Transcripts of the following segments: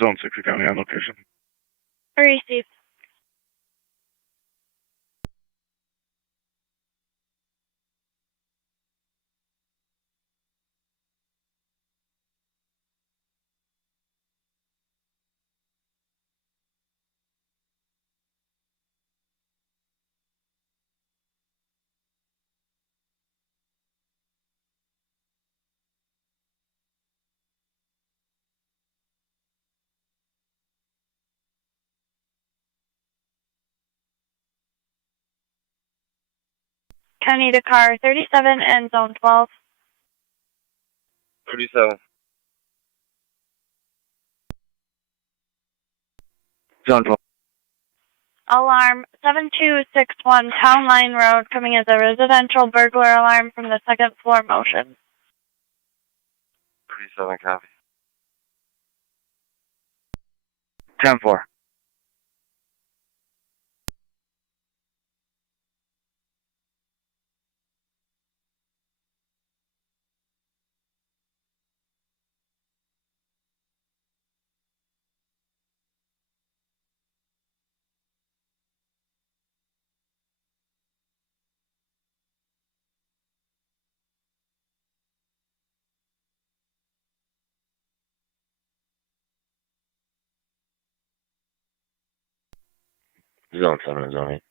Zone 60 County on location. Received. County to car 37 and zone 12. 37. Zone 12. Alarm 7261 Town Line Road, coming as a residential burglar alarm from the second floor motion. 37 copy. 10-4. Zone 7 and Zone 8.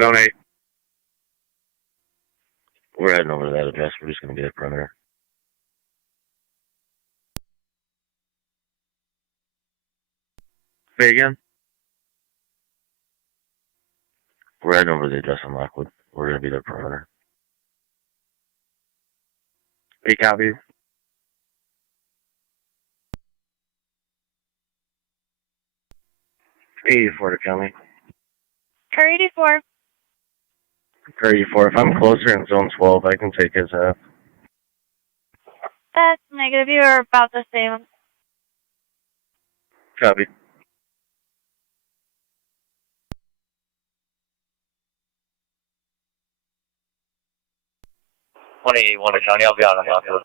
Zone 8. We're heading over to that address. We're just going to be at perimeter. Say again? We're heading over to the address on Lockwood. We're going to be there perimeter. 8 copies. 84 to County. Car 84. Car 84. If I'm closer in Zone 12, I can take his half. That's negative. You are about the same. Copy. $2881 to County. I'll be on Lockport.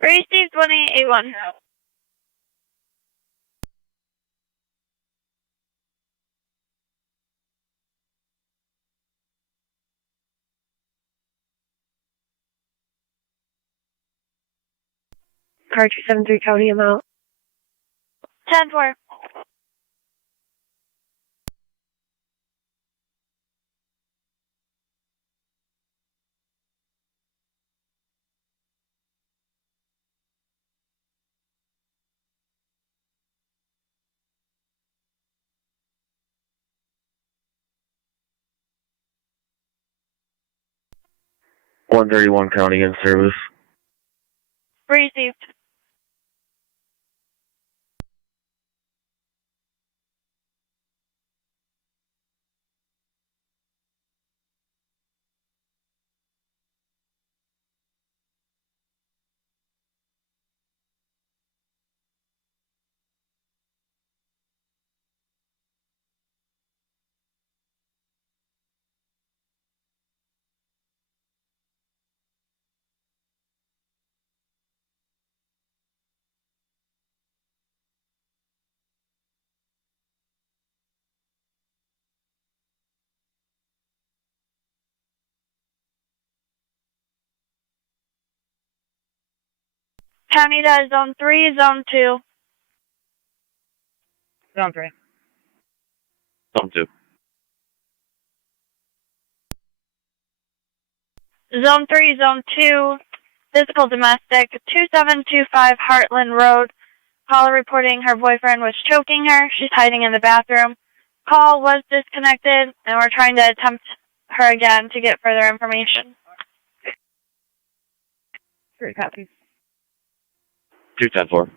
Received 1881. Car 273 County amount. 10-4. $131 County in service. Received. County to zone 3, zone 2. Zone 3. Zone 2. Zone 3, zone 2. Physical domestic, 2725 Heartland Road. Caller reporting her boyfriend was choking her. She's hiding in the bathroom. Call was disconnected, and we're trying to attempt her again to get further information. 3 copies. 210-4.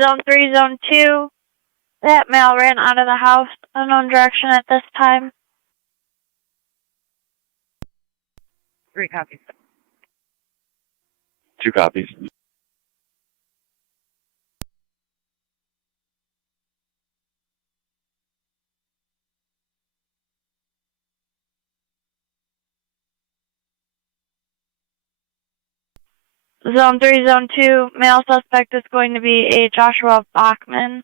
Zone 3, Zone 2. That male ran out of the house, unknown direction at this time. 3 copies. 2 copies. Zone 3, Zone 2. Male suspect is going to be a Joshua Bachman.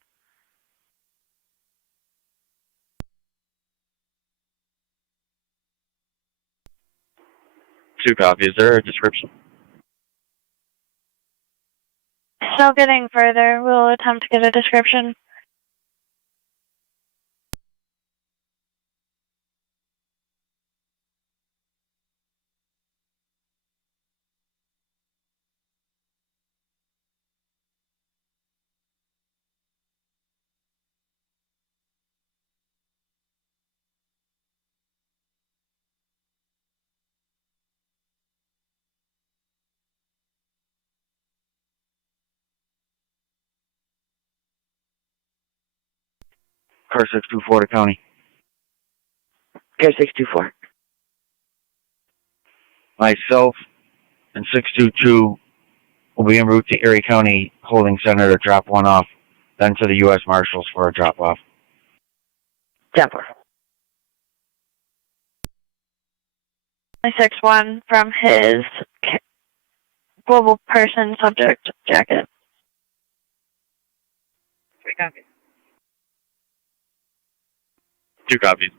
2 copies. Is there a description? Still getting further. We'll attempt to get a description. Car 624 to county. Car 624. Myself and 622 will be en route to Erie County Holding Center to drop one off, then to the U.S. Marshals for a drop-off. Temper. 6-1 from his global person subject jacket. 3 copies. 2 copies.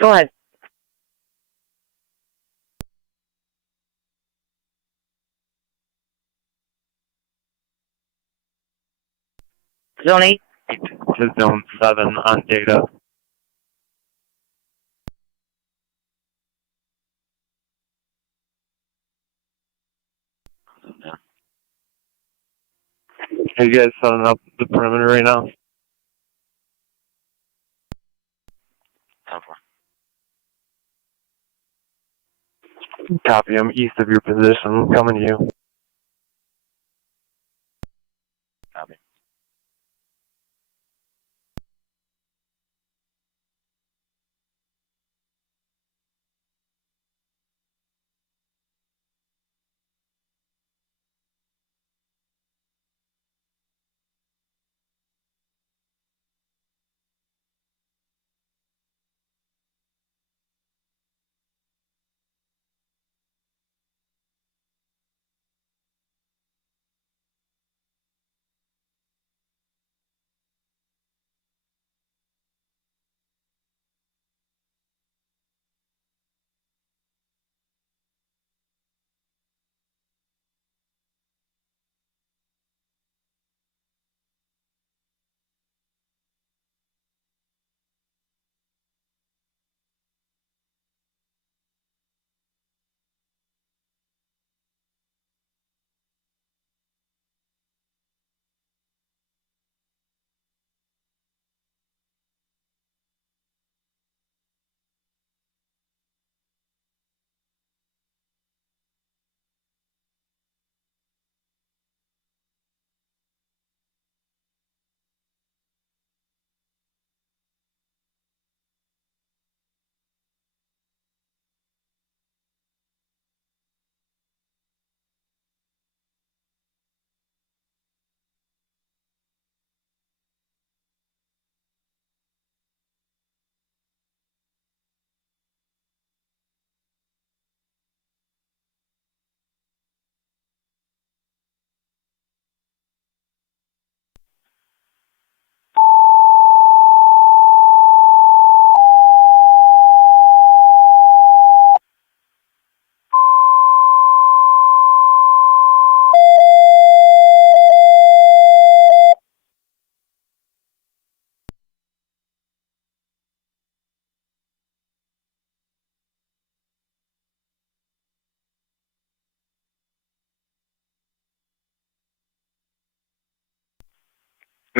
Go ahead. Zone 8. To Zone 7 on data. Are you guys setting up the perimeter right now? Copy. I'm east of your position. Coming to you. Copy.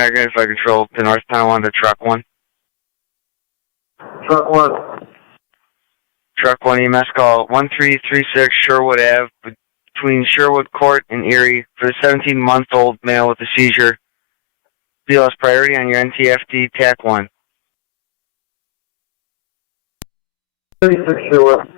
Niagara Fire Control to North Tonawanda, Truck 1. Truck 1. Truck 1 EMS call 1336 Sherwood Ave between Sherwood Court and Erie for the 17-month-old male with a seizure. BLS priority on your NTFD TAC 1. 36 Sherwood.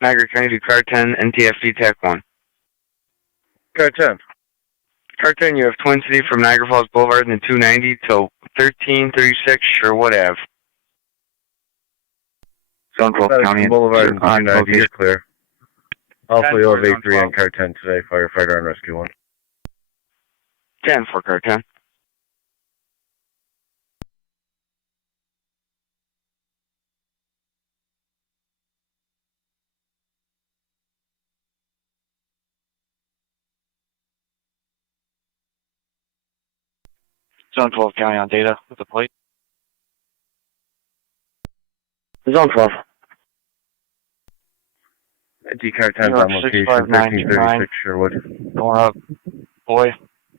Niagara County to Car 10 NTFD TAC 1. Car 10. Car 10, you have Twin City from Niagara Falls Boulevard and 290 till 1336 Sherwood Ave. Zone 12 County and Boulevard and on 290, you're location. clear. Alpha 10 you'll for have zone 3 12. on Car 10 today, firefighter and rescue 1. 10 for Car 10. Zone 12 County on data with the plate. Zone 12. NT Car 10's New York on location, 65929. 1336 Sherwood. Going up, boy,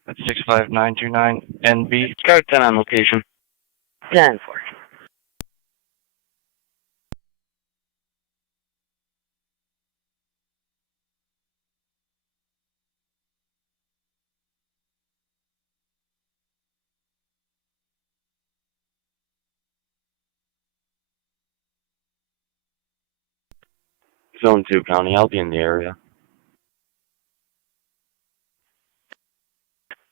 at 65929 NB. Car 10 on location. 10-4. Zone 2 County, I'll be in the area.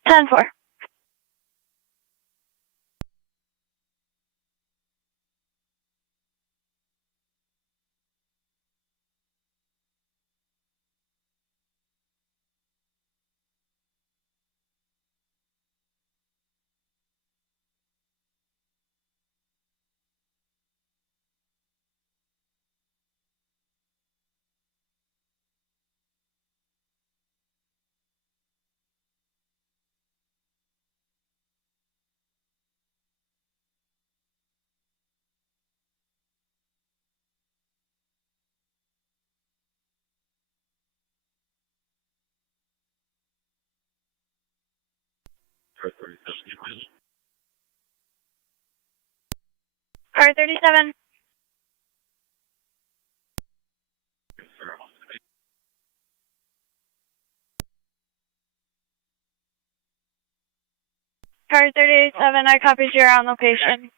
10-4. Car 37. Car 37, I copied your on location.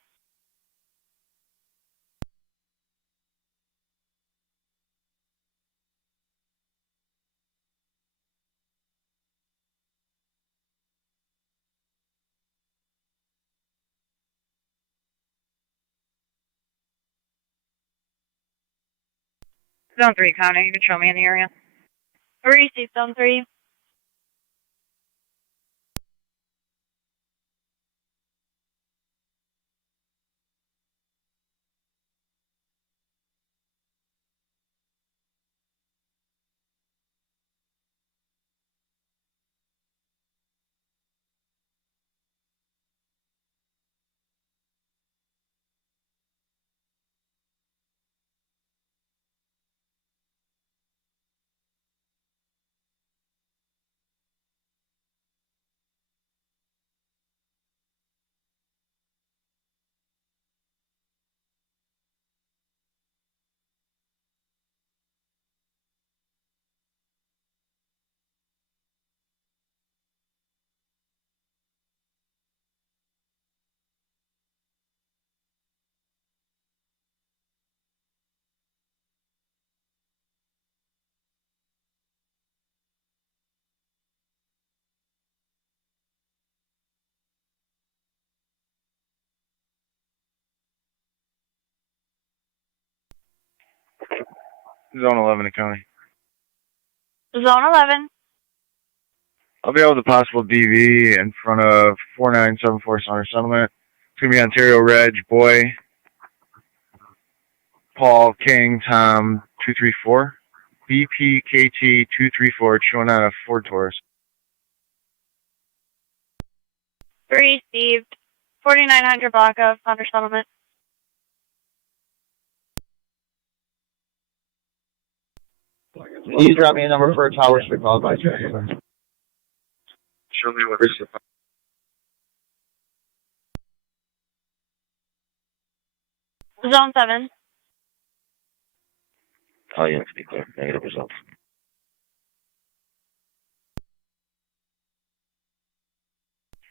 Zone 3 County, you can show me in the area. Receive Zone 3. Zone 11 in county. Zone 11. I'll be able to possible DV in front of 4974 Center Settlement. It's going to be Ontario Reg, Boy, Paul, King, Tom, 234. BPKT 234, chewing on a Ford Taurus. Received. 4900 block of Thunder Settlement. Can you drop me a number for a tower strip call by Show me what Zone 7. Oh, yeah, to be clear. Negative results.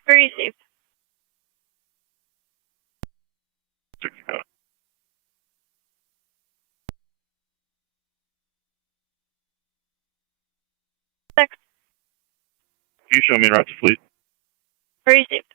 Received. Six. Can you show me route to fleet? Received.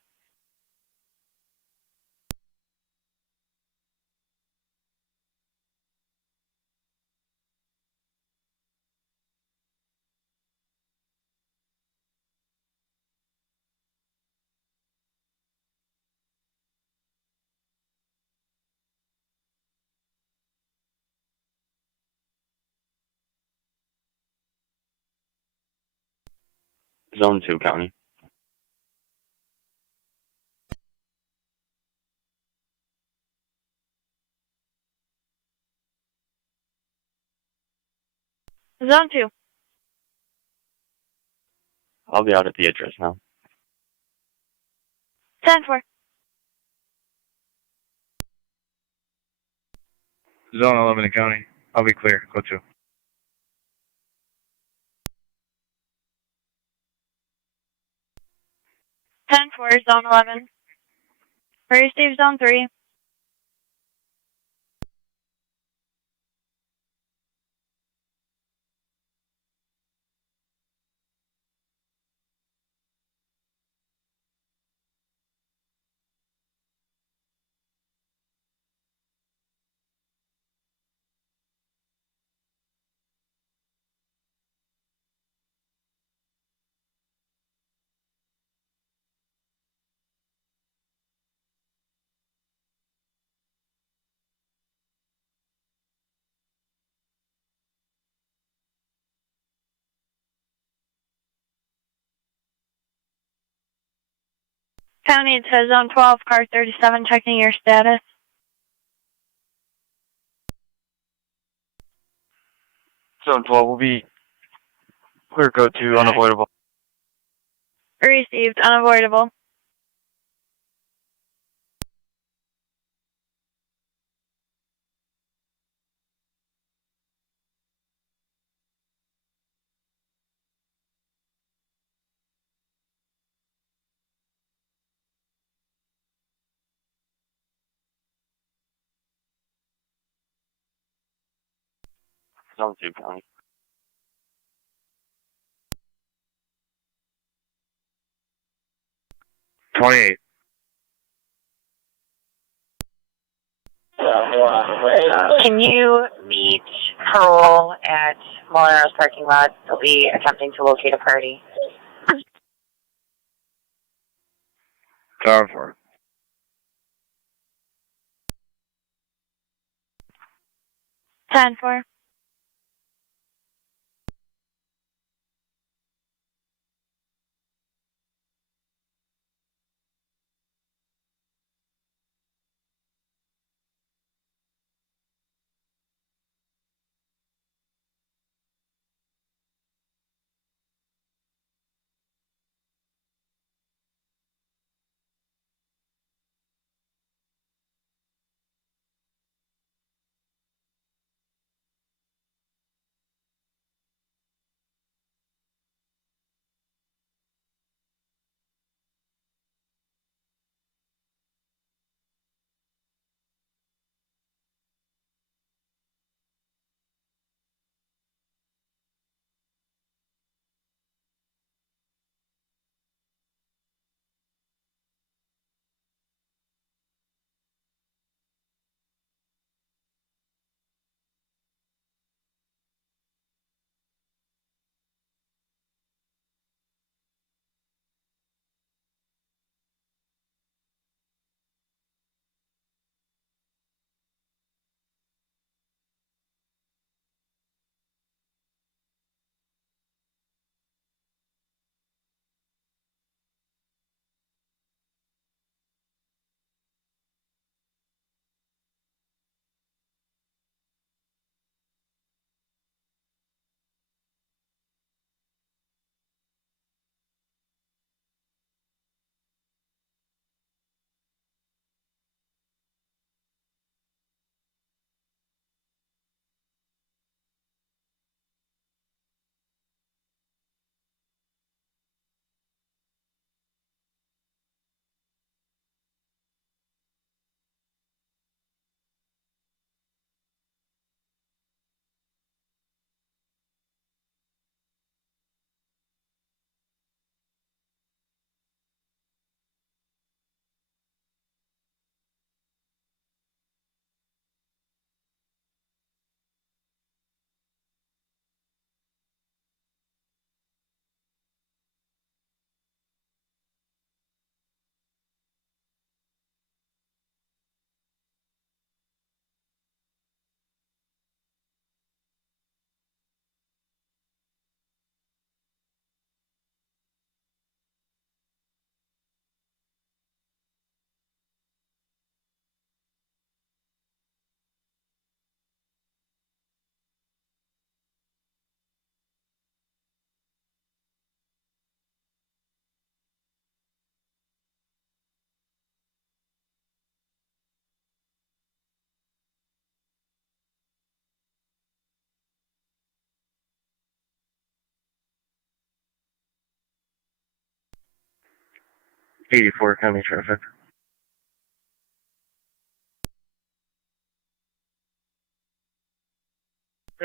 Zone 2, county. Zone 2. I'll be out at the address now. 10-4. Zone 11 in county. I'll be clear. Go to. Ten four, Zone 11. Received Zone 3. County, it says Zone 12, car 37, checking your status. Zone 12 will be clear code to unavoidable. Received, unavoidable. Zone 2, county. $28. Can you meet parole at Molinaro's parking lot? They'll be attempting to locate a party. Tower 4. 10-4. 84 County Traffic.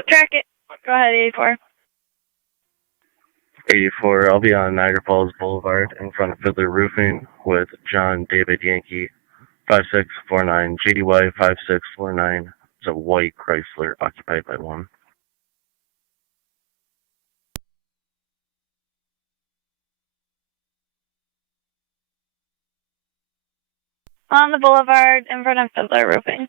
Track it. Go ahead, 84. 84, I'll be on Niagara Falls Boulevard in front of Fiddler Roofing with John David Yankee 5649, JDY 5649. It's a white Chrysler occupied by one. On the boulevard in front of Fiddler Roofing.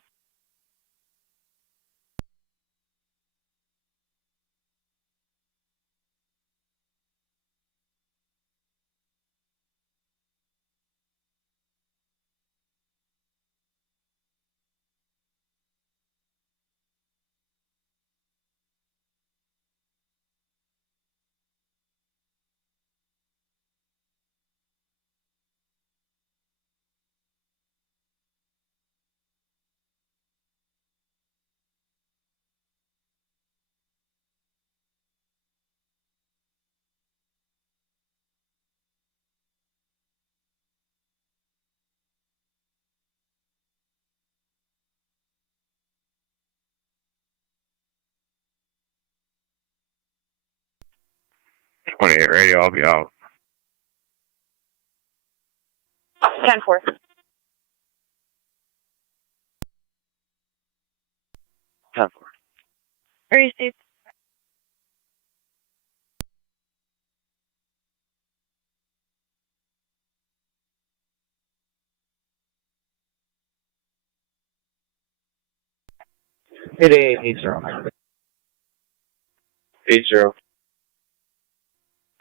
.28 radio, I'll be out. 10-4. Received. Hit 80. 80.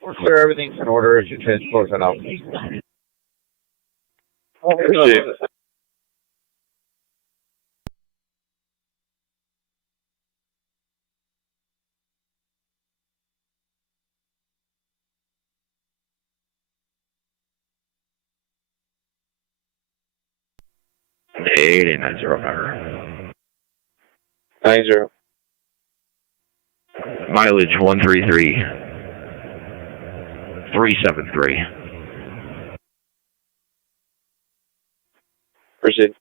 We're clear, everything's in order as you transport that out. Received. Eighty 90. 90. Mileage 133. 373. Proceed.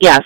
Yes.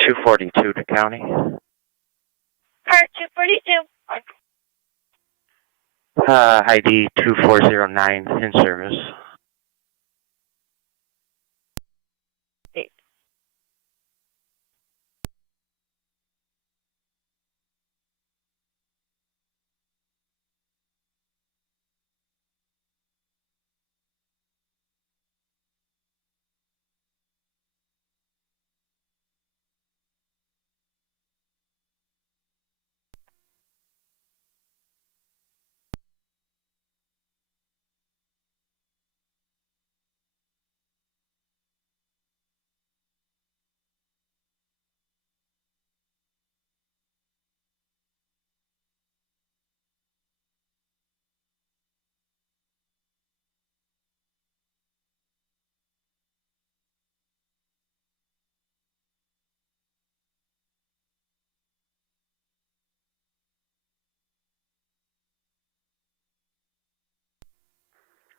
242 to county. Part 242. ID 2409 in service.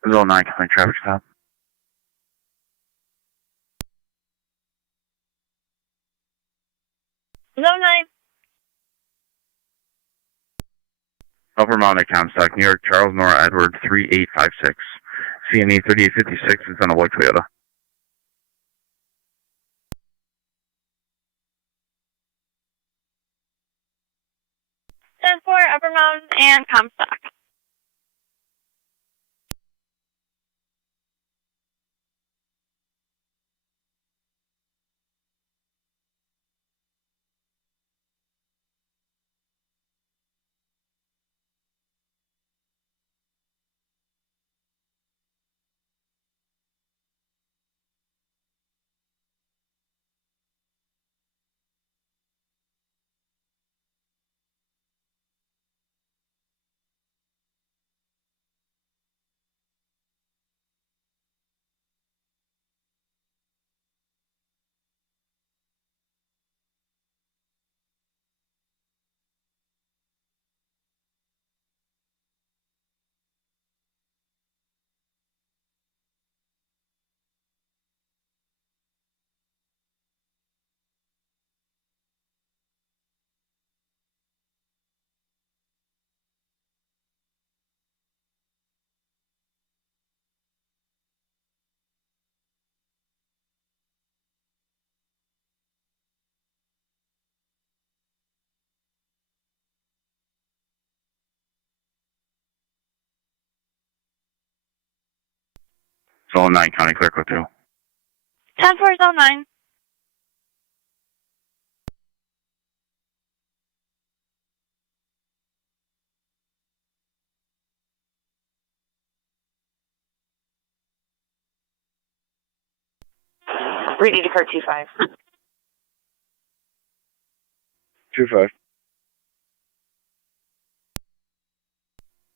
Zone 9, county traffic stop. Zone 9. Upper Mountain Comstock, New York, Charles Nora Edward 3856. CNE 3856 is on a white Toyota. 10-4, Upper Mountain and Comstock. Zone 9, county clear code 2. 10-4, Zone 9. Ready to car 25. 25.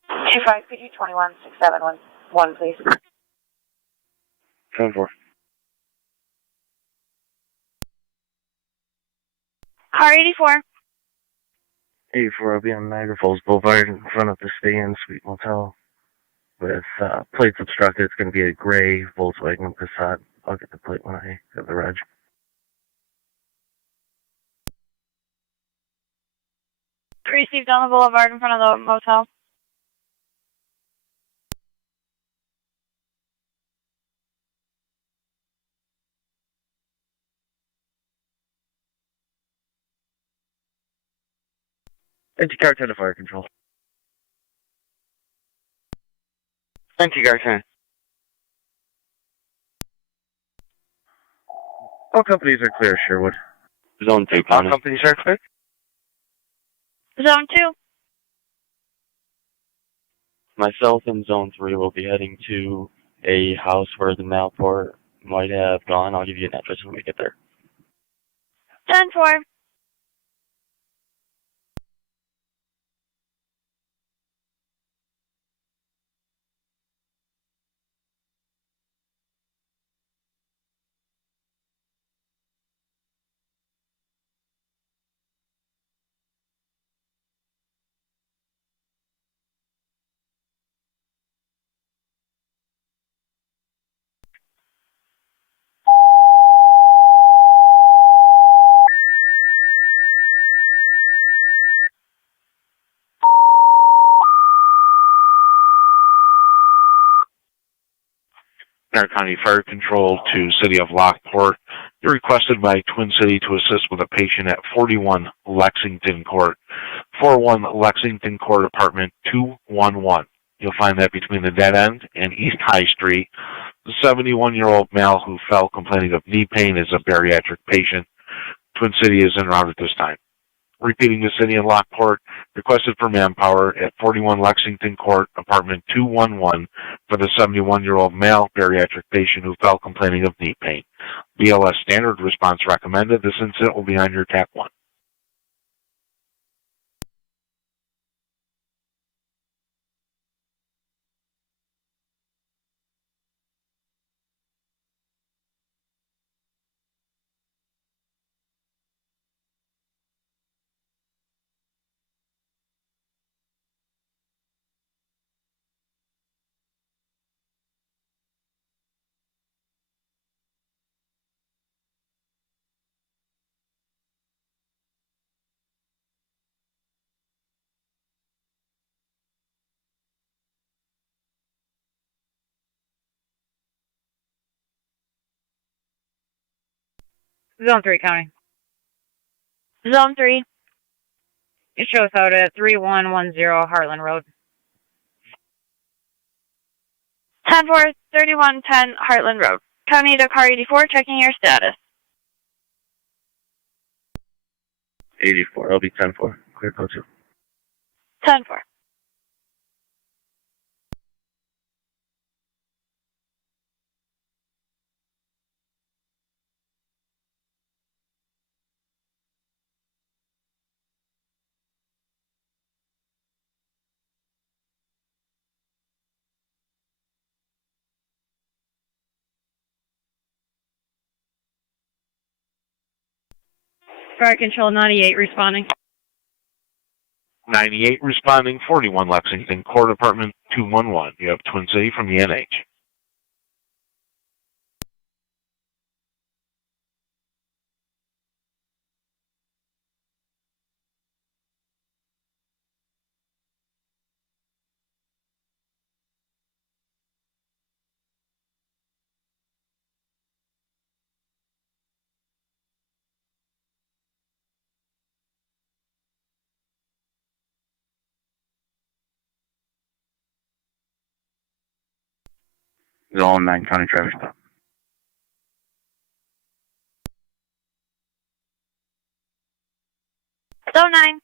25, could you 216711, please? 10-4. Car 84. 84, I'll be on Niagara Falls Boulevard in front of the Stay-In Suite Motel with plates obstructed. It's going to be a gray Volkswagen Passat. I'll get the plate when I have the reg. Received on the boulevard in front of the motel. Anti-car 10 to fire control. Anti-car 10. All companies are clear, Sherwood. Zone 2, all companies are clear. Zone 2. Myself and Zone 3 will be heading to a house where the Manpower might have gone. I'll give you an address when we get there. 10-4. Niagara County Fire Control to City of Lockport. You're requested by Twin City to assist with a patient at 41 Lexington Court. 41 Lexington Court, apartment 211. You'll find that between the dead end and East High Street. The 71-year-old male who fell complaining of knee pain is a bariatric patient. Twin City is en route at this time. Repeating, the city in Lockport, requested for manpower at 41 Lexington Court, apartment 211, for the 71-year-old male bariatric patient who fell complaining of knee pain. BLS standard response recommended. This incident will be on your TAC 1. Zone 3, County. Zone 3. It shows out at 3110 Heartland Road. 10-4, 3110 Heartland Road. County to car 84, checking your status. 84, LB 10-4. Clear code 2. 10-4. Fire Control 98 responding. 98 responding, 41 Lexington Court, apartment 211. You have Twin City from the NH. Zone 9 County traffic stop. Zone 9.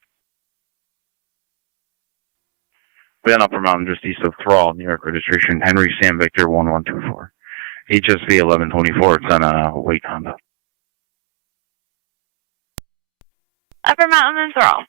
We on Upper Mountain just east of Thrall, New York registration, Henry Sam Victor 1124. HSV 1124, it's on a white Honda. Upper Mountain and Thrall.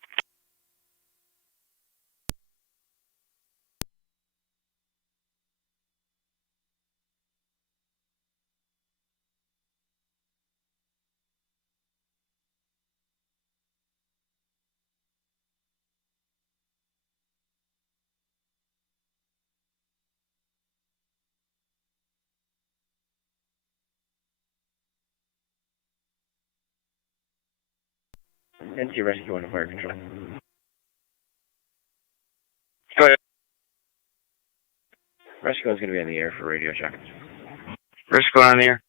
NT rescue and fire control. Go ahead. Rescue is going to be in the air for radio check. Risk going on the air.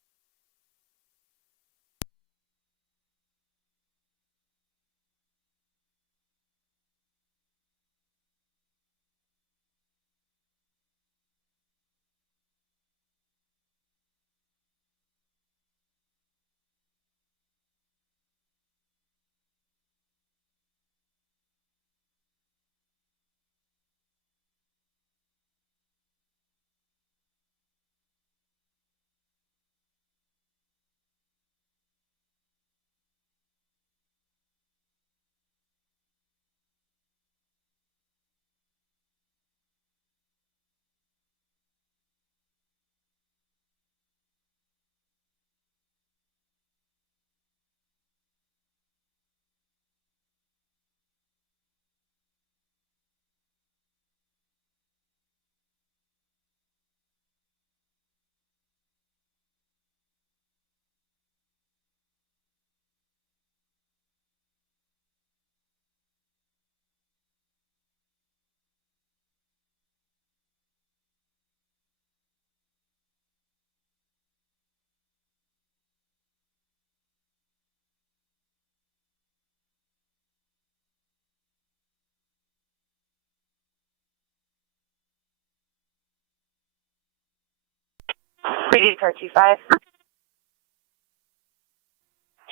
Ready car 25.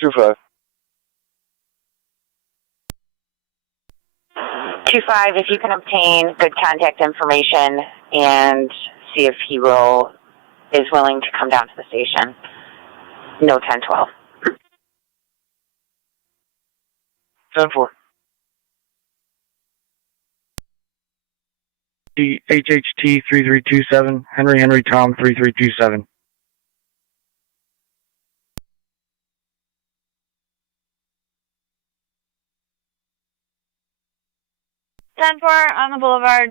25. 25, if you can obtain good contact information and see if he is willing to come down to the station. No 1012. 10-4. HHT 3327, Henry Tom 3327. 10-4 on the boulevard.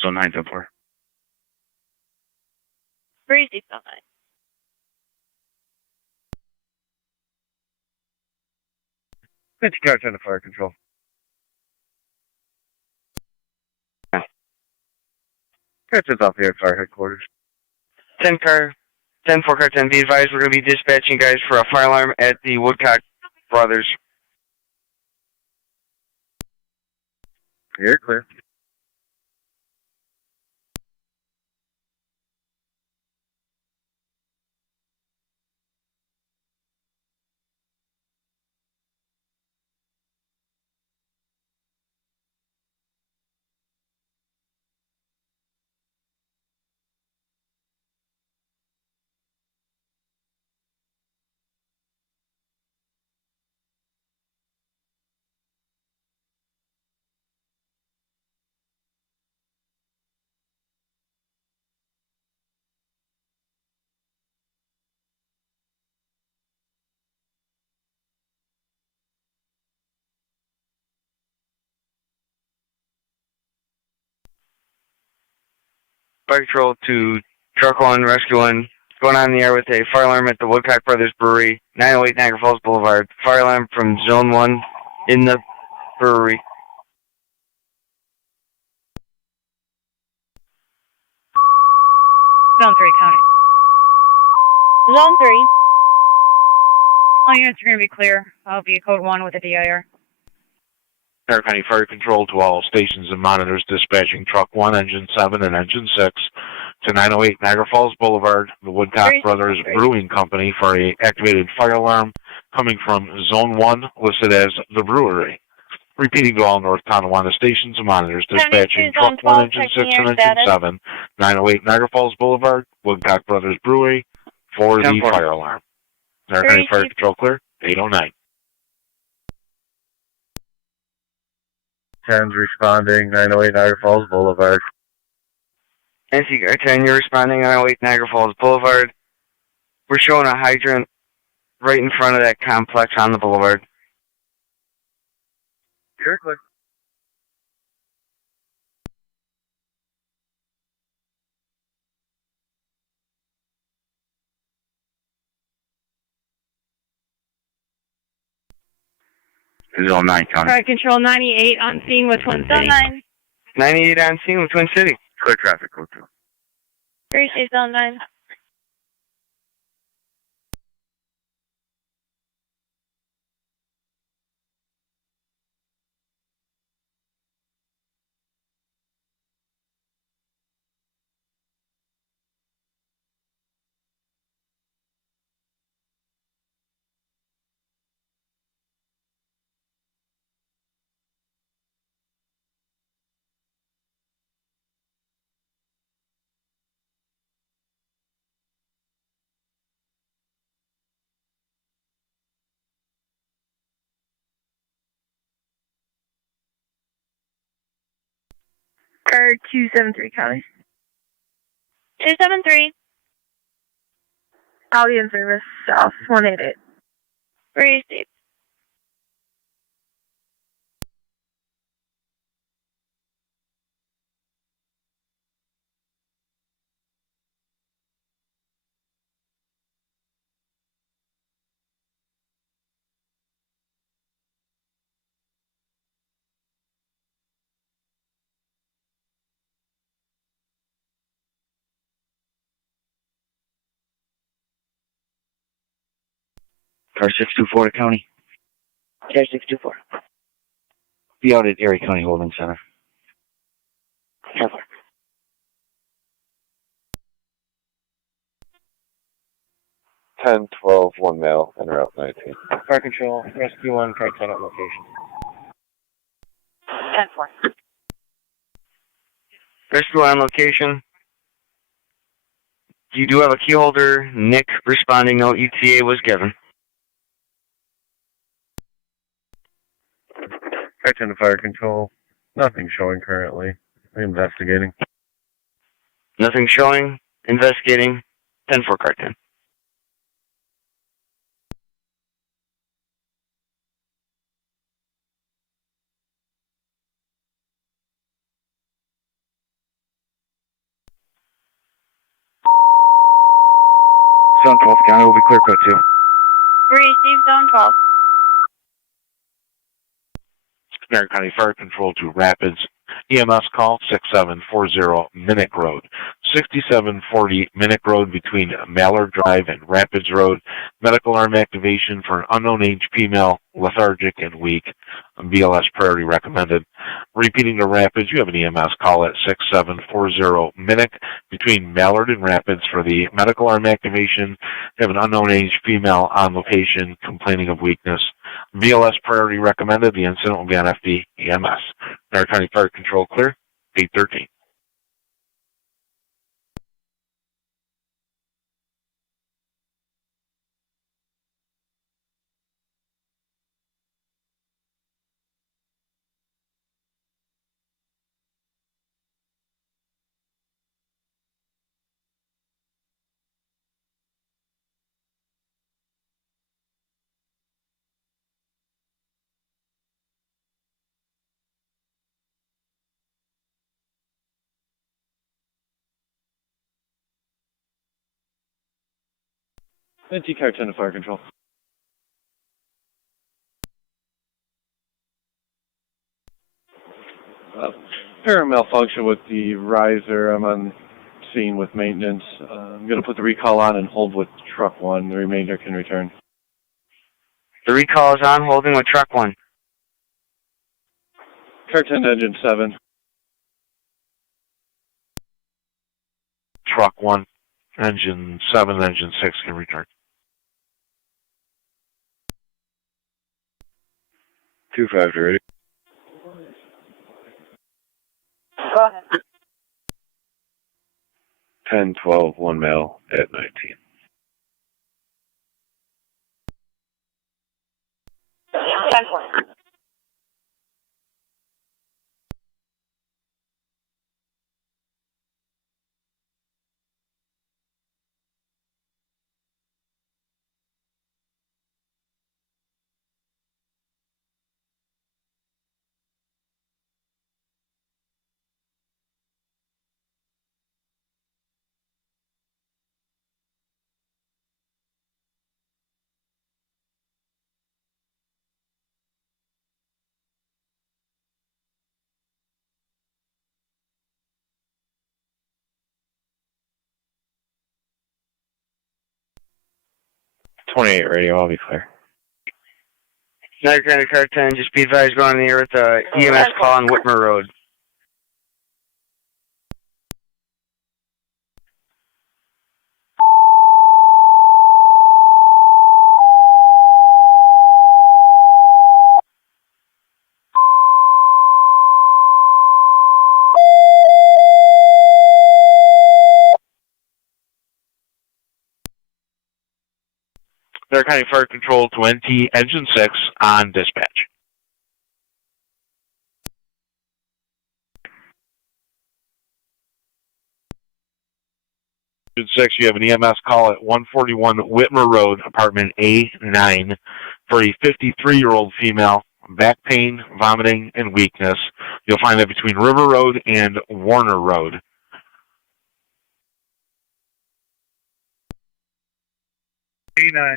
So 9-4. Breezy still 9. Fifty car 10 to fire control. Catches off here at fire headquarters. 10 car 10, be advised we're going to be dispatching guys for a fire alarm at the Woodcock Brothers. You're clear. Fire Patrol to Truck 1, Rescue 1, going on the air with a fire alarm at the Woodcock Brothers Brewery, 908 Niagara Falls Boulevard. Fire alarm from Zone 1 in the brewery. Zone 3, county. Zone 3. All units are going to be clear. I'll be code 1 with a DIR. Niagara County Fire Control to all stations and monitors dispatching Truck 1, Engine 7, and Engine 6 to 908 Niagara Falls Boulevard, the Woodcock Brothers Brewing Company for a activated fire alarm coming from Zone 1, listed as the brewery. Repeating to all North Tonawanda stations and monitors dispatching Truck 1, Engine 6, and Engine 7, 908 Niagara Falls Boulevard, Woodcock Brothers Brewery for the fire alarm. Niagara County Fire Control clear, 809. 10's responding, 908 Niagara Falls Boulevard. NC 10, you're responding, 908 Niagara Falls Boulevard. We're showing a hydrant right in front of that complex on the boulevard. You're clear. Zone 9, county. Fire control 98 on scene with Twin Zone City. 9. 98 on scene with Twin City. Clear traffic, code 2. Breezy Zone 9. Car 273, county. 273. I'll be in service, south 188. Breezy. Car 624 to county. Dash 624. Be out at Erie County Holding Center. 10-4. 10-12, 1 male, and route 19. Fire control, rescue 1, car 10 at location. 10-4. Rescue on location. You do have a key holder. Nick responding, no ETA was given. Car 10 to fire control. Nothing showing currently. Investigating. Nothing showing. Investigating. 10-4 car 10. Zone 12 County will be clear code 2. Receive zone 12. Niagara County Fire Control to Rapids. EMS call 6740 Minnick Road. 6740 Minnick Road between Mallard Drive and Rapids Road. Medical arm activation for an unknown age female, lethargic and weak. BLS priority recommended. Repeating to Rapids, you have an EMS call at 6740 Minnick between Mallard and Rapids for the medical arm activation. You have an unknown age female on location complaining of weakness. BLS priority recommended. The incident will be on FD EMS. Niagara County Fire Control clear, 813. Car 10 to fire control. Apparent malfunction with the riser. I'm on scene with maintenance. I'm going to put the recall on and hold with truck 1. The remainder can return. The recall is on, holding with truck 1. Car 10 to engine 7. Truck 1, engine 7, engine 6 can return. 2-5 to ready. Go ahead. 10-12, 1 male at 19. 10-4. .28 radio, I'll be clear. Niagara County car 10, just be advised, going on the air with the EMS call on Whitmer Road. Niagara County Fire Control to NT Engine 6 on dispatch. Engine 6, you have an EMS call at 141 Whitmer Road, apartment A9, for a 53-year-old female, back pain, vomiting, and weakness. You'll find that between River Road and Warner Road. A9.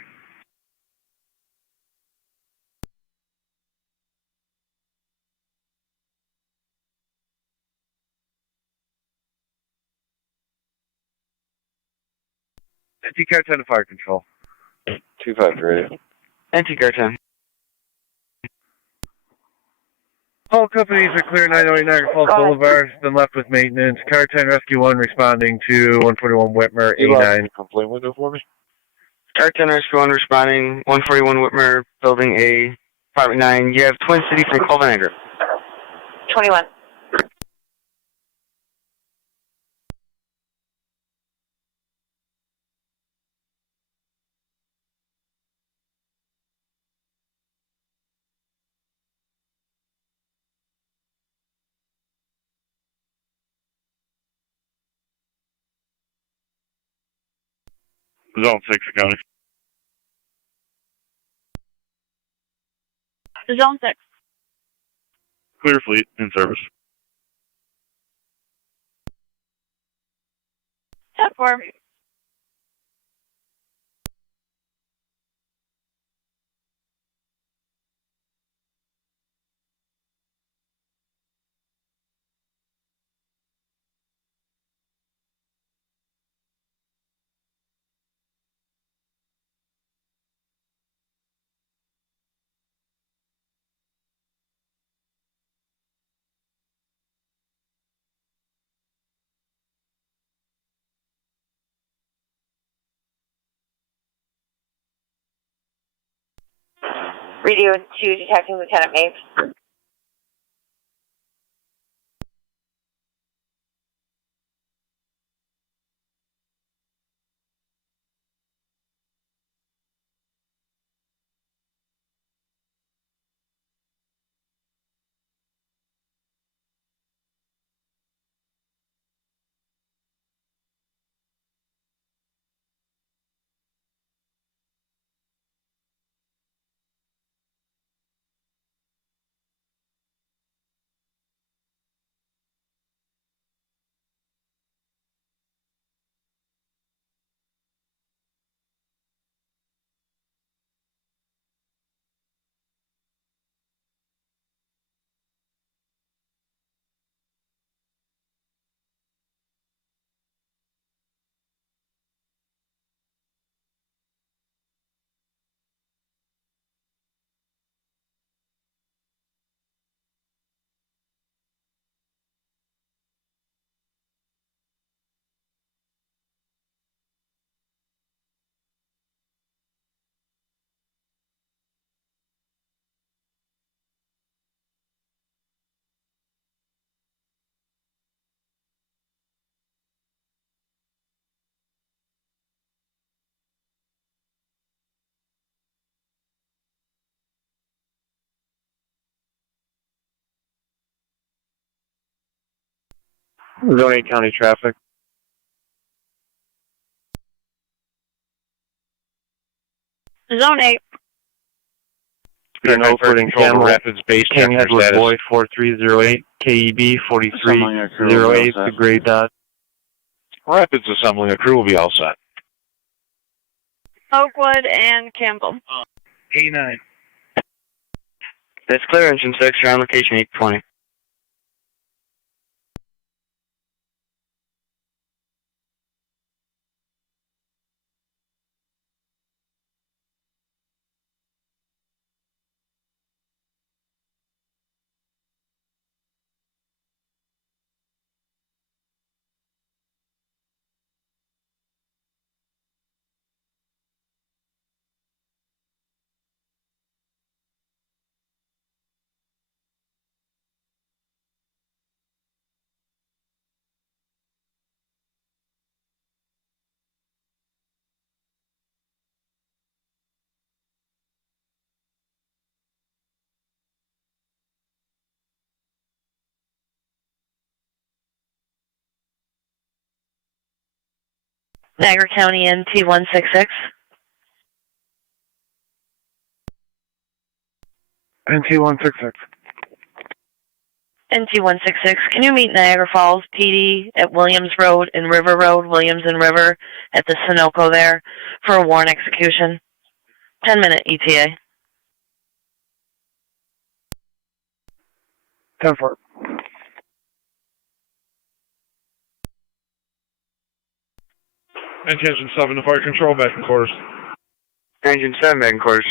Car 10 to fire control. 2-5 to radio. NT car 10. All companies are clear 908 Niagara Falls Boulevard. Been left with maintenance. Car 10 Rescue 1 responding to 141 Whitmer, A9. Complaint window for me? Car 10 Rescue 1 responding, 141 Whitmer, Building A, Apartment 9. You have Twin City from Call Niagara. 21. Zone 6 County. Zone 6. Clear fleet in service. 10-4. Radio to Detecting Lieutenant Mapes. Zone 8 County traffic. Zone 8. No footing Camel, Rapids Base. King Edward Boy 4308, KEB 4308, the gray dot. Rapids assembling a crew will be all set. Oakwood and Campbell. A9. That's clear, Engine 6. You're on location 820. Niagara County NT 166. NT 166. NT 166. Can you meet Niagara Falls PD at Williams Road and River Road, Williams and River, at the Sunoco there for a warrant execution? 10-minute ETA. 10-4. Engine 7 to fire control, back in quarters. Engine 7 back in quarters.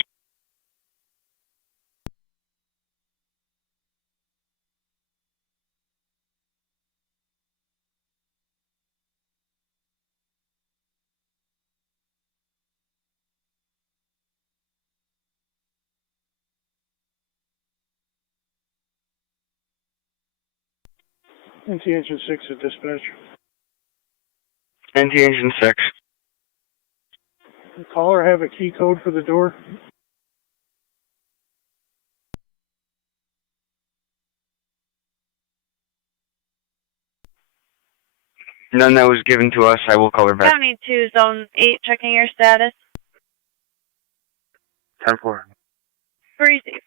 NT Engine 6 at dispatch. NT Engine 6. The caller have a key code for the door? None that was given to us. I will call her back. County 2, Zone 8, checking your status. 10-4. Received.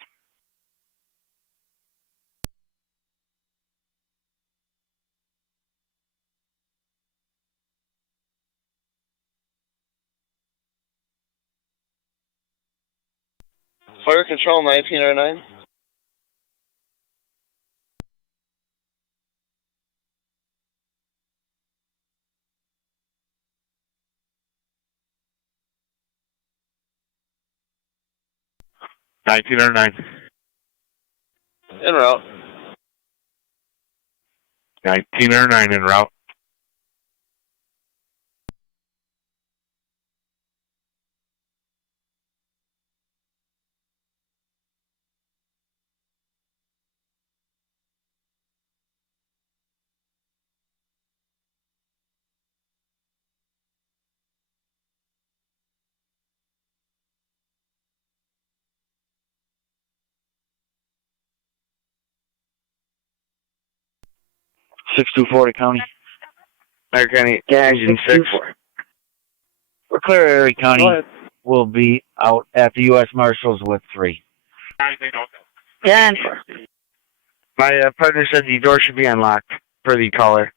Fire control 1909. En route. 1909 en route. County. Niagara County, Engine 6. We're clear, Erie County will be out at the U.S. Marshals with 3. Yeah. My partner said the door should be unlocked for the caller.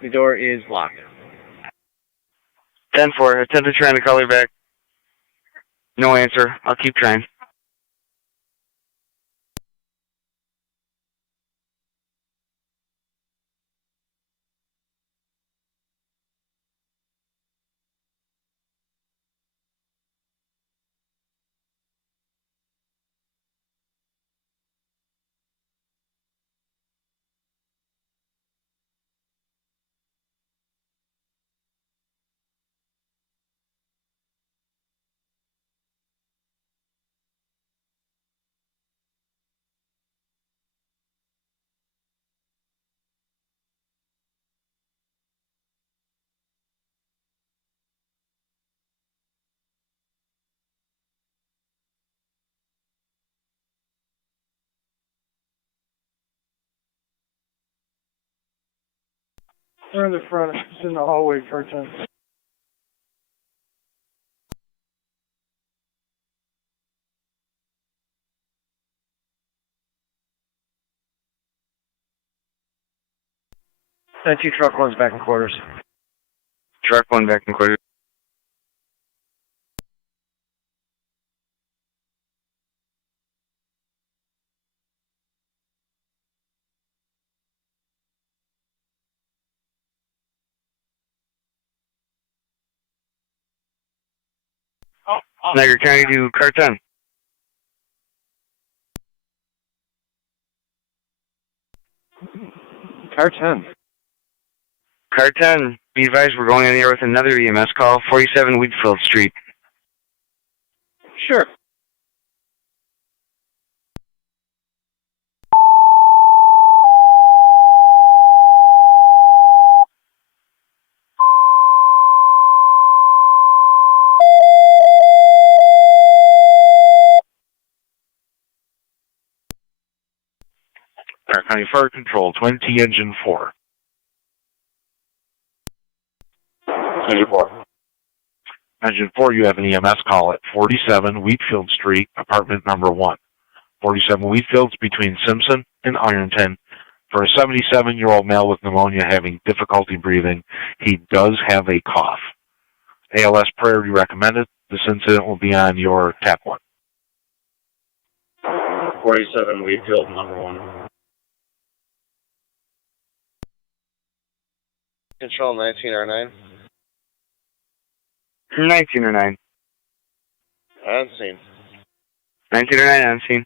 The door is locked. 10-4. Attempted trying to call her back. No answer. I'll keep trying. We're in the front. It's in the hallway, car 10. That 2 truck one's back in quarters. Truck 1 back in quarters. Niagara County to car 10. Car 10. Car 10, be advised we're going in the air with another EMS call, 47 Wheatfield Street. Sure. Niagara County Fire Control, 20 Engine 4. Engine 4. Engine 4, you have an EMS call at 47 Wheatfield Street, apartment number 1. 47 Wheatfield's between Simpson and Ironton. For a 77-year-old male with pneumonia having difficulty breathing, he does have a cough. ALS priority recommended. This incident will be on your TAC 1. 47 Wheatfield, number 1. Control 1909. 1909. On scene. 1909 on scene.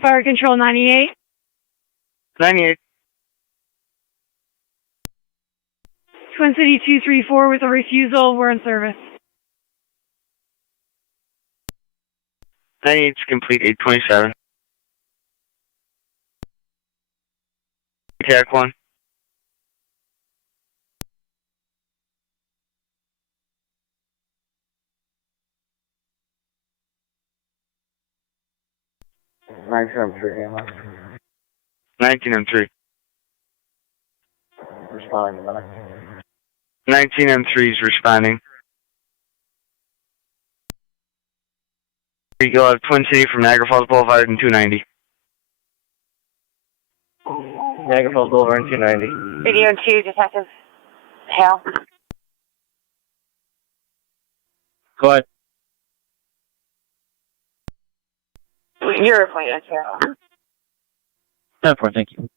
Fire Control 98. 98. Twin City 234 with a refusal. We're in service. 98 is complete, 827. TAC 1. M3. 19 M3. Responding to 19 M3 is responding. You'll have Twin City from Niagara Falls Boulevard and 290. Niagara Falls Boulevard and 290. Radio 2, Detective Hale. Go ahead. Your appointment here. 10-4, thank you.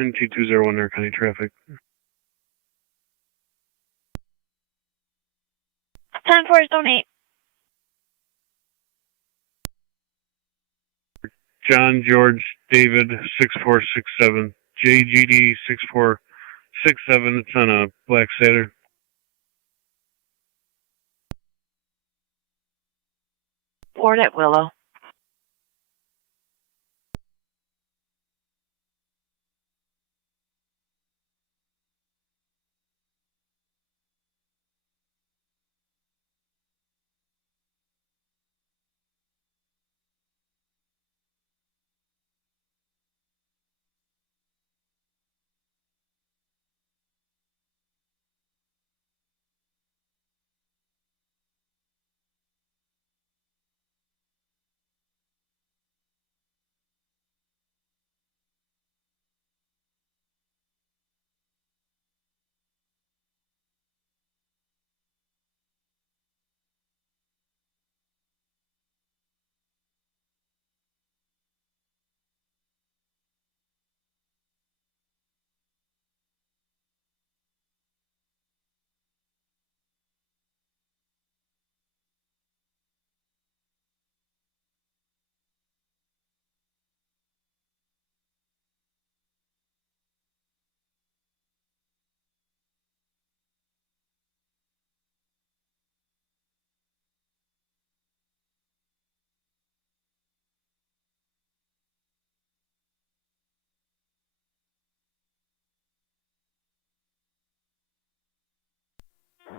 N2201 Air County Traffic. 10-4, Zone 8. John George David 6467. JGD 6467. It's on a black Saturn. Board at Willow.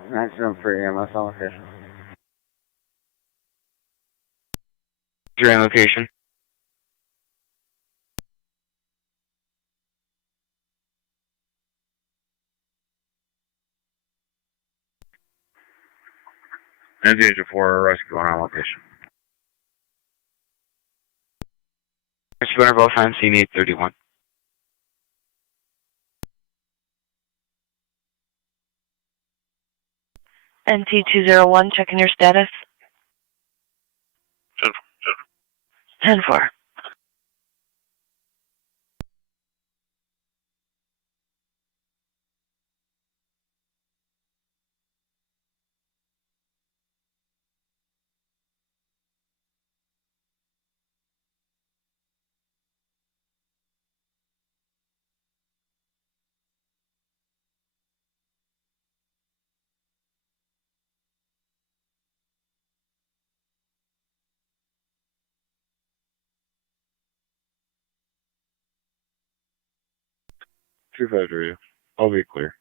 Maximum free EMS on location. Your location. Engine 4 rescue on location. Rescue are both on scene 831. NT201, checking your status. 10-4. Two 5 radio. I'll be clear.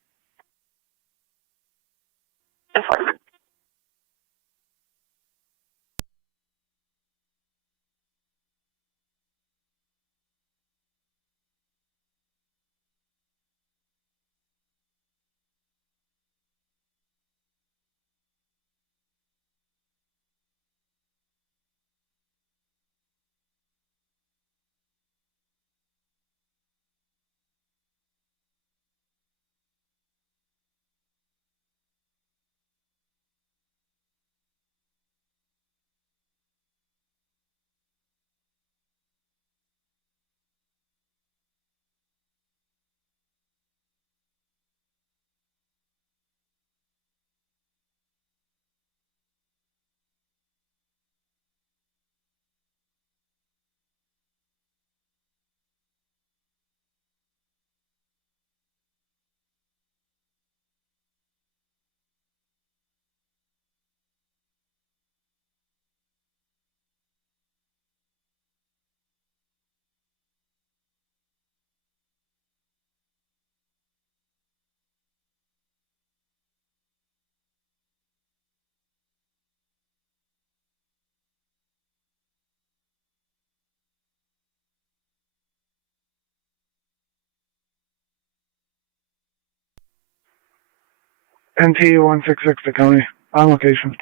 NT166 to County. On location.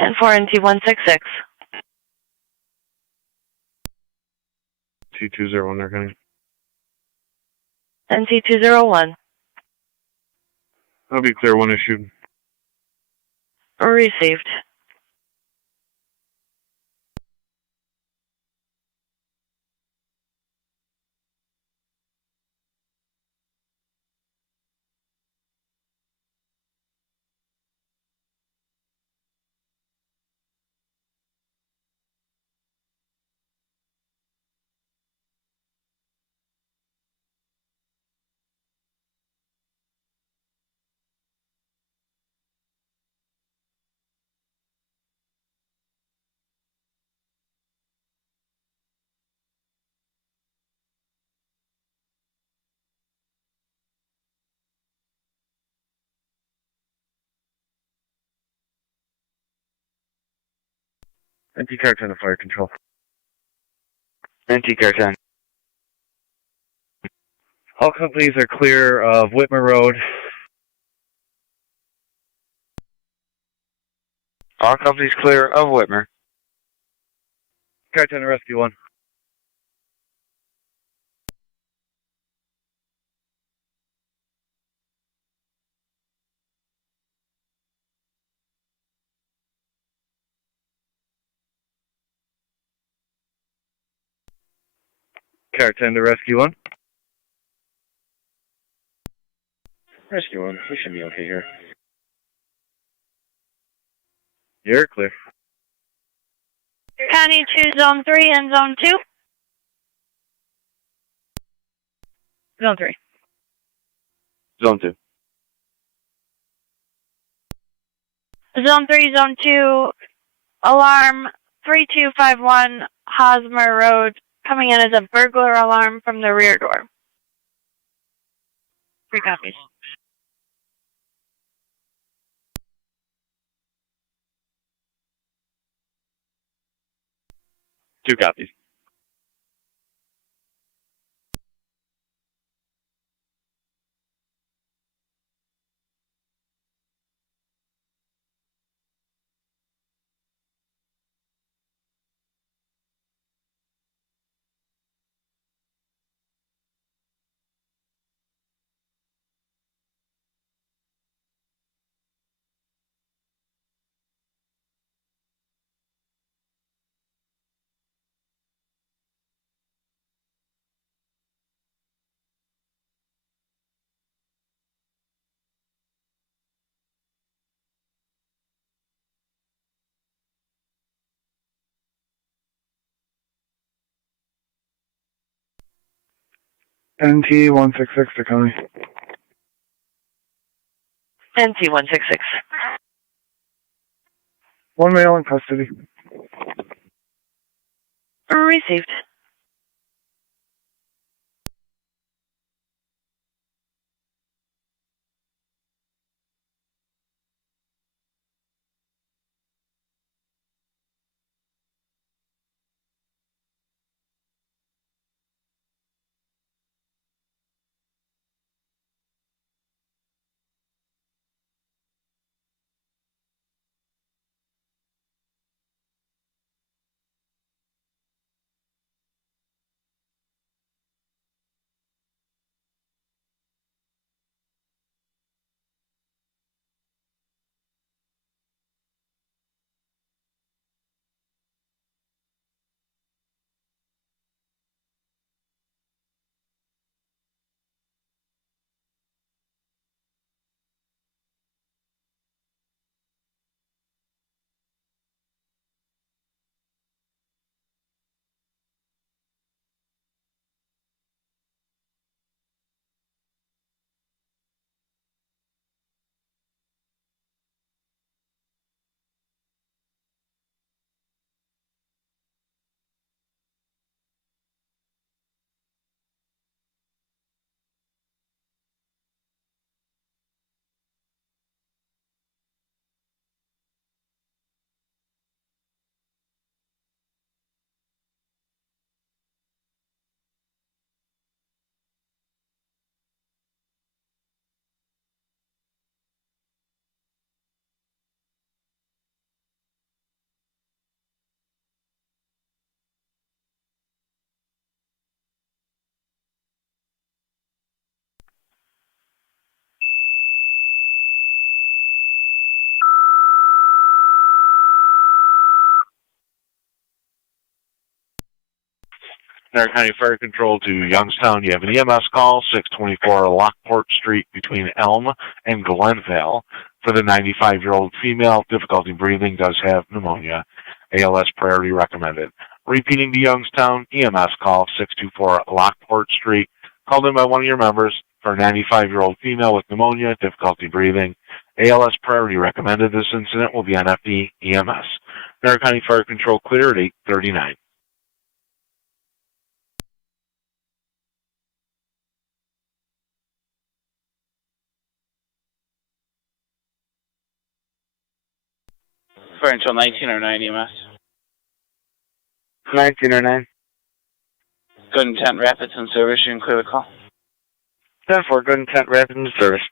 10-4 NT166. T201 there, County. NT201. I'll be clear, one issued. Received. NT car 10 to fire control. NT car 10. All companies are clear of Whitmer Road. All companies clear of Whitmer. Car 10 to rescue 1. Car 10 to rescue 1. Rescue 1, we should be okay here. You're clear. County 2, Zone 3 and Zone 2. Zone 3. Zone 2. Zone 3, Zone 2, alarm 3251 Hosmer Road, coming in as a burglar alarm from the rear door. 3 copies. Two copies. NT166 to County. NT166. One male in custody. Received. Niagara County Fire Control to Youngstown. You have an EMS call, 624 Lockport Street between Elm and Glenvale for the 95-year-old female. Difficulty breathing, does have pneumonia. ALS priority recommended. Repeating to Youngstown, EMS call, 624 Lockport Street. Called in by one of your members for a 95-year-old female with pneumonia, difficulty breathing. ALS priority recommended. This incident will be on FD EMS. Niagara County Fire Control clear at 8:39. Fire Control 1909 EMS. 1909. Good intent, rapids in service. You can clear the call. 10-4, good intent, rapid in service.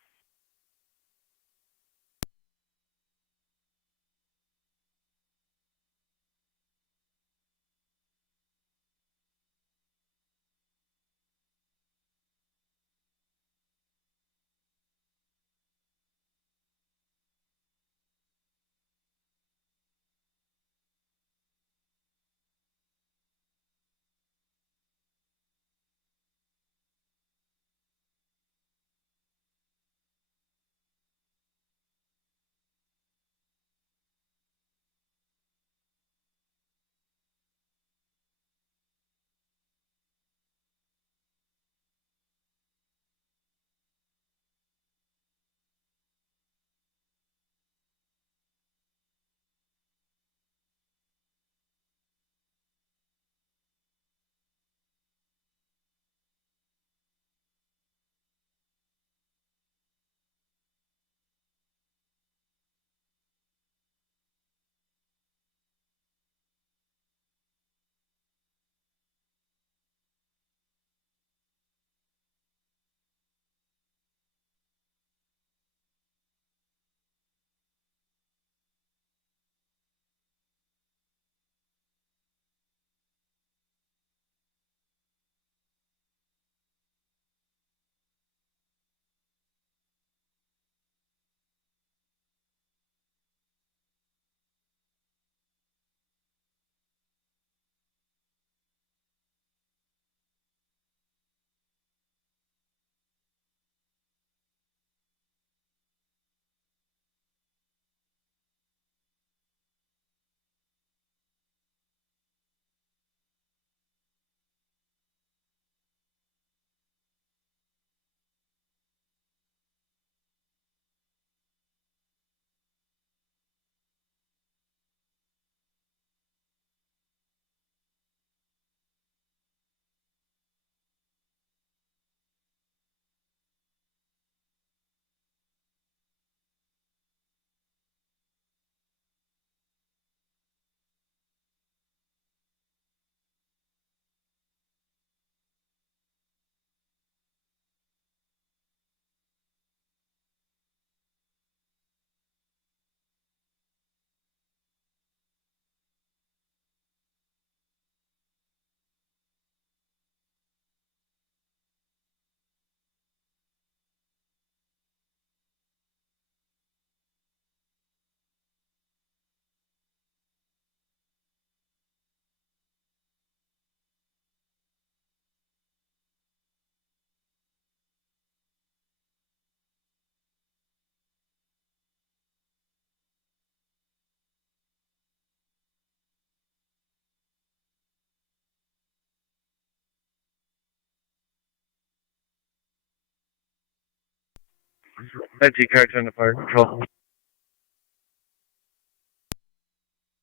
IT cards on the fire control.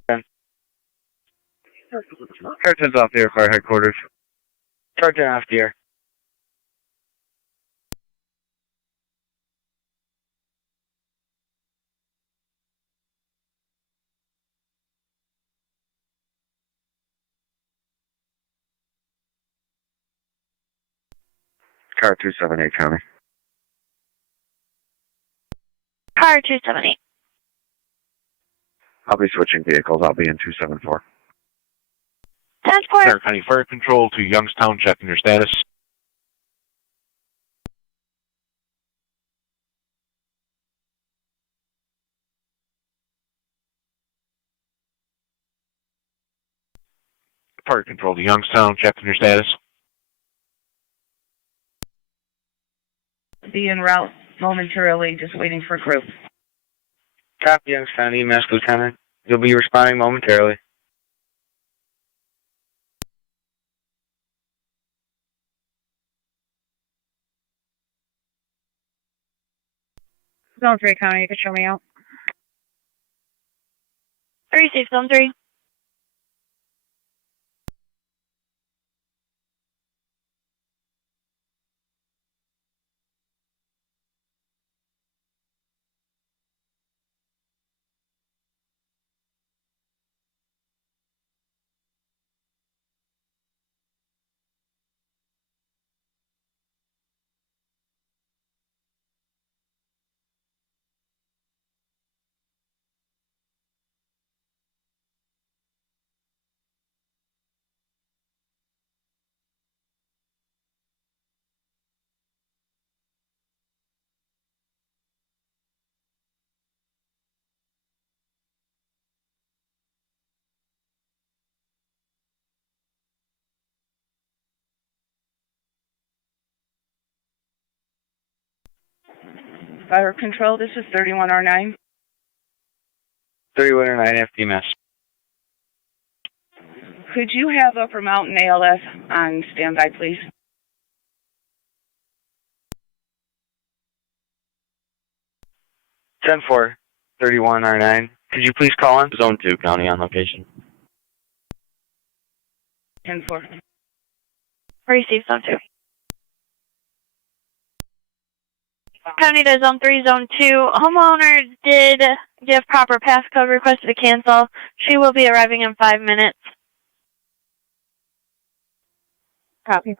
10. Cartons off the air fire headquarters. Charge in off the air. Car 278 County. Car 278. I'll be switching vehicles. I'll be in 274. Transport. Niagara County Fire Control to Youngstown, checking your status. Fire Control to Youngstown. Checking your status. Be en route momentarily, just waiting for crew. Copy, Youngstown EMS, Lieutenant. You'll be responding momentarily. Zone 3 County, you can show me out. 3 safe, Zone 3. Fire Control, this is 31R9. 3109 FDMS. Could you have Upper Mountain ALS on standby, please? Ten 4, 31R9. Could you please call in? Zone 2 County on location. 10-4. 3 safe, Zone 2. County to Zone 3, Zone 2. Homeowner did give proper passcode, requested to cancel. She will be arriving in 5 minutes. Copy.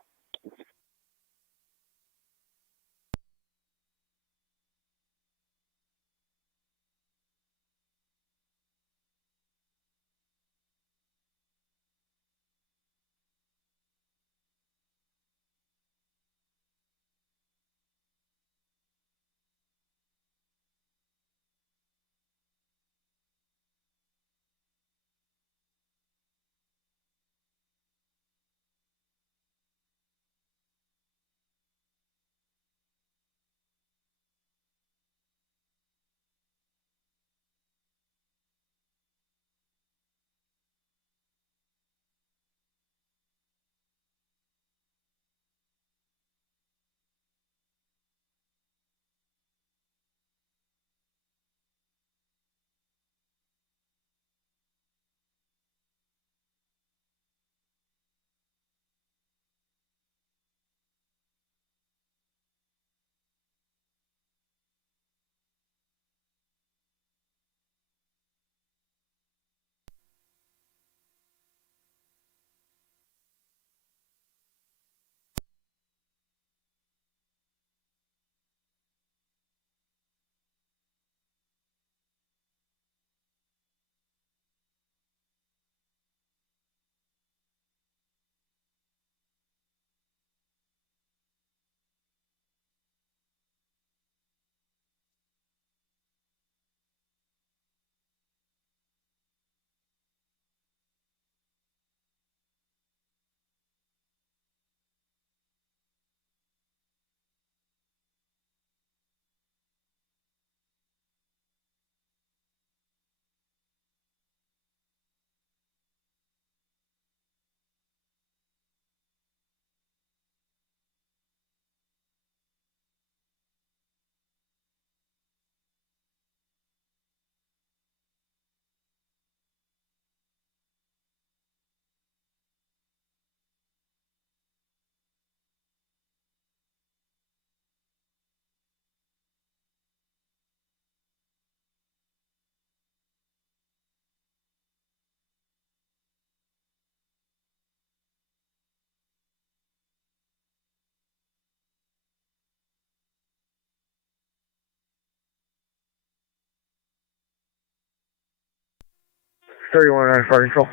Fire Control.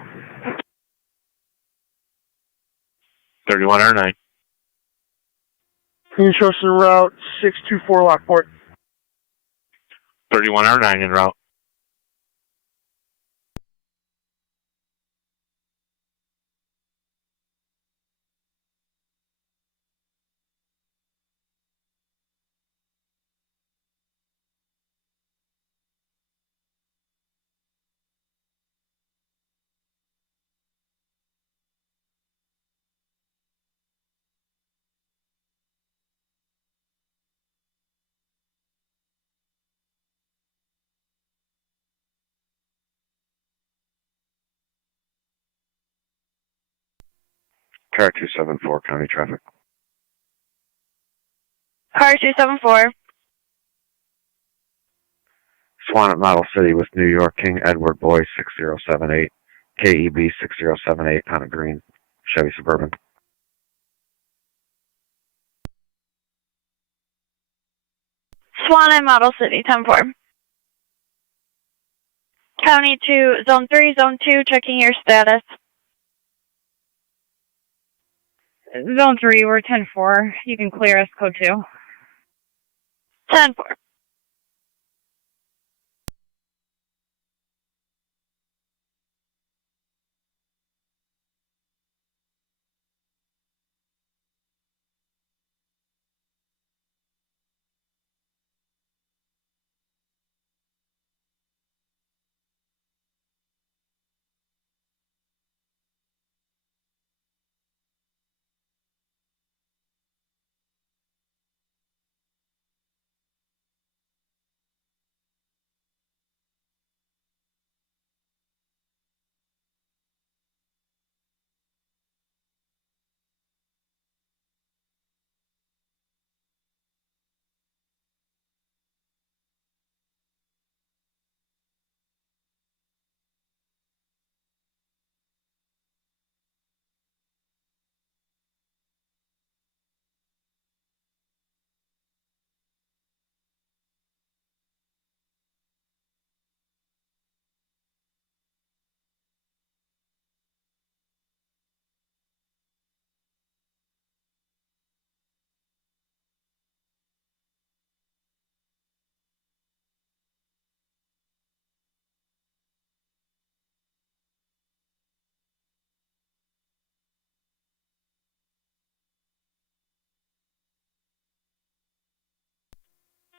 31R9. Can you show us the route 624 Lockport? 31R9 en route. Car 274, county traffic. Car 274. Swan at Model City with New York King Edward Boy 6078, KEB 6078 on a green Chevy Suburban. Swan and Model City, 10-4. County to Zone 3, Zone 2, checking your status. Zone 3, we're 10-4. You can clear us, code 2. 10-4.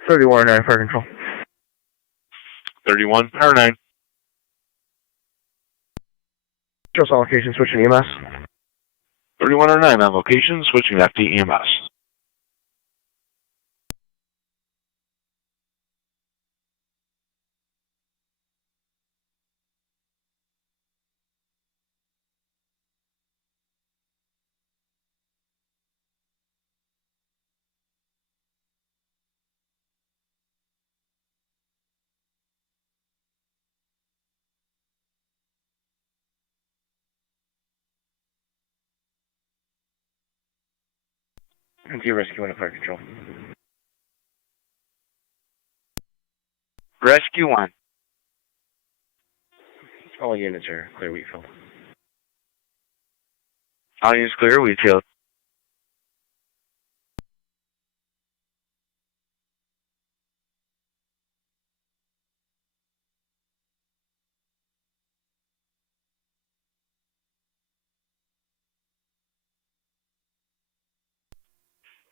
Thirty-one 9 fire control. 31, Power 9. Just on location, switching EMS. 3109 on location, switching FD EMS. Into rescue and fire control. Rescue 1. All units are clear, Wheatfield. All units clear, Wheatfield.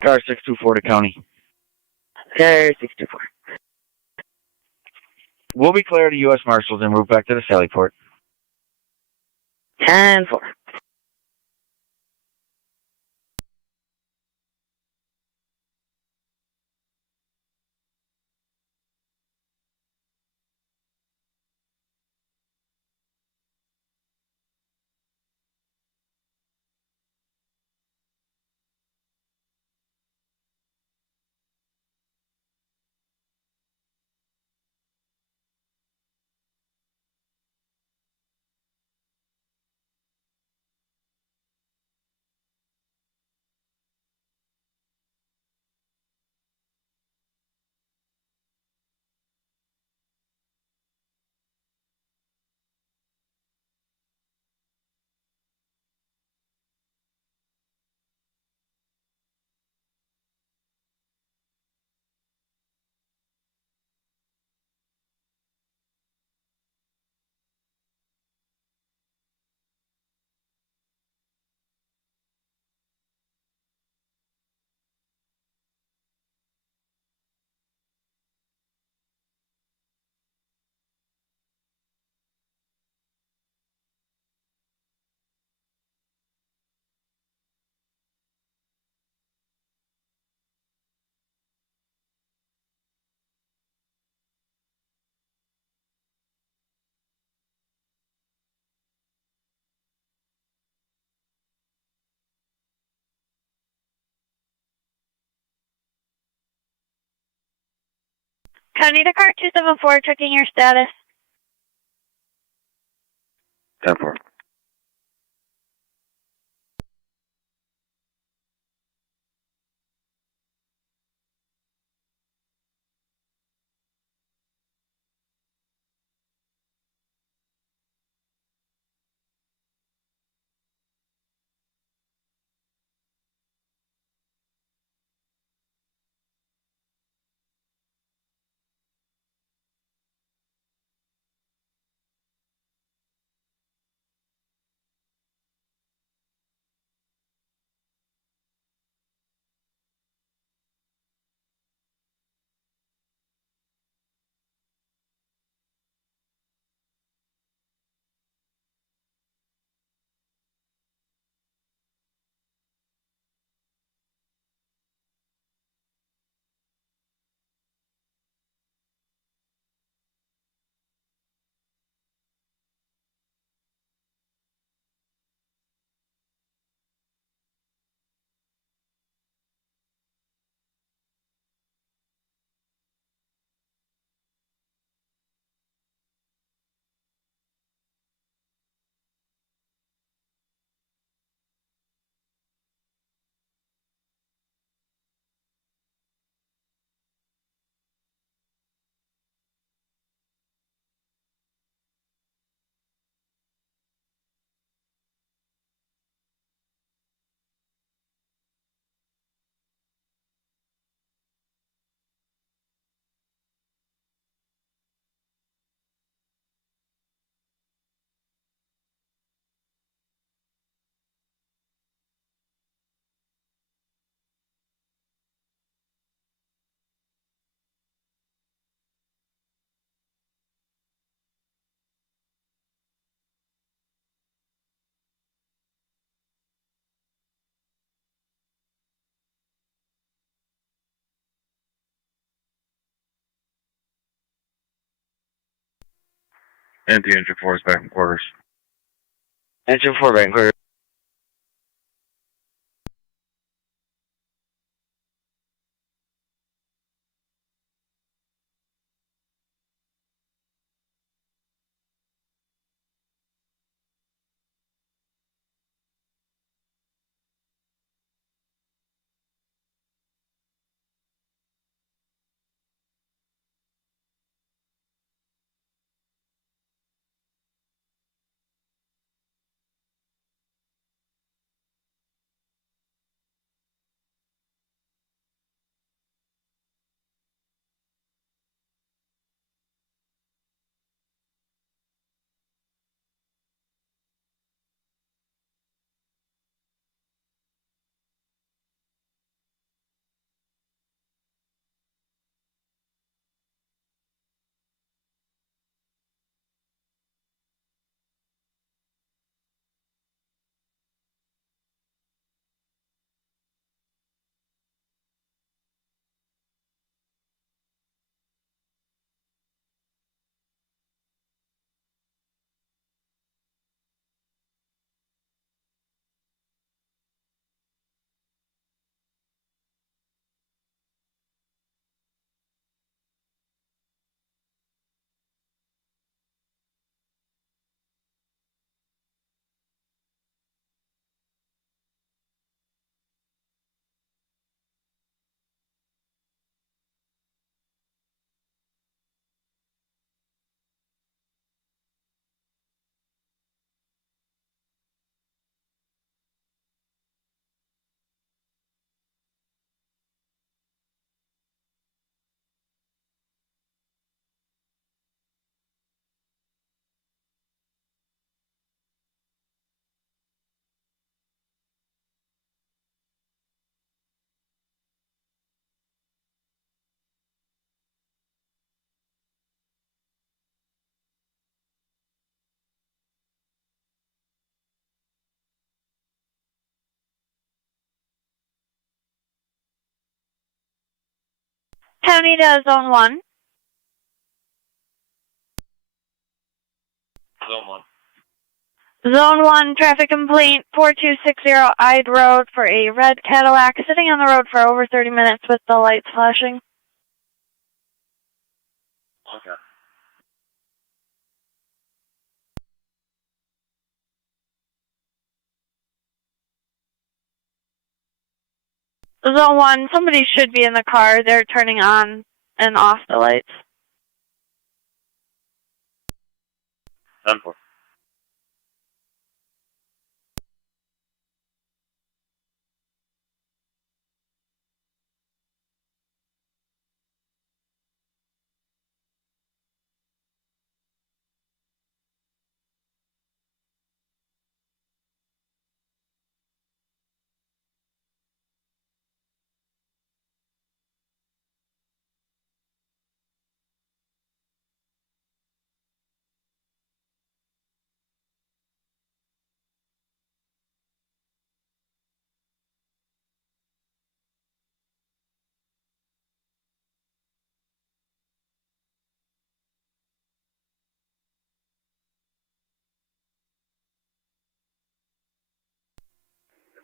Car 624 to county. Car 624. We'll be clear to U.S. Marshals and route back to the Sallyport. 10-4. County to Cart 274, checking your status. 10-4. Engine 4 is back in quarters. Engine 4 back in quarters. County to Zone 1. Zone 1. Zone 1, traffic complaint, 4260 Ide Road for a red Cadillac sitting on the road for over 30 minutes with the lights flashing. Okay. Zone 1, somebody should be in the car. They're turning on and off the lights. 10-4.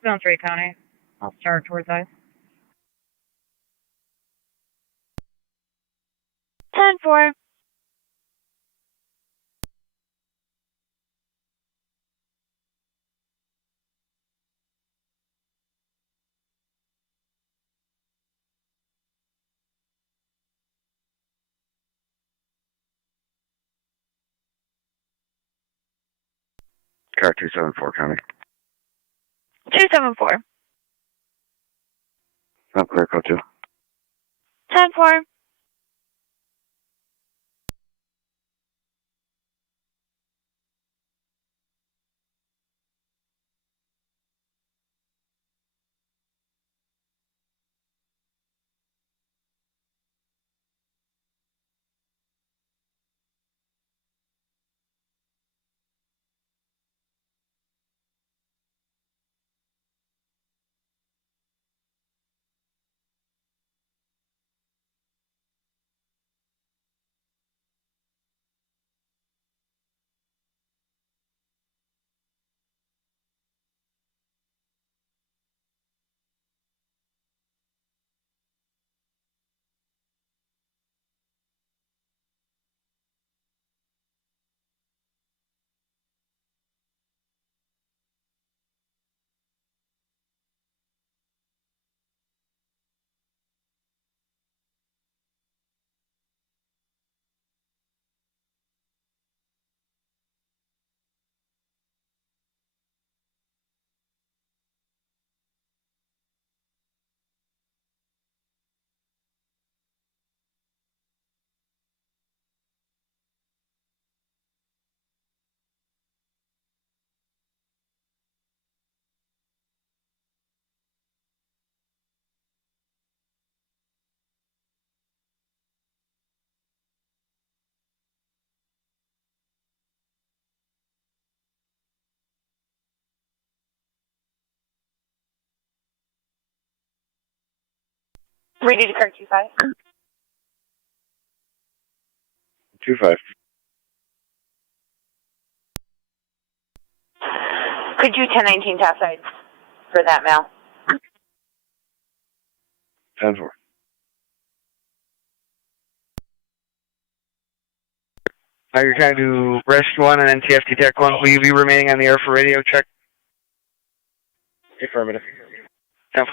Zone 3 County. I'll start towards ice. 10-4. Car 274 County. 274. Not clear, code 2. 10-4. Ready to car 25. 25. Could you 1019 top side for that mail? 10-4. You're trying to do Rescue 1 and NTFT Tech 1. Will you be remaining on the air for radio check? Affirmative. Yeah.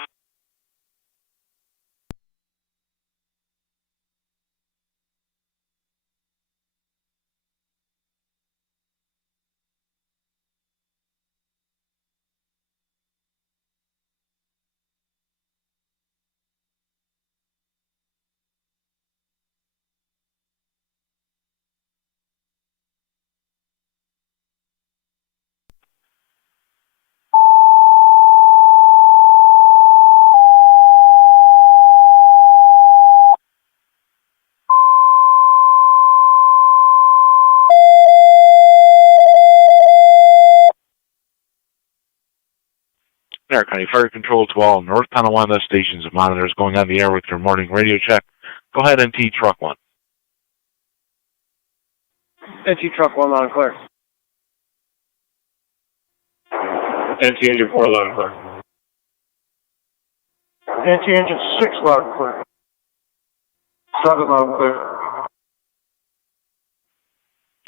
Niagara County Fire Control to all North Tonawanda stations and monitors going on the air with your morning radio check. Go ahead, NT Truck 1. NT Truck 1 loud and clear. NT Engine 4 loud and clear. NT Engine 6 loud and clear. 7 loud and clear.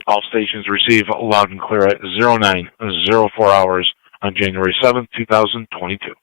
All stations receive loud and clear at 0904 hours on January 7th, 2022.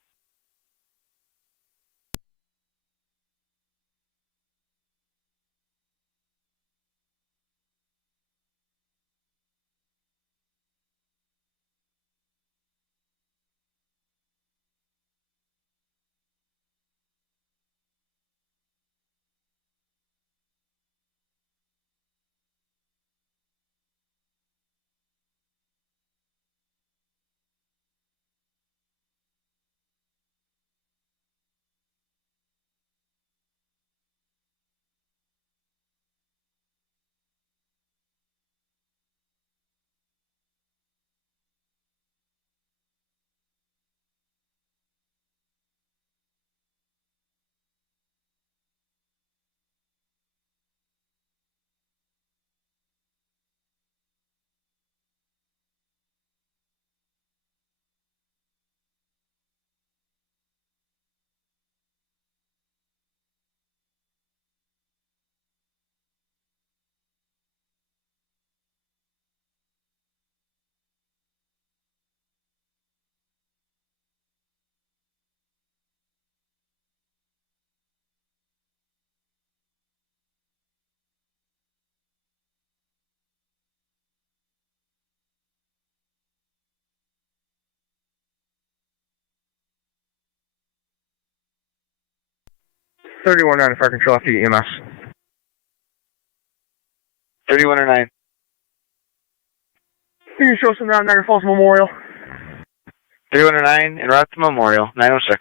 Fire control after EMS. 3109. Can you show us now Niagara Falls Memorial? 3109, en route to Memorial, 906.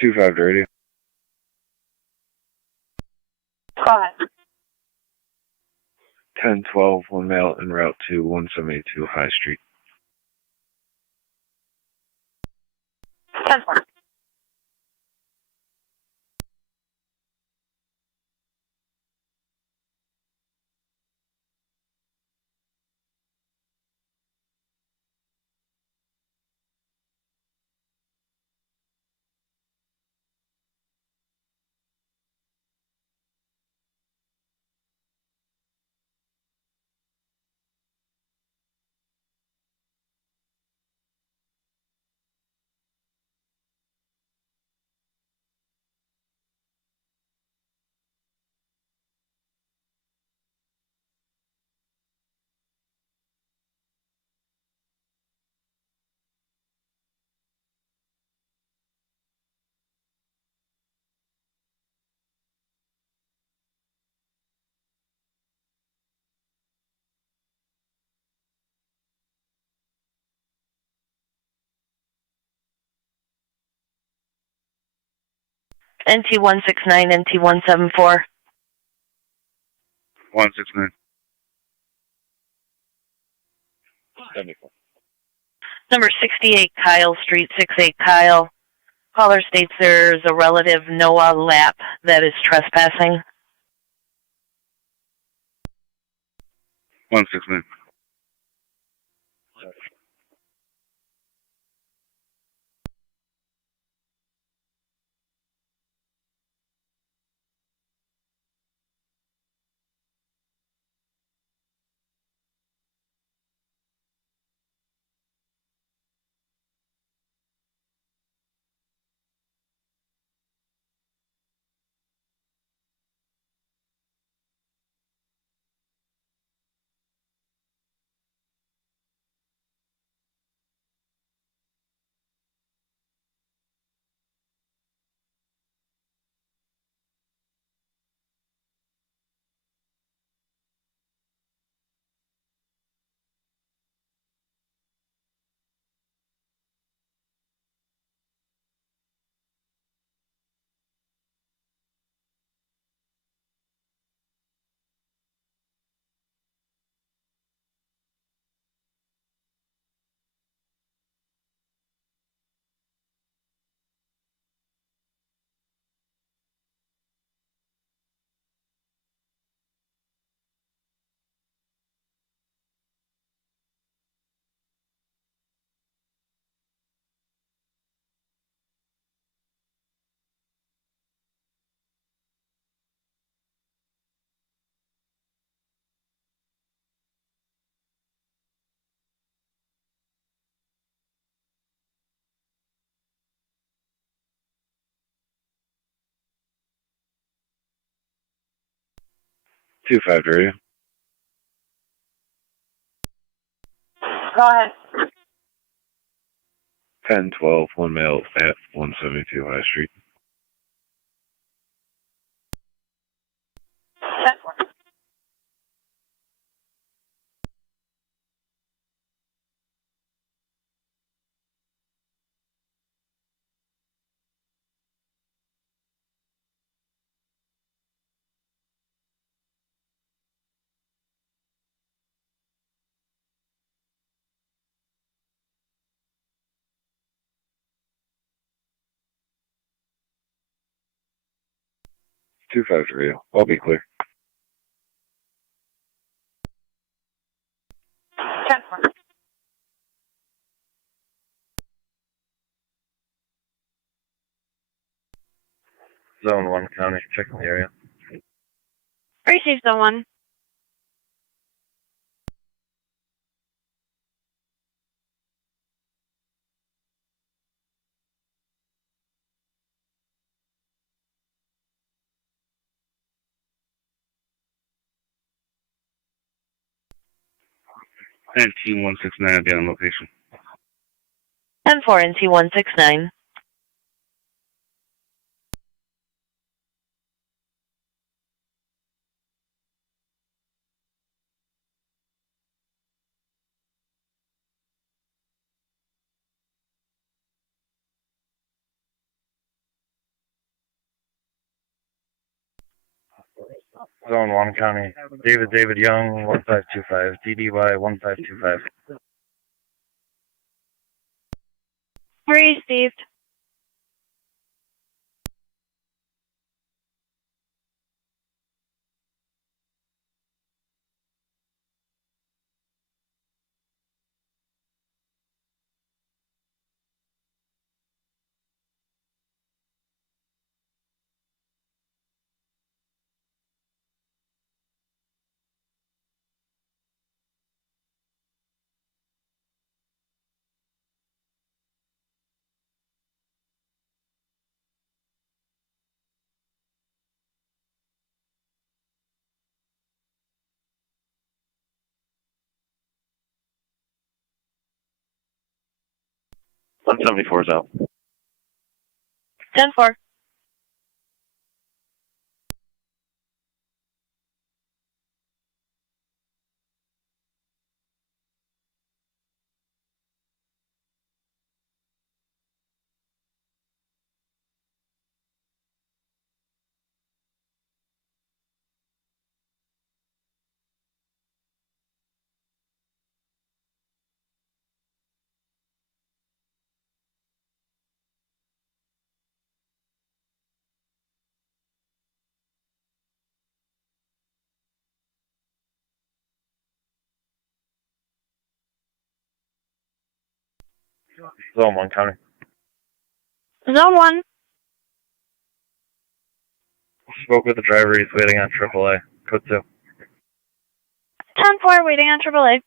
Two five to radio. Go ahead. 1012, one male en route to 172 High Street. 10-4. NT169, NT174. 169. 74. Number 68 Kyle Street, 68 Kyle. Caller states there's a relative Noah Lapp that is trespassing. 169. Two five area. Go ahead. 1012, one male at 172 High Street. Two five area. I'll be clear. 10-4. Zone 1 County, checking the area. Receive Zone 1. NT169 will be on location. 10-4 and T169. Zone 1 County, David Young, 1525, DDY 1525. Received. One 174 is out. 10-4. Zone 1 County. Zone 1. Spoke with the driver. He's waiting on AAA. Code 2. 10-4, waiting on AAA.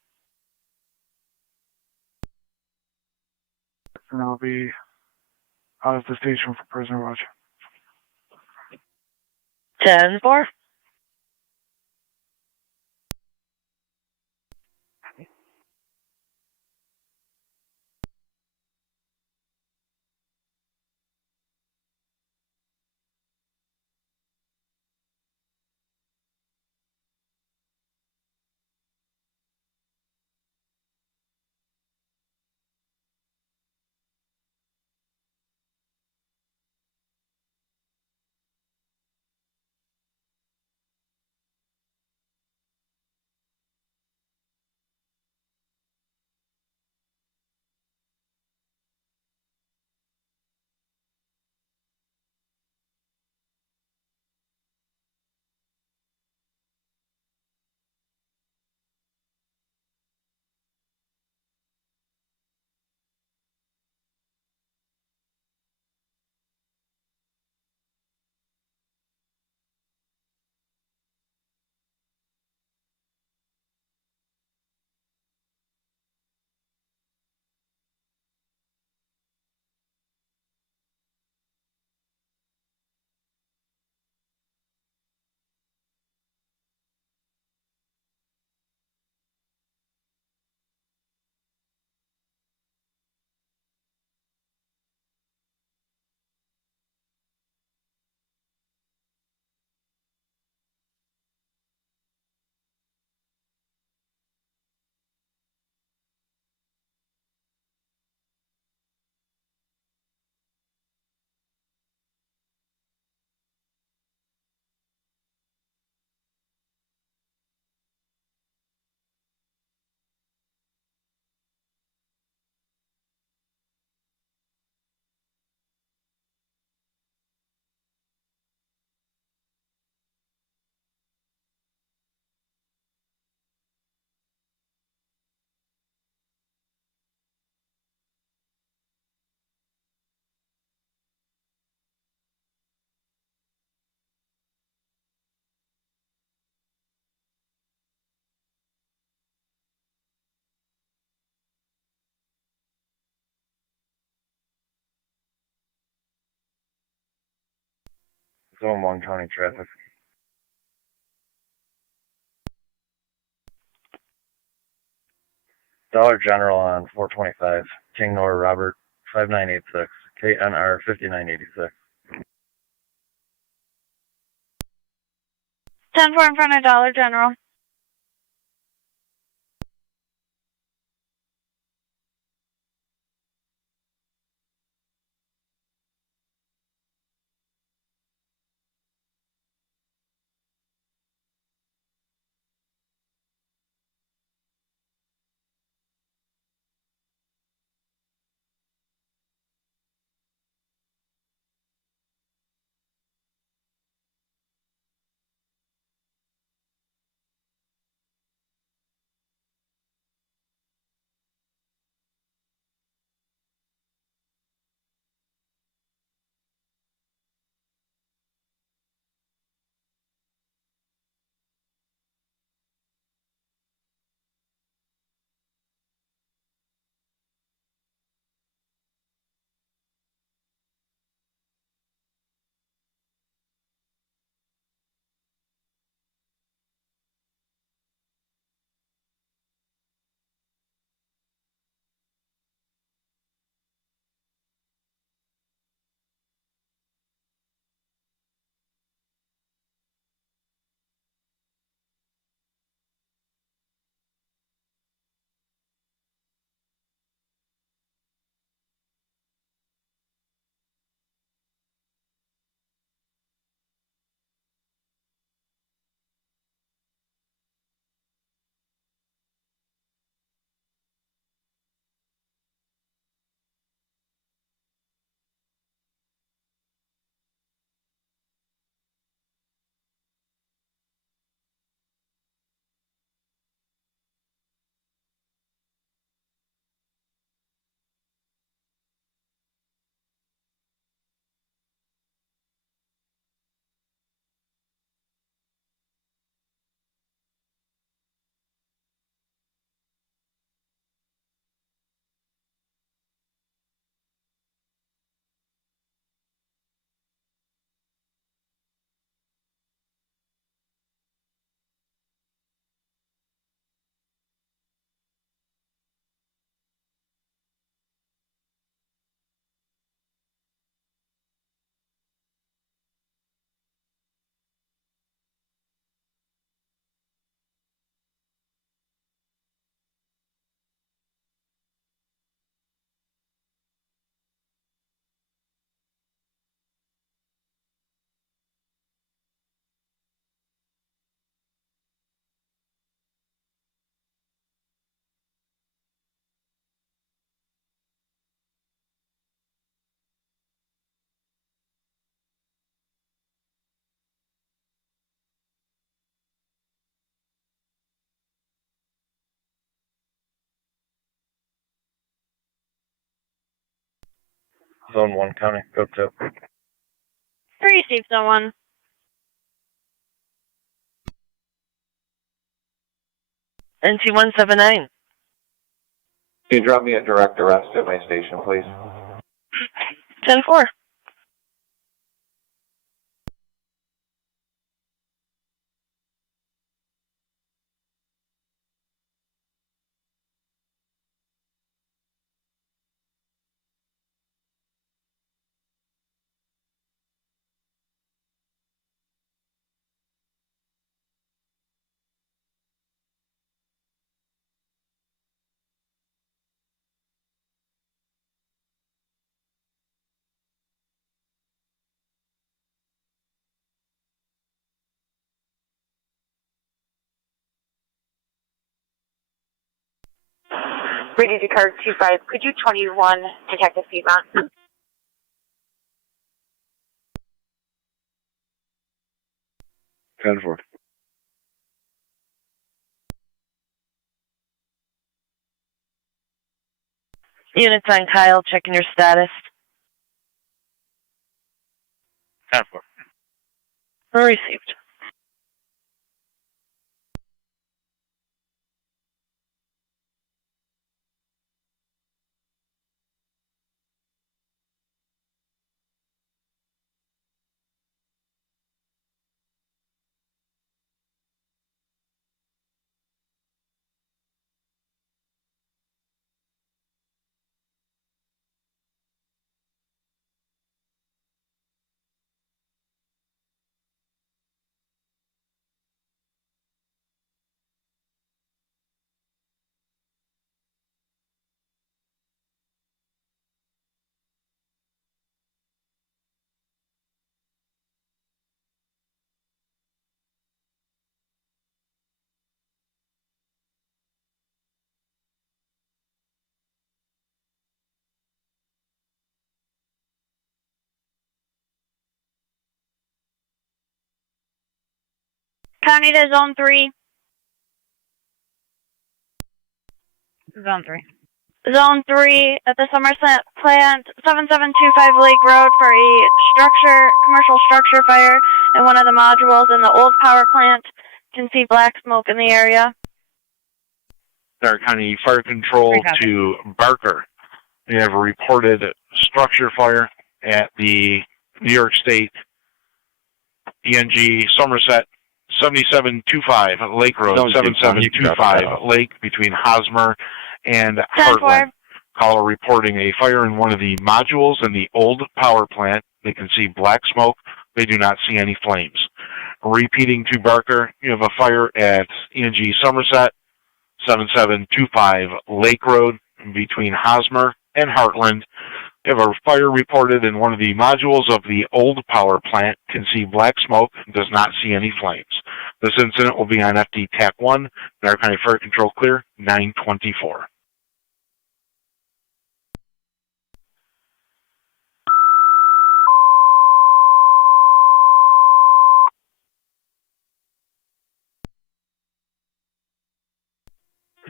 And I'll be out of the station for prisoner watch. 10-4. Zone 1 County traffic. Dollar General on 425. King Nor Robert 5986. KNR 5986. 10-4 in front of Dollar General. Zone 1 County, go tip. 3 received Zone 1. NT-179. Can you drop me a direct arrest at my station, please? 10-4. Ready to car 25. Could you 21 Detective Piedmont? Ten four. Units on Kyle, checking your status. 10-4. Received. County to Zone 3. Zone 3. Zone 3 at the Somerset plant, 7725 Lake Road for a commercial structure fire in one of the modules in the old power plant. Can see black smoke in the area. Niagara County Fire Control to Barker. We have a reported structure fire at the New York State ENG Somerset 7725 Lake Road, 7725 Lake between Hosmer and Heartland. Caller reporting a fire in one of the modules in the old power plant. They can see black smoke. They do not see any flames. Repeating to Barker, you have a fire at ENG Somerset 7725 Lake Road between Hosmer and Heartland. We have a fire reported in one of the modules of the old power plant. Can see black smoke. Does not see any flames. This incident will be on FD TAC 1. Niagara County Fire Control clear, 924.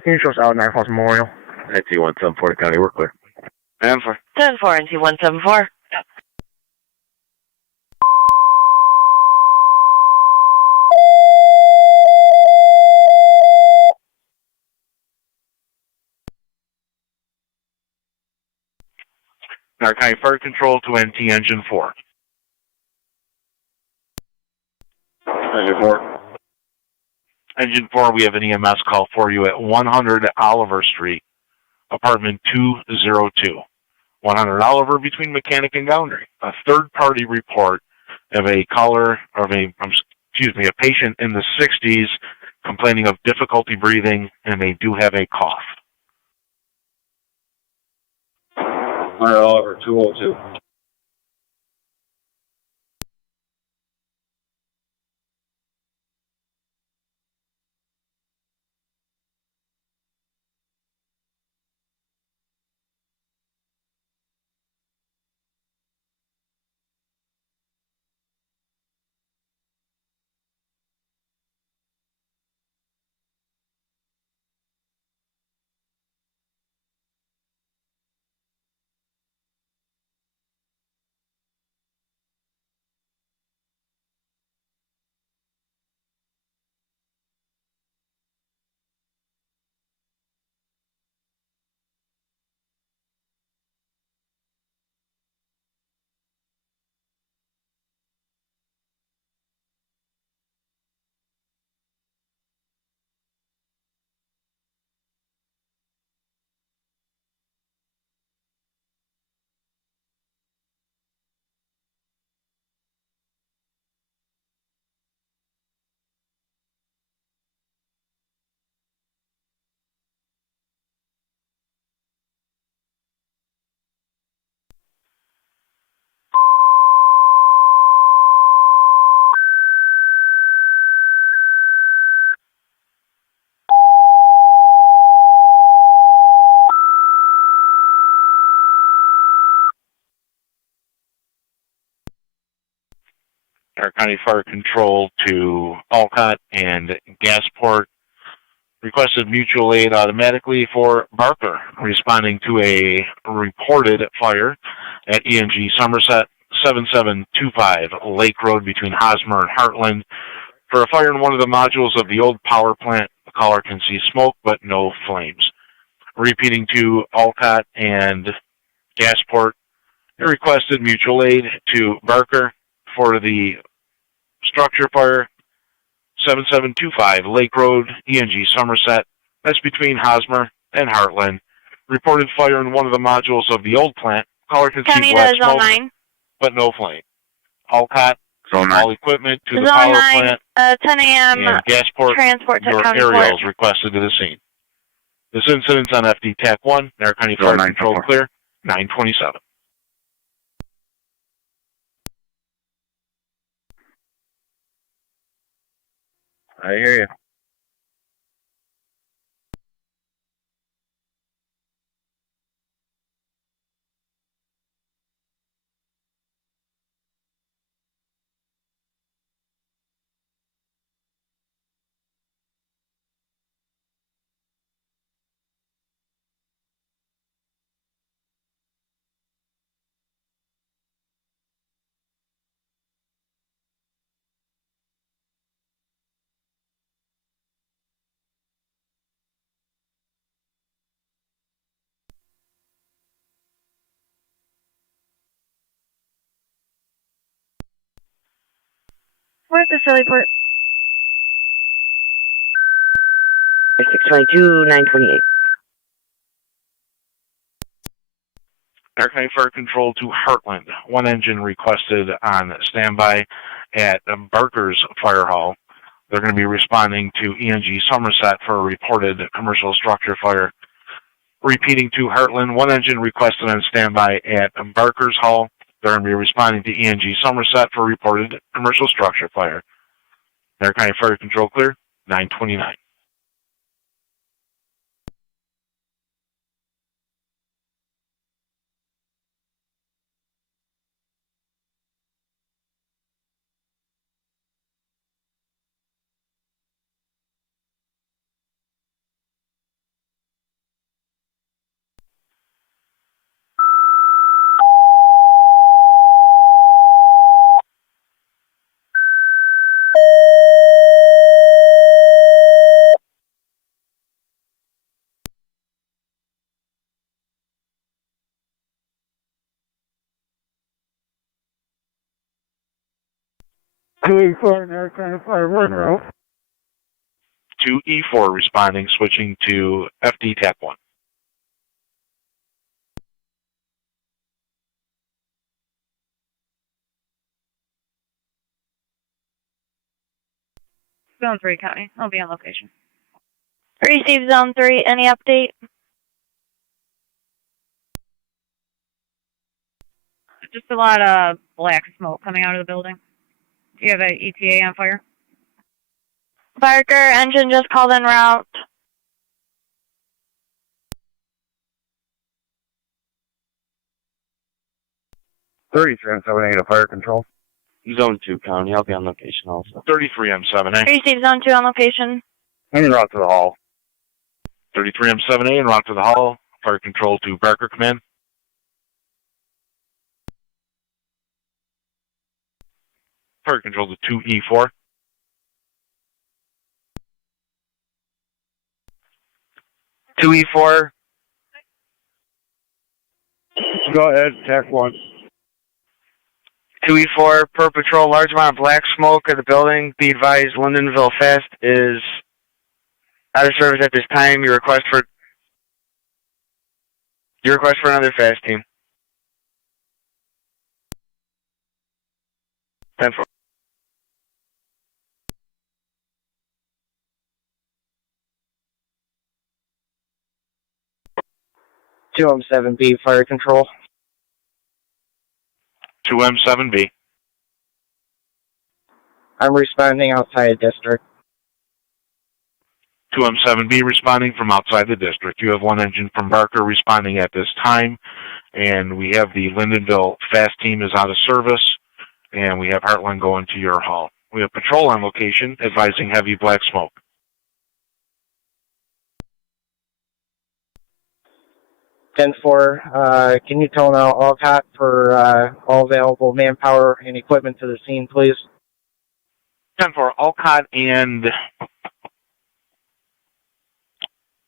Can you show us out Niagara Falls Memorial? NT-174 County, we're clear. 10-4. 10-4, NT-174. Niagara County Fire Control to NT Engine 4. Engine 4. Engine 4, we have an EMS call for you at 100 Oliver Street, apartment 202. 100 Oliver between Mechanic and Goundry. A third-party report of a patient in the 60s complaining of difficulty breathing, and they do have a cough. 100 Oliver 202. County Fire Control to Alcott and Gasport. Requested mutual aid automatically for Barker, responding to a reported fire at ENG Somerset 7725 Lake Road between Hosmer and Heartland. For a fire in one of the modules of the old power plant, the caller can see smoke but no flames. Repeating to Alcott and Gasport, they requested mutual aid to Barker for the structure fire 7725 Lake Road, ENG Somerset. That's between Hosmer and Heartland. Reported fire in one of the modules of the old plant. Caller can see black smoke, but no flame. Alcott, all equipment to the power plant. 10 a.m. And Gasport, transport to your County aerials Court. requested to the scene. This incident's on FD TAC 1. Niagara County Fire Control clear, 927. I hear you. Where's the Phillyport? 622, 928. Niagara County Fire Control to Heartland. One engine requested on standby at Barker's Fire Hall. They're going to be responding to ENG Somerset for a reported commercial structure fire. Repeating to Heartland, one engine requested on standby at Barker's Hall. They're going to be responding to ENG Somerset for a reported commercial structure fire. Niagara County Fire Control clear, 929. Niagara County Fire Route. 2E4 responding, switching to FD TAC 1. Zone 3 County. I'll be on location. Receive Zone 3. Any update? Just a lot of black smoke coming out of the building. Do you have an ETA on fire? Barker, engine just called en route. $33M78 Fire Control. Zone 2 County. I'll be on location also. 33M7A. Receive Zone 2 on location. En route to the hall. 33M7A en route to the hall. Fire Control to Barker Command. Fire Control to 2E4. Two E4. Go ahead, TAC 1. 2E4, per patrol, large amount of black smoke at the building. Be advised, Lindenville Fast is out of service at this time. Your request for another fast team. 10-4. M7B Fire Control. 2M7B. I'm responding outside district. 2M7B responding from outside the district. You have one engine from Barker responding at this time, and we have the Lindenville Fast Team is out of service. and we have Heartland going to your hall. We have patrol on location advising heavy black smoke. 10-4, can you tone out Alcott for all available manpower and equipment to the scene, please? 10-4, Alcott and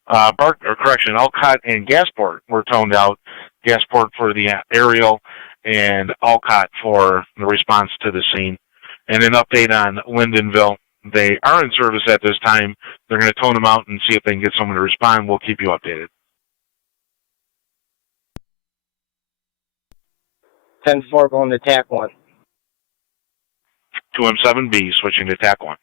Alcott and Gasport were toned out. Gasport for the aerial and Alcott for the response to the scene. And an update on Lindenville. They are in service at this time. They're going to tone them out and see if they can get someone to respond. We'll keep you updated. 10-4 going to TAC 1. 2M7B switching to TAC 1.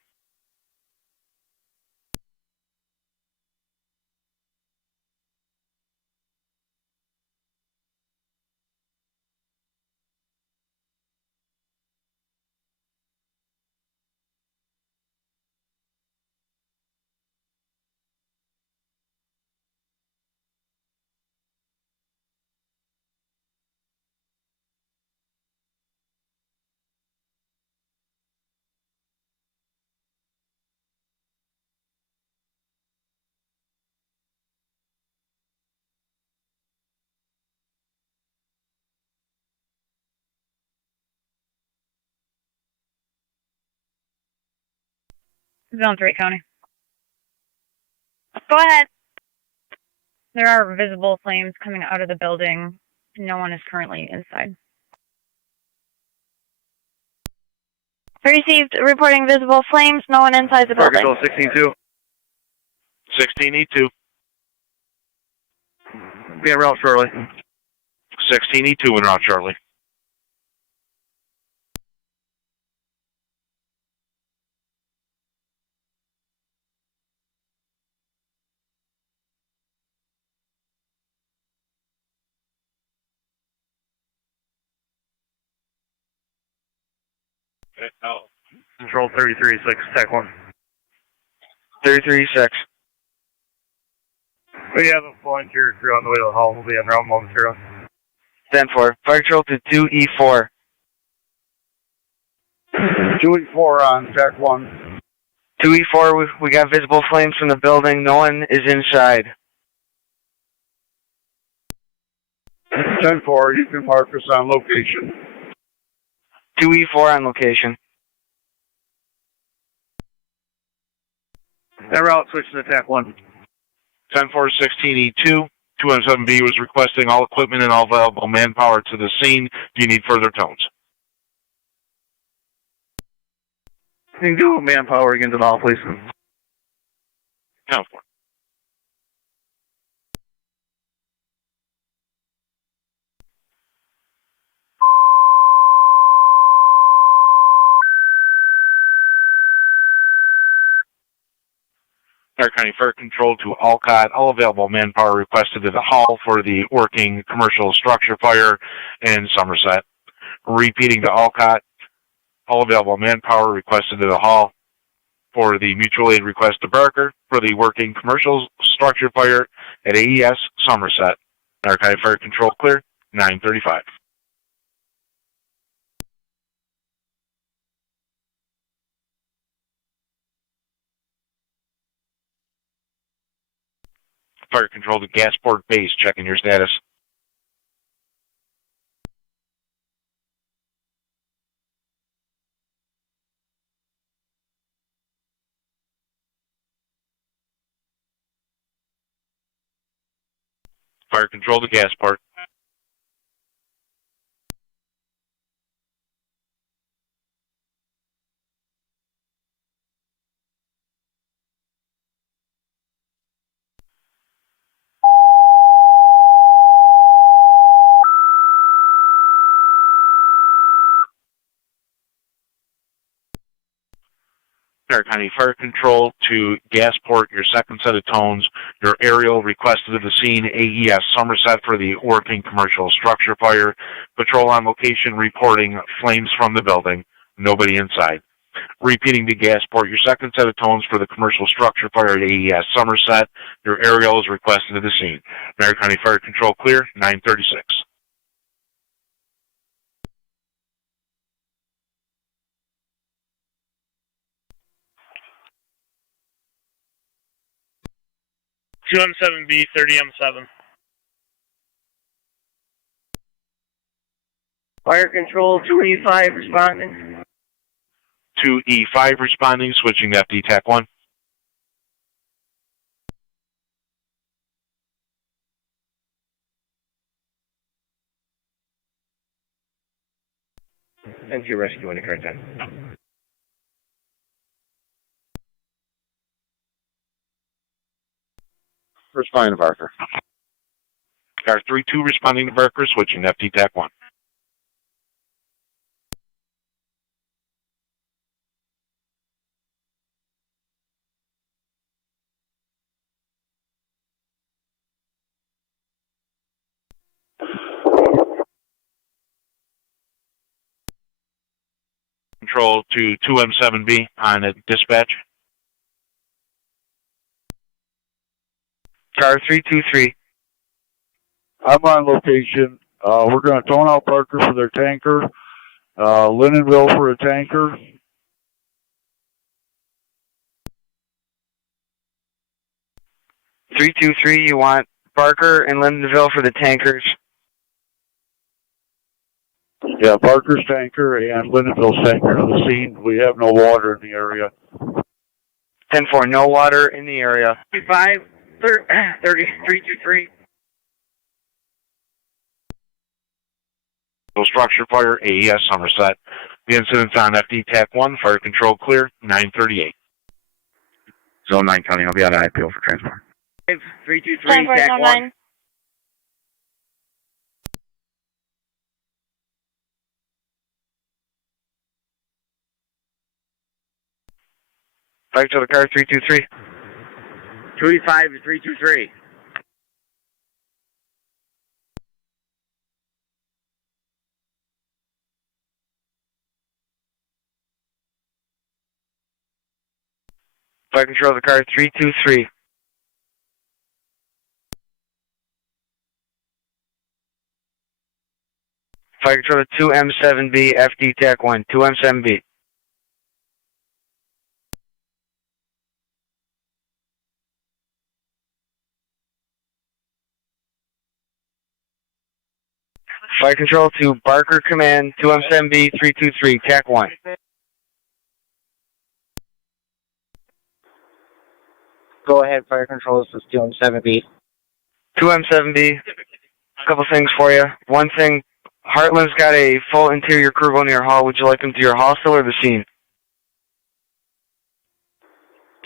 Zone 3, County. Go ahead. There are visible flames coming out of the building. No one is currently inside. Received reporting visible flames. No one inside the building. Control 16-2. 16E2. Be en route shortly. 16E2 en route shortly. Control 33-6, TAC 1. 33-6. We have a volunteer crew on the way to the hall. We'll be en route momentarily. 10-4. Fire control to 2E4. 2E4 on TAC 1. 2E4, we got visible flames from the building. No one is inside. 10-4, you can mark us on location. 2E4 on location. En route, switch to TAC 1. 10-4, 16E2. 2M7B was requesting all equipment and all available manpower to the scene. Do you need further tones? You can do manpower again to the hall, please. 10-4. Stark County Fire Control to Alcott. All available manpower requested at the hall for the working commercial structure fire in Somerset. Repeating to Alcott. All available manpower requested at the hall for the mutual aid request to Barker for the working commercial structure fire at AES Somerset. Stark County Fire Control clear. 9:35. Fire Control to Gasport Base, checking your status. Fire Control to Gasport. Stark County Fire Control to Gasport, your second set of tones. Your aerial requested at the scene, AES Somerset for the working commercial structure fire. Patrol on location reporting flames from the building. Nobody inside. Repeating to Gasport, your second set of tones for the commercial structure fire at AES Somerset. Your aerial is requested at the scene. Stark County Fire Control clear, 9:36. 2M7B, 30M7. Fire control, 2E5 responding. 2E5 responding, switching to FD TAC 1. Enter your rescue on the current time. Responding to Barker. Car 3-2 responding to Barker, switching to FD TAC 1. Control to 2M7B on a dispatch. Car 323. I'm on location. We're going to tone out Barker for their tanker, Lindenville for a tanker. Three two three. You want Barker and Lindenville for the tankers. Yeah, Barker's tanker and Lindenville's tanker to the scene. We have no water in the area. 10-4. No water in the area. 5, 323. Structure fire, AES Somerset. The incident's on FD TAC 1, fire control clear, 938. Zone 9 County, I'll be on IPO for transport. 323, TAC 1. Back to the car 323. 2E5 to 323. Fire control the car 323. Fire control the 2M7B, FD TAC 1, 2M7B. Fire control to Barker Command, 2M7B, 323, TAC 1. Go ahead, fire control, this is 2M7B. 2M7B, a couple things for you. One thing, Heartland's got a full interior crew going to your hall. Would you like them to your hostel or the scene?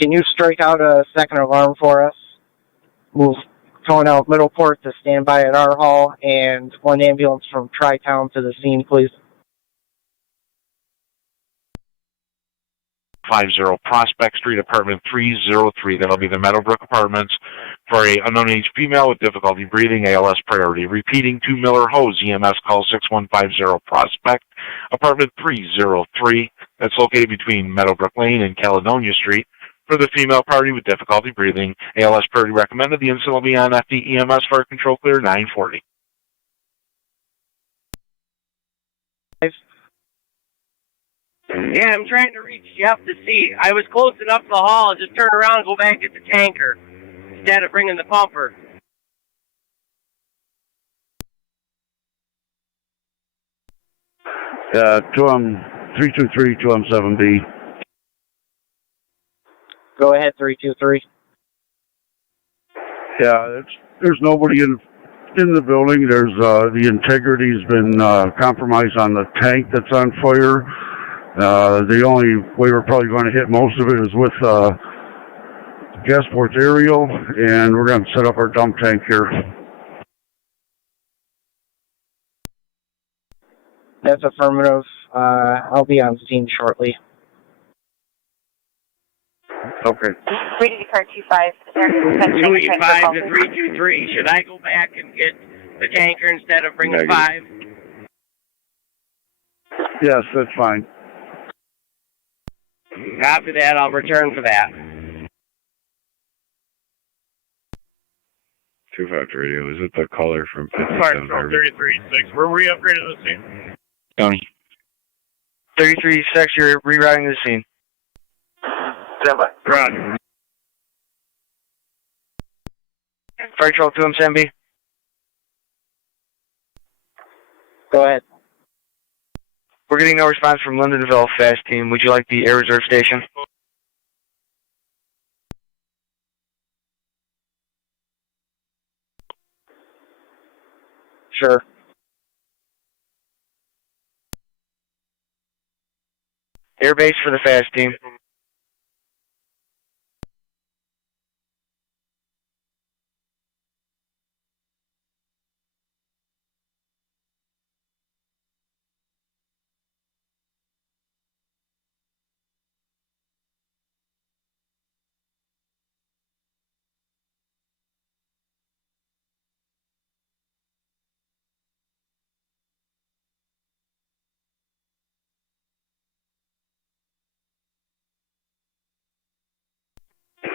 Can you strike out a second alarm for us? Move tone out Middleport to stand by at our hall, and one ambulance from Tri-Town to the scene, please. 50 Prospect Street, apartment 303. That'll be the Meadowbrook Apartments for a unknown age female with difficulty breathing, ALS priority. Repeating to Miller Hose, EMS call 6150 Prospect, apartment 303. That's located between Meadowbrook Lane and Caledonia Street. For the female party with difficulty breathing, ALS priority recommended. The incident will be on FD EMS fire control clear 940. Yeah, I'm trying to reach Jeff to see. I was close enough to the hall, just turn around and go back at the tanker instead of bringing the pumper. Yeah, 323, 2M7B. Go ahead, 323. Yeah, there's nobody in the building. There's the integrity's been compromised on the tank that's on fire. The only way we're probably going to hit most of it is with Gasport aerial, and we're going to set up our dump tank here. That's affirmative. I'll be on scene shortly. Okay. Reading to car 25. 2E5 to 323. Should I go back and get the tanker instead of bringing 5? Yes, that's fine. After that, I'll return for that. 25 radio. Is it the caller from Fire 57? control 33-6. We're re-upgraded the scene. Tony. 33-6, you're rerouting the scene. Stand by. Roger. Fire Patrol 2M7B. Go ahead. We're getting no response from Lindenville Fast Team. Would you like the Air Reserve Station? Sure. Air Base for the Fast Team.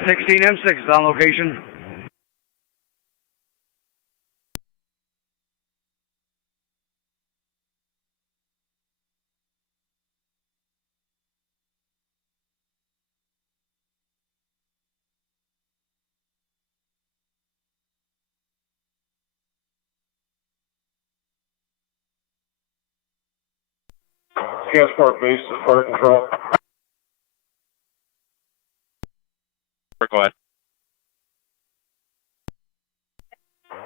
M6 is on location. Transport base to fire control. Go ahead.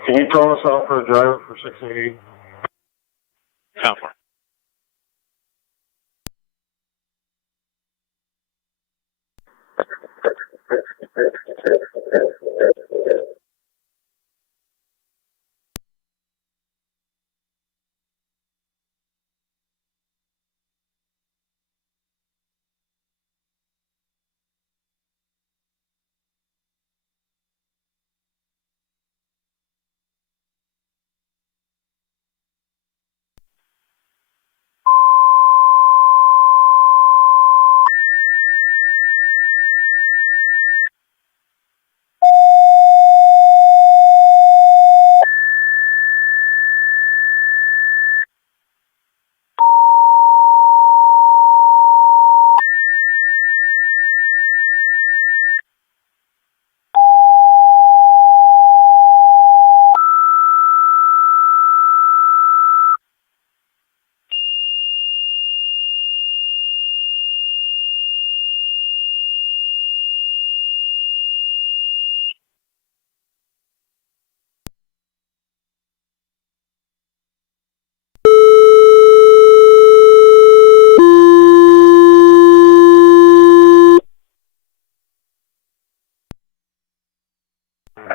Can you throw us out for a driver for 680? Count for.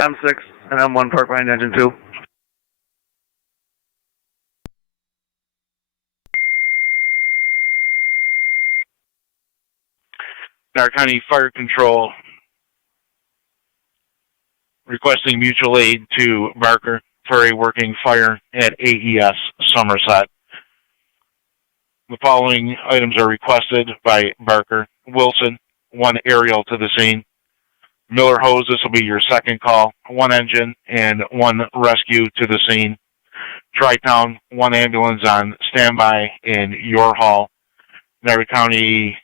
M6 and M1 park behind engine 2. Niagara County Fire Control requesting mutual aid to Barker for a working fire at AES Somerset. The following items are requested by Barker. Wilson, 1 aerial to the scene. Miller Hose, this will be your second call. 1 engine and 1 rescue to the scene. Tri-Town, 1 ambulance on standby in your hall. Niagara County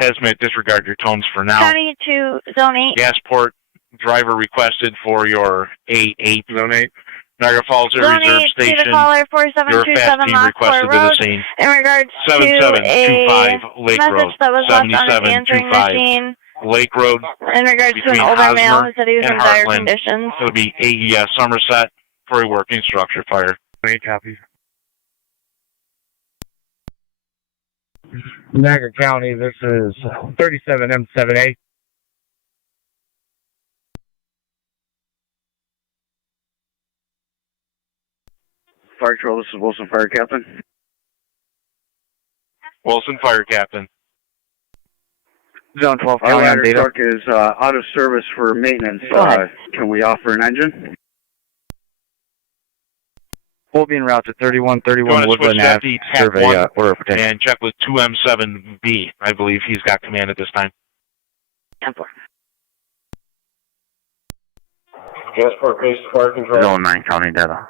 Hazmat, disregard your tones for now. County to Zone 8. Gasport, driver requested for your A8. Zone 8. Niagara Falls Air Zone Reserve 8 Station. to the caller Your fast 4727 team Lockport requested to Road the scene. in regards to 7725 Lake message Road. that was left on an answering 7725 machine Lake Road. in regards to an between older male Hosmer who said he was in and dire Heartland. conditions. It'll be AES Somerset for a working structure fire. 8 copies. Niagara County, this is 37M7A. Fire Patrol, this is Wilson Fire Captain. Wilson Fire Captain. Zone 12 Our County on ladder data. truck is out of service for maintenance. Go ahead. Can we offer an engine? We'll be en route to You 3131 want to Woodland switch that Ave. to TAC Survey 1 order of protection. and check with 2M7B. I believe he's got command at this time. Gasport base to fire control. Zone 9 County data.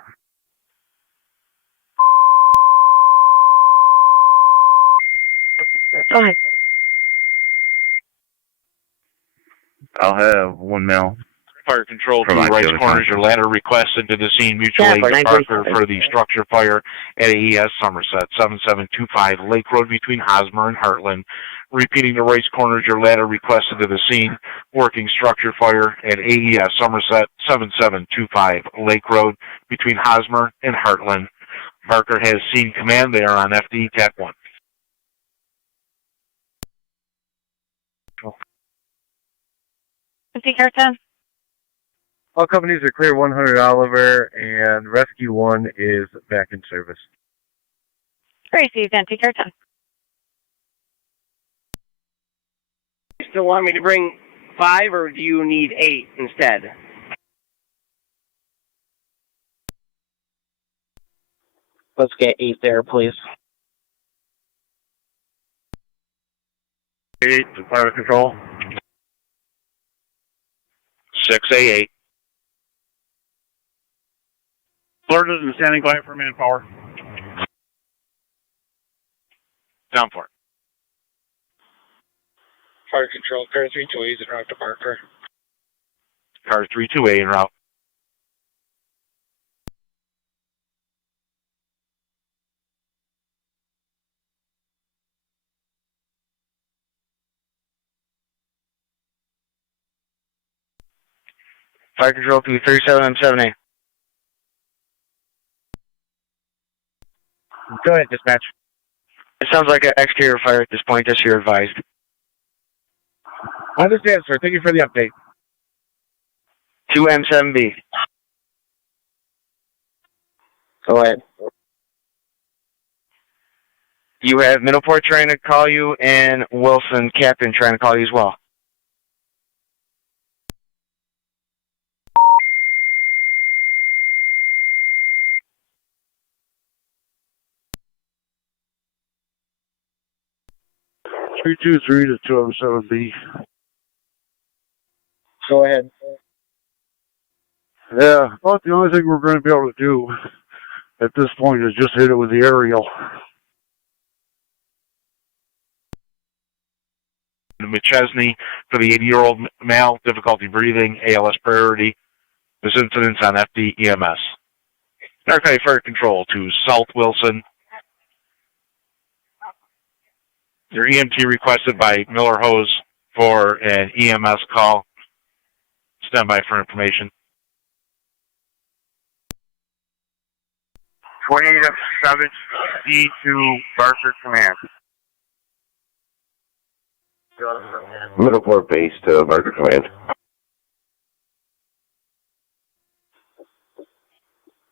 Go ahead. I'll have 1 male. Fire control to Provide Rice the other Corners. Your ladder request into the scene. Mutual aid to Parker for the structure fire at AES Somerset. 7725 Lake Road between Hosmer and Heartland. Repeating to Rice Corners. Your ladder request into the scene. Working structure fire at AES Somerset. 7725 Lake Road between Hosmer and Heartland. Parker has seen command. They are on FD TAC 1. Car 10. All companies are clear 100 Oliver, and Rescue 1 is back in service. Gracie, Venti Car 10. You still want me to bring 5, or do you need 8 instead? Let's get 8 there, please. 8 to fire control. 6A8. Alerted and standing by for manpower. Down for it. Fire control, car 32A is en route to Parker. Car 32A en route. Fire control to 37M7A. Go ahead, dispatch. It sounds like an exterior fire at this point, just you're advised. I understand, sir. Thank you for the update. 2M7B. Go ahead. You have Middleport trying to call you and Wilson Captain trying to call you as well. Three two three to 207B. Go ahead. Yeah, about the only thing we're going to be able to do at this point is just hit it with the aerial. McChesney for the 80-year-old male, difficulty breathing, ALS priority. This incident's on FD EMS. Narcotic Fire Control to South Wilson. Your EMT requested by Miller Hose for an EMS call. Stand by for information. 28F7D to Barker Command. Middleport base to Barker Command.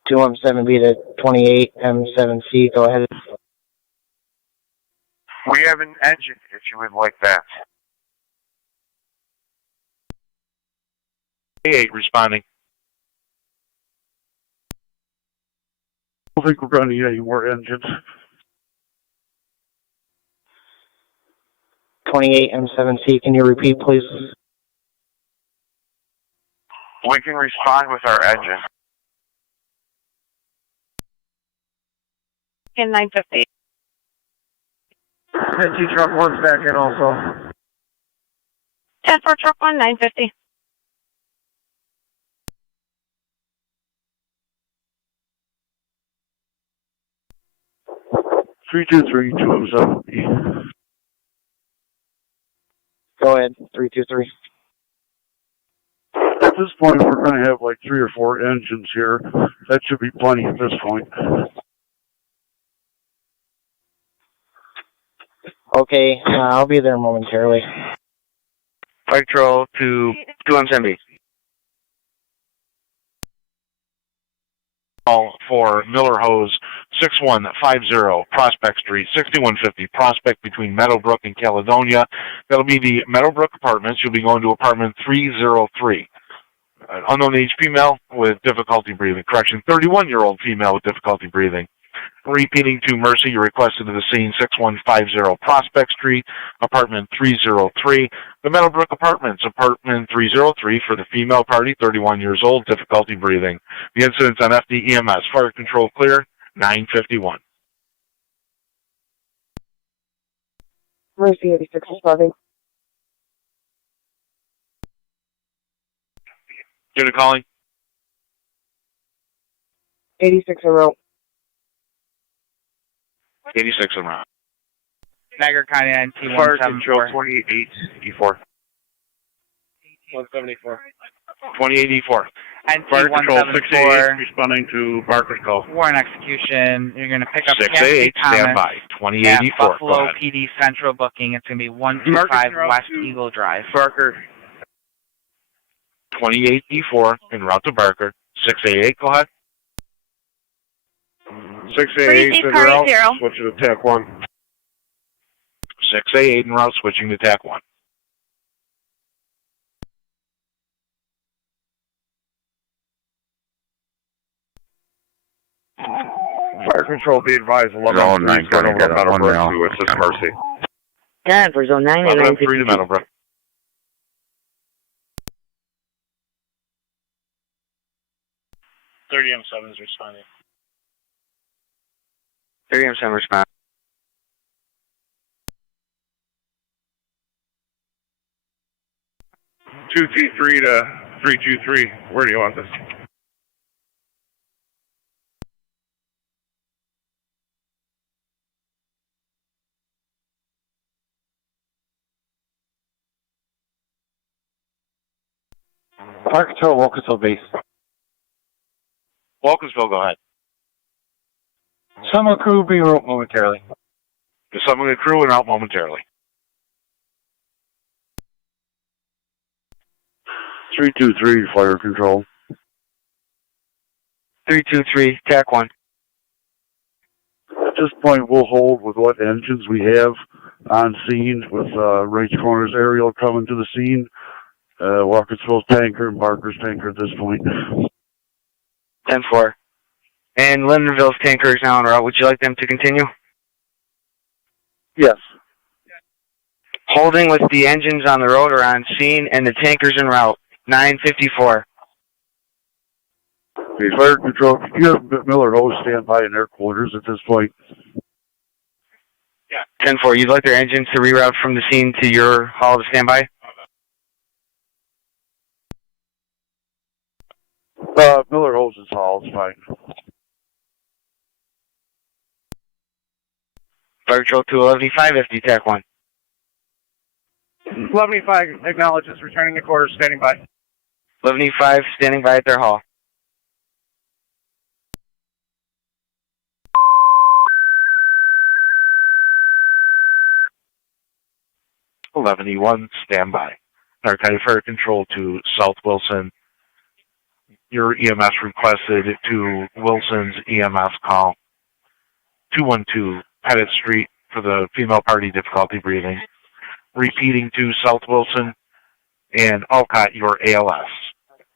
2M7B to 28M7C. Go ahead. We have an engine if you would like that. 8 responding. I don't think we're going to need any more engines. 28M7C. Can you repeat, please? We can respond with our engine. In 950. NT truck 1's back in also. 10 for truck 1, 950. Three two three 207B. Go ahead. 323. At this point, we're going to have like 3 or 4 engines here. That should be plenty at this point. Okay, I'll be there momentarily. Fire control to 2M7B. Call for Miller Hose 6150 Prospect Street, 6150 Prospect between Meadowbrook and Caledonia. That'll be the Meadowbrook Apartments. You'll be going to apartment 303. An unknown age female with difficulty breathing. Correction, 31-year-old female with difficulty breathing. Repeating to Mercy, you requested to the scene 6150 Prospect Street, apartment 303. The Meadowbrook Apartments, apartment 303 for the female party, 31 years old, difficulty breathing. The incident's on FD EMS. Fire control clear, 951. Mercy 86 responding. Unit calling. 86 en route. 86 en route. Niagara County NT Fire control 28E4. 174. 28E4. NT Fire control 688 174. responding to Barker's call. Warrant execution. You're going to pick up 688, Thomas stand by. at 28E4. Buffalo PD Central booking. It's going to be 125 West Eagle Drive. Barker. 28E4 en route to Barker. 688, go ahead. 688 en route, switching to TAC 1. 688 en route, switching to TAC 1. Fire control, be advised, 11 3 going over to Middleport to assist Mercy. God, for zone 9 and 11 3 to 952. Middleport.30M7 is responding. 30M7 respond. Two T3 to 323. Where do you want this? Fire control, Wilkinsville base. Wilkinsville, go ahead. Some of the crew will be en route momentarily. The summon crew and out momentarily. 323, fire control. 323, TAC 1. At this point, we'll hold with what engines we have on scene with Rage Corner's aerial coming to the scene. Walkersville's tanker and Barker's tanker at this point. 10-4. And Lindenville's tanker is now en route. Would you like them to continue? Yes. Holding with the engines on the road or on scene and the tankers en route. 954. Okay, fire control, you have Miller Hose stand by in their quarters at this point. Yeah. 10-4. You'd like their engines to reroute from the scene to your hall to stand by? Miller Hose's hall is fine. Fire control to 1185 FD TAC 1. 1185 acknowledges returning to quarters, standing by. 1185 standing by at their hall. E1, stand by. Narcotic Fire Control to South Wilson. Your EMS requested to Wilson's EMS call. 212 Pettit Street for the female party difficulty breathing. Repeating to South Wilson and Alcott, your ALS.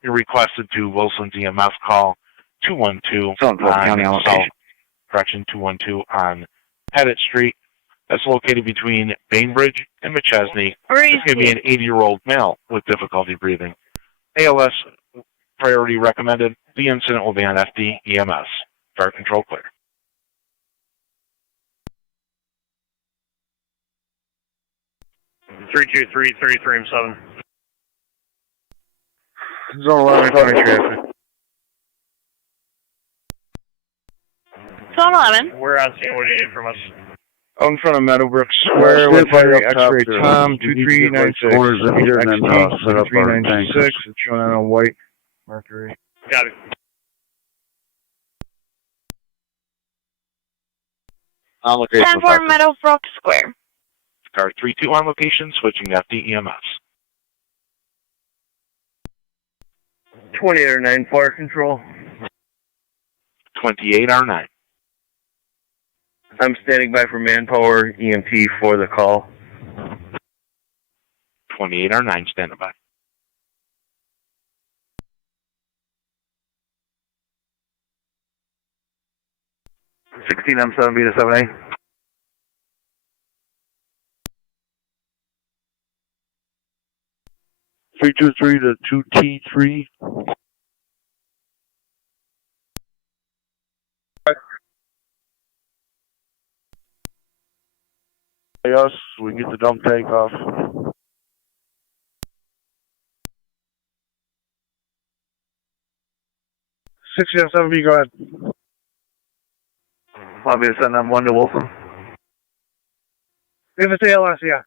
You're requested to Wilson's EMS call 212 on South, correction 212 on Pettit Street. That's located between Bainbridge and McChesney. It's going to be an 80-year-old male with difficulty breathing. ALS priority recommended. The incident will be on FD EMS. Fire control clear. Three two three 33M7. Zone 11, coming traffic. Zone 11. We're on scene. What do you need from us? Out in front of Meadowbrook Square, with X-ray Tom, 2396, corners in here, and then set up our 2396, it's showing on a white Mercury. Got it. On location. 10-4 Meadowbrook Square. Car 32 on location, switching to FD EMS. 2809 fire control. 28R9. I'm standing by for Manpower EMT for the call. 28R9 standing by. M7B to 7A. Three two three to 2T3. Us, we can get the dump tank off. 67B, go ahead. Lobby to send them 1 to Wilson. If it's ALS, yeah.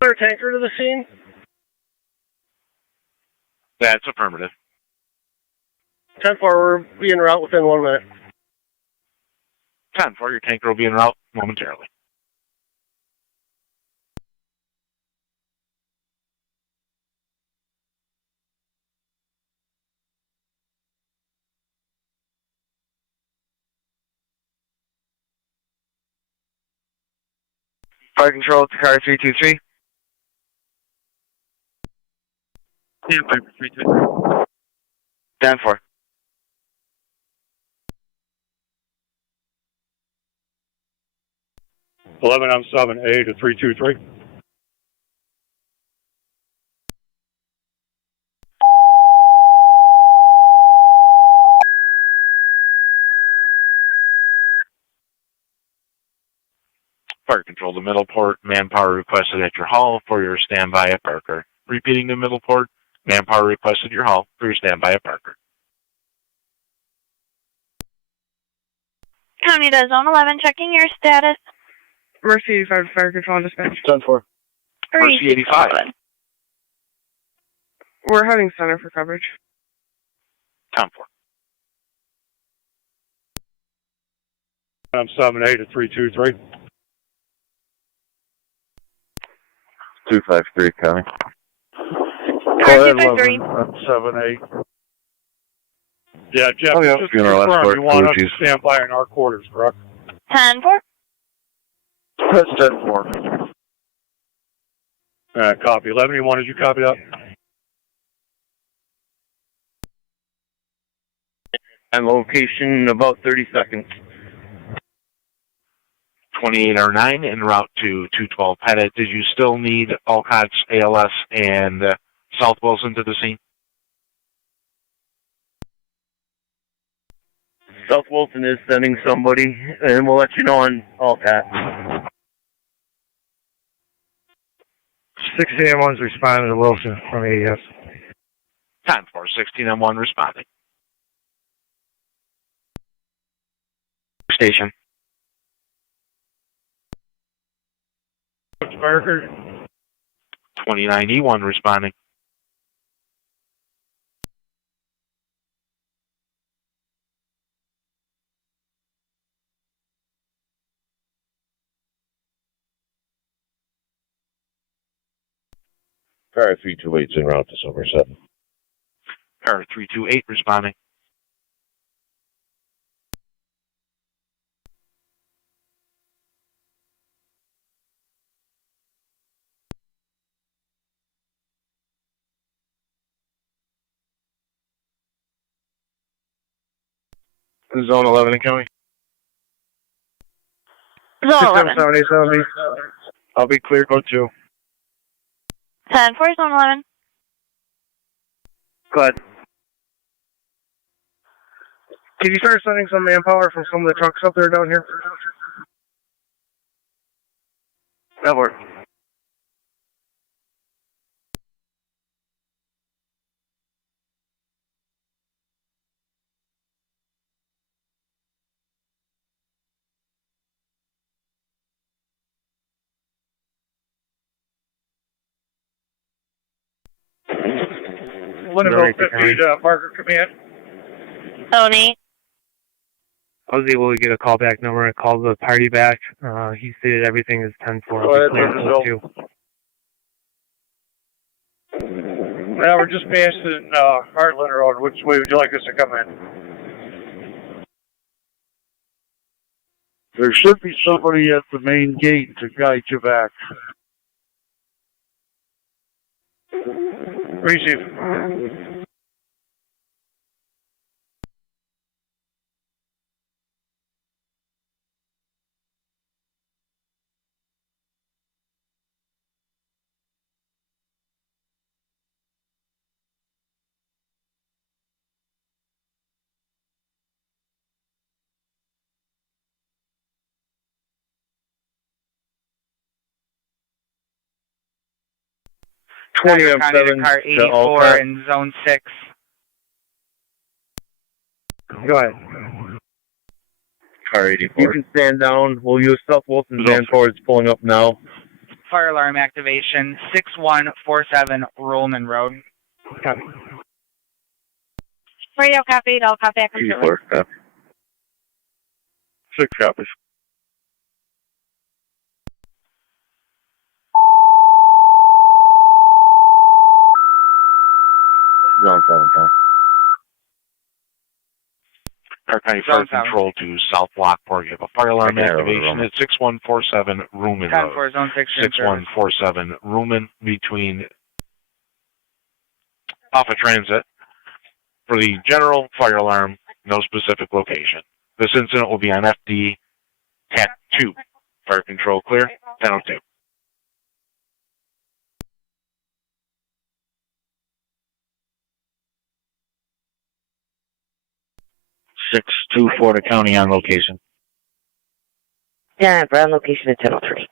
Clear tanker to the scene? That's affirmative. 10-4, we're being route within 1 minute. 10-4, your tanker will be en route momentarily. Fire control to car 323. Yeah, 533. Down 4. I'm 7A to 323. Fire control to Middleport. Manpower requested at your hall for your standby at Parker. Repeating to Middleport. Manpower requested your hall for your standby at Parker. County to Zone 11, checking your status. Mercy 85 Fire Control Dispatch. 10-4. Mercy 85. We're heading center for coverage. 10-4. I'm 7A to 323. 253, County. Car 253. I'm 7-8. Yeah, Jeff, Oh, yeah. just Funeral confirm escort, you want us apologies. to stand by in our quarters, correct? 10-4. That's 10-4. Copy. 11, you wanted you copy that? And location about 30 seconds. 2809 en route to 212 Pettit. Did you still need Alcott's, ALS, and South Wilson to the scene? South Wilson is sending somebody, and we'll let you know on all that. 16M1's responding to Wilson from AES. 10-4, 16M1 responding. Station. Parker. 29E1 responding. Car 328's en route to Somerset. Car 328 responding. Zone 11 in County. Zone 11. 6778. I'll be clear, go 2. 10-4, Zone 11. Go ahead. Can you start sending some manpower from some of the trucks up there down here? That works. Lindenville 50 to Parker Command. Tony. I was able to get a callback number and call the party back. He stated everything is 10-4. Go ahead, Lindenville. Yeah, we're just passing Heartland Road. Which way would you like us to come in? There should be somebody at the main gate to guide you back. Receive. 20 Niagara County to M7 car to 84 Alcott. in zone 6. Go ahead. Car 84. You can stand down. We'll use South Wilson Manpower. It's pulling up now. Fire alarm activation 6147 Rollman Road. Copy. Radio copied. I'll copy back from shortly. 84, copy. 6 copies. Zone 7, Tom. Our County Fire Control to South Lockport. You have a fire alarm activation at 6147 Rumen 10 Road. for zone 6. 6147 Rumen between off of transit. For the general fire alarm, no specific location. This incident will be on FD TAC 2. Fire Control clear, 10:02. Six two Florida County on location. Yeah, we're on location at 10:03.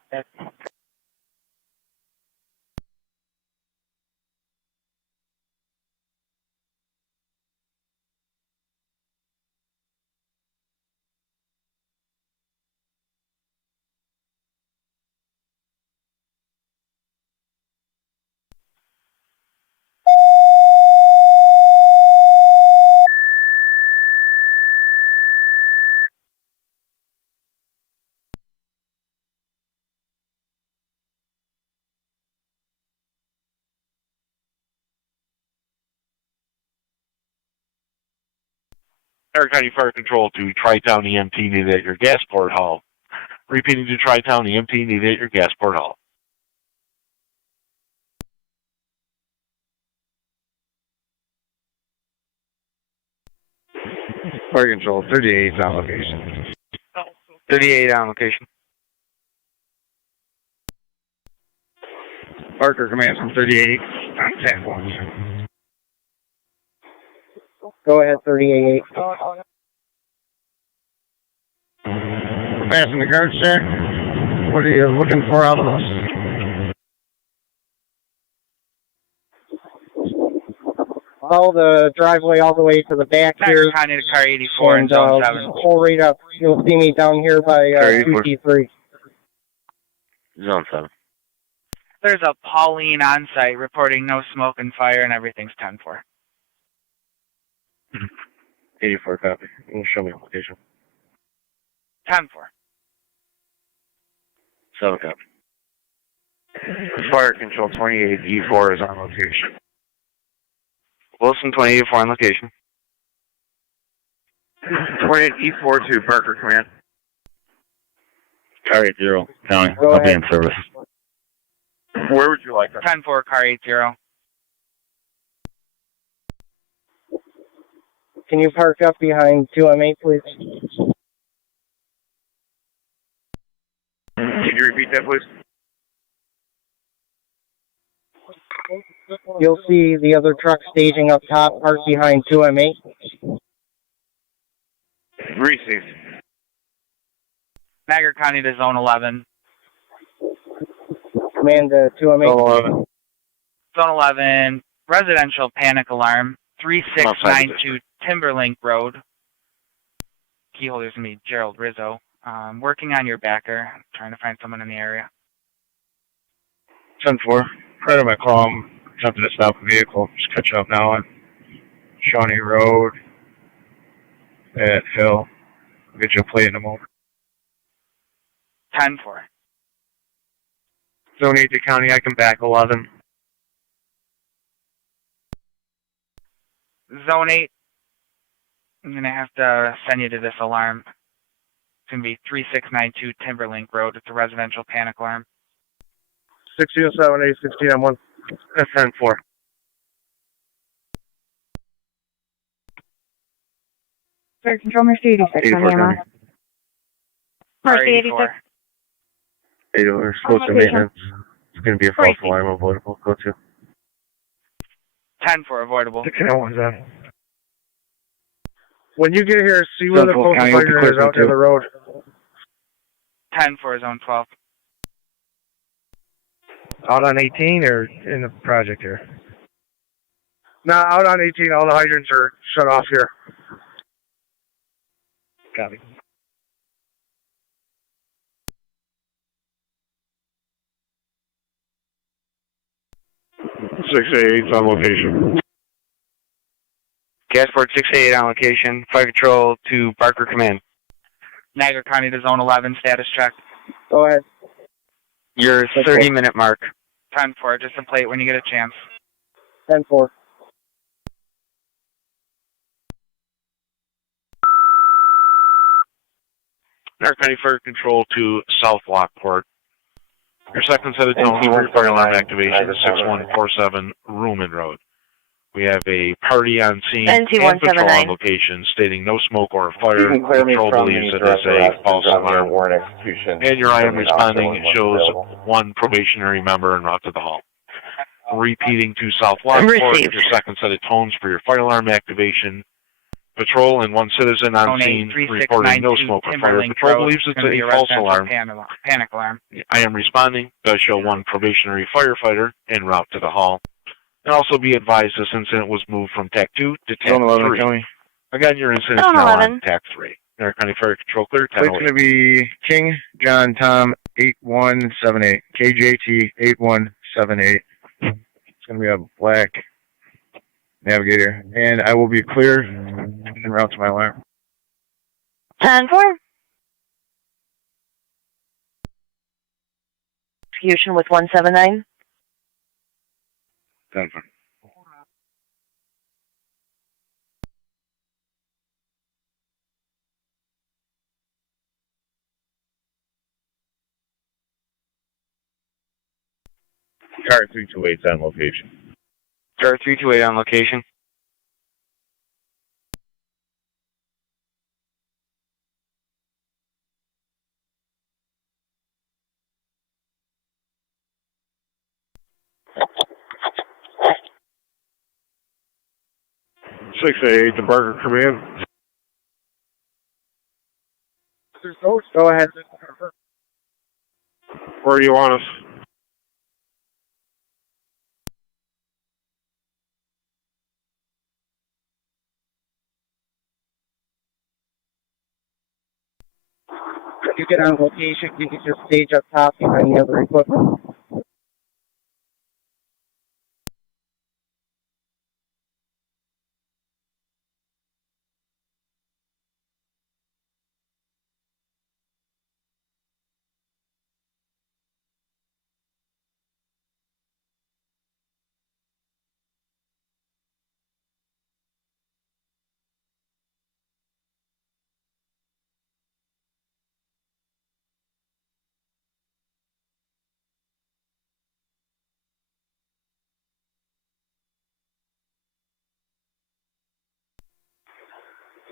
Niagara County Fire Control to Tri-Town EMT needed at your Gasport Hall. Repeating to Tri-Town EMT needed at your Gasport Hall. Fire Control, 38 on location. 38 on location. Parker commands from 38 on TAC 1. Go ahead, 38. Passing the guard, sir. What are you looking for out of us? Follow the driveway all the way to the back here. Niagara County to car 84 in zone 7. Pull right up. You'll see me down here by 2T3. Zone 7. There's a Pauline on site reporting no smoke and fire, and everything's 10-4. 84 copy. You can show me location. 10-4. 7 copy. Fire Control 28 E4 is on location. Wilson 28 on location. 28 E4 to Parker Command. Car 80 County. Go I'll be ahead. in service. Where would you like us? 10-4 car 80. Can you park up behind 2M8, please? Can you repeat that, please? You'll see the other truck staging up top, parked behind 2M8. Received. Niagara County to zone 11. Command 2M8. Zone 11. Zone 11, residential panic alarm, 3692 Timberlink Road. Keyholder's going to be Gerald Rizzo. Working on your backer. I'm trying to find someone in the area. 10-4. Right on my call. I'm attempting to stop a vehicle. Just catching up now on Shawnee Road at Hill. I'll get you a plate in a moment. 10-4. Zone 8 to County, I come back 11. Zone 8, I'm going to have to send you to this alarm. It's going to be 3692 Timberlink Road. It's a residential panic alarm. 1607, 816 on 1. That's 10-4. Fire Control, Mercy 86 on the MR. Mercy 86. 84, close to maintenance. It's going to be a false alarm avoidable. Go to. 10-4 avoidable. When you get here, see where the postal finder is out near the road. 10-4 zone 12. Out on 18 or in the project here? No, out on 18. All the hydrants are shut off here. Copy. 688 on location. Gasport 688 on location. Fire control to Barker Command. Niagara County to Zone 11, status check. Go ahead. Your 30-minute mark. 10-4, just a plate when you get a chance. 10-4. Niagara County Fire Control to South Lockport. Your second set of tones for your fire alarm activation, 6147 Ruman Road. We have a party on scene and patrol on location stating no smoke or fire. Patrol believes it is a false alarm. Warrant execution. And your IM responding shows one probationary member en route to the hall. Repeating to South Lockport, your second set of tones for your fire alarm activation. Patrol and one citizen on scene reporting no smoke or fire. Patrol believes it's a false alarm. Panic alarm. I am responding does show one probationary firefighter en route to the hall. And also be advised this incident was moved from TAC 2 to TAC 3. Again, your incident is now on TAC 3. Niagara County Fire Control clear. It's going to be King John Tom 8178. KJT 8178. It's going to be a black Navigator. And I will be clear en route to my alarm. 10-4. Execution with 179. 10-4. Car 328 on location. Car 328 on location. Six eight to Barker Command. Go ahead. Where do you want us? You get on location, you can just stage up top behind the other equipment.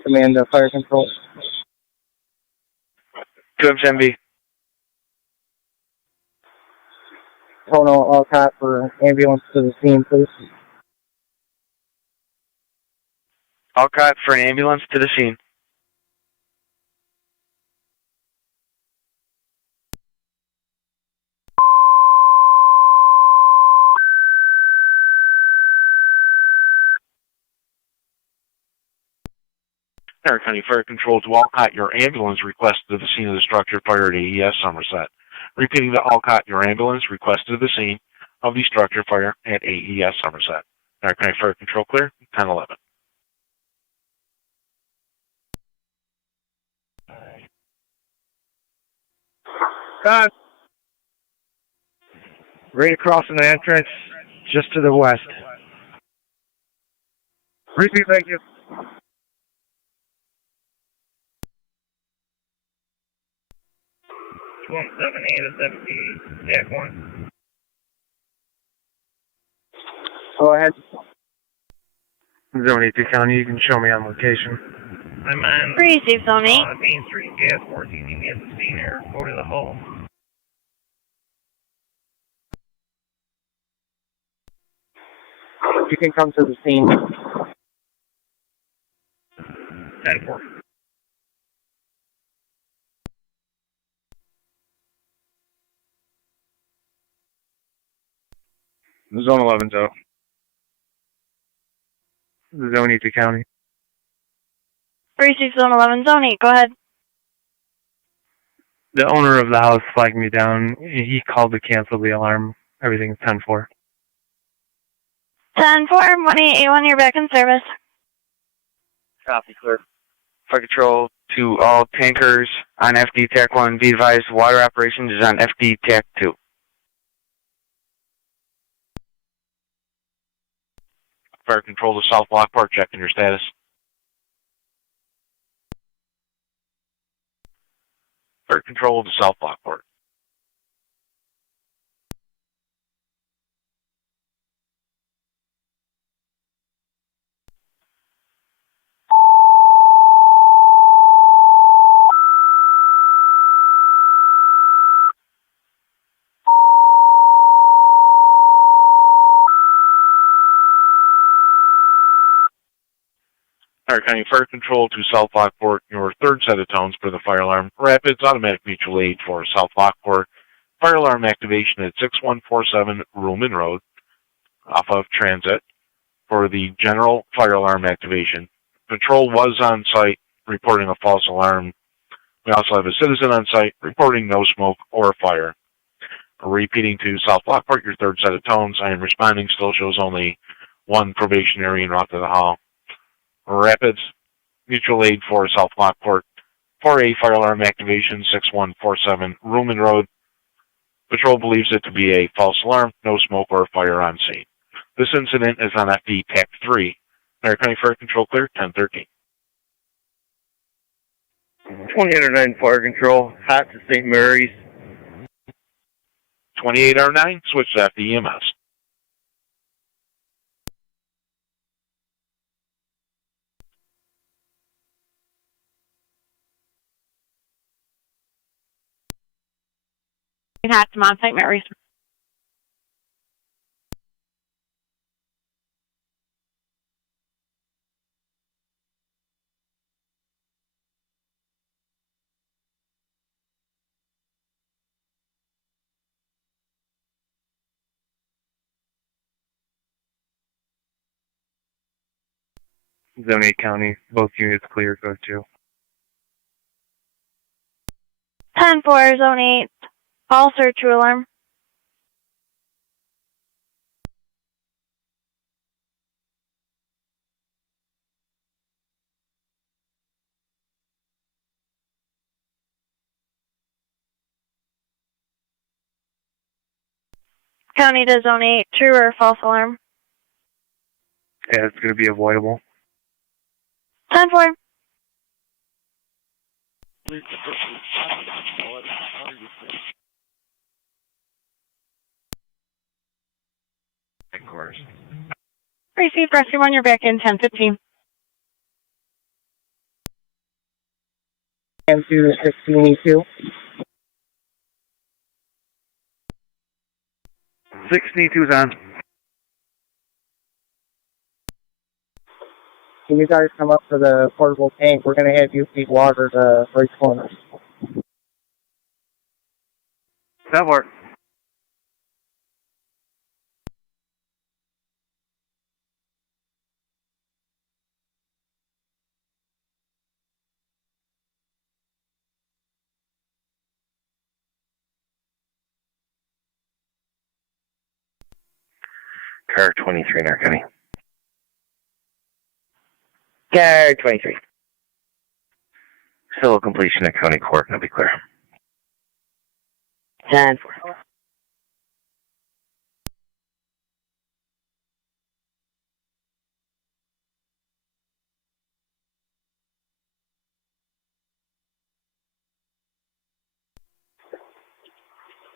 Command fire control. 2MB. Tono Alcott for ambulance to the scene, please. Alcott for an ambulance to the scene. Niagara County Fire Control to Alcott, your ambulance requested to the scene of the structure fire at AES Somerset. Repeating to Alcott, your ambulance requested to the scene of the structure fire at AES Somerset. Niagara County Fire Control clear, 10-11. God. Right across from the entrance, just to the west. Repeat, thank you. One 78 to 78, TAC 1. Go ahead. Zone 82 County, you can show me on location. I'm on. Receive Zone 8. Main Street, gas 14, you get the scene here. Go to the hole. You can come to the scene. 10-4. Zone 11's out. Zone 8 to county. 36 Zone 11, Zone 8, go ahead. The owner of the house flagged me down. He called to cancel the alarm. Everything's 10-4. 10-4, 1881, you're back in service. Copy, clear. Fire control to all tankers on FD TAC 1. Be advised, water operations is on FD TAC 2. Fire control to South Lockport, checking your status. Fire control to South Lockport. Stark County Fire Control to South Lockport, your third set of tones for the fire alarm. Rapids automatic mutual aid for South Lockport. Fire alarm activation at 6147 Ruhlman Road off of Transit for the general fire alarm activation. Patrol was on site reporting a false alarm. We also have a citizen on site reporting no smoke or fire. Repeating to South Lockport, your third set of tones. I am responding, still shows only one probationary en route to the hall. Rapids, mutual aid for South Lockport. 4A fire alarm activation, 6147 Ruhlman Road. Patrol believes it to be a false alarm, no smoke or fire on scene. This incident is on FD TAC 3. Stark County Fire Control clear, 1013. 2809 Fire Control, hot to St. Mary's. 28R9, switch to FD EMS. Hot to Mount St. Mary's. Zone 8 County, both units clear, go to. 10-4, Zone 8. All search to alarm. County to Zone 8, true or false alarm? Yeah, it's going to be avoidable. 10-4. Of course. Received, rescue 1, you're back in 1015. And to 16E2. 16E2's on. Can you guys come up to the portable tank? We're going to have you feed water to right corners. That works. Car 23 in our county. Car 23. Still completion at county court, and I'll be clear. 10-4.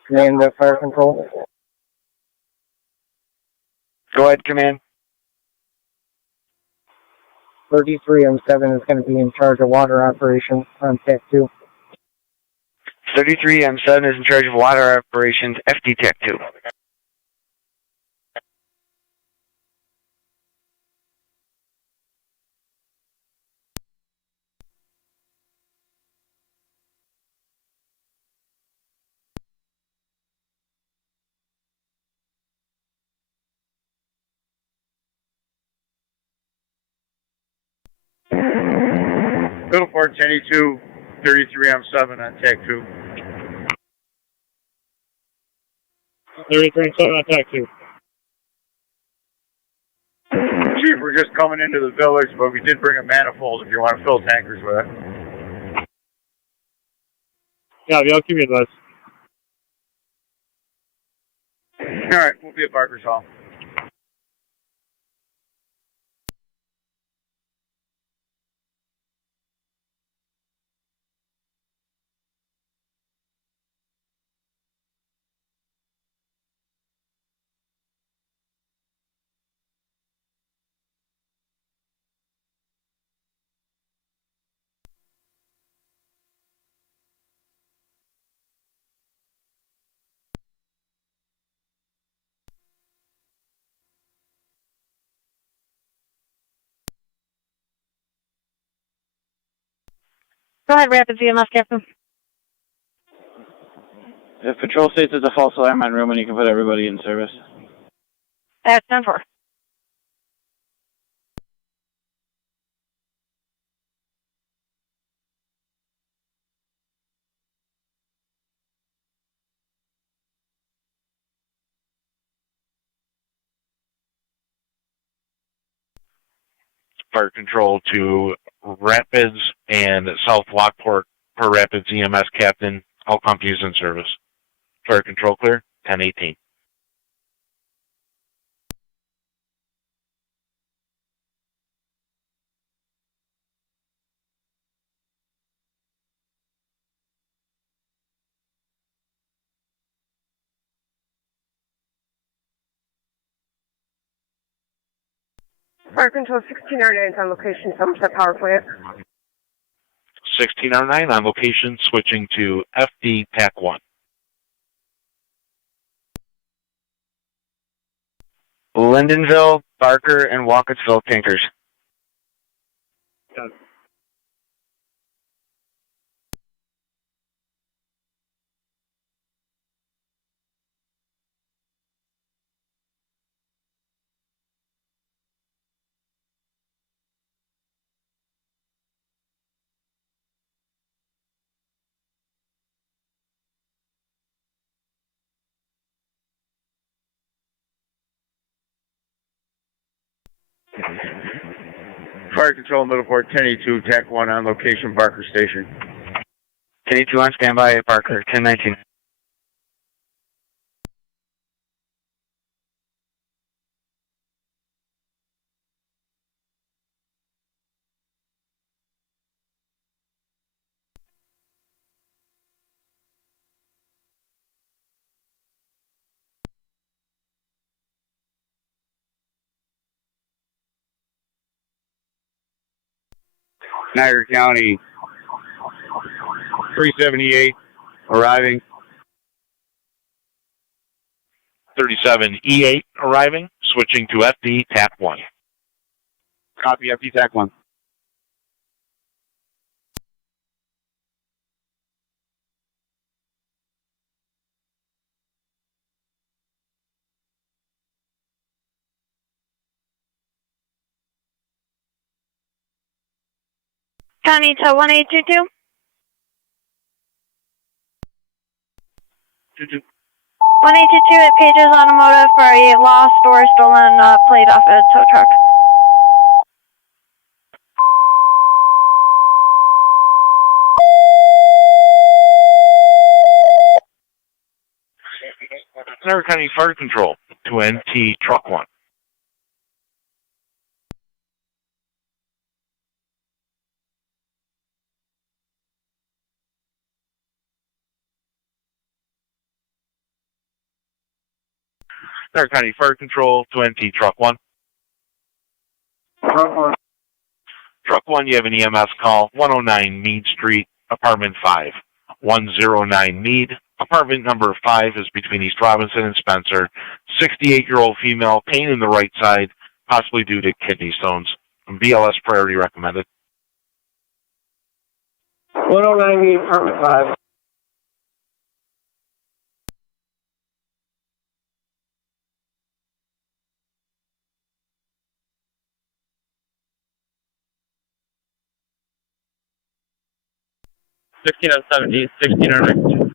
Command the fire control. Go ahead, command. 33M7 is going to be in charge of water operations on TAC 2. 33M7 is in charge of water operations, FD TAC 2. Middleport 1082, 33M7 on TAC 2. 33M7 on TAC 2. Chief, we're just coming into the village, but we did bring a manifold if you want to fill tankers with it. Yeah, I'll keep you in this. Alright, we'll be at Barker's Hall. Go ahead, Rapids EMS, Captain. If patrol states there's a false alarm on room and you can put everybody in service. That's 10-4. Fire control to Rapids and South Lockport per Rapids EMS captain. All companies in service. Fire control clear, 1018. Fire control 1609 on location, Somerset Power Plant. 1609 on location, switching to FD TAC 1. Lindenville, Barker, and Walkersville tankers. Fire control, Middleport 1082, TAC 1 on location, Barker Station. 1082 on standby at Barker, 1019. Niagara County, 378, arriving. 37 E8 arriving, switching to FD TAC 1. Copy, FD TAC 1. County to 1822. 1822 at Pages Automotive for a lost or stolen plate off a tow truck. Niagara County Fire Control to NT Truck 1. Niagara County Fire Control to NT Truck 1. Truck 1, you have an EMS call, 109 Mead Street, apartment 5. 109 Mead, apartment number 5 is between East Robinson and Spencer. 68-year-old female, pain in the right side, possibly due to kidney stones. BLS priority recommended. 109 Mead, apartment 5. 16 on 17, 16 on 19.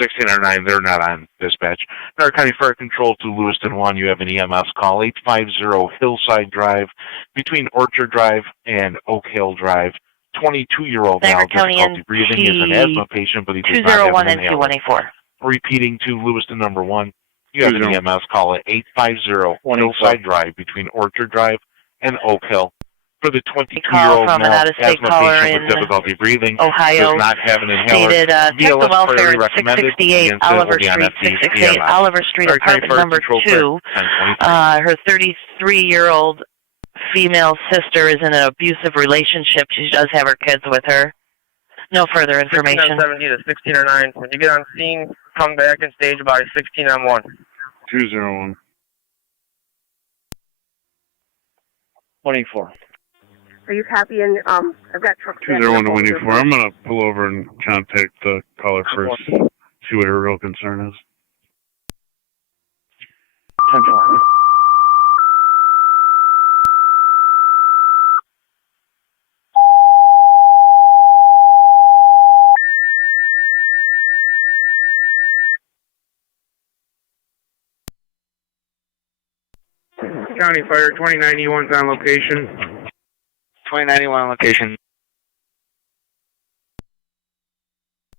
Sixteen or 9, they're not on dispatch. Niagara County Fire Control to Lewiston 1, you have an EMS call, 850 Hillside Drive, between Orchard Drive and Oak Hill Drive. 22-year-old male, difficulty breathing, is an asthma patient, but he does not have an inhaler. 201 Repeating to Lewiston number 1, you have an EMS call at 850 Hillside Drive, between Orchard Drive and Oak Hill. For the 22-year-old from an male out-of-state asthma caller patient with in difficulty breathing, Ohio does not have an inhaler. stated, check the BLS welfare priority at recommended. 668 Against it will Oliver be on Street, FD 668 EMS. Oliver Street, Niagara County apartment Fire number Control 2. clear, 1023. Her 33-year-old female sister is in an abusive relationship. She does have her kids with her. No further 16 information. on 17 to 16 or 9. When you get on scene, come back and stage about 16 on 1. 201. 24. Are you happy? And I've got trucks. 201 to 24. I'm going to pull over and contact the caller first. See what her real concern is. 10-4. County Fire 2091's on location. 2091 on location.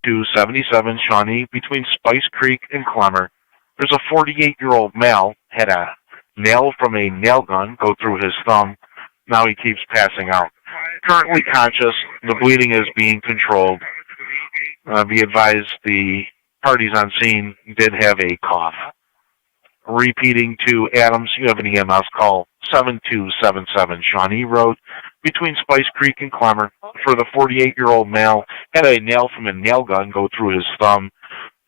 277 Shawnee, between Spice Creek and Clemmer. There's a 48-year-old male, had a nail from a nail gun go through his thumb. Now he keeps passing out. Currently conscious. The bleeding is being controlled. Be advised the parties on scene did have a cough. Repeating to Adams, you have an EMS call, 7277 Shawnee Road, between Spice Creek and Clemmer. For the 48-year-old male, had a nail from a nail gun go through his thumb.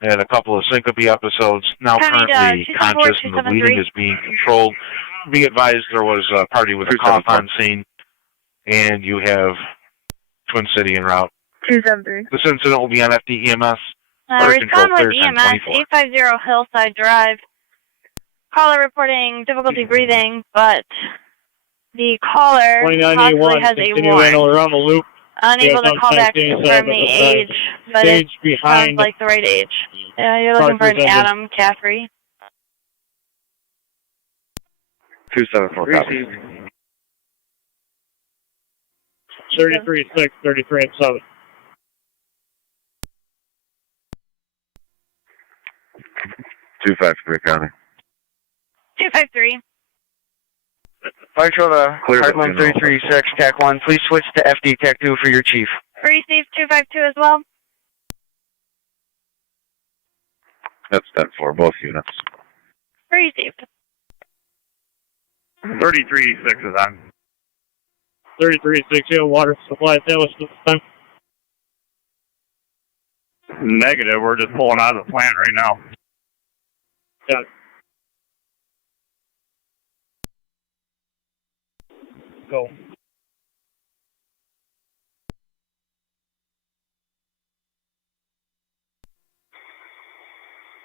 Had a couple of syncope episodes. Now currently conscious, and the bleeding is being controlled. Be advised there was a party with a cough on scene, and you have Twin City en route. 273. This incident will be on FD EMS. Respond with EMS 850 Hillside Drive. Caller reporting difficulty breathing, but the caller possibly has a warrant. Around the loop. Unable to call back to confirm the age, but it sounds like the right age. You're looking for an Adam Caffrey. 274 copy. 33-6, 33-7. 253 County. 253. Fire Patrol to Clear Heartland 336, TAC 1. Please switch to FD TAC 2 for your chief. Receive 252 as well. That's 10-4, both units. Received. 33-6 is on. 33-6, you have water supply established at this time? Negative, we're just pulling out of the plant right now. Got it. Go.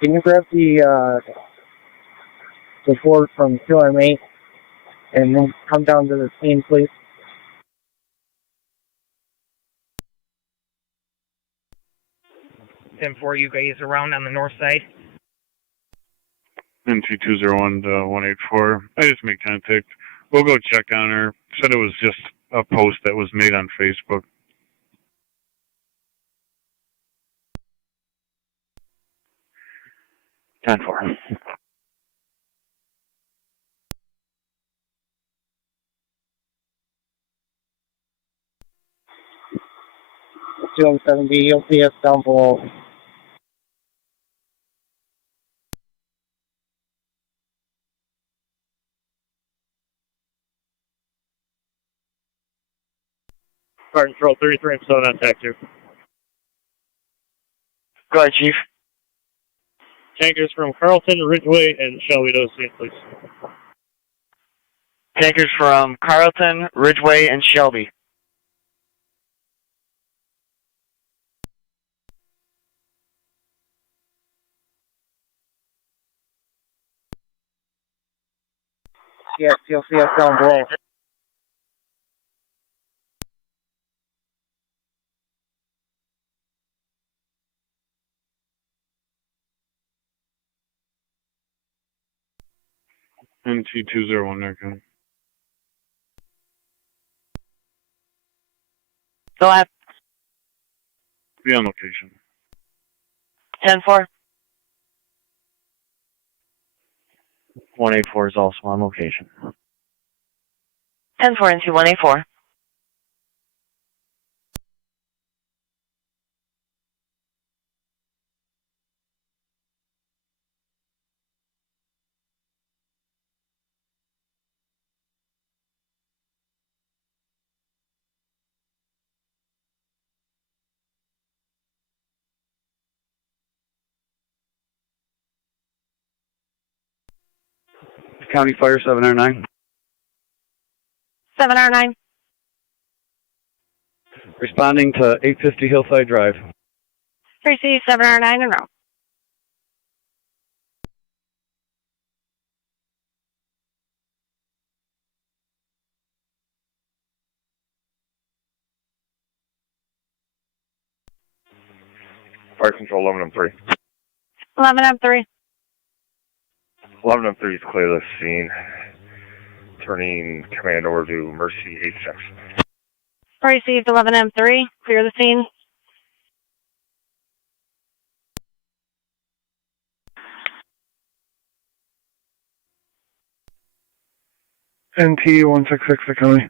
Can you grab the Ford from QM8 and then come down to the scene, please? Tim, for you guys around on the north side. NT201 to 184. I just made contact. We'll go check on her. Said it was just a post that was made on Facebook. Ten four. $270, OPS down below. Fire Control 33 and 7 on TAC 2. Go ahead, Chief. Tankers from Carlton, Ridgeway, and Shelby to the scene, please. Tankers from Carlton, Ridgeway, and Shelby. Yes, you'll see us down below. NT201 there, County. Go ahead. Be on location. 10-4. 184 is also on location. 10-4 into 184. County Fire 709. 709. Responding to 850 Hillside Drive. Receive 709 en route. Fire Control 11M3. 11M3. 11M3 is clear the scene. Turning command over to Mercy 86. Received 11M3. Clear the scene. NT166 to County.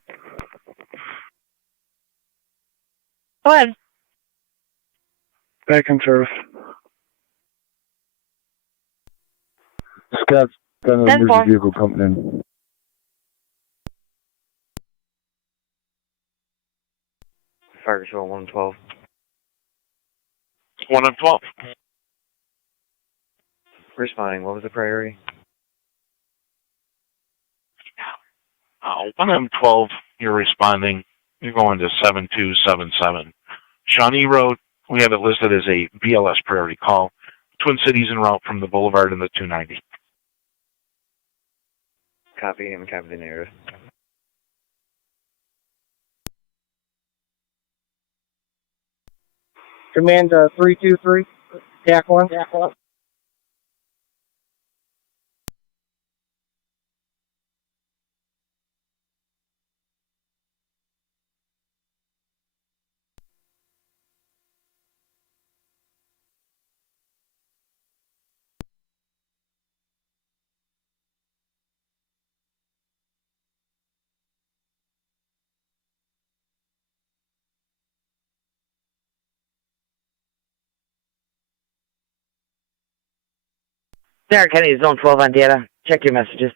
Go ahead. Back in service. Scott's got an 10-4. emergency vehicle coming in. Fire Control 112. 1M12. Responding. What was the priority? 1M12, you're responding. You're going to 7277. Shawnee Road, we have it listed as a BLS priority call. Twin Cities en route from the Boulevard and the 290. Copy and copy the narrative. Command 323, TAC 1. Sarah Kennedy, Zone 12 on data. Check your messages.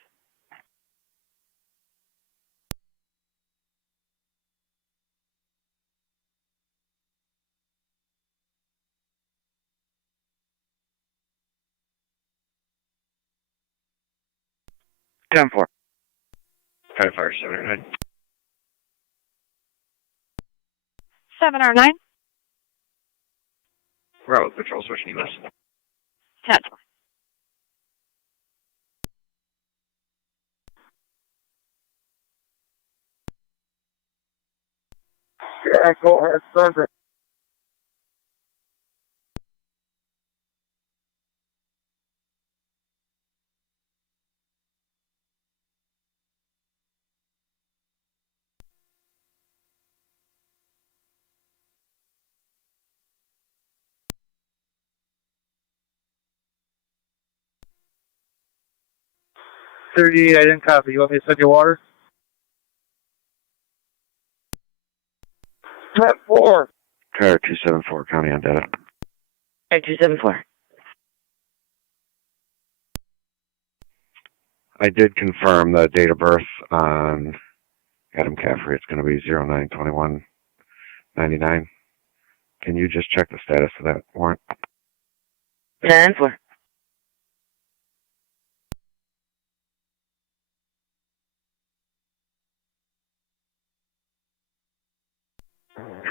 10-4. County Fire 709. 709. Route Patrol switching EMS. 10. Yeah, go ahead, Somerset. I didn't copy. You want me to send you water? 4. Car 274, County on data. Hey, 274. I did confirm the date of birth on Adam Caffrey. It's going to be 09/21/99. Can you just check the status of that warrant? 10-4.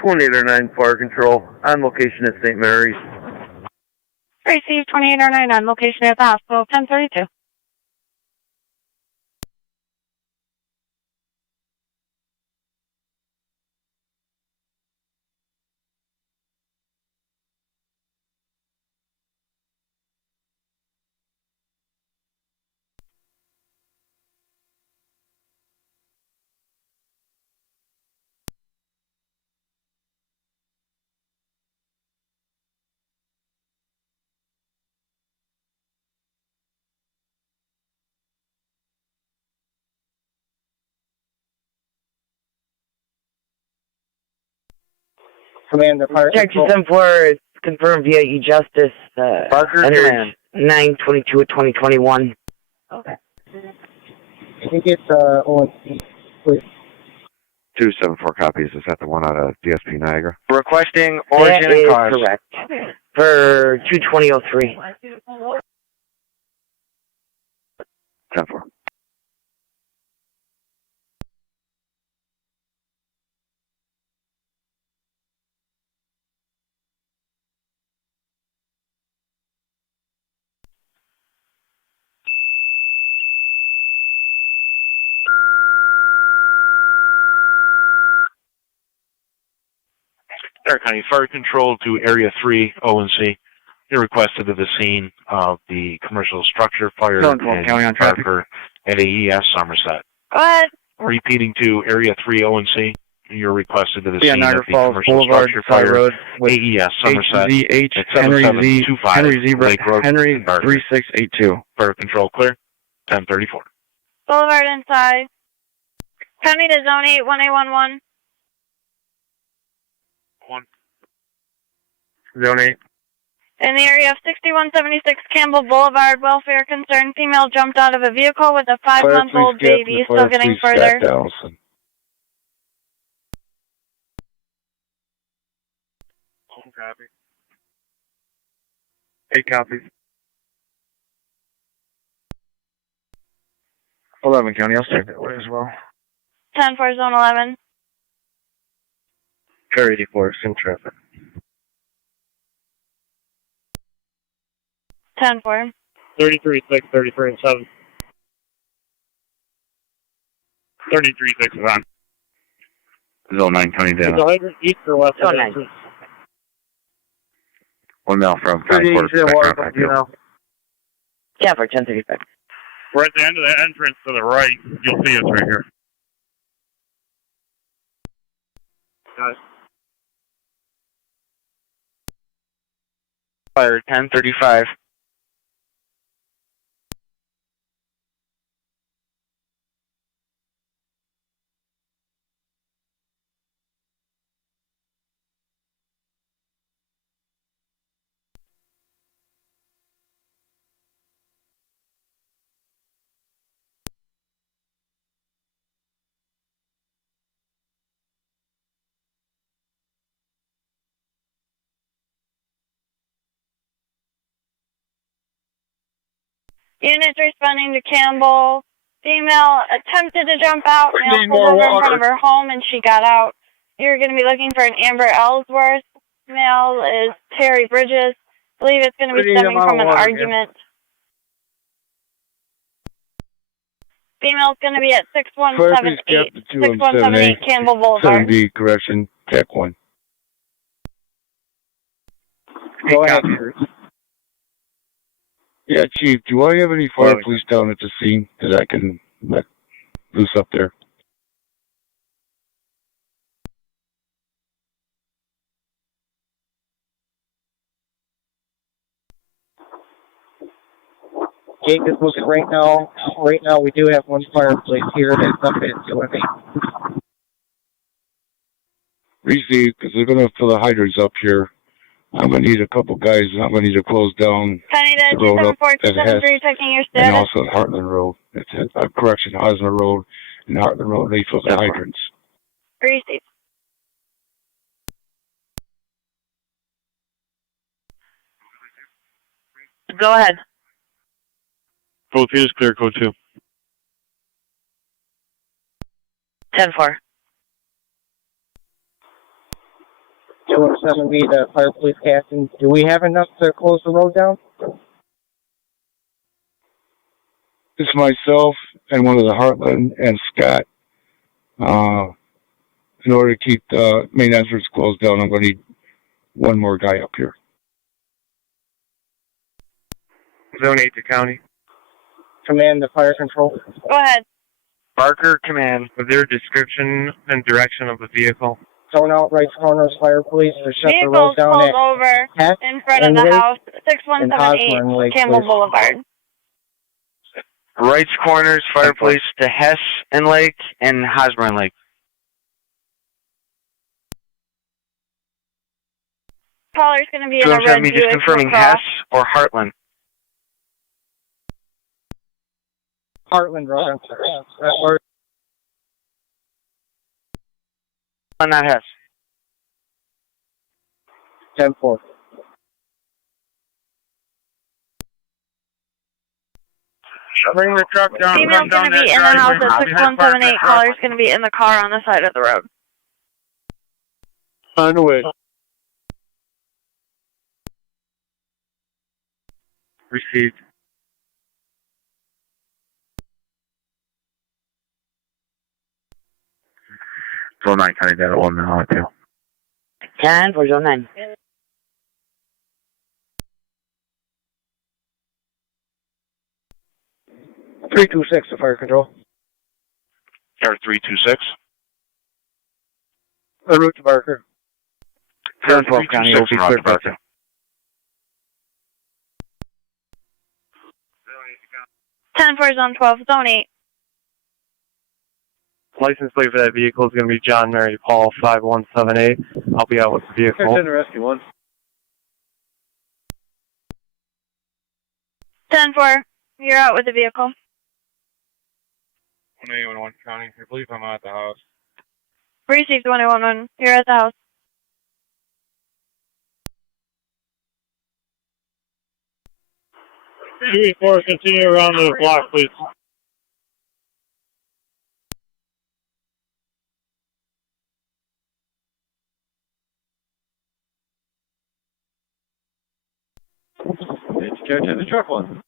2809 Fire Control, on location at St. Mary's. Receive 2809 on location at the hospital, 1032. Commander Fire Control. Texas M4 confirmed via e-justice. Barker, Enter 9/22 of 2021. Okay. I think it's ONC, please. 274 copies. Is that the one out of DSP Niagara? Requesting origin and cause. Correct. For 22003. 10-4. Stark County Fire Control to Area 3, ONC. You're requested to the scene of the commercial structure fire in Parker at AES Somerset. Go ahead. Repeating to Area 3, ONC. You're requested to the scene Niagara of the Falls commercial Boulevard, structure Side fire Road, with AES Somerset HZH, at Henry Z, 7725 Henry Zebra, Lake Road, Henry Parker. 3682. Fire Control clear. 1034. Boulevard inside. County to Zone 8, 1811. Zone 8. In the area of 6176 Campbell Boulevard, welfare concern female jumped out of a vehicle with a 5-month-old baby, still getting further. Copy. 8 copies. 11 County, I'll start that way as well. 10-4, Zone 11. Car 84, in traffic. 10-4. 33-6, 33-7. 33-6 is on. Zone 9 County It's down. 100 east or west of Zone the 9. entrance. 1 mile from County Court. Contact you. Yeah, for 1035. We're at the end of the entrance to the right. You'll see us right here. Guys. Fire 1035. Units responding to Campbell. Female attempted to jump out. Male pulled over in front of her home and she got out. You're going to be looking for an Amber Ellsworth. Male is Terry Bridges. I believe it's going to be stemming from an argument. Female's going to be at 6178. 6178 Campbell Boulevard. 7B, correction, TAC 1. Go ahead. Yeah, Chief, do I have any fire police down at the scene that I can let loose up there? Jake is looking right now. Right now, we do have one fireplace here that's up at 208. Receive, because they're going to fill the hydrants up here. I'm going to need a couple guys, and I'm going to need to close down County to the road up at 274-273, checking your and status. also Heartland Road. It's correction, Osmer Road and Heartland Road. They fill the hydrants. Receive. Go ahead. Code 2 is clear, code 2. 10-4. 217B to Fire Police Casting. Do we have enough to close the road down? It's myself and one of the Heartland and Scott. In order to keep the main entrance closed down, I'm going to need one more guy up here. Zone 8 to County. Command the fire control. Go ahead. Barker, command. With their description and direction of the vehicle. Zone out right corners, Fire Police to shut the Vehicles road down pulled at over Hess in front of and the Lake house, and Hosmer 6178 and Lake, Campbell please. Boulevard. Wright's Corners, Fire Police to Hess and Lake and Hosmer and Lake. Caller's going to be in a red 217, just Buick confirming LaCrosse. Hess or Heartland. Heartland Road. Or Not Hess. 10-4. Bring the truck down. Female's going to be in the house at 6178. Caller's going to be in the car on the side of the road. On the way. Received. Zone 9 County data 1 now, 2. 10 for Zone 9. Three two six to fire control. Car 326. En route to Barker. 712 County, will be clear Barker. Ten for Zone 12, Zone 8. License plate for that vehicle is going to be John Mary Paul 5178. I'll be out with the vehicle. Send the rescue one. 10-4, you're out with the vehicle. 181 County. I believe I'm at the house. Received 111, you're at the house. UE4, continue around the block, please. Let's go to the truck one.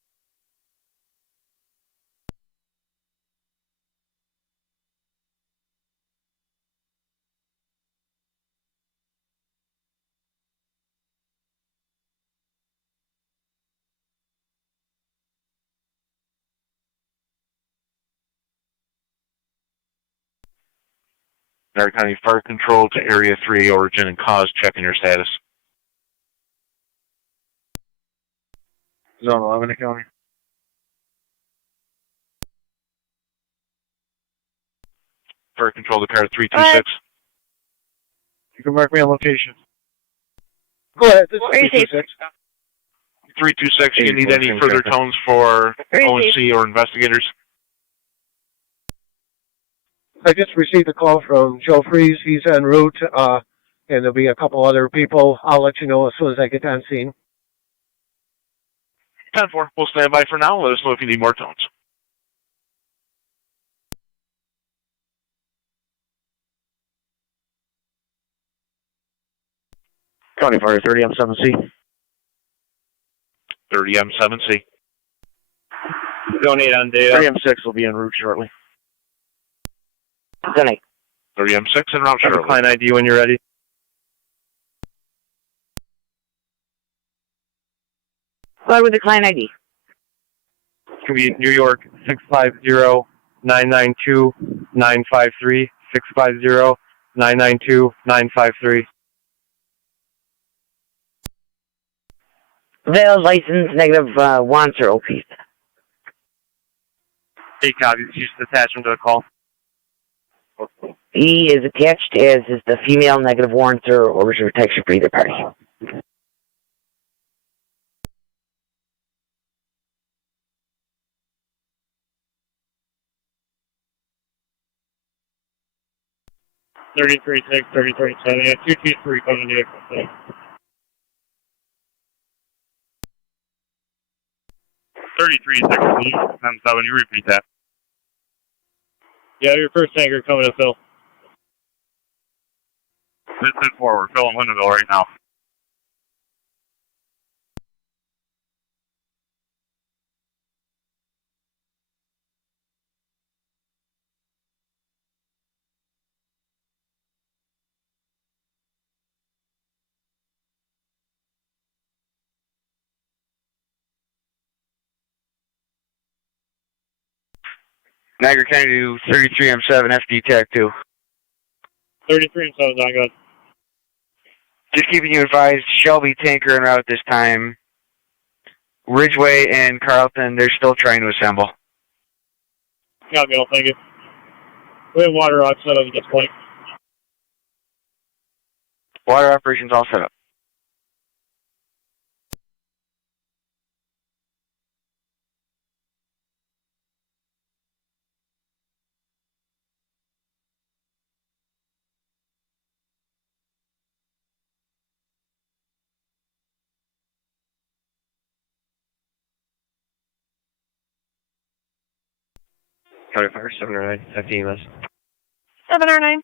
Niagara County Fire Control to Area 3, origin and cause, checking your status. Zone 11 County. Fire Control to Car 326. You can mark me on location. Go ahead. This is 326. 326, you need any further tones for ONC or investigators? I just received a call from Joe Freeze. He's en route, and there'll be a couple other people. I'll let you know as soon as I get on scene. 10-4, we'll stand by for now. Let us know if you need more tones. County Fire 30M7C. 30M7C. Zone 8 on data. 3M6 will be en route shortly. Zone 8. 30M6 en route shortly. Client ID when you're ready. Go with the client ID. It's going to be New York 650-992-953. 650-992-953. Valid license, negative warrants or OPs. 8 copies. Just attachment to the call. E is attached, as is the female negative warrants or orders of protection for either party. $33.6, $33.7, yeah, 223 coming to you. 33 seconds, please. 10-7, you repeat that. Yeah, your first tanker coming to fill. It's 4. We're filling Lindenville right now. Niagara County to 33M7 FD TAC 2. 33M7 is not good. Just keeping you advised, Shelby tanker en route this time. Ridgeway and Carlton, they're still trying to assemble. Got me, I'll take it. We have water rock set up at this point. Water operations all set up. County Fire 709, TAC and EMS. 709.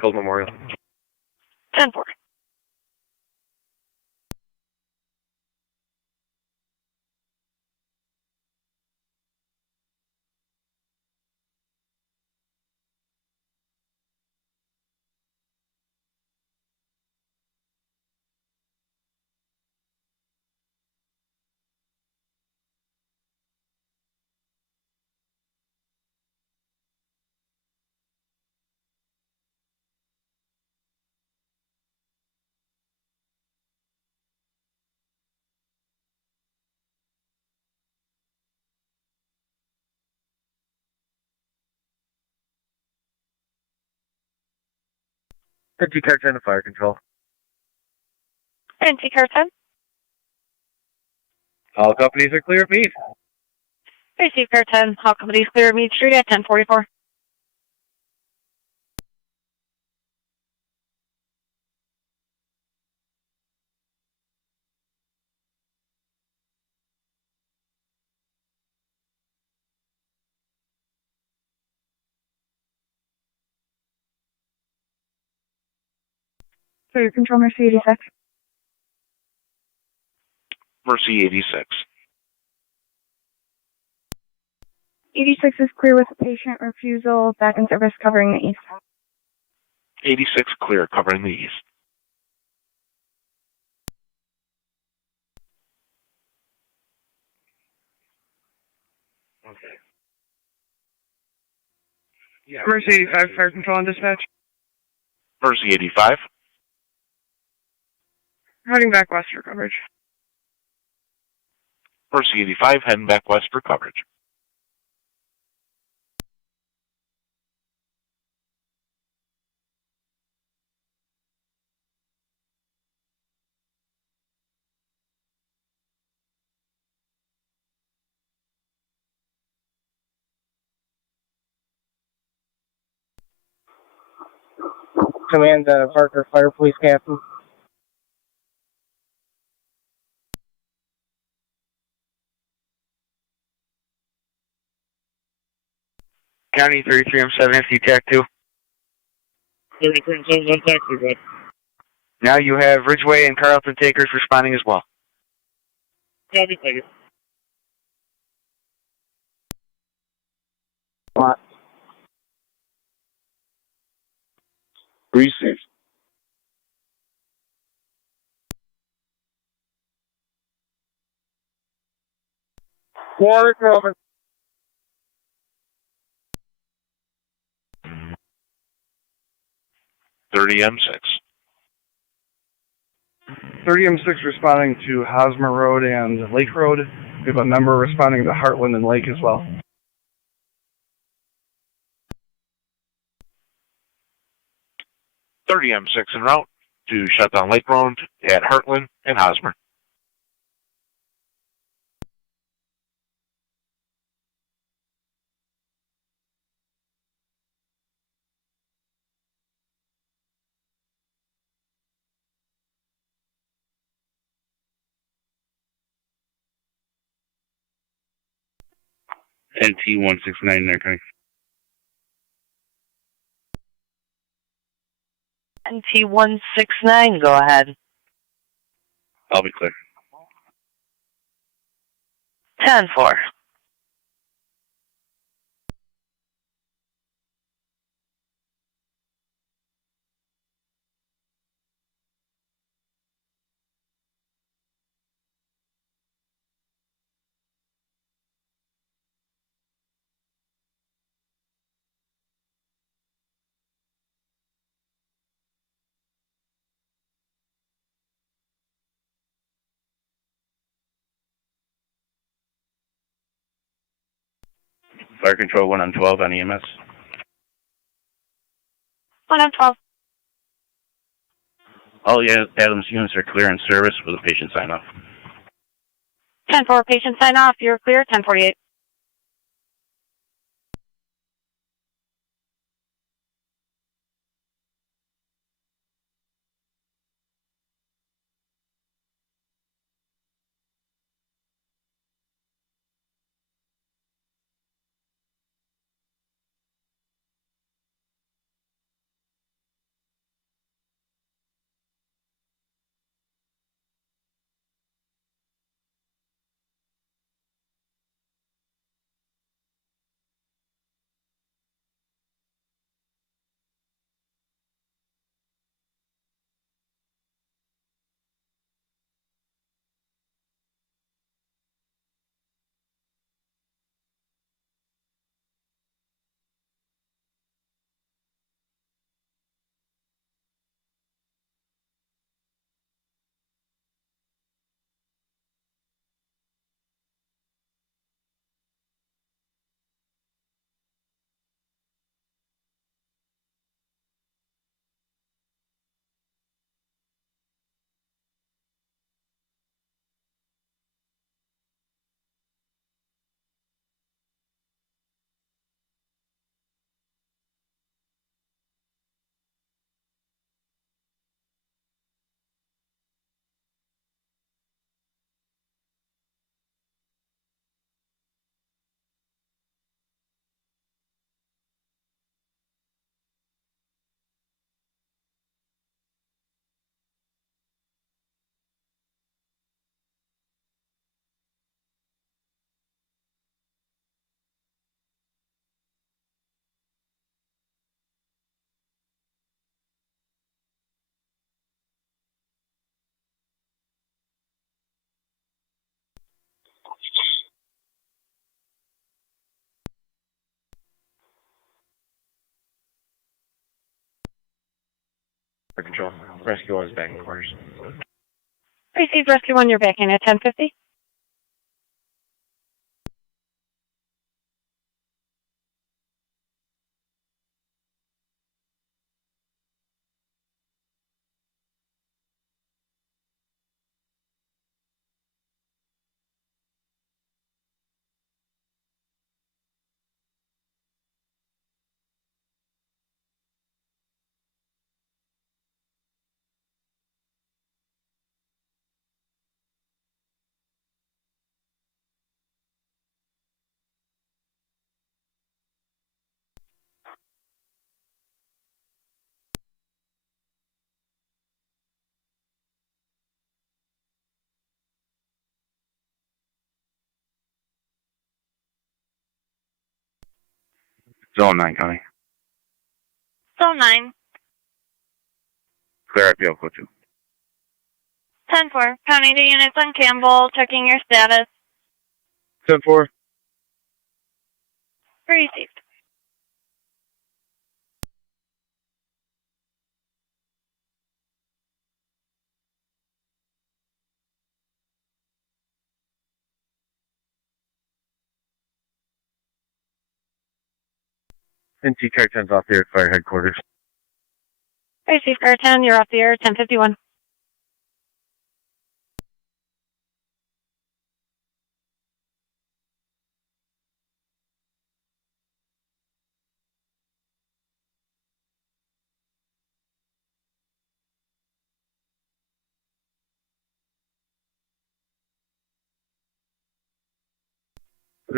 Cold Memorial. 10-4. Empty car 10 to fire control. Empty car 10. All companies are clear of Mead. Receive car 10. All companies clear Mead Street at 1044. Fire control, Mercy 86. Mercy 86. 86 is clear with patient refusal, back in service covering the east. 86 clear, covering the east. Okay. Yeah. Mercy 85, fire control on dispatch. Mercy 85. Heading back west for coverage. Mercy 85, heading back west for coverage. Command Parker, Fire Police Captain. County 33M7 FD TAC 2. 33M7 on taxi, good. Now you have Ridgeway and Carlton takers responding as well. Copy, thank you. What? Receive. Warrant over. 30M6. 30M6 responding to Hosmer Road and Lake Road. We have a member responding to Heartland and Lake as well. M6 en route to shut down Lake Road at Heartland and Hosmer. NT 169 there, County. NT169, go ahead. I'll be clear. 10-4. Fire control 1 on 12 on EMS. 1 on 12. All Adams units are clear in service with a patient sign off. 10-4, patient sign off. You're clear. 1048. Fire control. Rescue 1 is back in quarters. Received rescue 1. You're back in at 1050. Zone 9, County. Zone 9. Clear RPO code 2. 10-4. County to units on Campbell. Checking your status. 10-4. Received. NT Car 10's off the air at fire headquarters. Received car 10. You're off the air. 1051.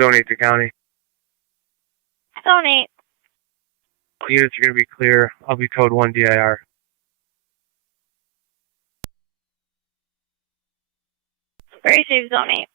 Zone 8 to county. Zone 8. Units are going to be clear. I'll be code 1 DIR. Receive zone 8.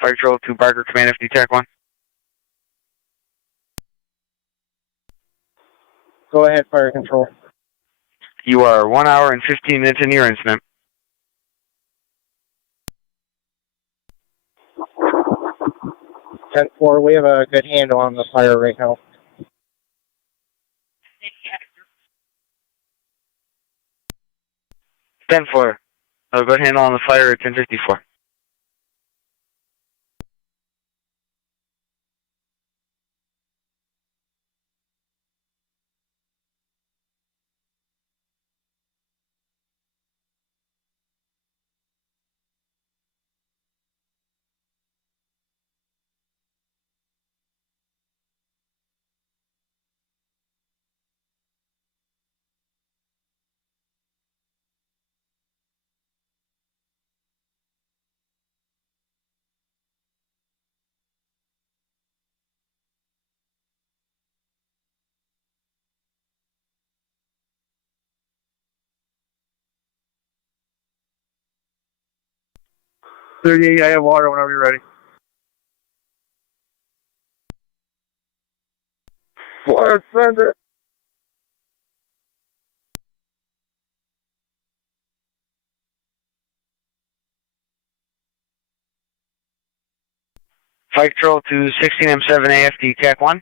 Fire Patrol to Barker Command FD TAC 1. Go ahead, fire control. You are 1 hour and 15 minutes into your incident. 10-4, we have a good handle on the fire right now. 10-4. Good handle on the fire at 1054. I have water whenever you're ready. Fire, send it. Fire Patrol to 16M7 AFD TAC 1.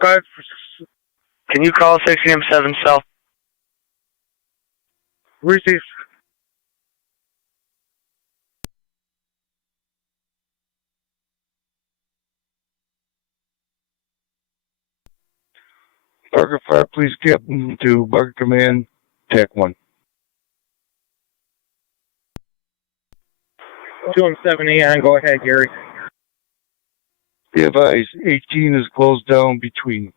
Go ahead. Can you call 16M7 cell? Receive. Barker Fire, please Captain to Barker Command, TAC 1. 2M7 on, go ahead, Gary. Be advised, 18 is closed down between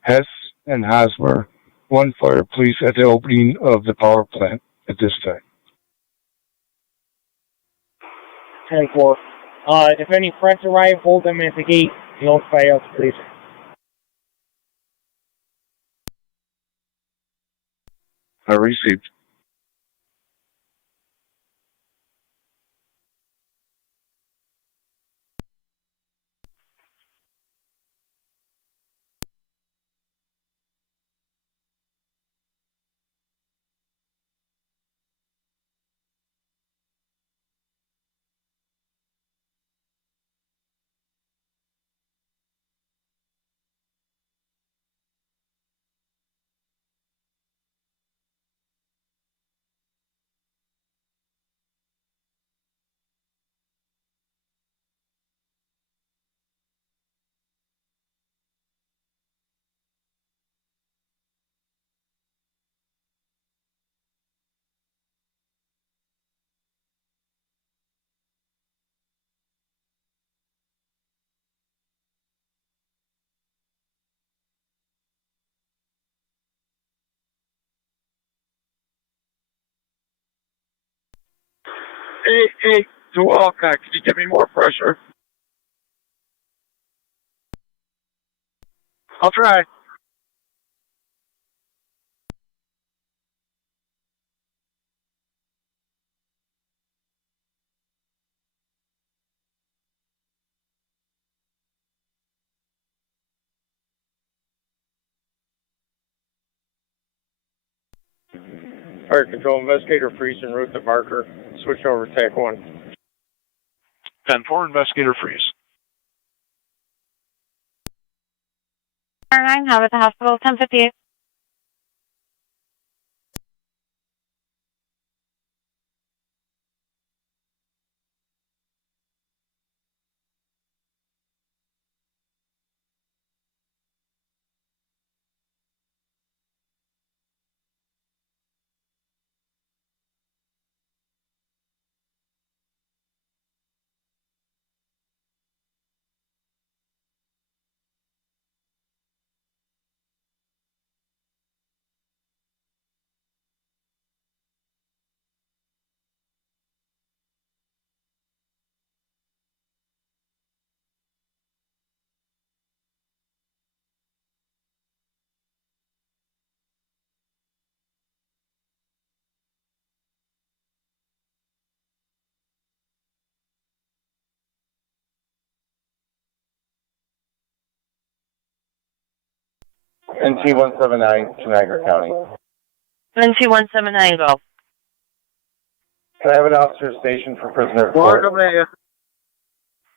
Hess and Hosmer. One fire, please, at the opening of the power plant at this time. 10-4. If any friends arrive, hold them at the gate. Notify us, please. I received. Hey, to Walcott, can you give me more pressure? I'll try. Fire control investigator freeze en route to marker. Switch over to TAC 1. 10-4, investigator freeze. 9, how about the hospital? 1058. NT 179 to Niagara County. NT 179, go. Can I have an officer stationed for prisoner of Mark, court? I'm at you.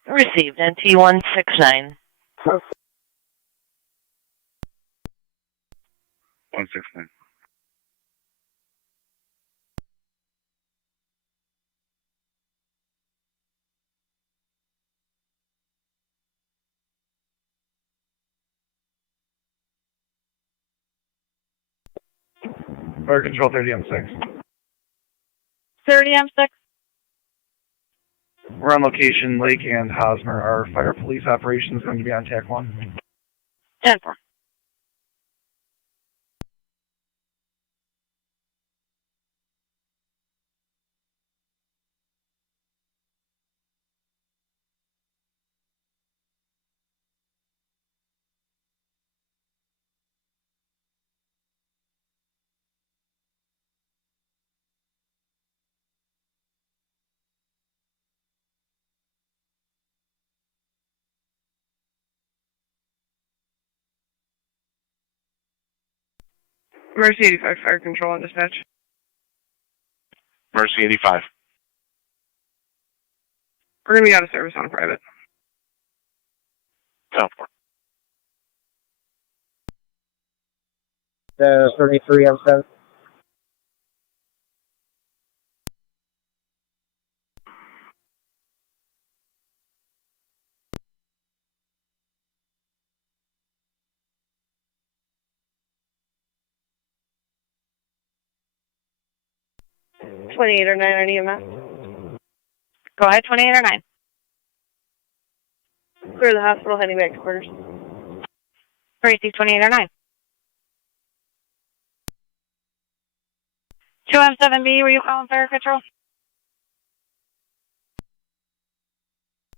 Received, NT 169. 169. Fire control 30M6. 30M6. We're on location, Lake and Hosmer. Our fire police operation is going to be on TAC 1. 10-4. Mercy 85, fire control on dispatch. Mercy 85. We're going to be out of service on private. 10-4. 33 M7. Mm-hmm. 28 or 9 on EMS. Go ahead, 28 or 9. Clear the hospital, heading back to quarters. Tracy, 28 or 9. 2M7B, were you calling fire control?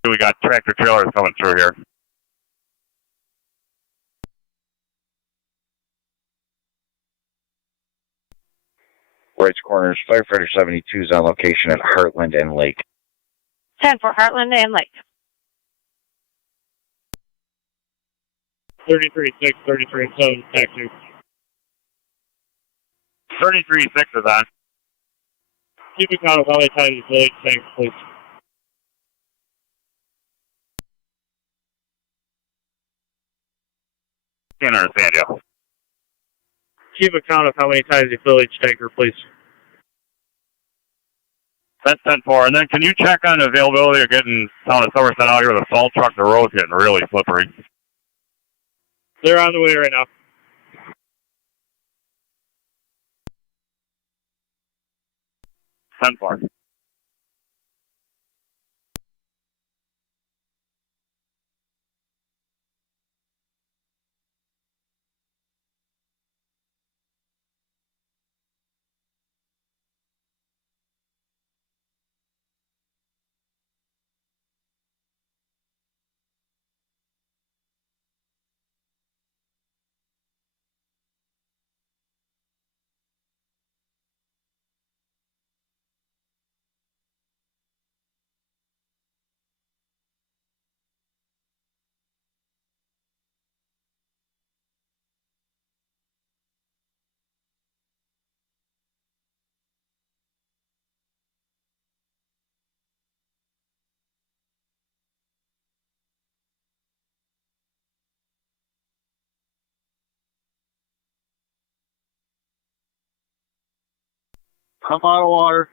We got tractor trailers coming through here. Right corners, firefighter 72 is on location at Heartland and Lake. 10 for Heartland and Lake. 33-6, 33-7, TAC 2. 33-6 is on. Keep account of how many times you village tanks, please. Can't understand you. Keep account of how many times you fill each tanker, please. That's 10-4. And then can you check on the availability of getting down to Somerset out here with a salt truck? The road's getting really slippery. They're on the way right now. Ten-4. I'm out of water.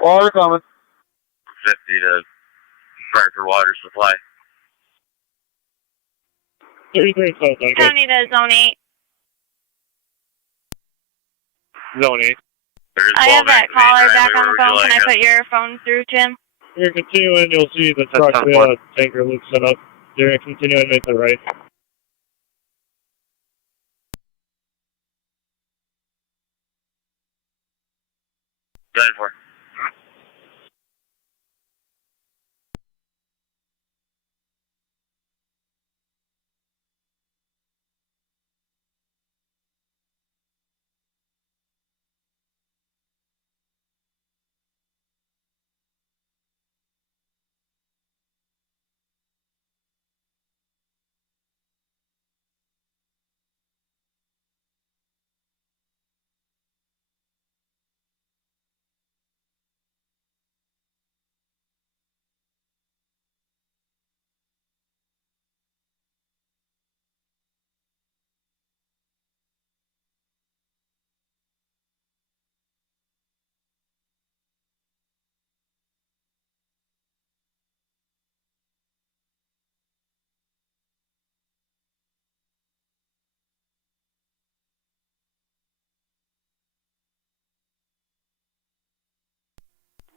Water coming. 50 to Parker Water Supply. County to Zone 8. Zone 8. I have that caller back on the phone. Can I put your phone through to him? You're continuing, you'll see the truck tanker loop set up. You're going to continue and make the right. Go ahead for.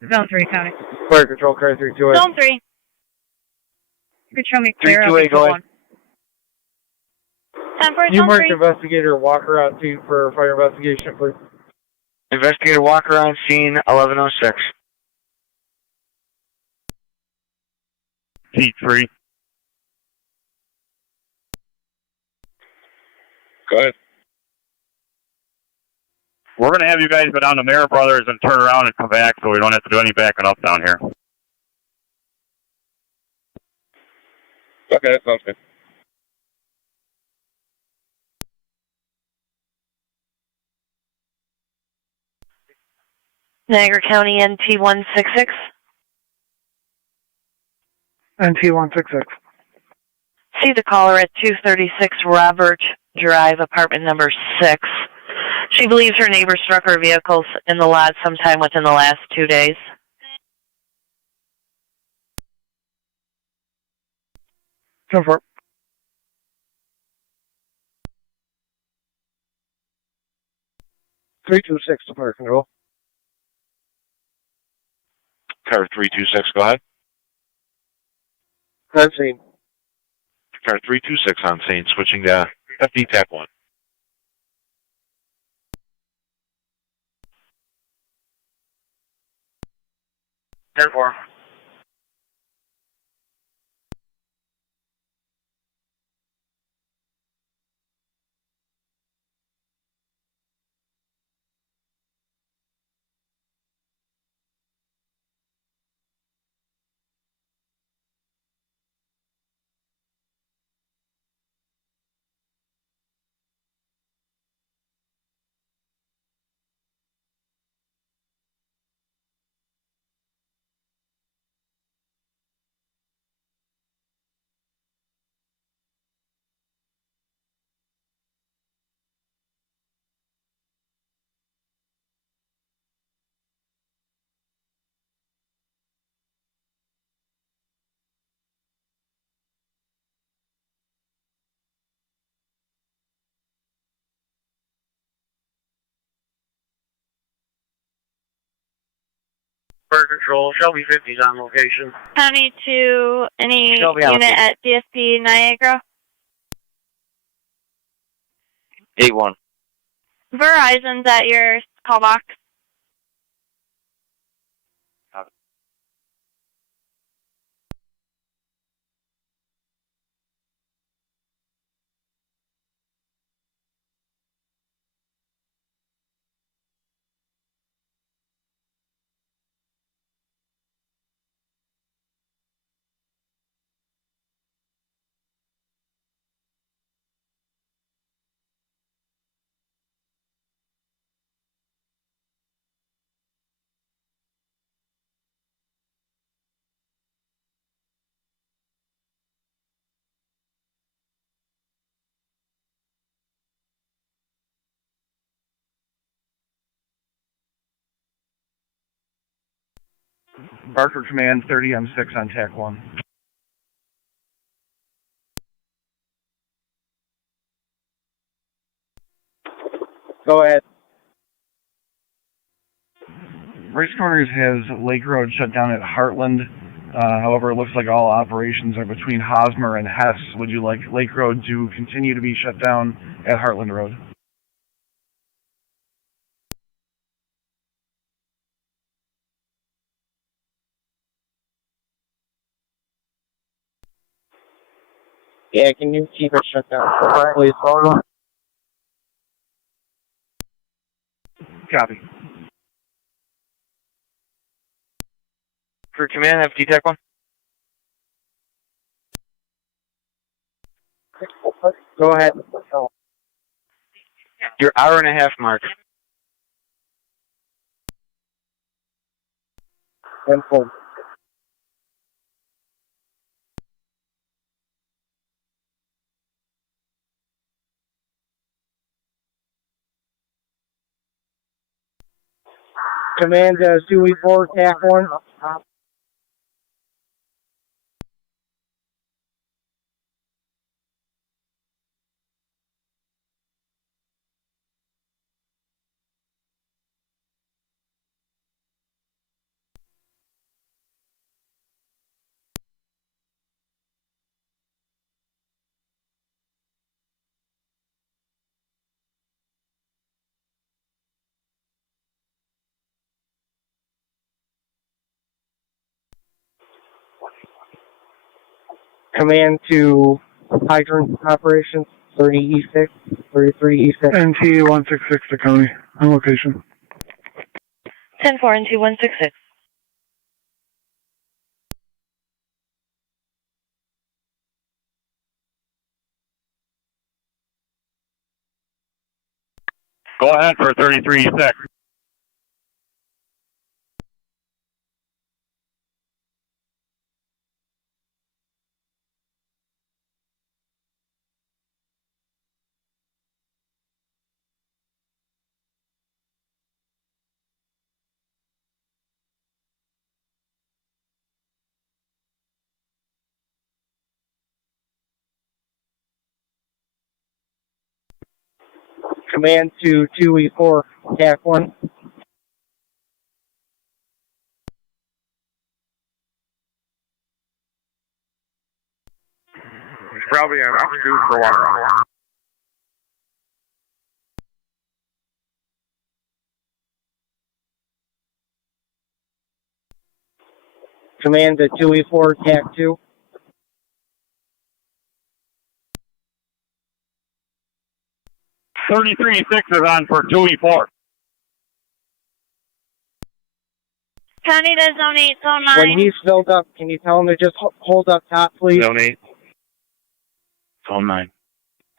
Zone 3, County. Fire Control, Car 328. Zone 3. You could show me clear. 328, go ahead. 10 for You Zone mark 3. investigator Walker on scene for fire investigation, please. Investigator Walker on scene, 1106. T3. Go ahead. We're going to have you guys go down to Mayor Brothers and turn around and come back so we don't have to do any backing up down here. Okay, that sounds good. Niagara County NT 166. NT 166. See the caller at 236 Robert Drive, apartment number 6. She believes her neighbor struck her vehicles in the lot sometime within the last 2 days. Go for it. Three two six to fire control. Car 326, go ahead. On scene. Car 326 on scene, switching to FD TAC 1. Airport. Bird Control, Shelby 50's on location. County to any Shelby unit allocation. at DSP Niagara. 8-1. Verizon's at your call box. Barker Command 30, I'm 6 on TAC 1. Go ahead. Race Corners has Lake Road shut down at Heartland. However, it looks like all operations are between Hosmer and Hess. Would you like Lake Road to continue to be shut down at Heartland Road? Yeah, can you keep it shut down, please? Copy. For command, have TAC 1. Go ahead. Your hour and a half mark. Info. Command 2E4, TAC 1. Command to hydrant operations, 30E6, 33E6. NT 166 to County, on location. 10-4 and 2166. Go ahead for 33E6. Command to 2E4, TAC 1. Probably an altitude for water. Command to 2E4, TAC 2. E6 is on for 2E4. County to zone 8, zone 9. When he's filled up, can you tell him to just hold up top, please? Zone 8. Zone 9.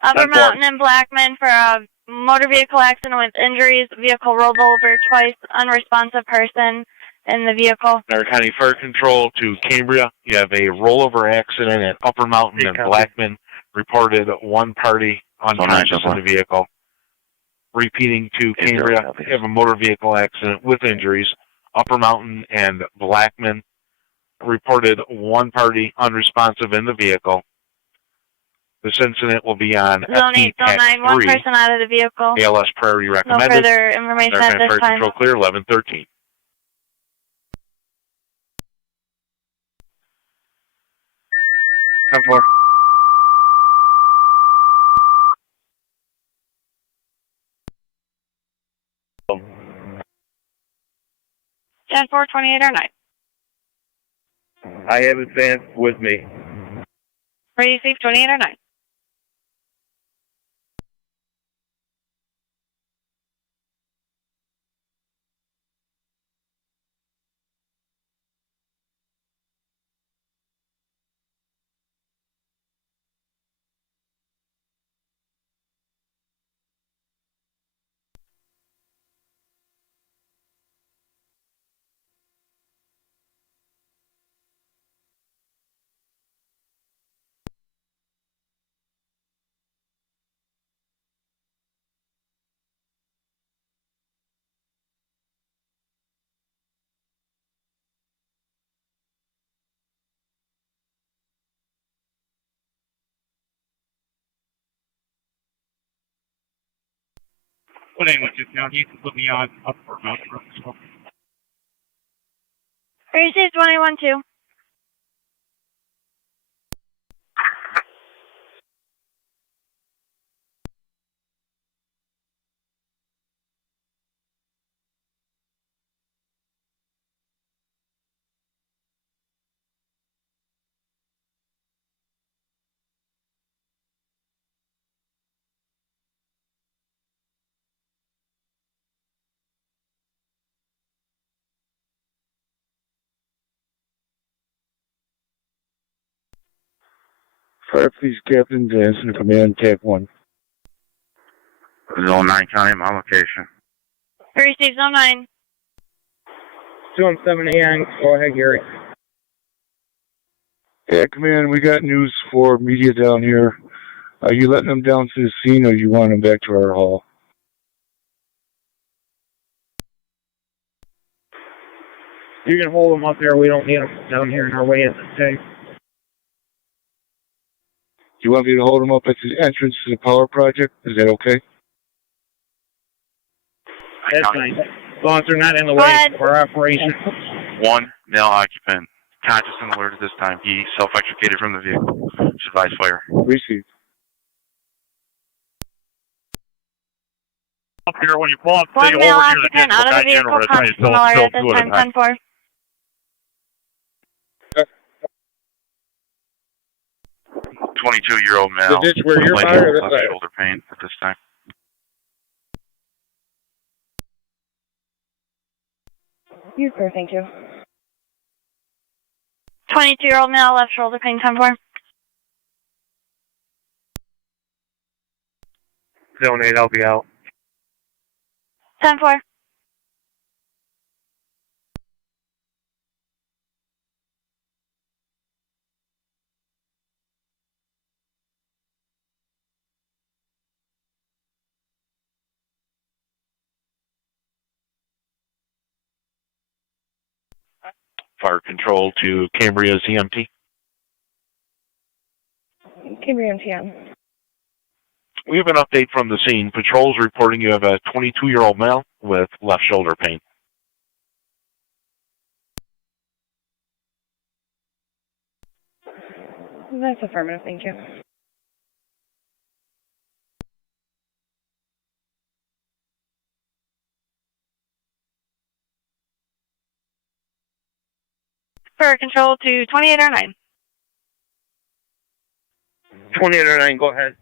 Upper Mountain and Blackman for a motor vehicle accident with injuries. Vehicle rolled over twice. Unresponsive person in the vehicle. Niagara County Fire Control to Cambria. You have a rollover accident at Upper Mountain and Blackman. Reported one party unconscious in the vehicle. Repeating to Cambria, you have a motor vehicle accident with injuries. Upper Mountain and Blackman. Reported one party unresponsive in the vehicle. This incident will be on Zone 8, Zone 9, one 3. person out of the vehicle. ALS priority recommended. No further information at this Fire time. Control clear, 1113. 10-4. Ten 4, 28 or 9. I have advanced with me. Receive 28 or 9. What name was it now? He put me on up for about. Receive 21 2. Fire Police Captain Jansen, Command TAC 1. Zone 9 County, my location. Receive zone 9. 217 AM, go ahead, Gary. Yeah, Command, we got news for media down here. Are you letting them down to the scene, or you want them back to our hall? You can hold them up there. We don't need them down here in our way at this time. You want me to hold them up at the entrance to the power project? Is that okay? That's fine. As long as they're not in the way of our operation. One male occupant, conscious and alert at this time. He self-extricated from the vehicle. Should advise fire. Received. Up here, when you pull up, One say male over here, occupant out of the vehicle, conscious and alert at this time. 10 4. 22-year-old male. The ditch where you're left fired, that's right. shoulder pain at this time. You, sir, thank you. 22-year-old male, left shoulder pain. 10 4. Zone 8, I'll be out. 10 4. Fire control to Cambria's EMT. Cambria MTN. We have an update from the scene. Patrol's reporting you have a 22-year-old male with left shoulder pain. That's affirmative, thank you. Fire control to 28 or 9. 28 or 9, go ahead.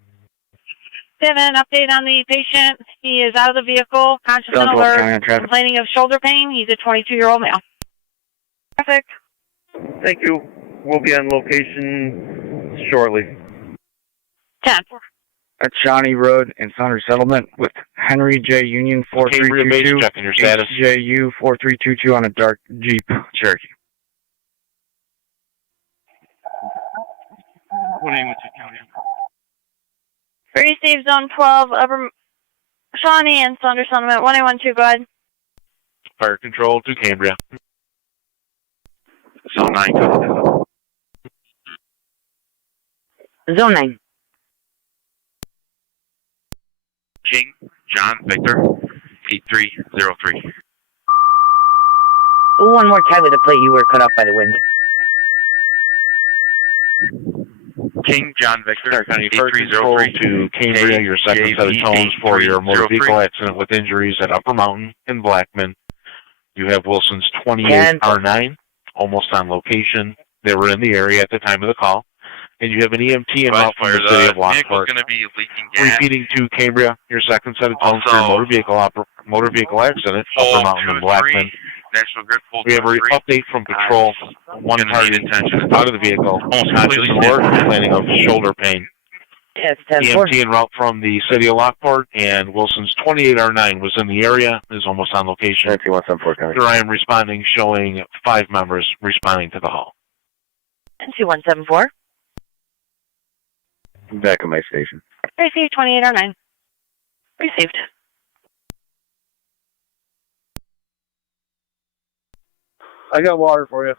We have an update on the patient. He is out of the vehicle, conscious and alert, complaining of shoulder pain. He's a 22-year-old male. Perfect. Thank you. We'll be on location shortly. 10 4. That's Shawnee Road and Saunders Settlement with Henry J. Union 4322. Checking your status. HJU 4322 on a dark Jeep Cherokee. What name was it, County? Receive zone 12, Upper Shawnee and Saunders Settlement. 1812, go ahead. Fire control to Cambria. Zone 9 County. Zone 9. King, John, Victor, 8303. One more time with the plate, you were cut off by the wind. King, John Victor, County Fire Control to Cambria, your second set of tones for your motor vehicle accident with injuries at Upper Mountain in Blackman. You have Wilson's 28 R9, almost on location. They were in the area at the time of the call. And you have an EMT en route from the city of Lockport. Going to be leaking gas. Repeating to Cambria, your second set of tones for your motor vehicle accident, Upper Mountain in Blackman. National Grid full We have an update from patrol. One party out of the vehicle, conscious or complaining of shoulder pain. Yes, 10-4. EMT en route from the city of Lockport, and Wilson's 28R9 was in the area, is almost on location. Here I am responding, showing 5 members responding to the call. 2174. Back at my station. Received 2809. Received. I got water for you.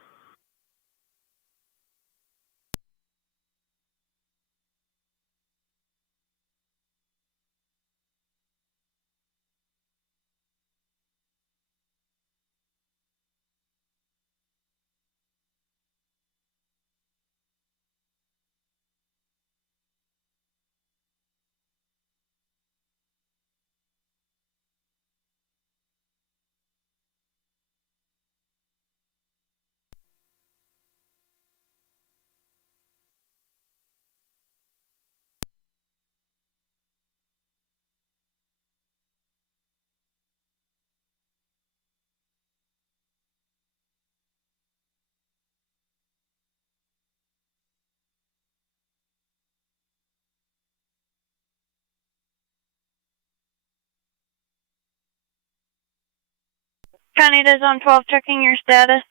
County to Zone 12, checking your status.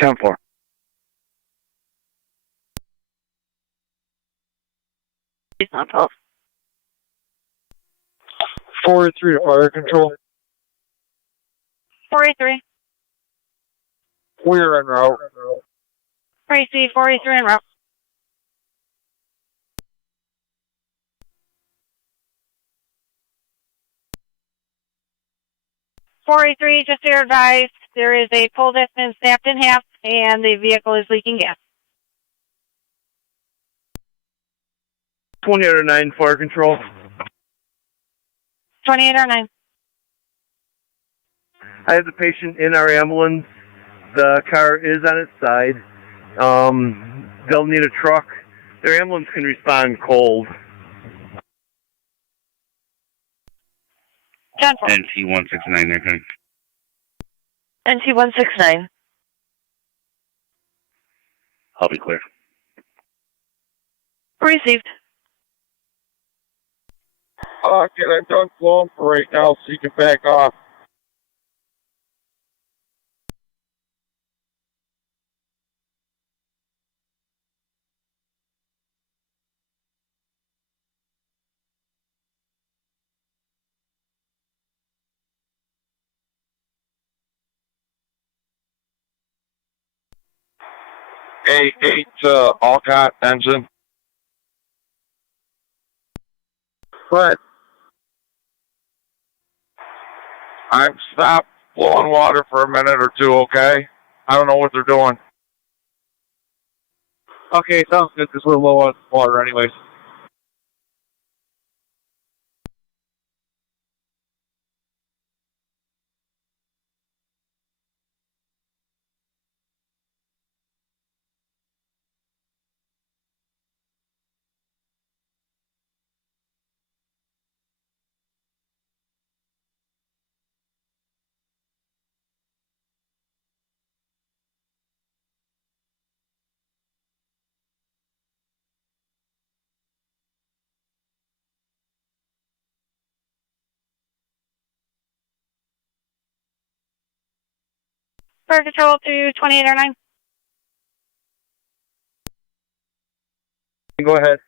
10-4. It's not 12. 483 to fire control. 483. We're en route. Received 483 en route. Just to your advice, there is a pole that's been snapped in half, and the vehicle is leaking gas. 2809 fire control. 2809. I have the patient in our ambulance. The car is on its side. They'll need a truck. Their ambulance can respond cold. NT169 there, County. NT169. I'll be clear. Received. Okay, I'm done flowing for right now, so you can back off. A8 Alcott engine. What? I'm stopped blowing water for a minute or two, okay? I don't know what they're doing. Okay, sounds good, because we're low on water anyways. Fire control to 2809. Go ahead.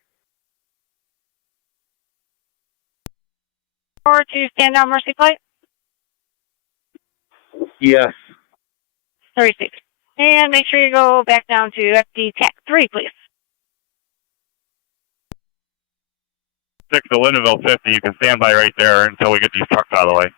Or to stand down mercy plate. Yes. Received. And make sure you go back down to FD TAC 3, please. 6 to Lindenville 50, you can stand by right there until we get these trucks out of the way.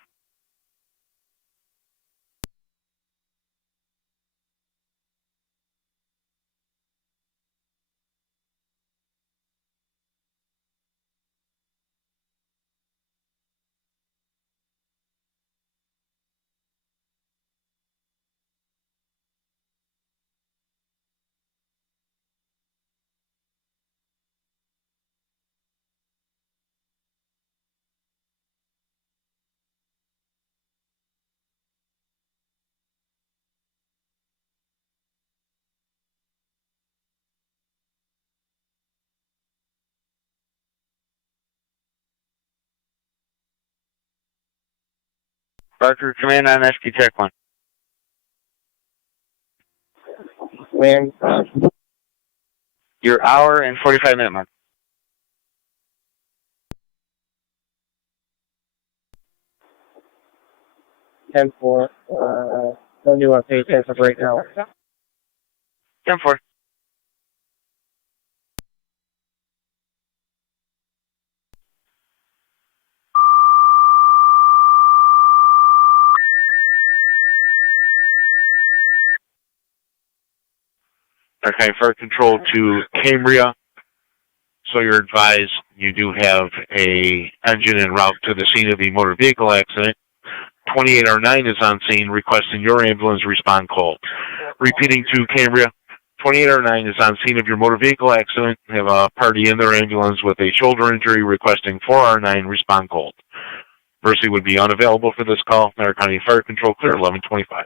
Barker, command on SQ Tech 1. When? Your hour and 45-minute mark. 10-4. Don't do want to pay attention right now. 10-4. Okay, fire control to Cambria. So you're advised you do have a engine en route to the scene of the motor vehicle accident. 28R9 is on scene requesting your ambulance respond cold. Repeating to Cambria, 28R9 is on scene of your motor vehicle accident. They have a party in their ambulance with a shoulder injury requesting 4R9 respond cold. Mercy would be unavailable for this call. Niagara County Fire Control clear 1125.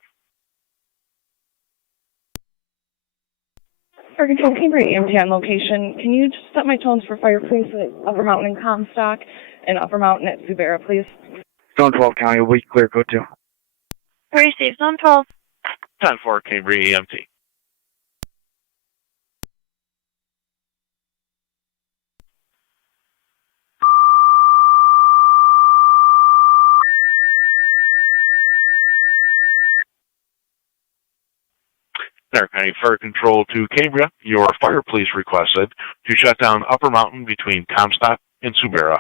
Fire Control, Cambria EMT on location. Can you just set my tones for fire, please, at Upper Mountain and Comstock and Upper Mountain at Subera, please? Zone 12 County, we clear code 2. Receive Zone 12. 10-4 Cambria EMT. Niagara County Fire Control to Cambria. Your fire police requested to shut down Upper Mountain between Comstock and Subera.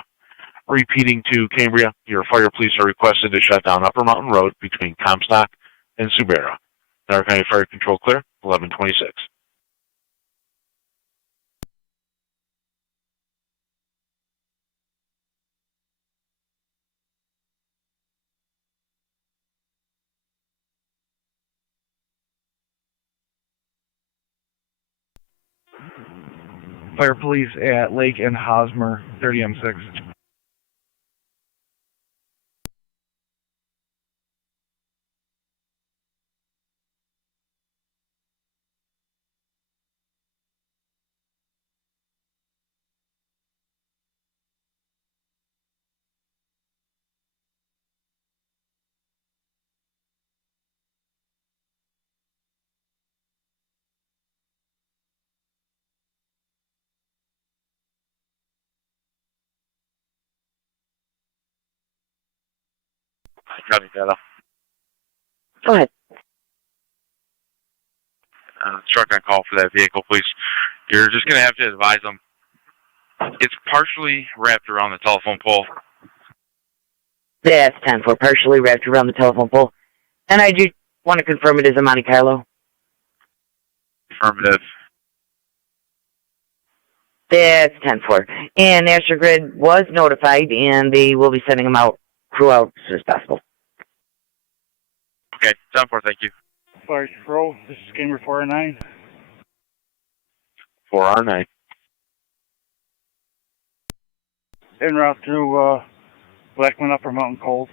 Repeating to Cambria, your fire police are requested to shut down Upper Mountain Road between Comstock and Subera. Niagara County Fire Control clear, 1126. Fire police at Lake and Hosmer, 30M6. County data. Go ahead. Truck on call for that vehicle, please. You're just going to have to advise them. It's partially wrapped around the telephone pole. That's 10-4, partially wrapped around the telephone pole. And I do want to confirm it is a Monte Carlo. Affirmative. That's 10-4. And National Grid was notified, and they will be sending them out, crew out as soon as possible. Okay, 10-4, thank you. Fire Control, this is Gamer 409. 4R9. En route through Blackman Upper Mountain Cold.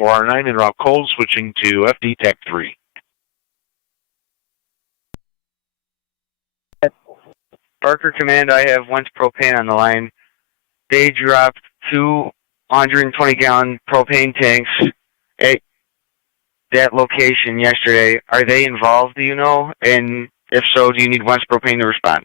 4R9 en route cold, switching to FD Tech 3. Barker Command, I have Wentz Propane on the line. They dropped 2 120-gallon propane tanks at that location yesterday. Are they involved, do you know? And if so, do you need Wentz Propane to respond?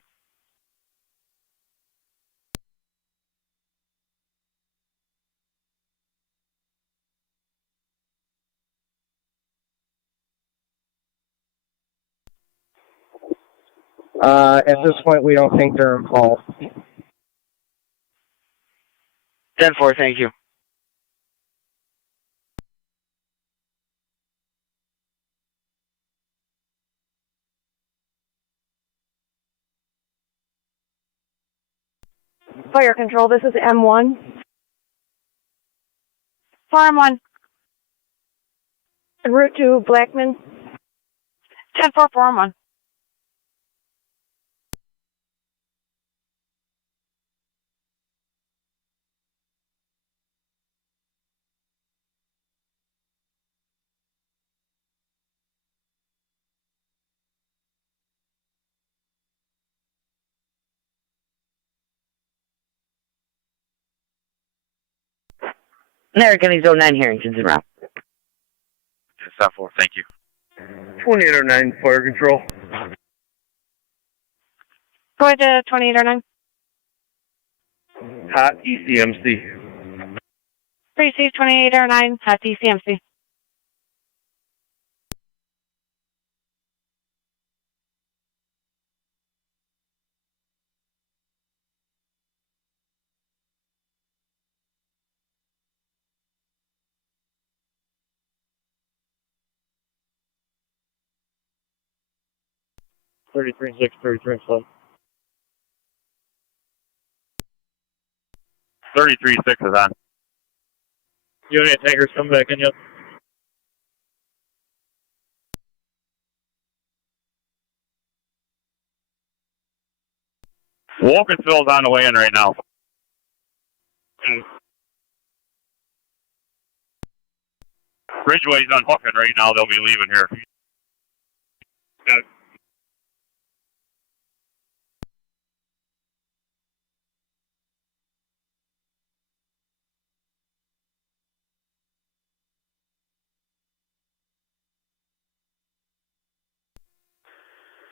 At this point, we don't think they're involved. 10-4, thank you. Fire Control, this is M1. 4M1. En route to Blackman. 10-4, 4M1. American, he's 09 Harrington's in route. Stop 4, thank you. 2809 fire control. Go ahead to 2809. Hot ECMC. Receive 2809, hot DCMC. Thirty-three six, 33 33-6 is on. Unit tankers come back in yet? Wilkinsville's on the way in right now. Ridgeway's unhooking right now. They'll be leaving here. Got it.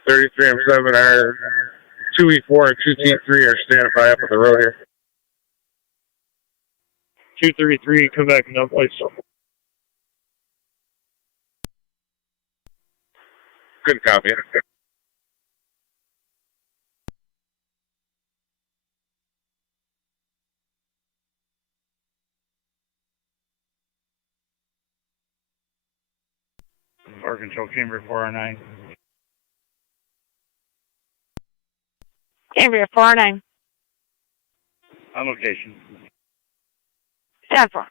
M7 are 2E4 and 2T3 are standing by up on the road here. 233, come back in no place. Good copy. Fire control, Cambria 409. Cambria 409. On location. Stand for.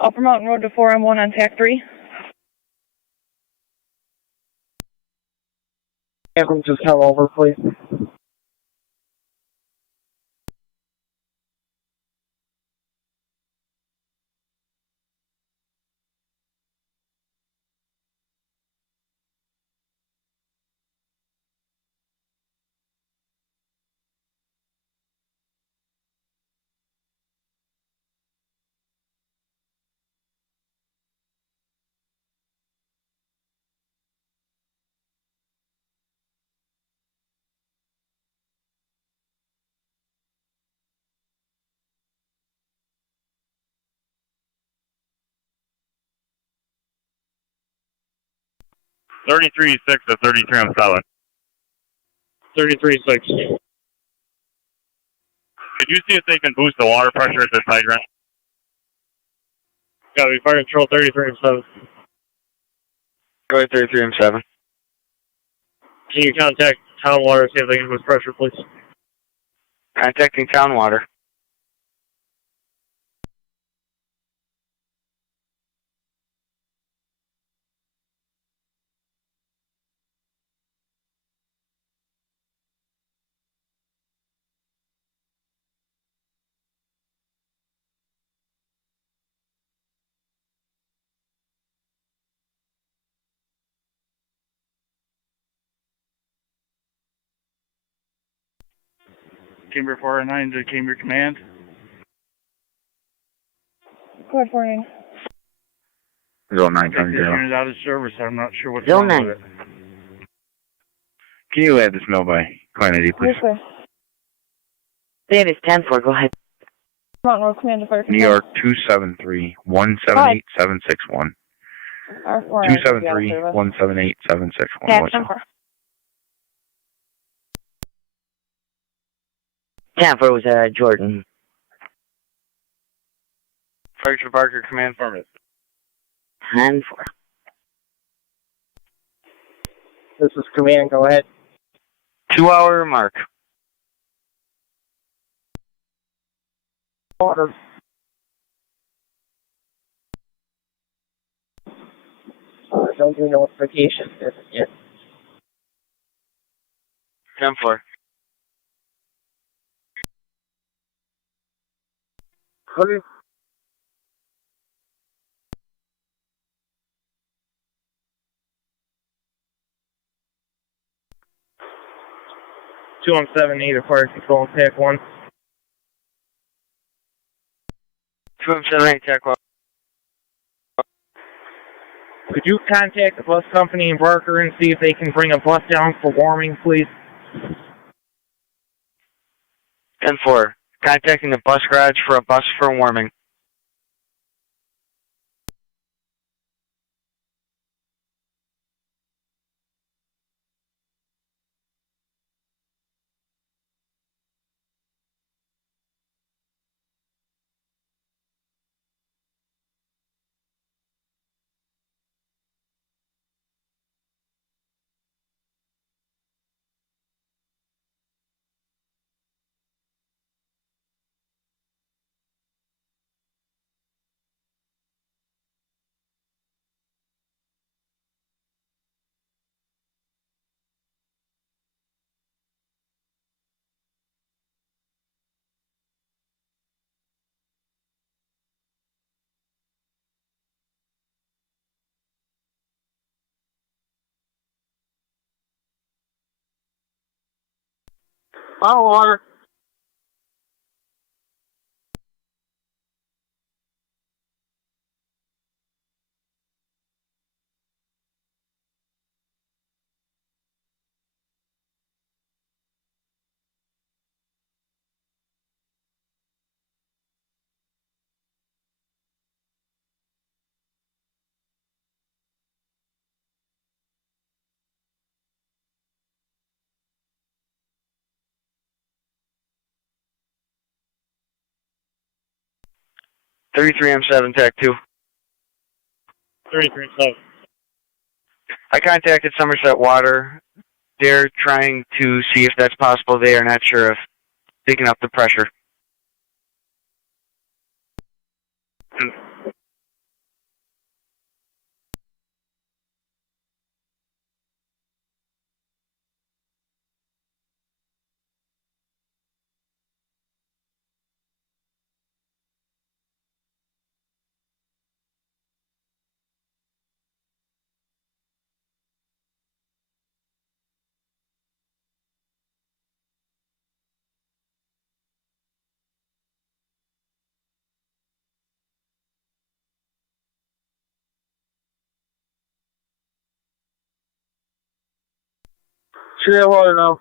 Upper Mountain Road to 4M1 on TAC 3. Everyone just tell over, please. Thirty-three 6 to 33 on 7. 33-6. Could you see if they can boost the water pressure at this hydrant? Got me, fire control 33-7. Go ahead, 33M7. Can you contact town water, see if they can boost pressure, please? Contacting town water. Cambria 409 to Cambria Command. Go ahead, 49. 0970. This unit out of service. I'm not sure what's Zero wrong nine. with it. Can you add this mail by client ID, please? Yes, sir. That is 10-4. Go ahead. Mountain Road Command to Fire New Control. York 273-178-761. R4. 273-178-761. Yeah, 10-4. 10-4 was Jordan. Fire Chief Barker, command affirmative. 10-4. This is command. Go ahead. 2 hour mark. Order. Don't do notification. Yeah. 10-4. Okay. Two on 7-8 of fire control and TAC 1. 278 TAC 1. Could you contact the bus company in Barker and see if they can bring a bus down for warming, please? 10-4. Contacting the bus garage for a bus for warming. Bottle water. M7 TAC 2. 33-7. I contacted Somerset Water. They're trying to see if that's possible. They are not sure if picking up the pressure. Should have water now.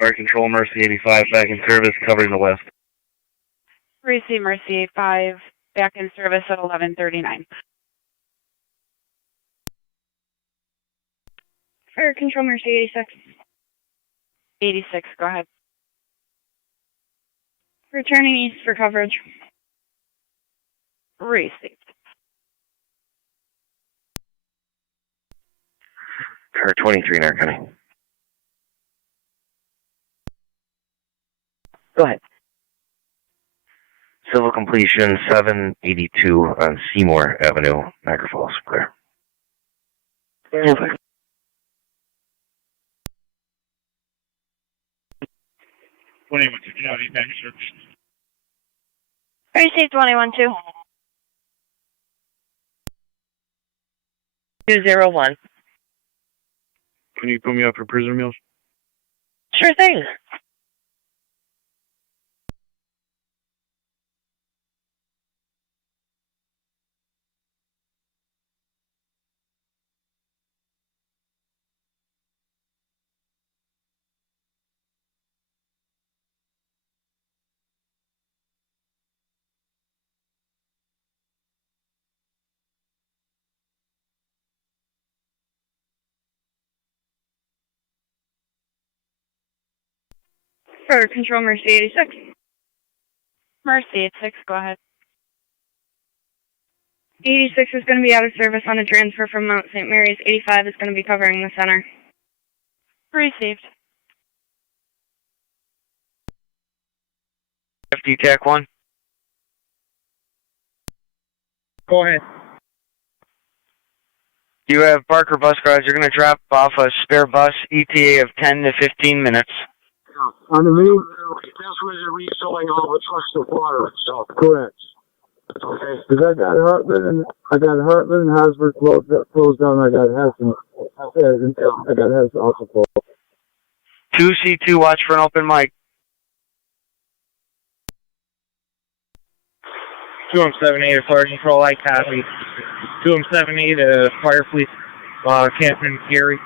Fire Control, Mercy 85, back in service, covering the west. Receive Mercy 85, back in service at 11:39. Fire Control Mercy 86. 86, go ahead. Returning east for coverage. Received. Car 23, Narcotic. Go ahead. Civil completion 782 on Seymour Avenue, Niagara Falls. Clear. 10-4. Received 21-2. 201. Can you put me up for prisoner meals? Sure thing. For Control Mercy 86. Mercy 86, go ahead. 86 is going to be out of service on a transfer from Mount St. Mary's. 85 is going to be covering the center. Received. FD TAC 1. Go ahead. You have Barker Bus Garage. You're going to drop off a spare bus ETA of 10 to 15 minutes. On the main, that's where they're refilling all the trucks of water. So correct. Okay. Because I got Hartland and Hosmer closed down. I got Hessen. I got Hessen also closed. 2C2, watch for an open mic. 278 Fire Control, I copy. 278 Fire Police, Captain Gary.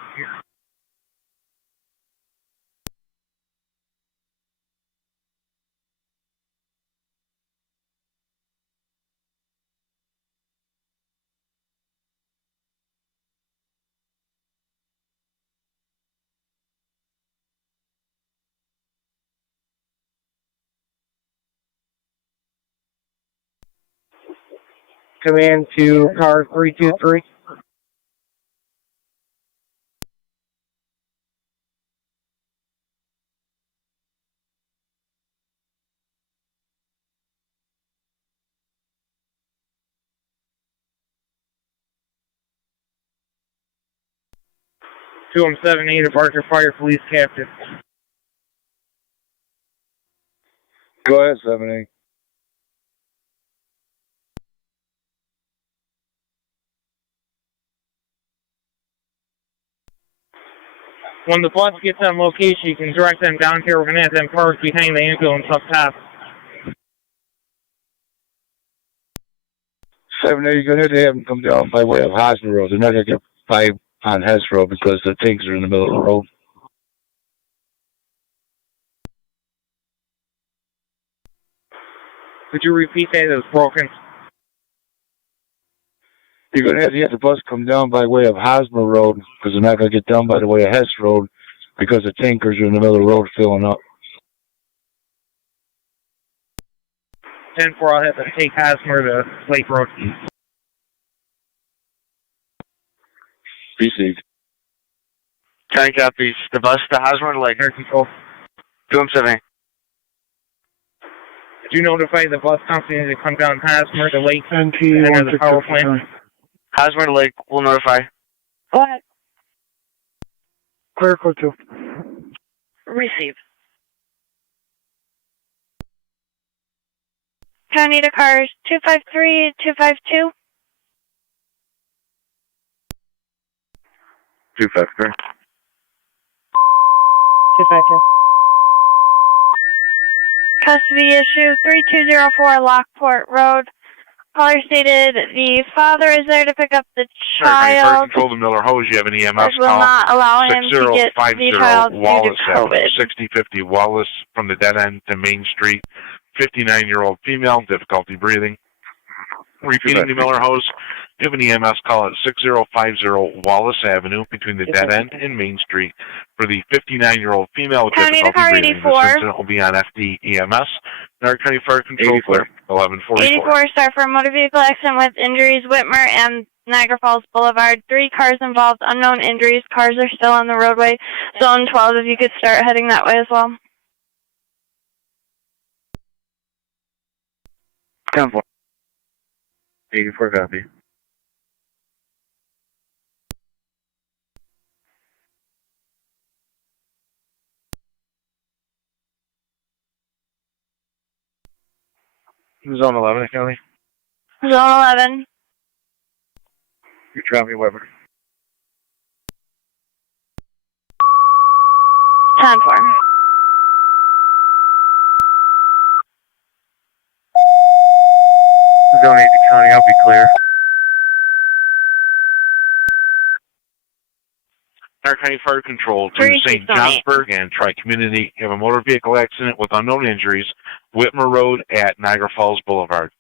Command to car 323. Two 78 of Barker Fire Police Captain. Go ahead, 78. When the bus gets on location, you can direct them down here. We're going to have them parked behind the ambulance up top. 78, you're going to have them come down by way of Hosmer Road. They're not going to get by on Hess Road because the tanks are in the middle of the road. Could you repeat that? It was broken. You're going to have the bus come down by way of Hosmer Road because they're not going to get down by the way of Hess Road because the tankers are in the middle of the road filling up. 10-4, I'll have to take Hosmer to Lake Road. Received. 10 copies. The bus to Hosmer Lake. Air Control. 2M7. Did you notify the bus company to come down Hosmer to Lake and NT enter the power plant? Hosmer Lake will notify. Go ahead. Clear code 2. Receive. County to cars 253, 252. 253. 252. Custody issue 3204 Lockport Road. Caller stated the father is there to pick up the Fire child. Control to Miller Hose. You have an EMS This will call. not allow him to get the 6050 child due to Wallace Avenue. COVID. 6050 Wallace from the dead end to Main Street. 59-year-old female, difficulty breathing. Repeating the Miller Hose. You have an EMS call at 6050 Wallace Avenue between the dead end and Main Street for the 59-year-old female with County to difficulty car breathing. 84. This incident will be on FD EMS. Niagara County Fire Control clear 1144. 84 start for a motor vehicle accident with injuries, Whitmer and Niagara Falls Boulevard. 3 cars involved, unknown injuries. Cars are still on the roadway. Zone 12, if you could start heading that way as well. 10-4. 84 copy. Zone 11, County. Zone 11. You drop me, Weber. 10-4. Zone 8 County, I'll be clear. Niagara County Fire Control to 3 St. Zone 8. Johnsburg and Tri-Community have a motor vehicle accident with unknown injuries, Whitmer Road at Niagara Falls Boulevard.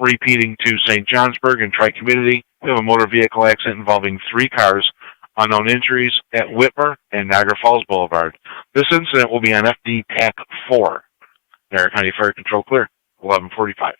Repeating to St. Johnsburg and Tri-Community, we have a motor vehicle accident involving 3 cars, unknown injuries at Whitmer and Niagara Falls Boulevard. This incident will be on FD TAC 4. Niagara County Fire Control clear, 11:45.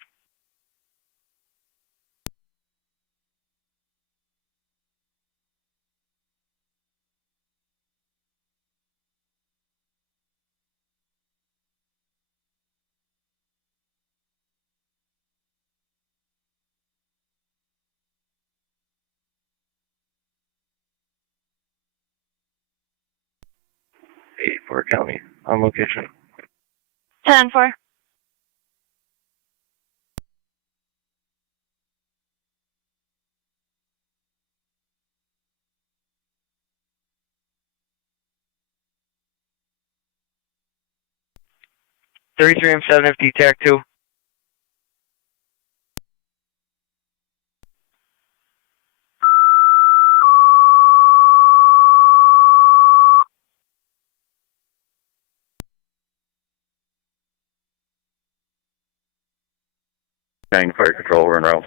Fort County, on location. 10-4. M7 FD TAC 2. Fire Control, we're en route.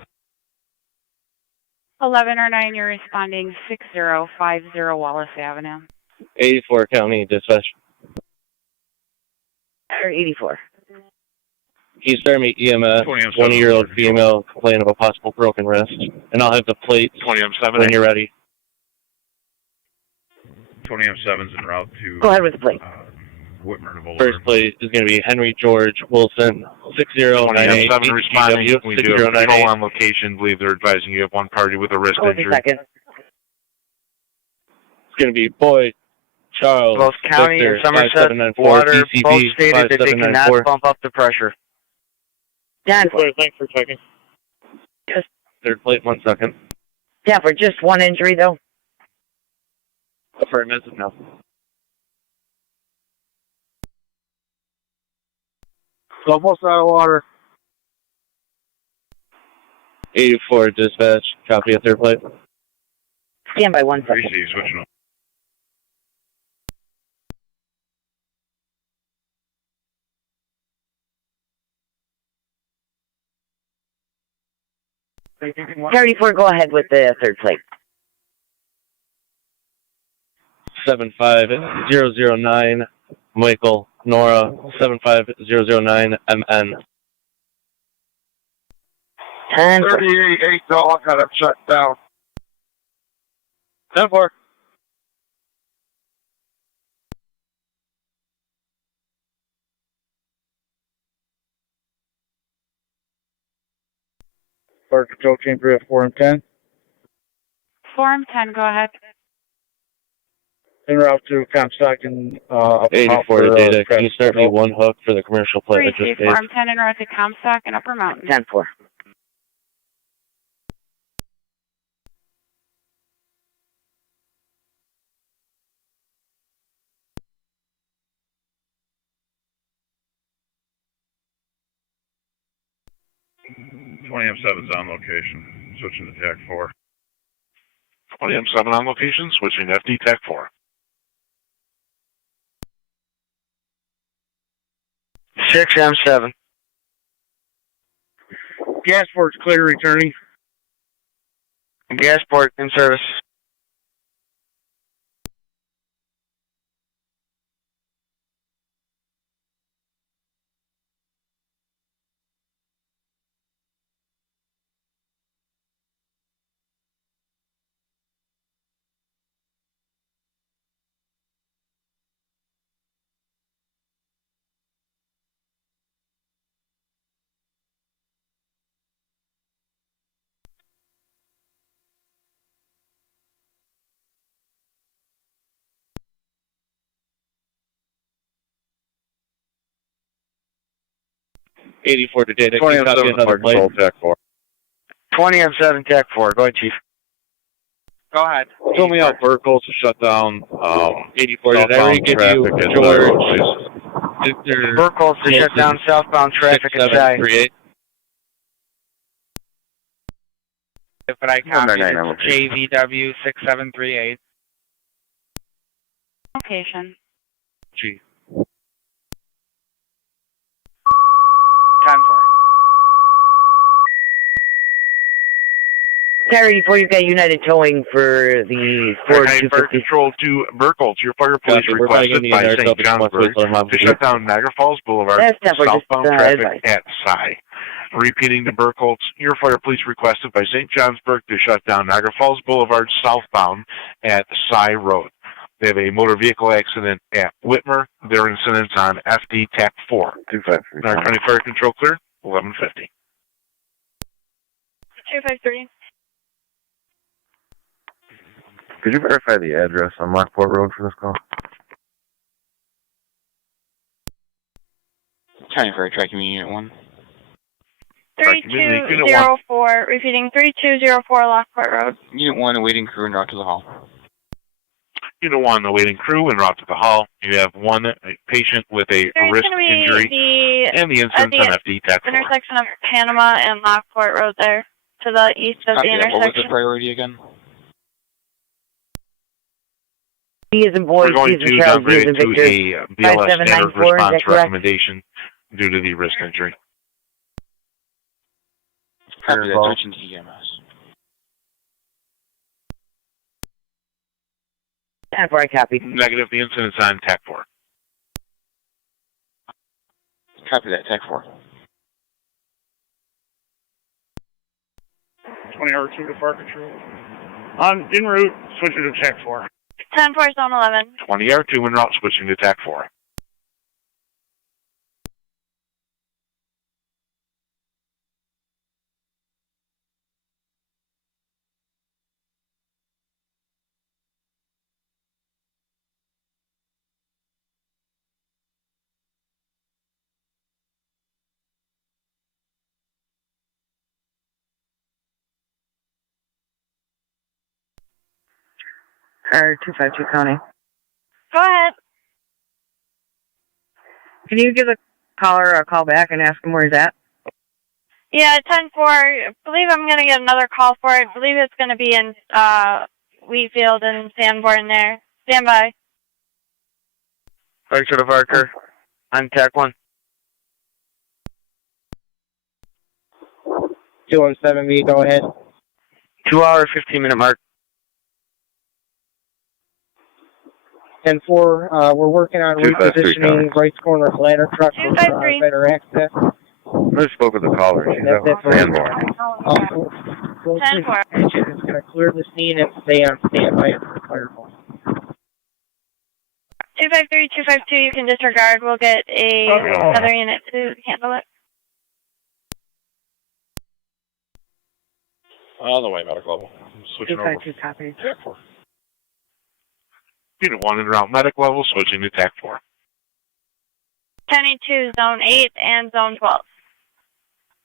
11 or 9, you're responding 6050 Wallace Avenue. 84 County Dispatch. Or 84. East Army EMS, 20-year-old female complaining of a possible broken wrist. And I'll have the plates 20M7 when you're ready. 20M7's en route to Go ahead with the plate. Whitmer to Boulevard. First plate is going to be Henry George Wilson, 6098. 20M7 responding. DW, We do have 6098. control on location. Believe they're advising you have one party with a wrist Hold a injury. second. It's going to be Boyd, Charles, Both County Victor, and Somerset 5794, Water DCP, both stated that they 5794. cannot bump up the pressure. 10-4. Thanks for checking. Third plate, 1 second. Yeah, for just one injury, though. Affirmative now. Almost out of water. 84 Dispatch, copy a third plate. Stand by 1 second. 3C, switching up. Car 84, go ahead with the third plate. 75009, Michael, Nora, 75009, MN. 10-4. 38 dog got him shut down. 10-4. Fire Control Chamber at 4 and 10. 4 and 10, go ahead. En route to Comstock and 84 to data. Can you start me one hook for the commercial plate I 3C, just 4 gave? and 10 en route to Comstock and Upper Mountain. 10-4. Twenty M7's on location. Switching to TAC 4. 20M7 on location, switching to FD TAC 4. 6M7. Gasport's clear returning. Gasport in service. 84 to data. 20 Can you on copy 7 another Fire plate? Control, TAC 4. 20 on 7, TAC 4. Go ahead, Chief. Go ahead. Fill me out Burkles to shut down 84. Did I already give you traffic at George? Victor, Burkles to shut down southbound traffic at Shy. 6738. But I copied 199 it, JVW 6738. Location. G. 10-4. Car 84, you've got United Towing for the Ford Fire 250. Control to Burkles. Your fire police Copy. We're probably requested gonna by need St. Johnsburg to shut down Niagara Falls Boulevard That's definitely just, southbound traffic advice. at Cy. Repeating to Burkles, your fire police requested by St. Johnsburg to shut down Niagara Falls Boulevard southbound at Cy Road. They have a motor vehicle accident at Whitmer. Their incident's on FD TAC 4. 253. Niagara County Fire Control clear, 1150. 253. Could you verify the address on Lockport Road for this call? County Fire Tracking Unit 1. 3204. Repeating 3204 Lockport Road. Unit 1 awaiting crew en route to the hall. Unit 1, the waiting crew en route to the hall. You have one patient with a There's wrist going to be injury, and the incident's on FD TAC 4. intersection of Panama and Lockport Road there, to the east of the What was the intersection. priority again? B is in boy, We're going C is in to Charles, B is downgrade in to Victor. a BLS standard 5794, is response that correct? recommendation due to the wrist injury. Copy that. Switching to EMS. 10-4, I copied. Negative, the incident's on TAC 4. Copy that. TAC 4. 20 R2 to fire control. On en route, switching to TAC 4. 10-4 Zone 11. 20 R2 en route, switching to TAC 4. Car 252 County. Go ahead. Can you give the caller a call back and ask him where he's at? Yeah, 10-4. I believe I'm going to get another call for it. I believe it's going to be in Wheatfield and Sanborn there. Stand by. Fire to the Varker on TAC 1. 217B, go ahead. 2 hour, 15-minute mark. 10-4, we're working on 253 repositioning right corner of ladder truck for 253. better access. I just spoke with the caller. She's That's at it. Sanborn. We'll 10-4. It's going to clear the scene and stay on standby for the fire call. 253, 252, you can disregard. We'll get another unit to handle it. All the way, medical level. Switching over. 252 copy. TAC 4. Unit 1 en route, medic level, switching to TAC 4. 10-2, Zone 8 and Zone 12.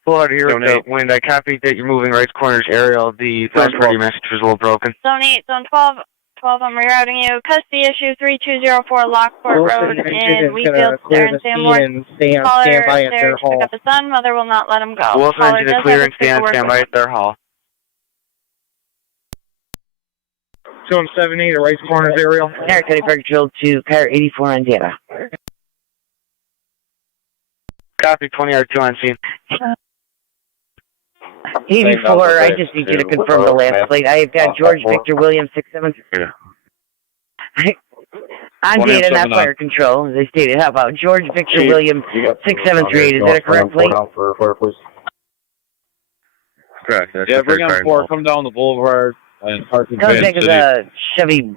Pull out here with the wind. I copied that you're moving right corners aerial. The flash party message was a little broken. Zone 8, Zone 12. 12, I'm rerouting you. Custody issue 3204 Lockport Road in Wheatfield, there in Sanborn. Stay on Caller standby at there their to pick hall. up his son. Mother will not let him go. We'll send Caller you the does clear have and his stay on paperwork standby with at their hall. 278, the right corner aerial. Niagara County Fire Control to car 84 on data. Copy 20 R2 on scene. 84, I just need you to confirm the last plate. I've got George Victor Williams 673. On data, not fire control, as I stated. How about George Victor Williams 6738? Is that a correct plate? Correct. Yeah, bring on 4. Come down the boulevard and park in Comes Van back as City. a Chevy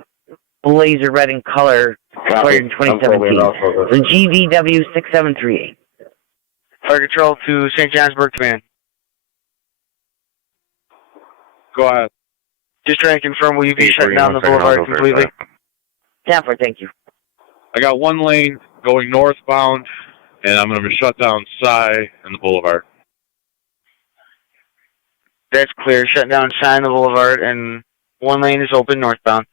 Blazer red in color, acquired in 2017. The GVW 6738. Fire control to St. Johnsburg command. Go ahead. Just trying to confirm, will you be shutting down the boulevard completely? 10-4, thank you. I got one lane going northbound And I'm going to shut down Cy and the Boulevard. That's clear. Shut down Cy and the Boulevard, and one lane is open northbound.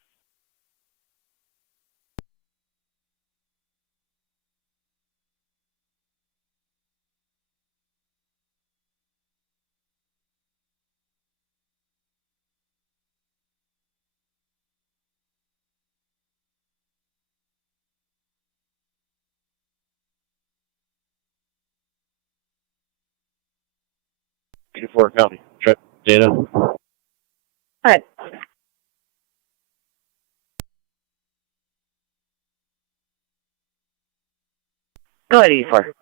Fort County. Check data. All right. Go ahead, 84.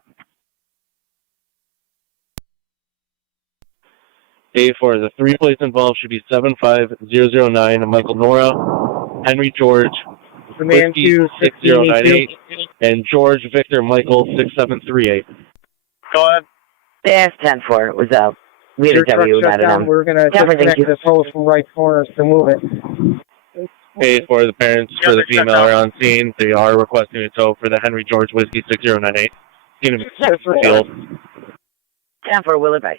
84. The three plates involved should be 75009 Michael Nora, Henry George, Whiskey 6098, and George Victor Michael 6738. Go ahead. That's 10-4. It was up. We had Your a W, truck not shut an down. M. We're going to disconnect this hose from right corners to move it. 84. The parents for the female are on scene. They are requesting a tow for the Henry George Whiskey 6098. Field. 10-4, will advise.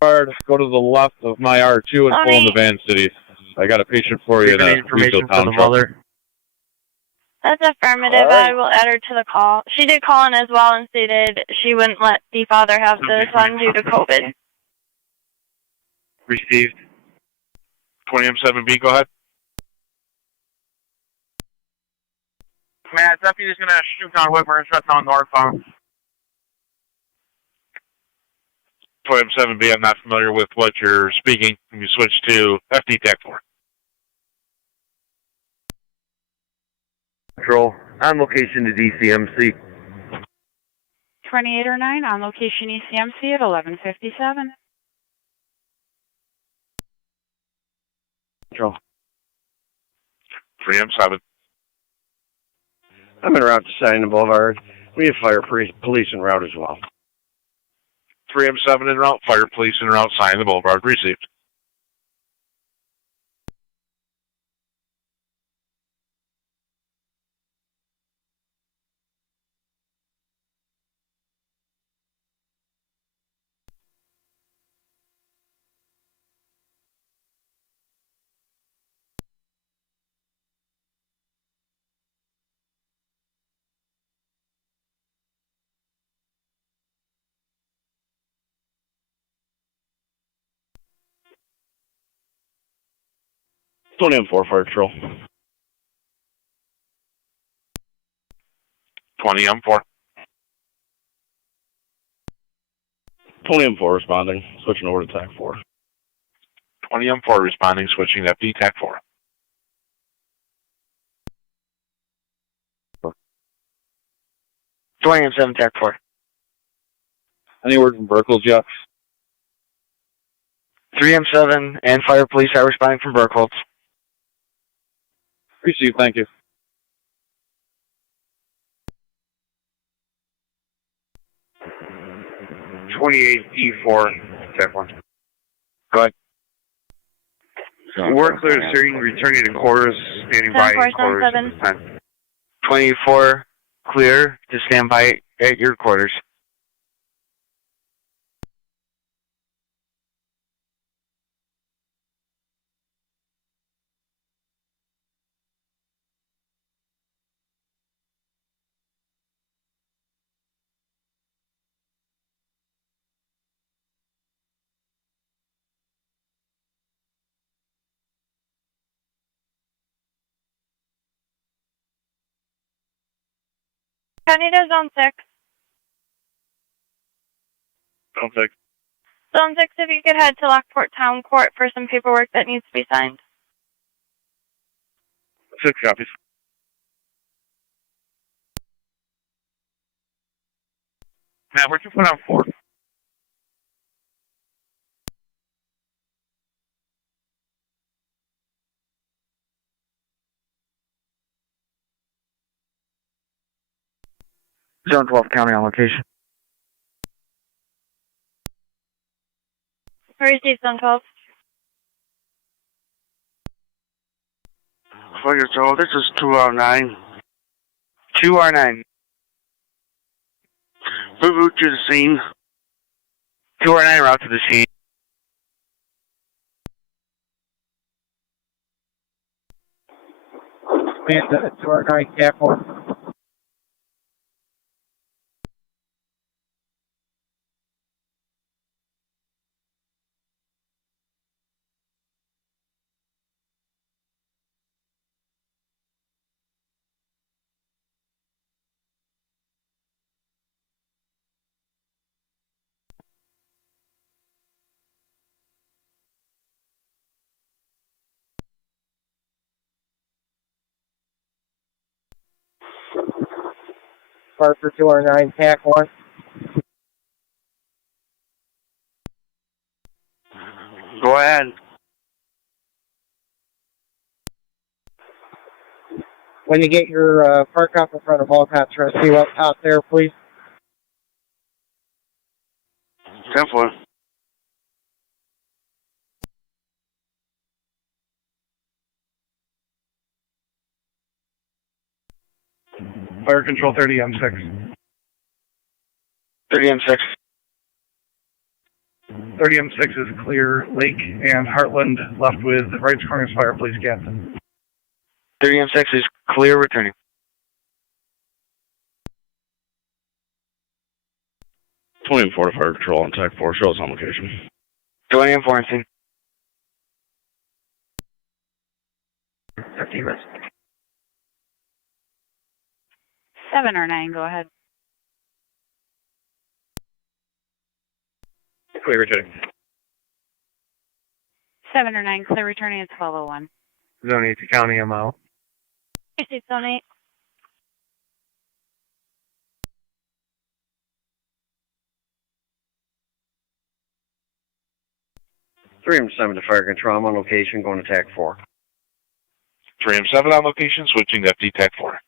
Go to the left of my R2 and pull in the Van City. I got a patient for you in a Lewiston town truck. That's affirmative. I will add her to the call. She did call in as well and stated she wouldn't let the father have the son due to COVID. Received. 20M7B, go ahead. Matt, deputy's going to shoot down Whitmer and shut down northbound. 20M7B, I'm not familiar with what you're speaking. Can you switch to FD TAC 4? Control, on location to DCMC. 2809 on location ECMC at 1157. Control. 3M7. I'm en route to Sign the Boulevard. We have fire police en route as well. 3M7 en route, fire police en route, Sign the Boulevard, received. Tony M4 Fire Patrol. 20M4. Tony M4 responding, switching over to TAC 4. 20M4 responding, switching to FD TAC 4. M7 TAC 4. Any word from Burkles yet? 3M7 and fire police are responding from Burkholz. Received, thank you. E4, TAC 1. Go ahead. We're clear to steering, returning to quarters, standing by in quarters. 24, clear to stand by at your quarters. County to Zone 6. Zone 6. Zone 6, if you could head to Lockport Town Court for some paperwork that needs to be signed. 6 copies. Matt, where'd you put on 4? Zone 12 county on location. Received Zone 12. Fire Joe, this is 2R9. 2R9. Route to the scene. 209 route to the scene. Man, 209 TAC 4. Parker 209 TAC 1. Go ahead. When you get your park up in front of Walcott, try to see what's out there, please. 10-4. Fire control 30 M6. 30 M6. 30 M6 is clear, Lake and Heartland left with Wrights Corners Fire, please, Captain. 30 M6 is clear, returning. 20 M4 to fire control on TAC 4, show us on location. 20 M4 on scene. 50 risk. 7 or 9, go ahead. Clear, returning. 7 or 9, clear returning at 1201. Zone 8 to county, I'm out. Zone 8. 3 M7 to fire control, I'm on location, going to TAC 4. 3 M7 on location, switching to FD TAC 4.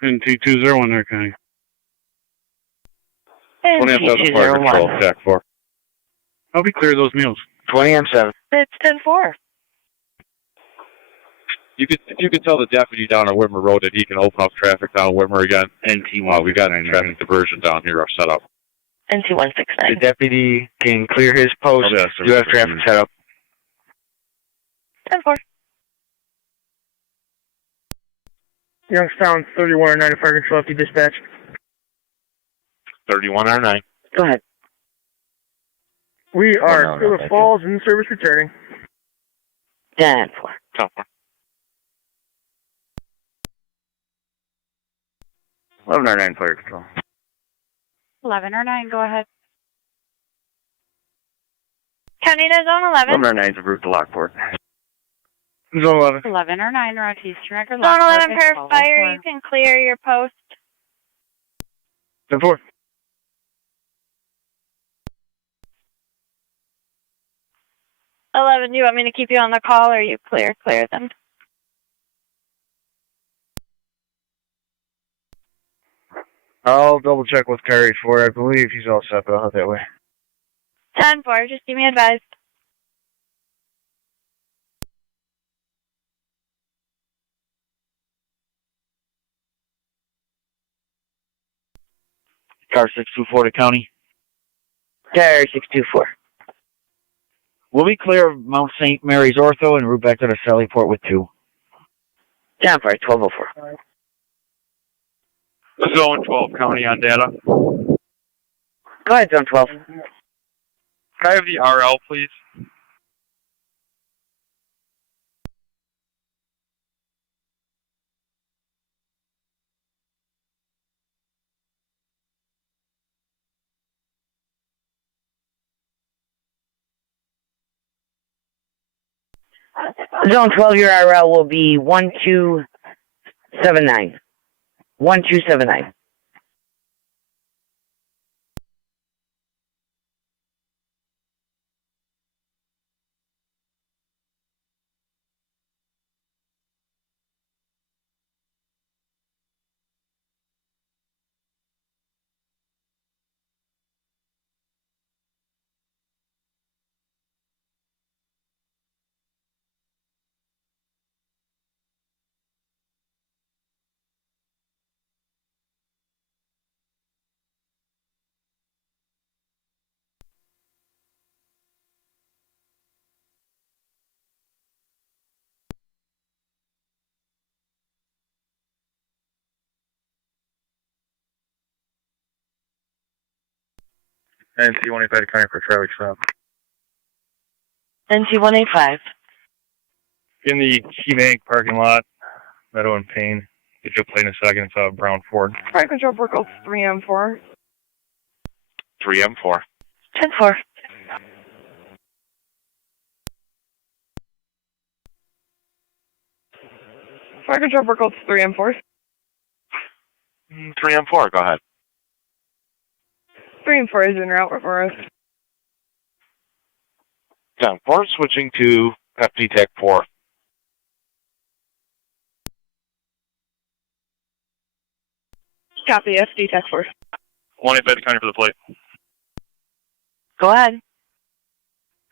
NT201 there, County. 20 M7 fire control, TAC 4. I'll be clear of those meals. 20 M7. It's 10-4. If you could tell the deputy down on Whitmer Road that he can open up traffic down Whitmer again. NT1. We got traffic diversion down here set up. NT169. The deputy can clear his post. Oh, yes, You have traffic set up. 10-4. Youngstown 3109 fire control, FD dispatch. 3109. Go ahead. We are to the Falls in service returning. 10-4. 10-4. 1109 fire control. 11 or 9, go ahead. County to Zone 11. 1109 is a route to Lockport. Zone 11. 11 or 9, route to Eastern Record. Zone 11 per fire, you can clear your post. 10-4. Do you want me to keep you on the call, or are you clear them? I'll double check with Car 84. I believe he's all set, but I'll head that way. 10-4, just keep me advised. Car 624 to county. Car 624. We'll be clear of Mount St. Mary's Ortho and route back to the Sallyport with 2. 10-4, 1204. Zone 12, county on data. Go ahead, Zone 12. Can I have the RL, please? Zone 12, your RL will be 1279. 1279. NC 185 declining for traffic stop. NT 185. In the Key Bank parking lot, Meadow and Payne. Get you a plate in a second. It's a brown Ford. Fire control Brookles 3M4. 3M4. 10-4. Fire control Brookles 3M4. 3M4, go ahead. 3M4 is en route for us. 10-4, switching to FD TAC 4. Copy, FD Tech Force. 185 declining for the plate. Go ahead.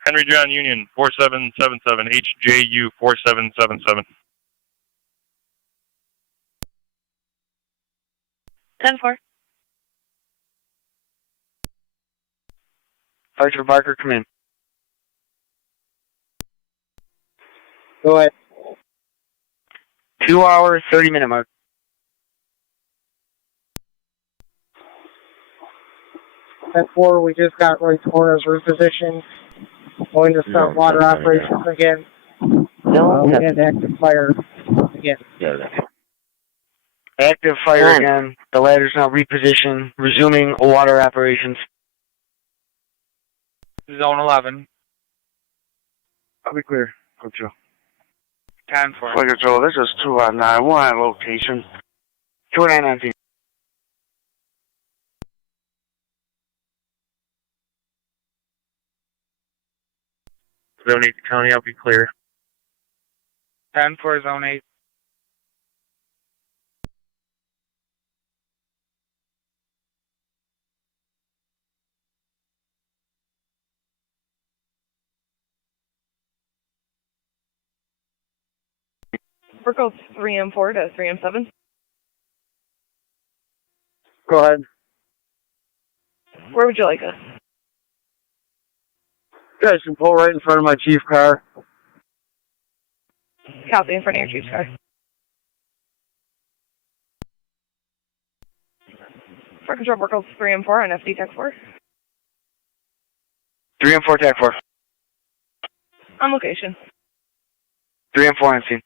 Henry John Union 4777 HJU 4777. 10-4. Archer Barker, come in. Go ahead. 2 hour, 30-minute mark. 10-4, we just got Roy Torres repositioned. Going to start water operations again. We had active fire again. Active fire again. The ladder's now repositioned. Resuming water operations. Zone 11. I'll be clear. Go Joe. 10-4. Flight control, this is 219. We're on location. 219. Zone 8 County, I'll be clear. 10-4, Zone 8. Brookles 3M4 to 3M7. Go ahead. Where would you like us? You guys can pull right in front of my chief car. Copy, in front of your chief's car. Fire control Brookles 3M4 on FD Tech 4. 3 and 4, TAC 4. On location. 3 and 4 on scene.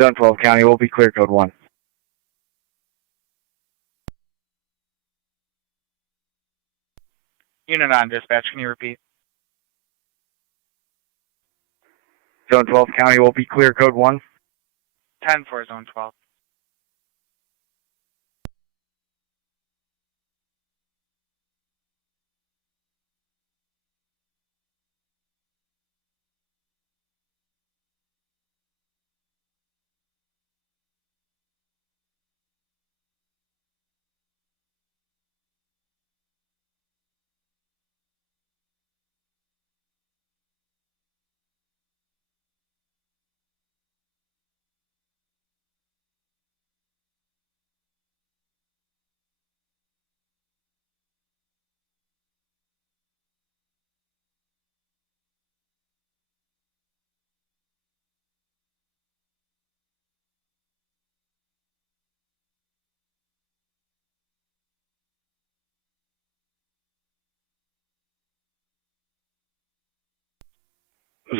Zone 12 County, will be clear code 1. Unit on dispatch, can you repeat? Zone 12 County, will be clear code 1. 10-4, Zone 12.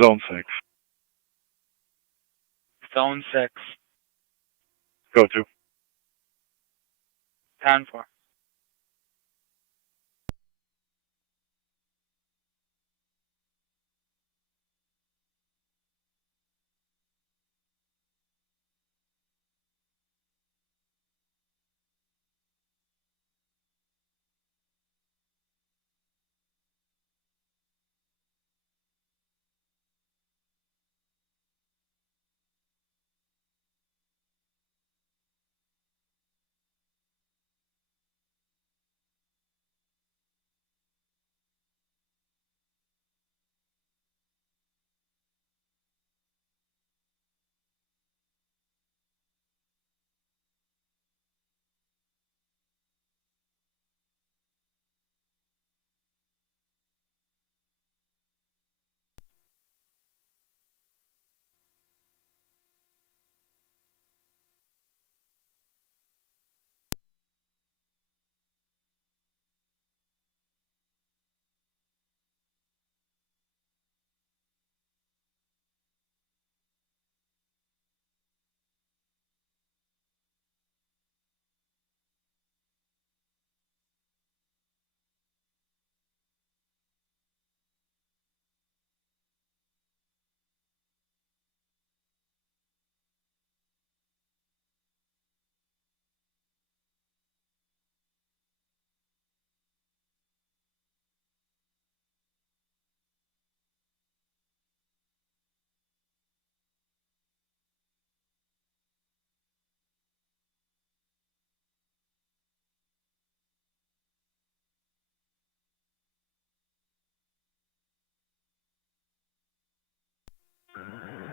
Zone 6. Zone 6. Go to. 10-4.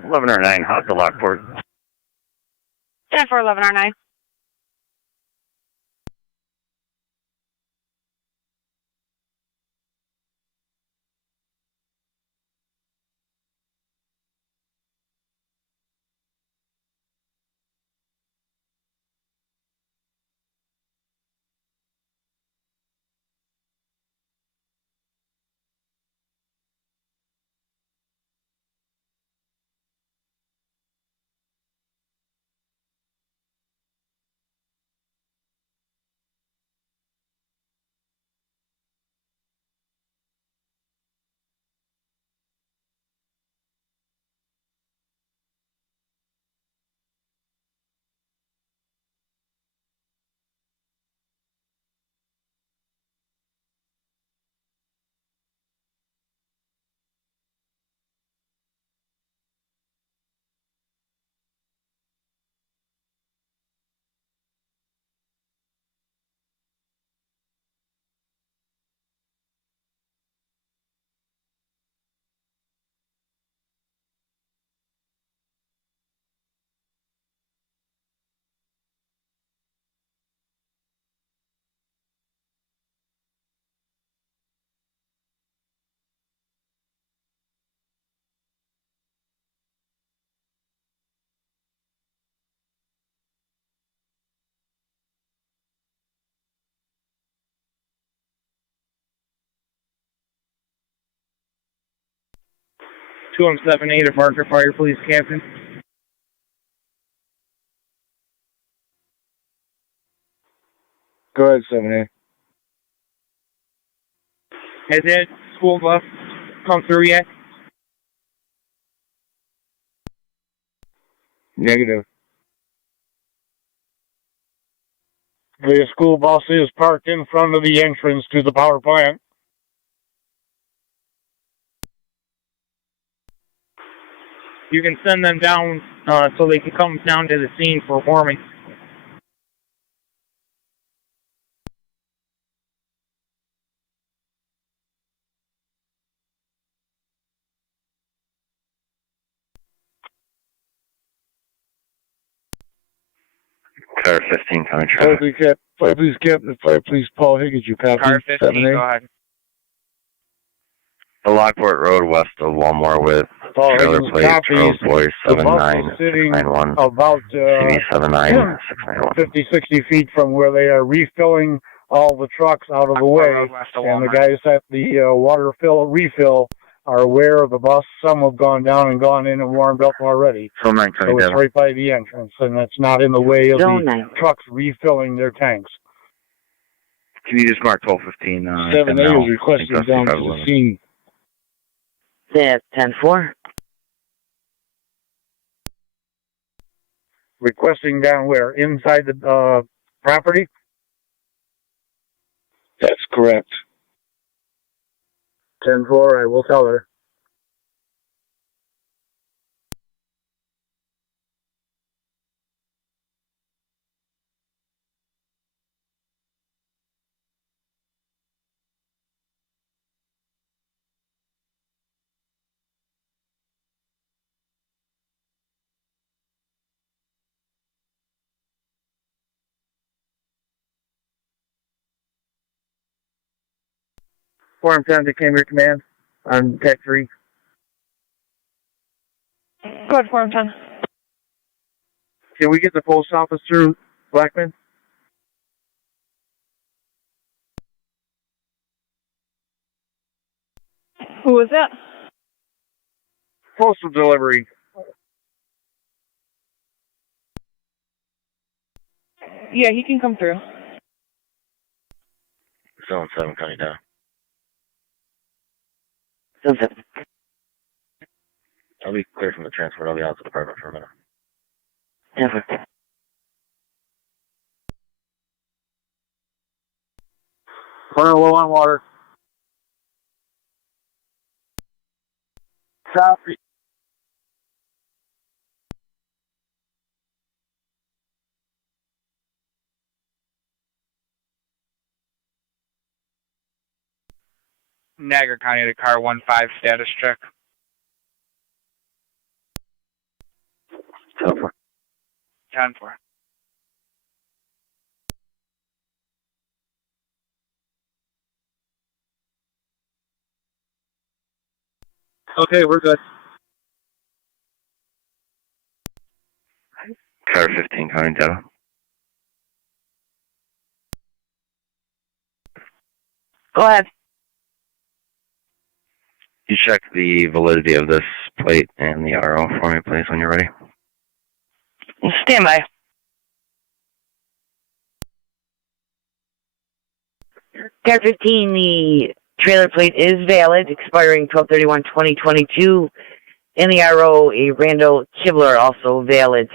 Eleven or 9, hot to Lockport. 10-4, 11R9. Two 78 at Barker Fire Police Captain. Go ahead, 78. Has that school bus come through yet? Negative. The school bus is parked in front of the entrance to the power plant. You can send them down so they can come down to the scene for warming. Car 15 coming Fire Police Captain, Fire Police Paul Higgins, you copy? Car 15, go ahead. The Lockport Road west of Walmore with Paul trailer Higgins plate copies. Boy The bus is sitting 79691 about CV79691. 50, 60 feet from where they are refilling all the trucks out of the way. And the guys at the water refill are aware of the bus. Some have gone down and gone in and warmed up already. So 9 So it's right by the entrance, and it's not in the way of the trucks refilling their tanks. Can you just mark 1215? 7A is requesting down to the scene. That's 10-4. Requesting down where? Inside the property? That's correct. 10-4, I will tell her. Form 10 to Cambridge Command on Tech 3. Go ahead, Form 10. Can we get the post office through, Blackman? Who was that? Postal delivery. Yeah, he can come through. 7 coming down. 7-7. I'll be clear from the transport. I'll be out to the department for a minute. 10-4. Running low on water. Copy. Niagara County to car 15 status check. 10-4. 10-4. Okay, we're good. Car 15 coming down. Go ahead. You check the validity of this plate and the RO for me, please, when you're ready. Stand by. Car 15, the trailer plate is valid, expiring 12/31/2022, and the RO, a Randall Kibler, also valid.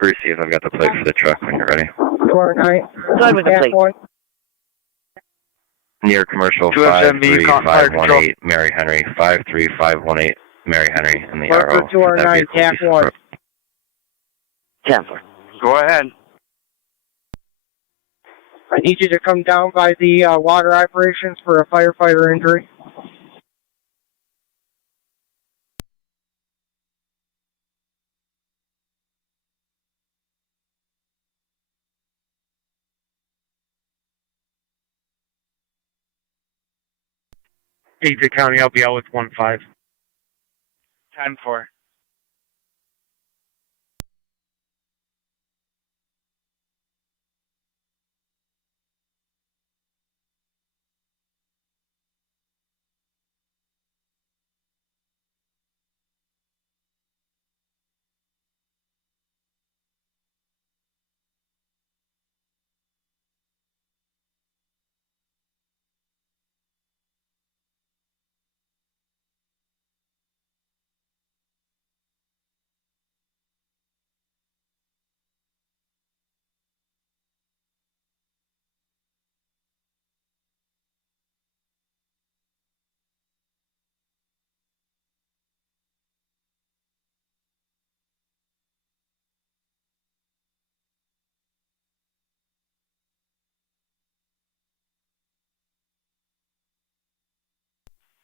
Bruce, see if I've got the plate for the truck when you're ready. Go ahead with the plate. Near commercial 53518 Mary Henry, 53518 Mary Henry, and the RO. 209 TAC 1. 10-4. Go ahead. I need you to come down by the water operations for a firefighter injury. AJ County, I'll be out with 15. 10-4.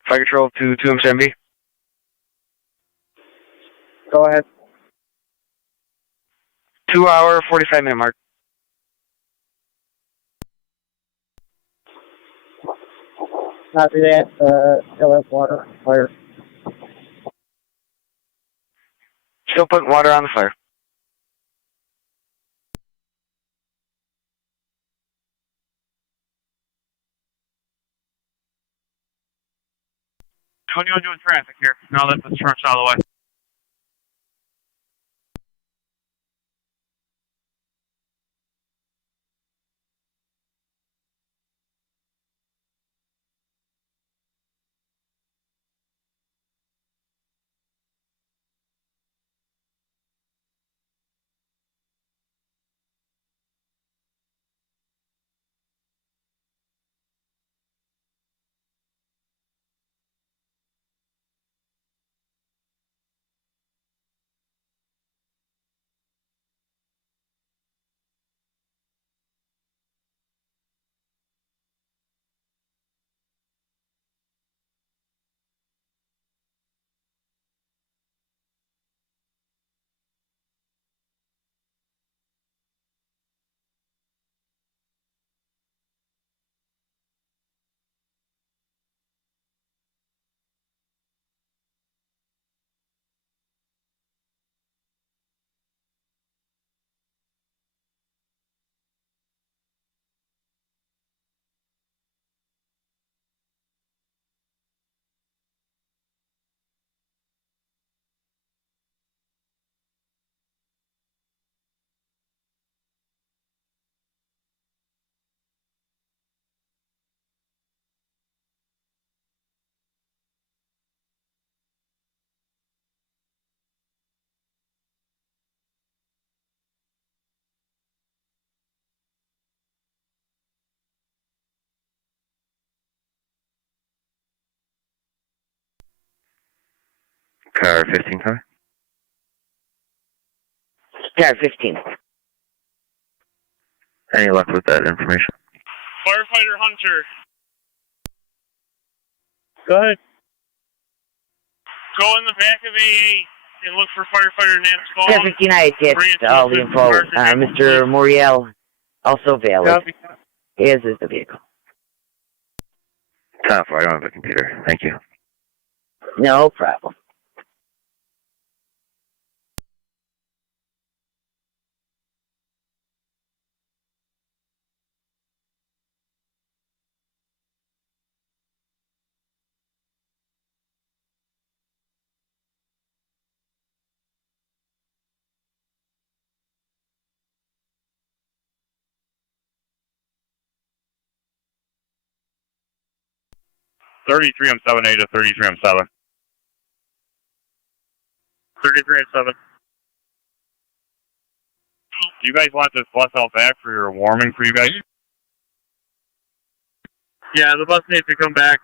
Fire control to 2M7B. Go ahead. 2 hour, 45-minute mark. Copy that. LF water fire. Still putting water on the fire. What are you doing traffic here? Now that the truck's out of the way. Car 15, car? Car 15. Any luck with that information? Firefighter Hunter. Go ahead. Go in the back of AA and look for firefighter Nance Car Ball. 15, I attached all the info. Mr. Moriel, also valid. As is the vehicle. Top 4, I don't have a computer. Thank you. No problem. I'm 7A to 33M7. 33M7. Do you guys want this bus out back for your warming for you guys? Yeah, the bus needs to come back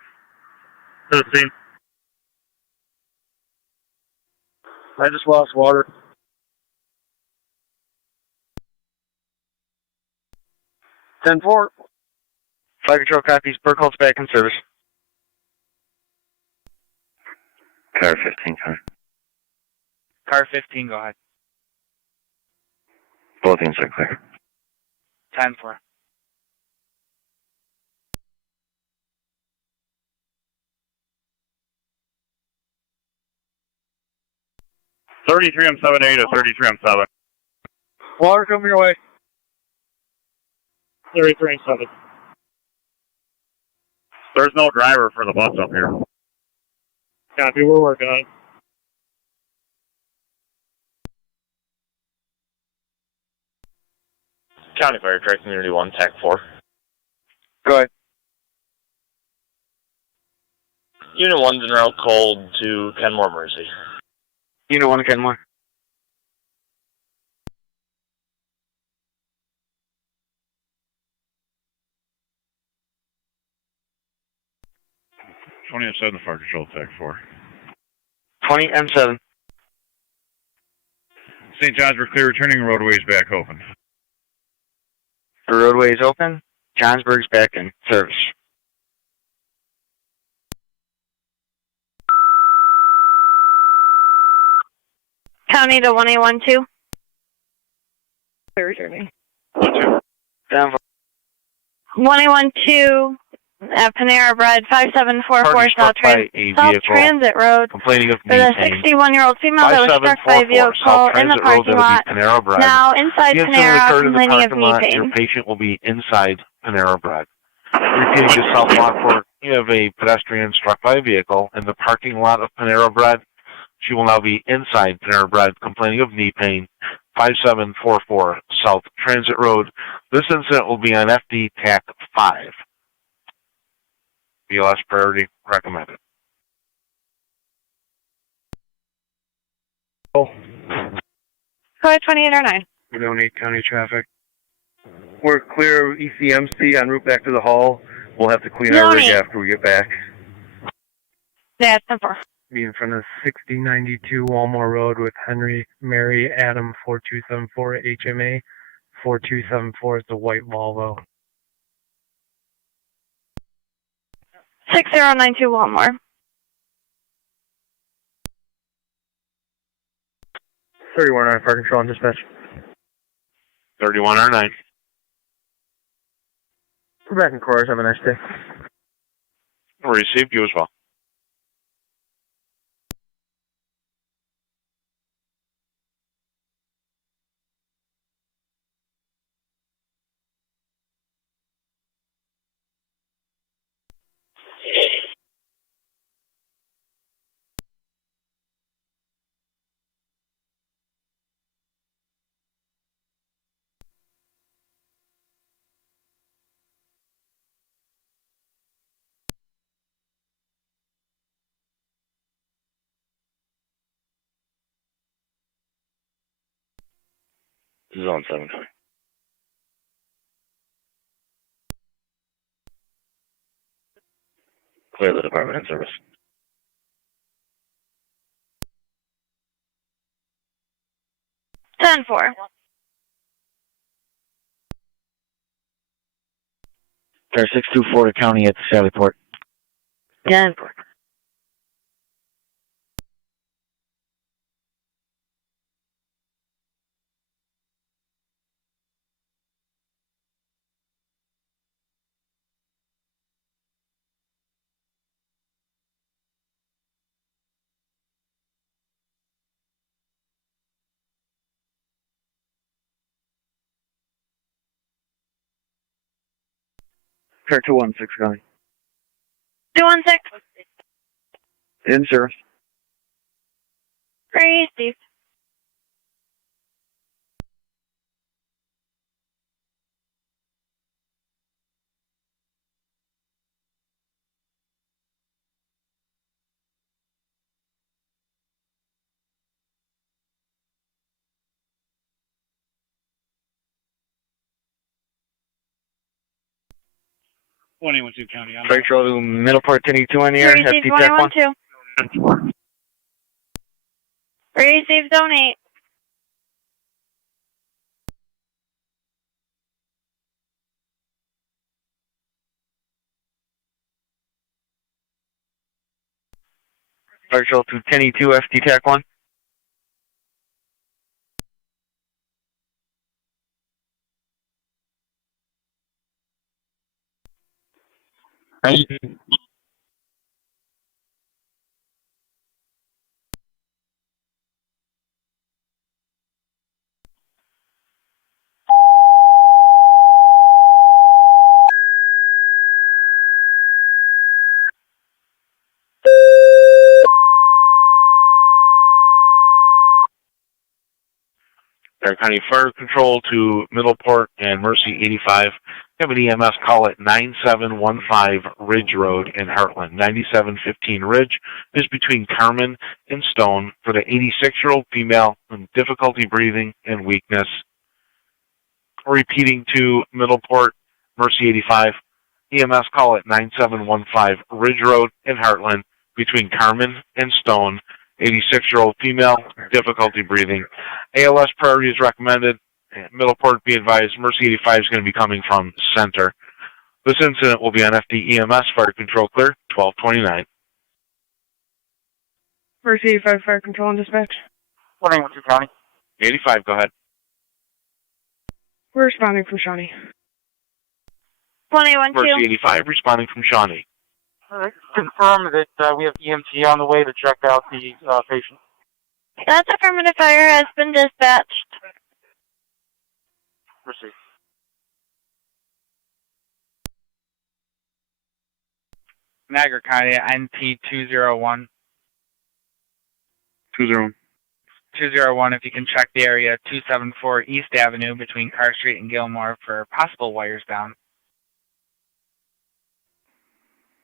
to the scene. I just lost water. 10-4. Fire control copies. Burkholt's back in service. Car 15, car. Car 15, go ahead. Both units are clear. 10-4. M7A to 33M7. Water coming your way. 33M7. There's no driver for the bus up here. Copy, we're working on it. County Fire, Tri Community 1, TAC 4. Go ahead. Unit 1's en route cold to Kenmore, Mercy. Unit 1 to Kenmore. M7, the fire control, TAC 4. 20 M7. St. John's, we're clear, returning roadways back open. The roadway is open. Johnsburg's back in service. County to 1812. Returning. 1812 at Panera Bread, 5744 South Transit Road. Complaining of For the maintain. 61-year-old female that was struck by a vehicle in the parking lot. Panera Bread. Now inside The incident Panera, occurred in the complaining of parking knee lot. pain. Your patient will be inside Panera Bread. Repeating to South Lockport, You have a pedestrian struck by a vehicle in the parking lot of Panera Bread. She will now be inside Panera Bread, complaining of knee pain, 5744 South Transit Road. This incident will be on FD TAC 5. BLS priority recommended. Code 2809. We don't need county traffic. We're clear ECMC en route back to the hall. We'll have to clean our rig after we get back. That's number. Be in front of 6092 Walmore Road with Henry, Mary, Adam 4274 at HMA. 4274 is the white Volvo. 6092 Walmore. 3109 Fire Control and Dispatch. 3109. We're back in chorus. Have a nice day. Received. You as well. Zone 7. Clear the department in service. Ten four. Car 624 to county at the Sallyport. 10-4. Car 216 county. 216. In service. Received. .112 county. Freight Road to Middleport 1082 on the air. Received. FD TAC 1. 112. Received. Zone 8. Freight Road to 1082 FD TAC 1. Dare County Fire Control to Middleport and Mercy 85. Have an EMS call at 9715 Ridge Road in Heartland. 9715 Ridge is between Carmen and Stone for the 86-year-old female with difficulty breathing and weakness. Repeating to Middleport, Mercy 85. EMS call at 9715 Ridge Road in Heartland between Carmen and Stone. 86-year-old female, difficulty breathing. ALS priority is recommended. Middleport, be advised, Mercy 85 is going to be coming from center. This incident will be on FD EMS, Fire Control clear, 1229. Mercy 85 Fire Control and Dispatch. 112 county. 85, go ahead. We're responding from Shawnee. 21-2. Mercy 85 responding from Shawnee. Confirm that we have EMT on the way to check out the patient. That's affirmative. Fire has been dispatched. Proceed. Niagara County, NP 201. 201. 201, if you can check the area, 274 East Avenue between Carr Street and Gilmore for possible wires down.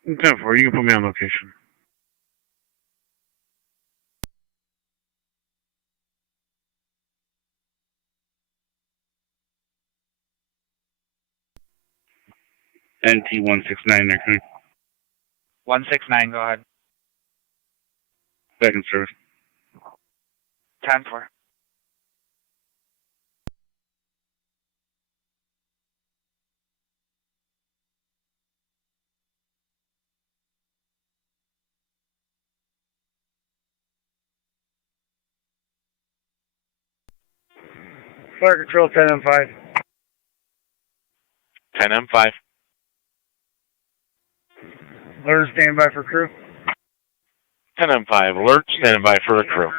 10-4, you can put me on location. NT 169 there, County. 169, go ahead. Back in service. 10-4. Fire control 10M5. 10M5. Alert, stand by for crew. 10M5, alert, standing by for the crew.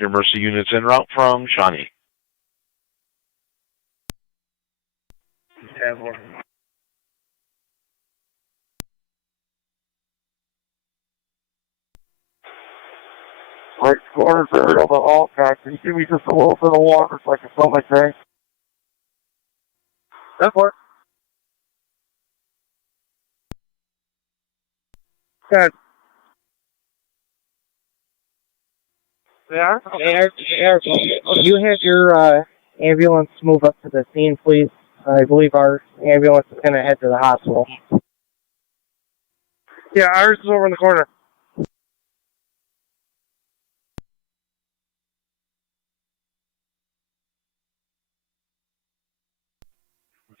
Your emergency units en route from Shawnee. 10-4. Right corner third of the alt factory. Give me just a little bit of water so I can fill my tank. That's work. Good. Yeah? You have your ambulance move up to the scene, please. I believe our ambulance is going to head to the hospital. Yeah, ours is over in the corner.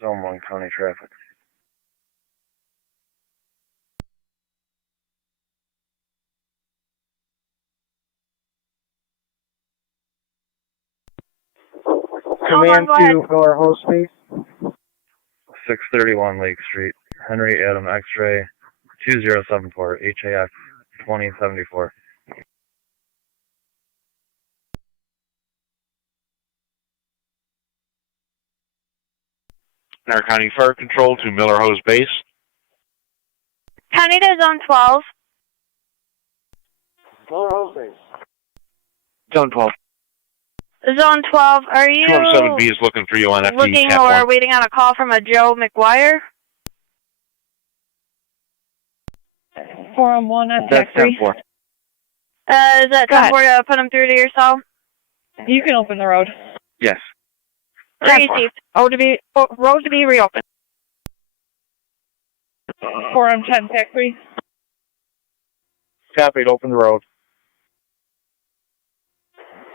Zone 1 county traffic. Command to Miller Hose Space. 631 Lake Street. Henry Adam X-ray 2074 HAF 2074. Niagara County Fire Control to Miller Hose Base. County to Zone 12. Miller Hose Base. Zone 12. Zone 12, are you 207B is looking for you on FD looking Cap or 1. waiting on a call from a Joe McGuire? 4 on 1 on That's TAC 3. 10-4. Is that Go ahead. 10-4 to put him through to yourself? You can open the road. Yes. Received. Road to be reopened. 4 on 10, TAC 3. Copied, open the road.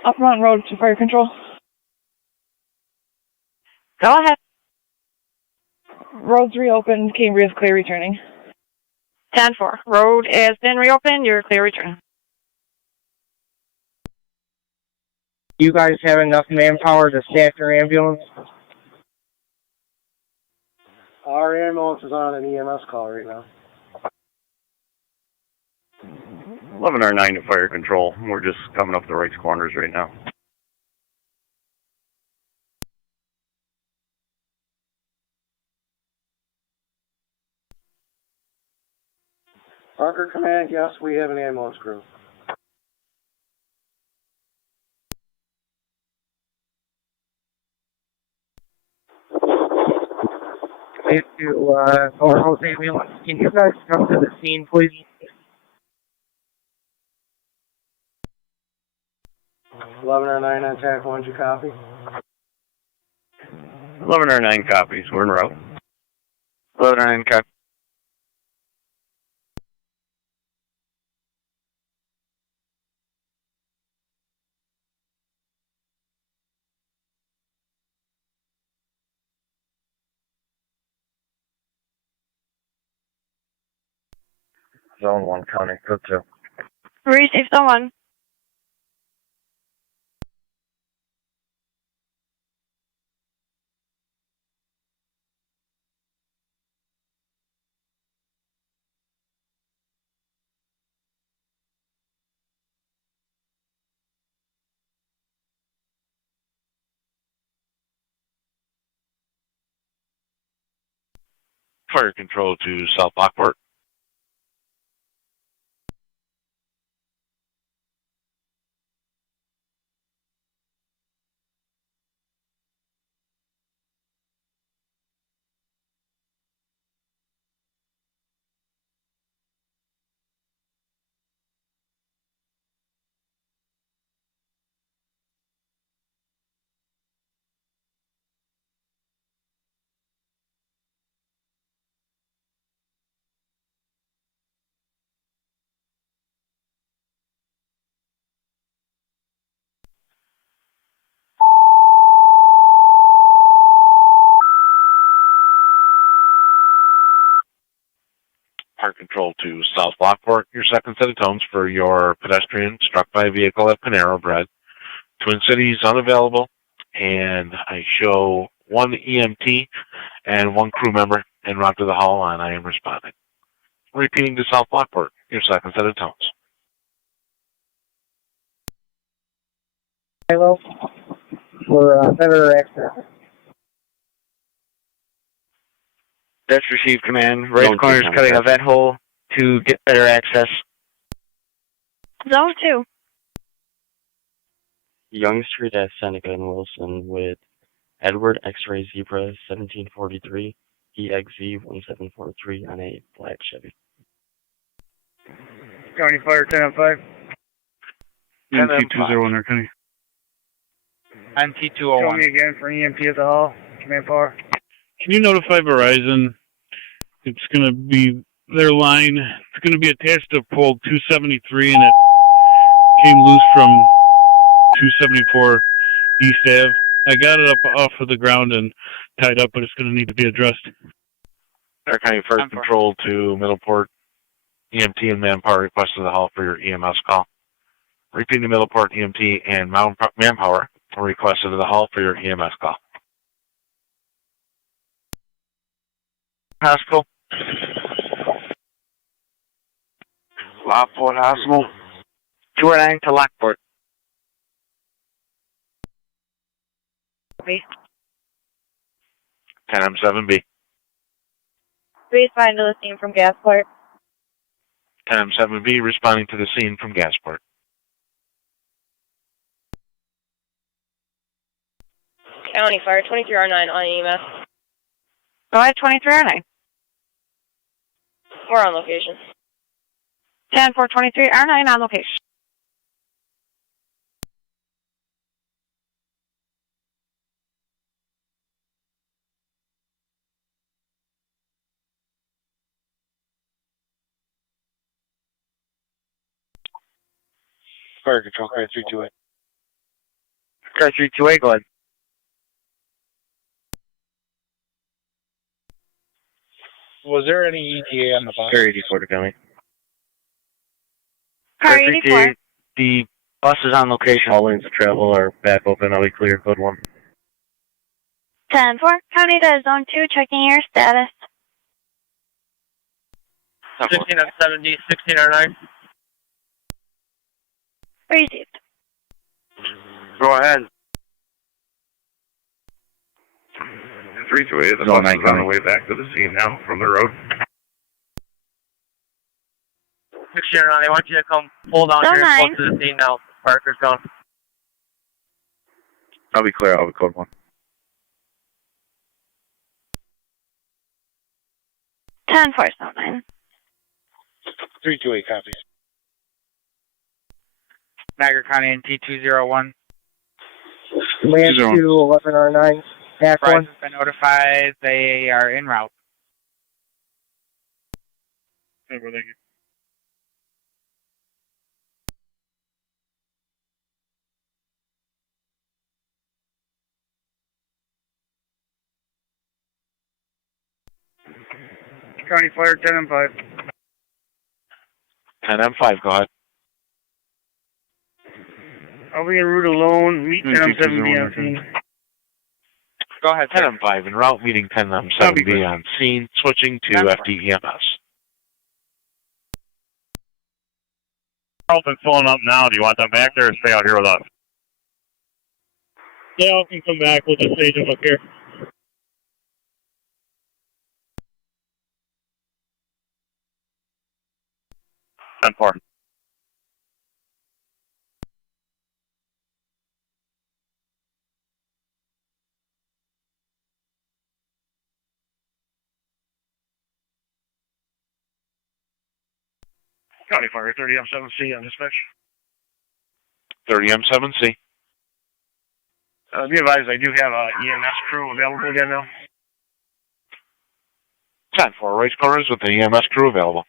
Upper Mountain Road to fire control. Go ahead. Road's reopened. Cambria is clear returning. 10-4. Road has been reopened. You're clear return. You guys have enough manpower to staff your ambulance? Our ambulance is on an EMS call right now. 11R9 to fire control. We're just coming up the right corners right now. Parker Command, yes, we have an ambulance crew. To Miller Hose Ambulance. Can you guys come to the scene, please? 11R9 on TAC 1, did you copy? 11R9 copies. We're en route. 11R9 copy. Zone 1 county, good 2. Receive someone. Fire Control to South Lockport. Park Control to South Lockport, your second set of tones for your pedestrian struck by a vehicle at Panera Bread. Twin Cities unavailable, and I show one EMT and one crew member en route to the hall, and I am responding. Repeating to South Lockport, your second set of tones. Hello, for better access. That's received, command. Right corner is cutting a vent hole to get better access. Zone 2. Young Street at Seneca and Wilson with Edward X-Ray Zebra 1743, EXZ 1743 on a black Chevy. County Fire 10-5. EMT-201 there, Kenny. NT-201. Show me again for EMT at the hall. Command Power. Can you notify Verizon? It's going to be their line. It's going to be attached to pole 273, and it came loose from 274 East Ave. I got it up off of the ground and tied up, but it's going to need to be addressed. Our County Fire Control to Middleport. EMT and Manpower requested the hall for your EMS call. Repeating to Middleport, EMT and Manpower requested the hall for your EMS call. Hospital. Lockport Hospital. 209 to Lockport. B. 10M7B. Responding to the scene from Gasport. 10M7B responding to the scene from Gasport. County Fire 23R9 on EMS. Go ahead, 23R9. We're on location. 10-423R9 on location. Fire Control, Car 328. Car 328, go ahead. Was there any ETA on the bus? Car 84 to County. Car 84. The bus is on location. All lanes of travel are back open. I'll be clear. Code 1. 10-4. County to Zone 2, checking your status. 16-70, 16-9. Received. Go ahead. 328, the bus is on the way back to the scene now from the road. 16-9, I want you to come pull down here and close to the scene now. Parker's gone. I'll be clear. I'll be code 1. 10-4, Zone 9. 328 copies. Niagara County NT-201. Land 211R9. Back Rise one. has been notified. They are en route. Hey, thank you. County Fire 10-5. 10M5, go ahead. I'll be en route alone. Meet 10-7B on scene. Go ahead, 10M5 en route, meeting 10M7B on scene, switching to FDEMS. Carlton's filling up now. Do you want them back there or stay out here with us? Yeah, I can come back. We'll just stage them up here. And 4. County Fire 30M7C on dispatch. 30M7C. Be advised, I do have a EMS crew available again now. 10-4, race corners with the EMS crew available.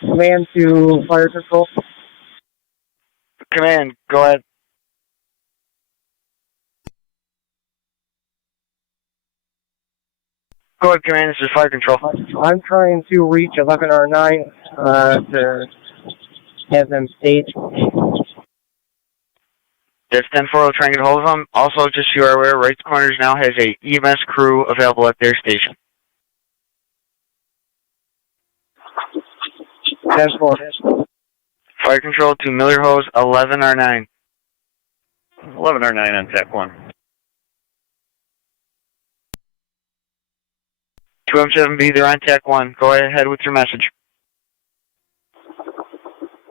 Command to Fire Control. Command, go ahead. Go ahead, Command. This is Fire Control. I'm trying to reach 11R9 to have them staged. That's 10-4. Trying to get hold of them. Also, just so you are aware, Right Corners now has a EMS crew available at their station. 10-4. Fire Control to Miller Hose, 11R9. 11R9 on TAC 1. 2M7B, they're on TAC 1. Go ahead with your message.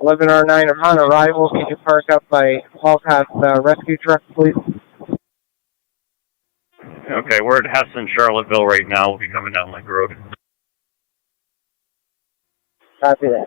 11R9 on arrival. Can you park up by Walcott's rescue truck, please? Okay, we're at Heston, Charlottesville right now. We'll be coming down Lake Road. Copy that.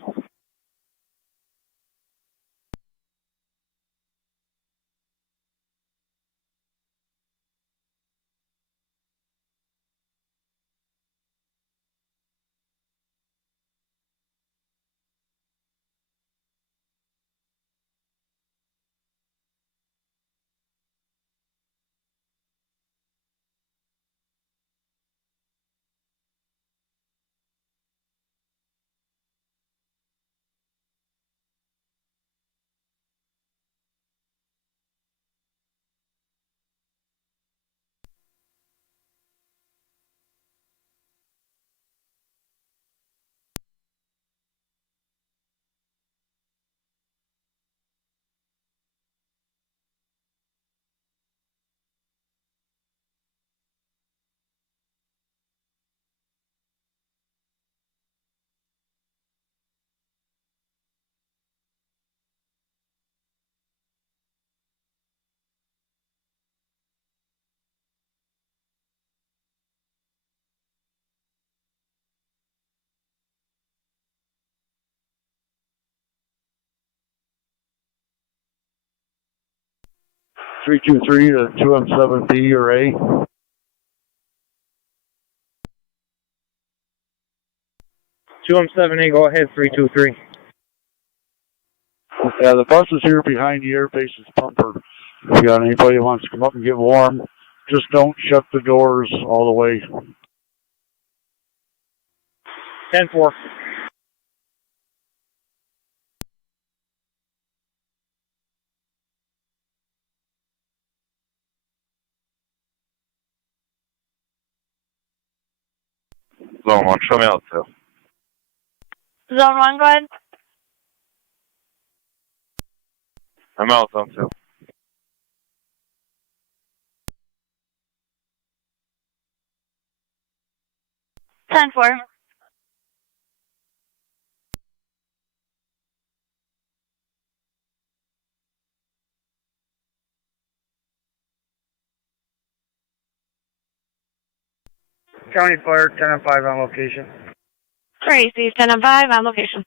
Three two three to 2M7B or A. 2M7A, go ahead, 323. Yeah, the bus is here behind the airbase's pumper. If you got anybody who wants to come up and get warm, just don't shut the doors all the way. 10-4. Zone 1, show me out, too. Zone 1, go ahead. I'm out, Zone 2. 10-4. County Fire, 10-5 on location. Tracy, 10-5 on location.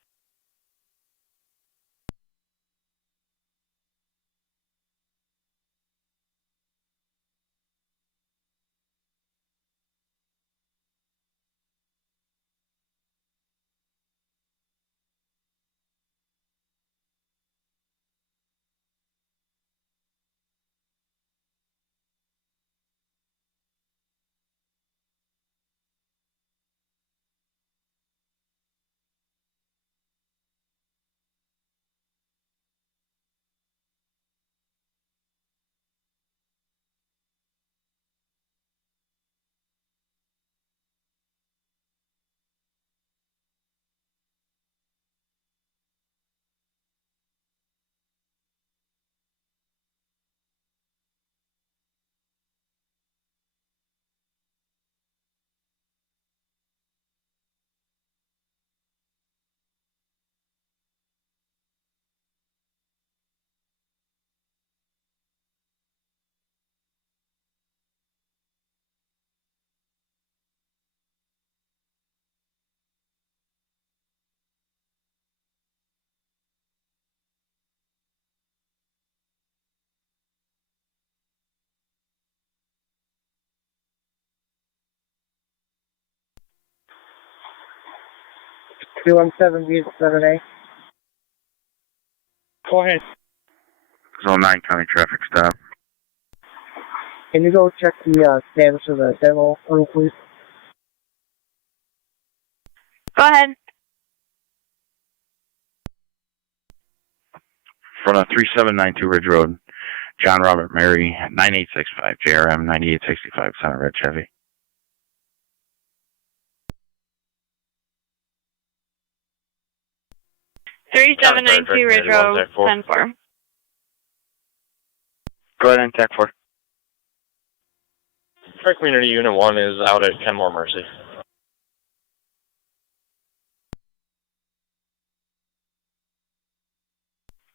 Zone 7A. Go ahead. Zone 9, county traffic stop. Can you go check the status of the demo room, please? Go ahead. Front of 3792 Ridge Road, John Robert Mary, 9865, JRM 9865, Center Red Chevy. Three 792 Ridge Road, 10-4. Go ahead and TAC 4. Fire Community Unit 1 is out at Kenmore Mercy.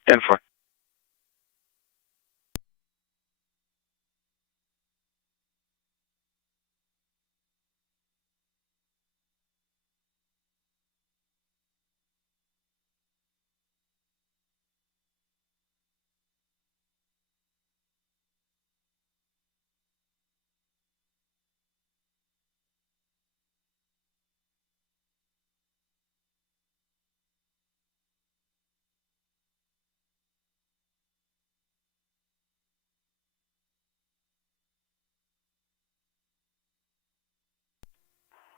Ten 4.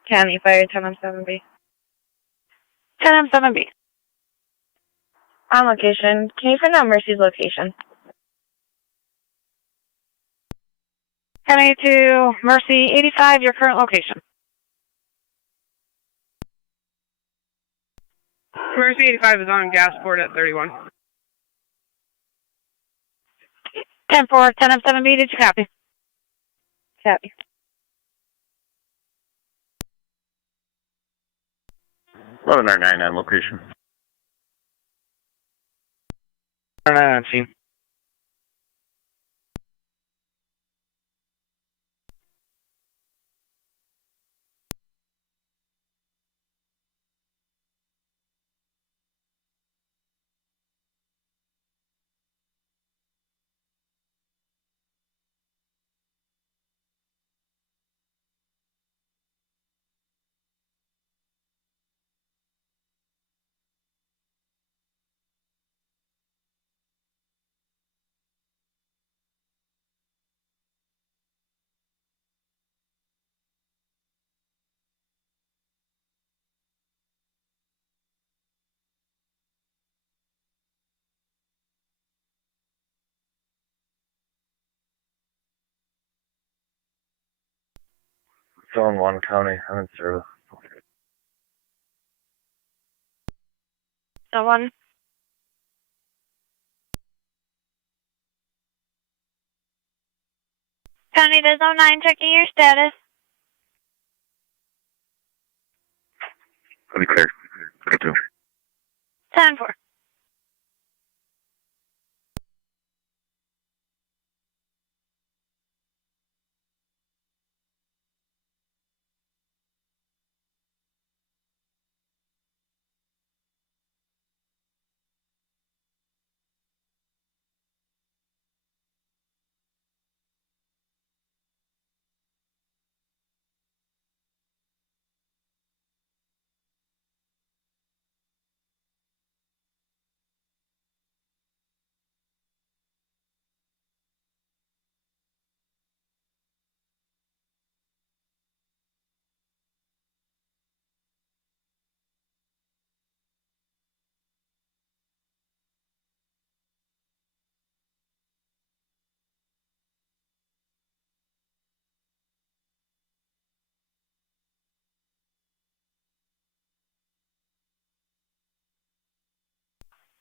County Fire 10-7B. 10-7B. On location. Can you find out Mercy's location? County to Mercy 85, your current location. Mercy 85 is on Gasport at 31. 10-4, 10-7B, did you copy? Copy. Running our 99 location. 9 on scene. Zone 1 County, I'm in service. So 1. County to Zone 9, checking your status. Pretty clear. Good to. 10-4.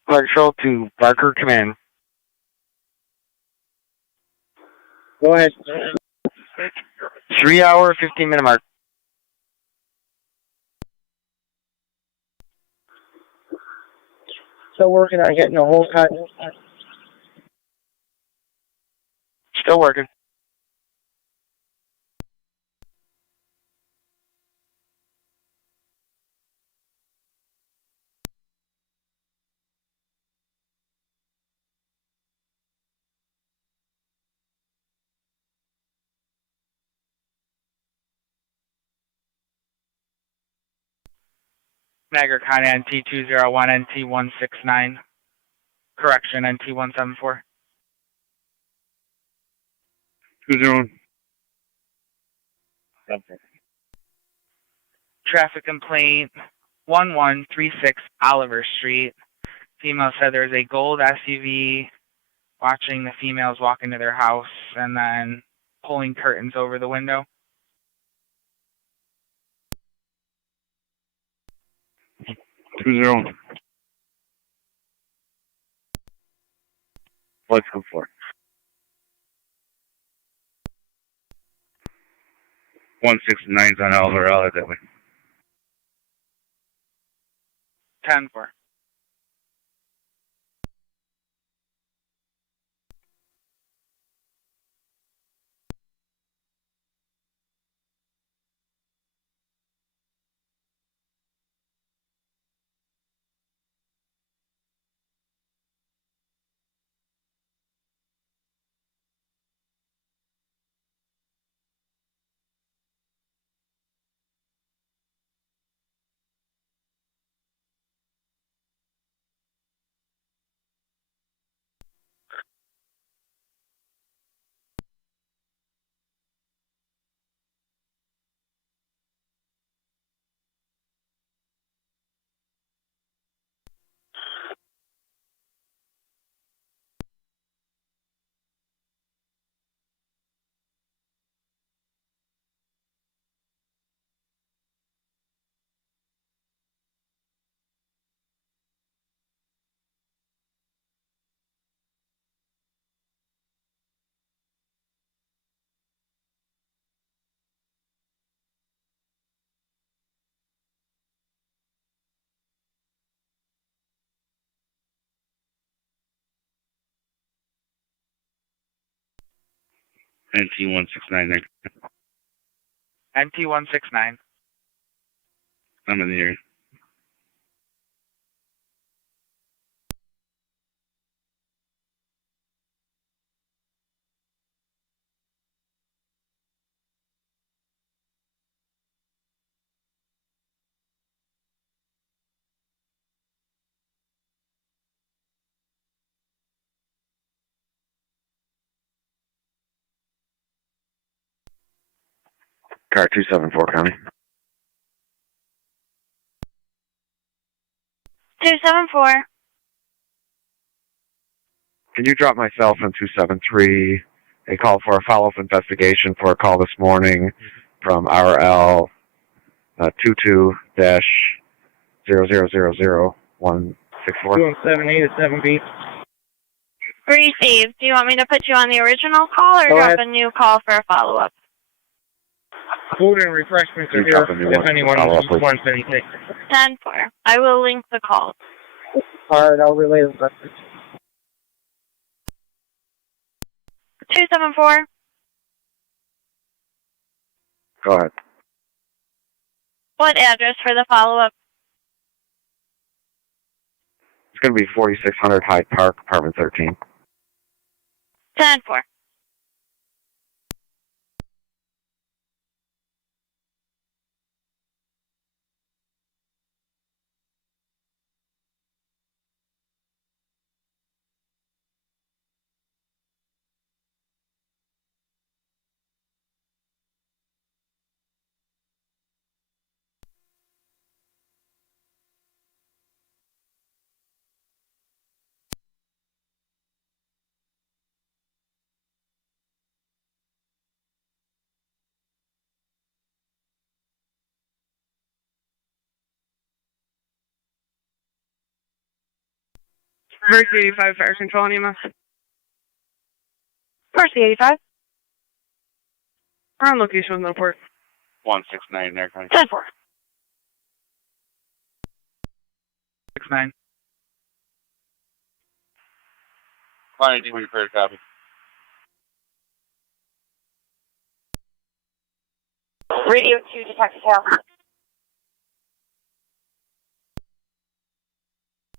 Flight control to Barker Command. Go ahead. 3 hour, 15-minute mark. Still working on getting a whole cut. Still working. Niagara County NT201, NT169. Correction, NT174. 2-0. Traffic complaint 1136 Oliver Street. Female said there was a gold SUV watching the females walk into their house and then pulling curtains over the window. Two zero. Let's go for it. 169's on Oliver. I'll head that way. 10-4. NT169 there. NT169. I'm in the area. Car 274 County. 274. Can you drop myself in 273? A call for a follow-up investigation for a call this morning from RL 22-000164. 2178 is 7B. Received. Do you want me to put you on the original call or Go drop ahead. a new call for a follow-up? Food and refreshments are You here drop a new if one. anyone Follow up, please. wants anything. 10-4. I will link the call. Alright, I'll relay the message. 274. Go ahead. What address for the follow-up? It's going to be 4600 Hyde Park, apartment 13. 10-4. Mercy 85 Fire Control and EMS. Mercy 85. We're on location with Middleport. 169 there, County. 10-4. 69. County, do you prepared copy? Radio 2, Detective Hale.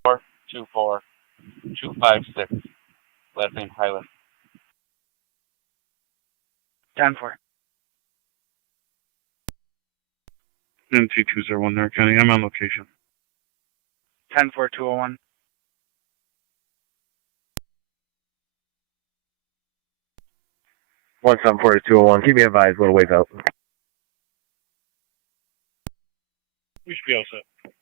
424 256. Last name Highland. 10-4. NT201 there, County. I'm on location. 10-4-201. One 201. Keep me advised, little ways out. We should be all set.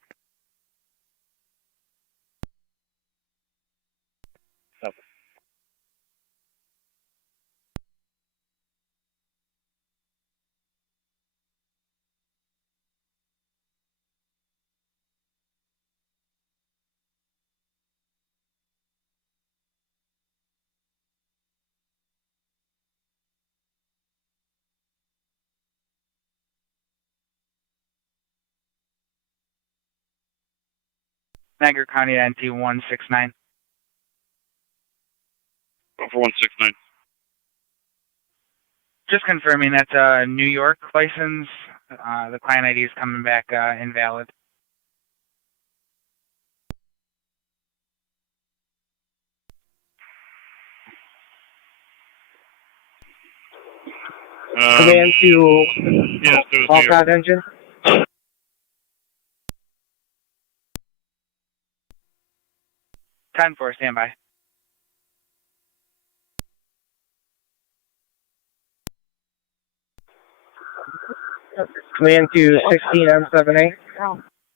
Niagara County NT 169. Go for 169. Just confirming that's a New York license. The client ID is coming back invalid. Command to Yes, there was all New York. that engine. 10-4, standby. Command to 16M78.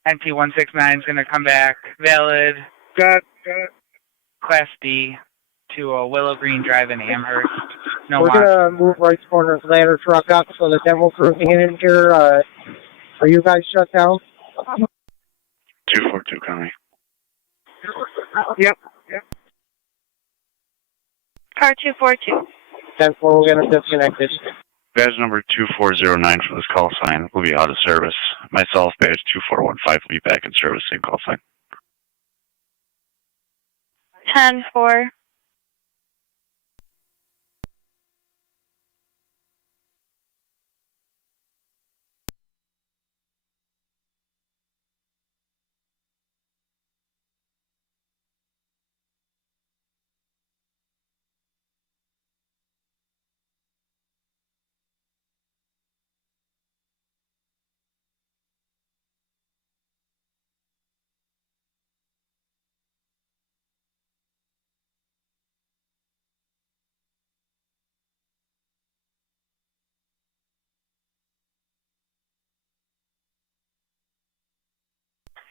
NT 169 is going to come back valid. Got Class D to Willow Green Drive in Amherst. No We're watch. gonna move right corner's ladder truck up so the demo crew can get in here. Are you guys shut down? 242 County. Yep. Car 242. 10-4, we're gonna disconnect it. Badge number 2409 for this call sign will be out of service. Myself, badge 2415 will be back in service, same call sign. 10-4.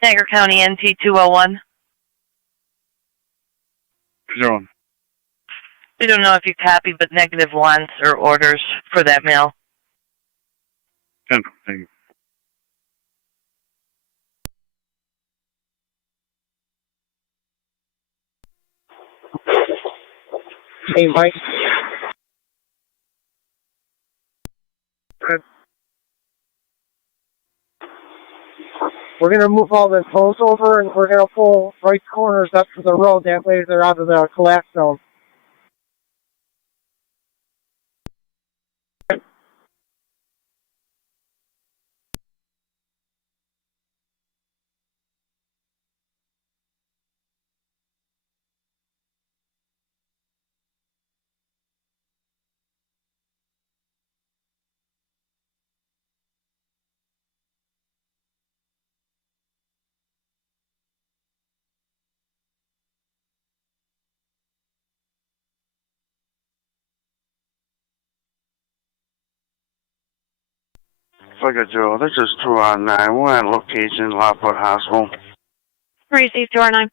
Niagara County NT 201. 01. We don't know if you copy, but negative wants or orders for that mail. 10, thank you. Hey, Mike. We're gonna move all the posts over and we're gonna pull right corners up to the road. That way they're out of the collapse zone. Fuck it, Joe. This is 209. We're at location, Lockport Hospital. Receive 209.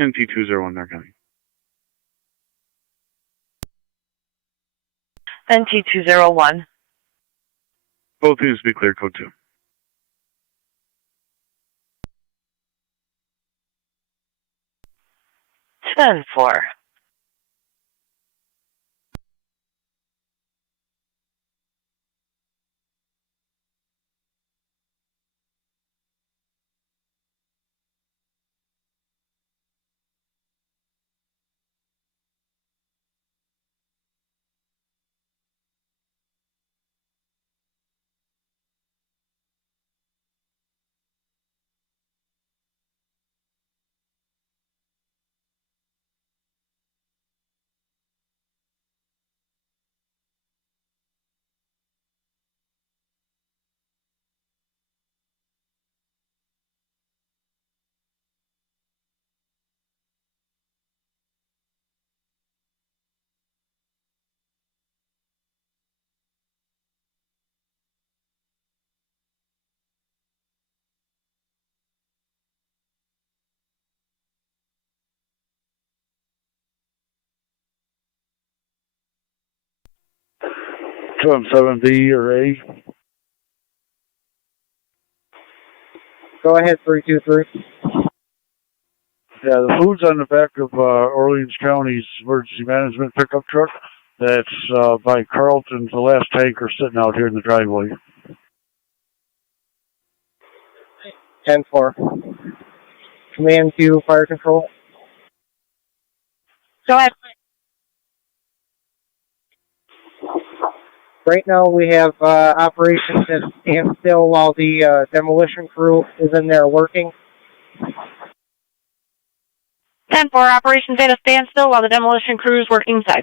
NT201 there, County. NT 201. Both units be clear, code 2. Ten four. 217B or A. Go ahead, 323. Yeah, the food's on the back of Orleans County's emergency management pickup truck. That's by Carlton's, the last tanker sitting out here in the driveway. 10-4. Command to fire control. Go ahead. Right now we have operations at standstill while the demolition crew is in there working. 10-4, operations at a standstill while the demolition crew is working inside.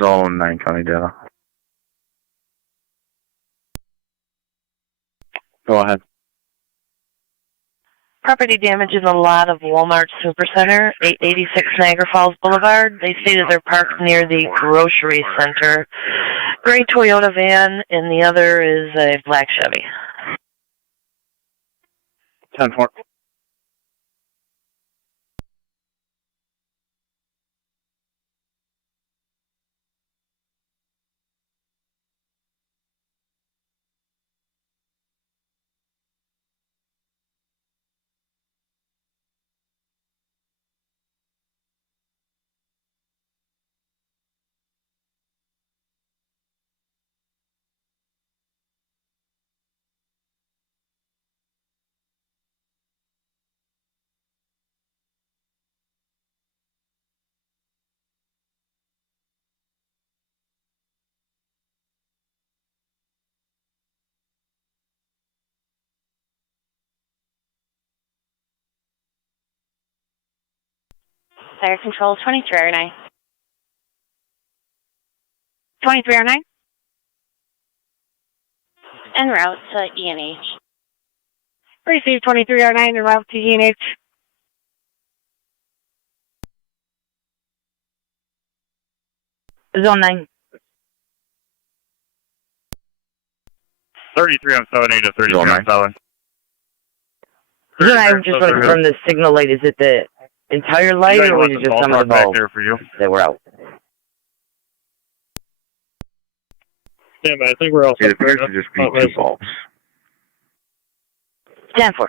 Zone 9 County data. Go ahead. Property damage in a lot of Walmart Supercenter, 886 Niagara Falls Boulevard. They stated they're parked near the grocery center. Gray Toyota van, and the other is a black Chevy. 10-4. Fire control 2309. 2309. En route to ENH. Receive 2309 en route to ENH. Zone 9. 33 on 78 to 33 on 7. Zone 9, just want to confirm the signal light. Is it the entire light, or was it just some of the bulbs that were out? Yeah, but I think we're all set. It appears to just be 2 bulbs. 10-4.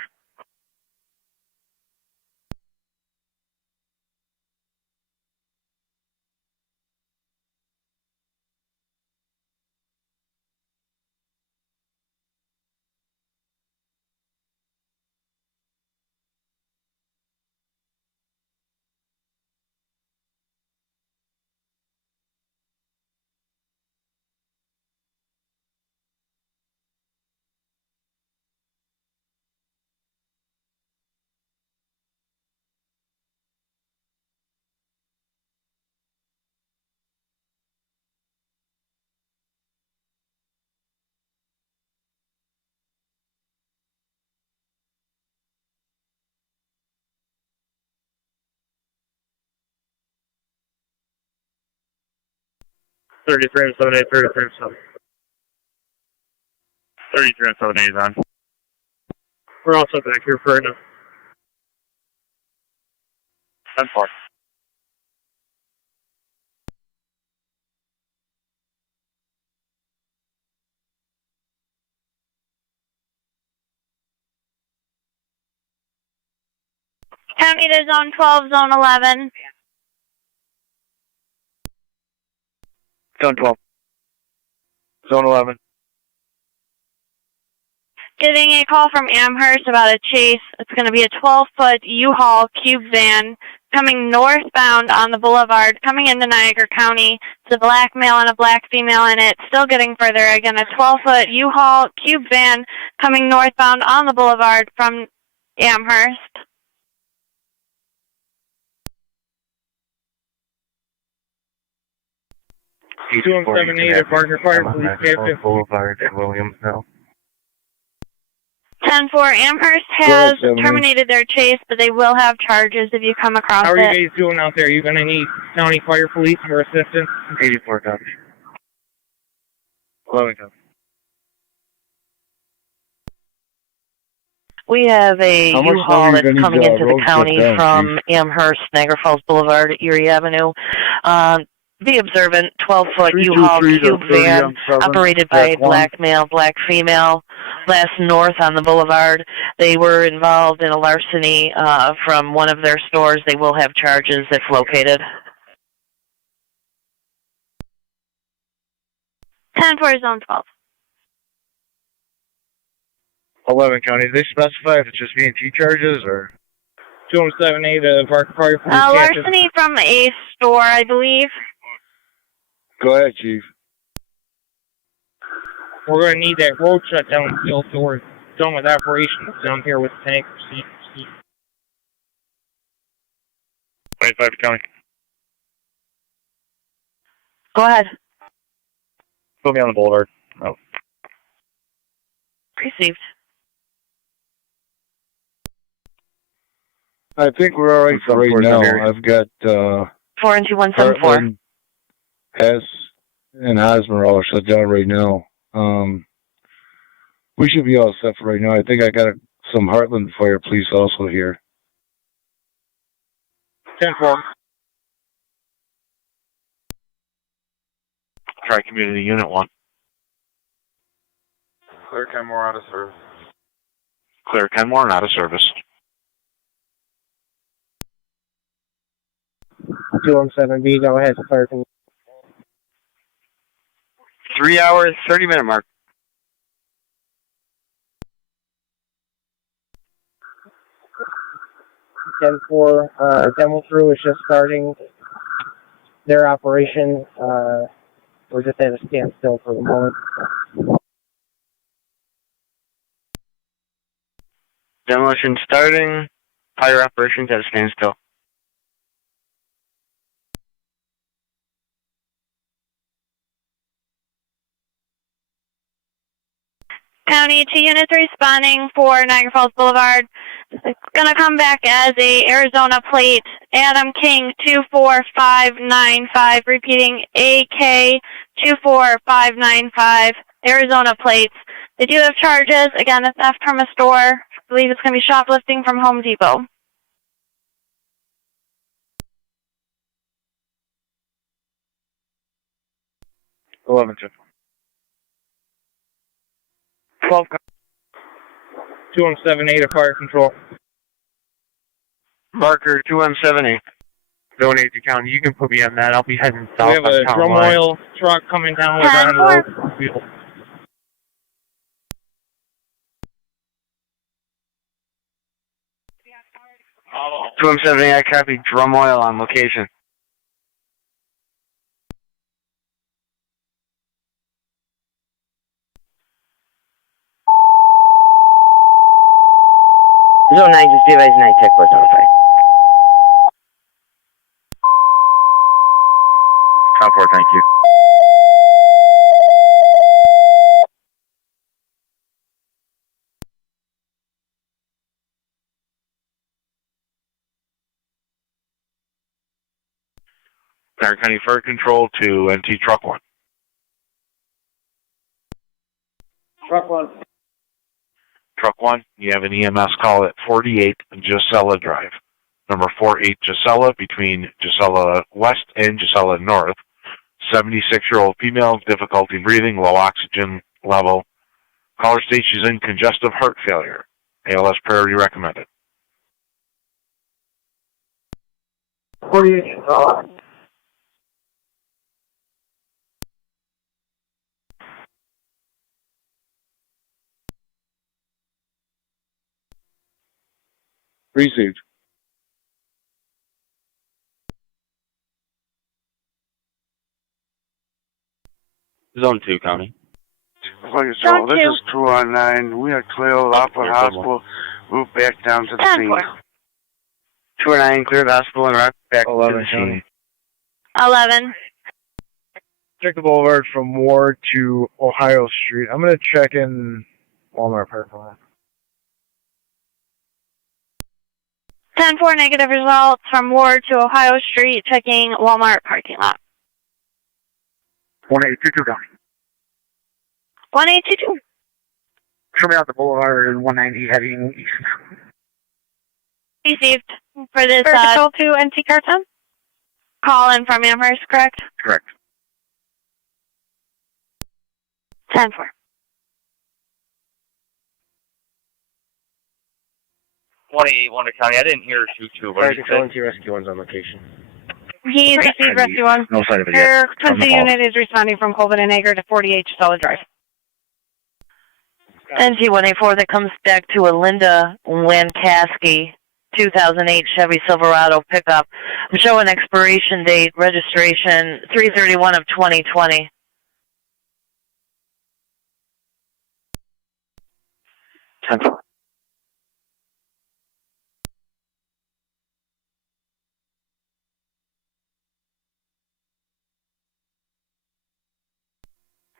Thirty-three and 78, 33 and 7. 33 on 78 is on. We're all set back here for right now. 10-4. County to zone 12, zone 11. Zone 12. Zone 11. Getting a call from Amherst about a chase. It's going to be a 12-foot U-Haul cube van coming northbound on the boulevard, coming into Niagara County. It's a black male and a black female in it. Still getting further. Again, a 12-foot U-Haul cube van coming northbound on the boulevard from Amherst. Two 78 at Parker Fire Police Captain. Boulevard at Williamsville. 10-4, Amherst has terminated their chase, but they will have charges if you come across it. How are you guys doing out there? Are you going to need county fire police for assistance? 84 copy. 11 copy. We have a U-Haul that's coming into the county from Amherst, Niagara Falls Boulevard at Erie Avenue. Be observant, 12-foot U-Haul cube van operated by a black male, black female, last north on the boulevard. They were involved in a larceny from one of their stores. They will have charges if located. 10-4, Zone 12. 11 County. Did they specify if it's just V&T charges or? 278 of Parker Fire Police larceny from a store, I believe. Go ahead, Chief. We're going to need that road shut down still, so we're done with operations down here with the tank. 25 County. Go ahead. Put me on the boulevard. Oh. Received. I think we're all right for right now. I've got 42174. Hess and Hosmer all shut down right now. We should be all set for right now. I think I got some Heartland Fire Police also here. 10-4. Try Community Unit 1. Clear Kenmore out of service. Clear Kenmore and out of service. 217B, go ahead, clear. 3 hours, 30-minute mark. 10-4, demo crew is just starting their operation. We're just at a standstill for the moment. Demolition starting. Fire operations at a standstill. County, 2 units responding for Niagara Falls Boulevard. It's going to come back as a Arizona plate. Adam King, 24595. Repeating, AK 24595. Arizona plates. They do have charges. Again, a theft from a store. I believe it's going to be shoplifting from Home Depot. $11. 12. 278 of fire control. Marker 2M78. Donate to county. You can put me on that. I'll be heading south. We have a drum oil truck coming down with on the road. 2M78, I copy. Drum oil on location. Zone 9, just be advised, night tech was notified. 10-4, thank you. Niagara County Fire Control to NT Truck 1. Truck 1. Truck 1, you have an EMS call at 48 Gisela Drive. Number 48 Gisela, between Gisela West and Gisela North. 76-year-old female, difficulty breathing, low oxygen level. Caller states she's in congestive heart failure. ALS priority recommended. 48. Received. Zone 2, County. Zone This 2. is 219. We are clear Lockport Hospital. Move back down to the scene. 209, clear the hospital and route back to the scene. 11. Check the boulevard from Ward to Ohio Street. I'm going to check in Walmart parking lot. 10-4 negative results from Ward to Ohio Street, checking Walmart parking lot. 1822 down. 1822. Show me out the boulevard and 190 heading east. Received for this Control 2 NT Carton? call in from Amherst, correct? Correct. 10-4. 28 Wonder County. I didn't hear 2-2. Sorry, Control NT Rescue 1's on location. He's received Rescue 1. No sign of it Your yet. Twin City unit is responding from Colvin and Niagara to 48 Solid Drive. NT-184 that comes back to a Linda Lancaski, 2008 Chevy Silverado pickup. I'm showing expiration date, registration 3/31 of 2020.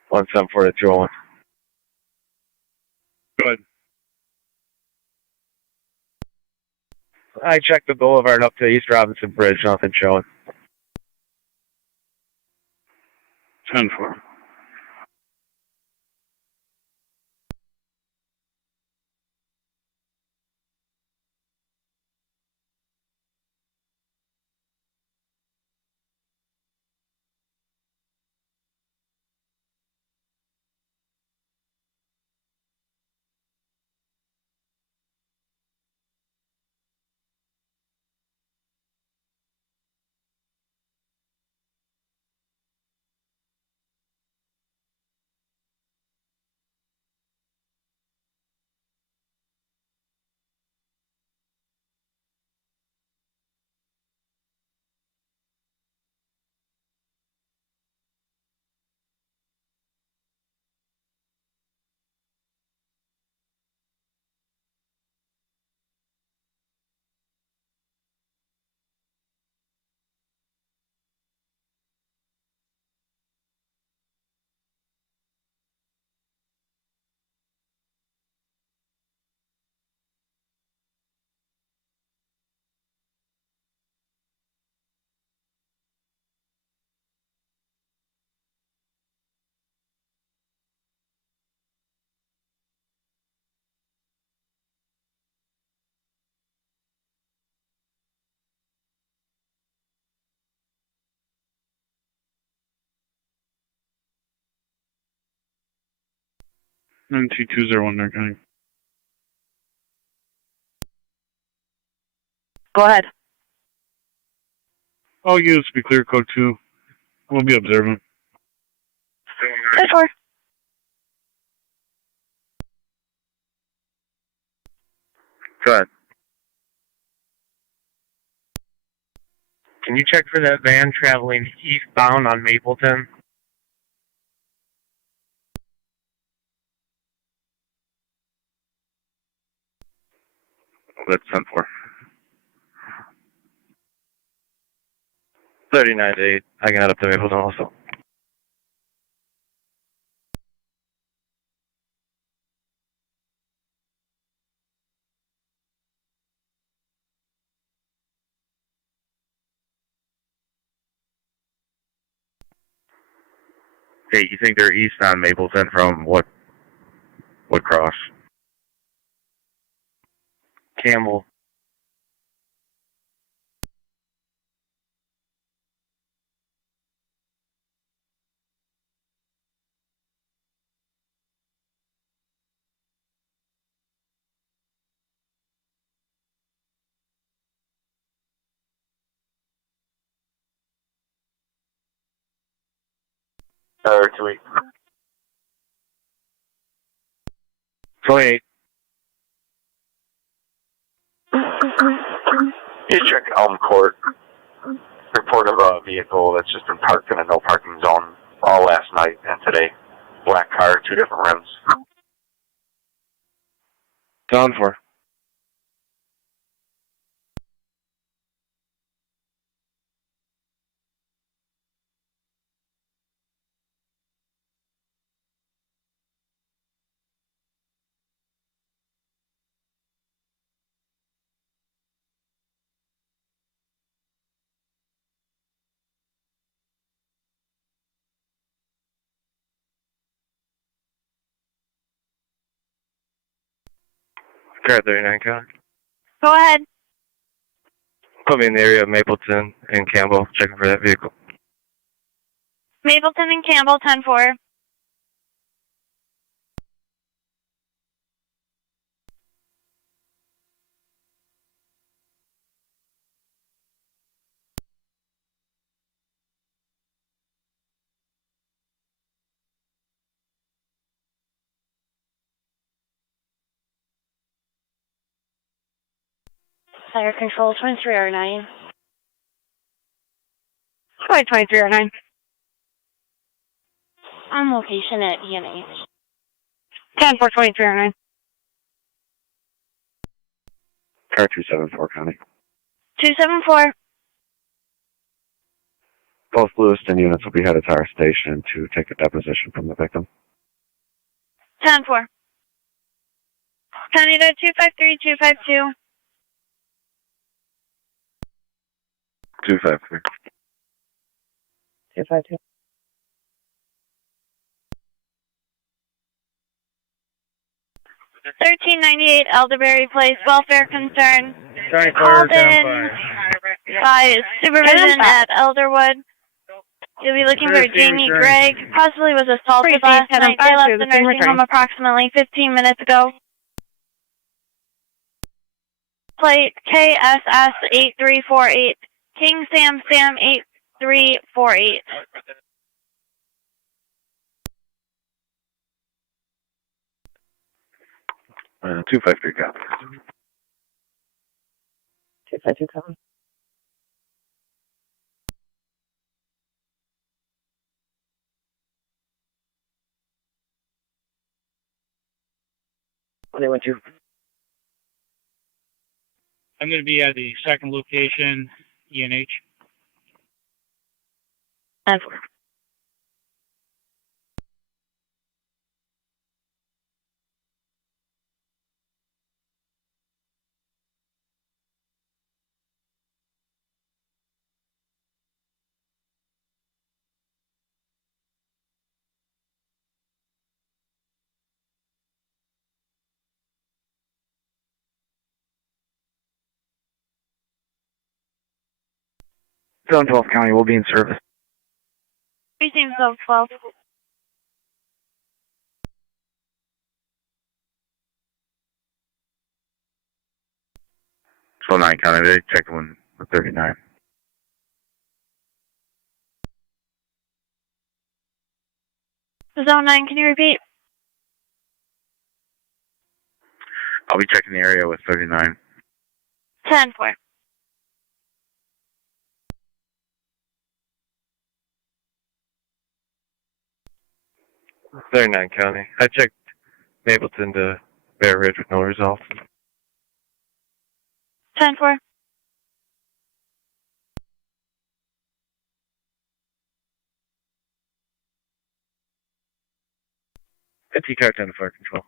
One 7-4 to 201. Good. I checked the boulevard up to East Robinson Bridge. Nothing showing. 10-4. NT-201 there, County. Go ahead. All units be clear code 2. We'll be observant. 10-4. Go ahead. Can you check for that van traveling eastbound on Mapleton? That's 10-4. 39-8. I can head up to Mapleton also. Hey, you think they're east on Mapleton from what cross? Campbell. Or 2-8. 28. You check Elm Court. Report of a vehicle that's just been parked in a no parking zone all last night and today. Black car, 2 different rims. Down for. Car 39 County. Go ahead. Put me in the area of Mapleton and Campbell, checking for that vehicle. Mapleton and Campbell, 10-4. Fire control, 23R9. Go ahead, 23R9. On location at EMH. 10-4, 23R9. Car 274 County. 274. Both Lewiston units will be headed to our station to take a deposition from the victim. 10-4. County to 253, 252. 253. 252. $13.98 Elderberry Place, welfare concern. County Called Fire, in by supervision at Elderwood. You'll be looking for Jamie Gregg. Possibly was assaulted last night. They left the nursing home approximately 15 minutes ago. Plate KSS 8348. King Sam 8348. Uh, 253 copy. 252 copy. What they went to? I'm going to be at the second location, ENH. And Zone 12 County will be in service. Precinct Zone 12. So 9 County, they checked one for 39. Zone 9, can you repeat? I'll be checking the area with 39. 10-4. They're 9 County. I checked Mapleton to Bear Ridge with no results. 10-4. Empty car 10 to fire control.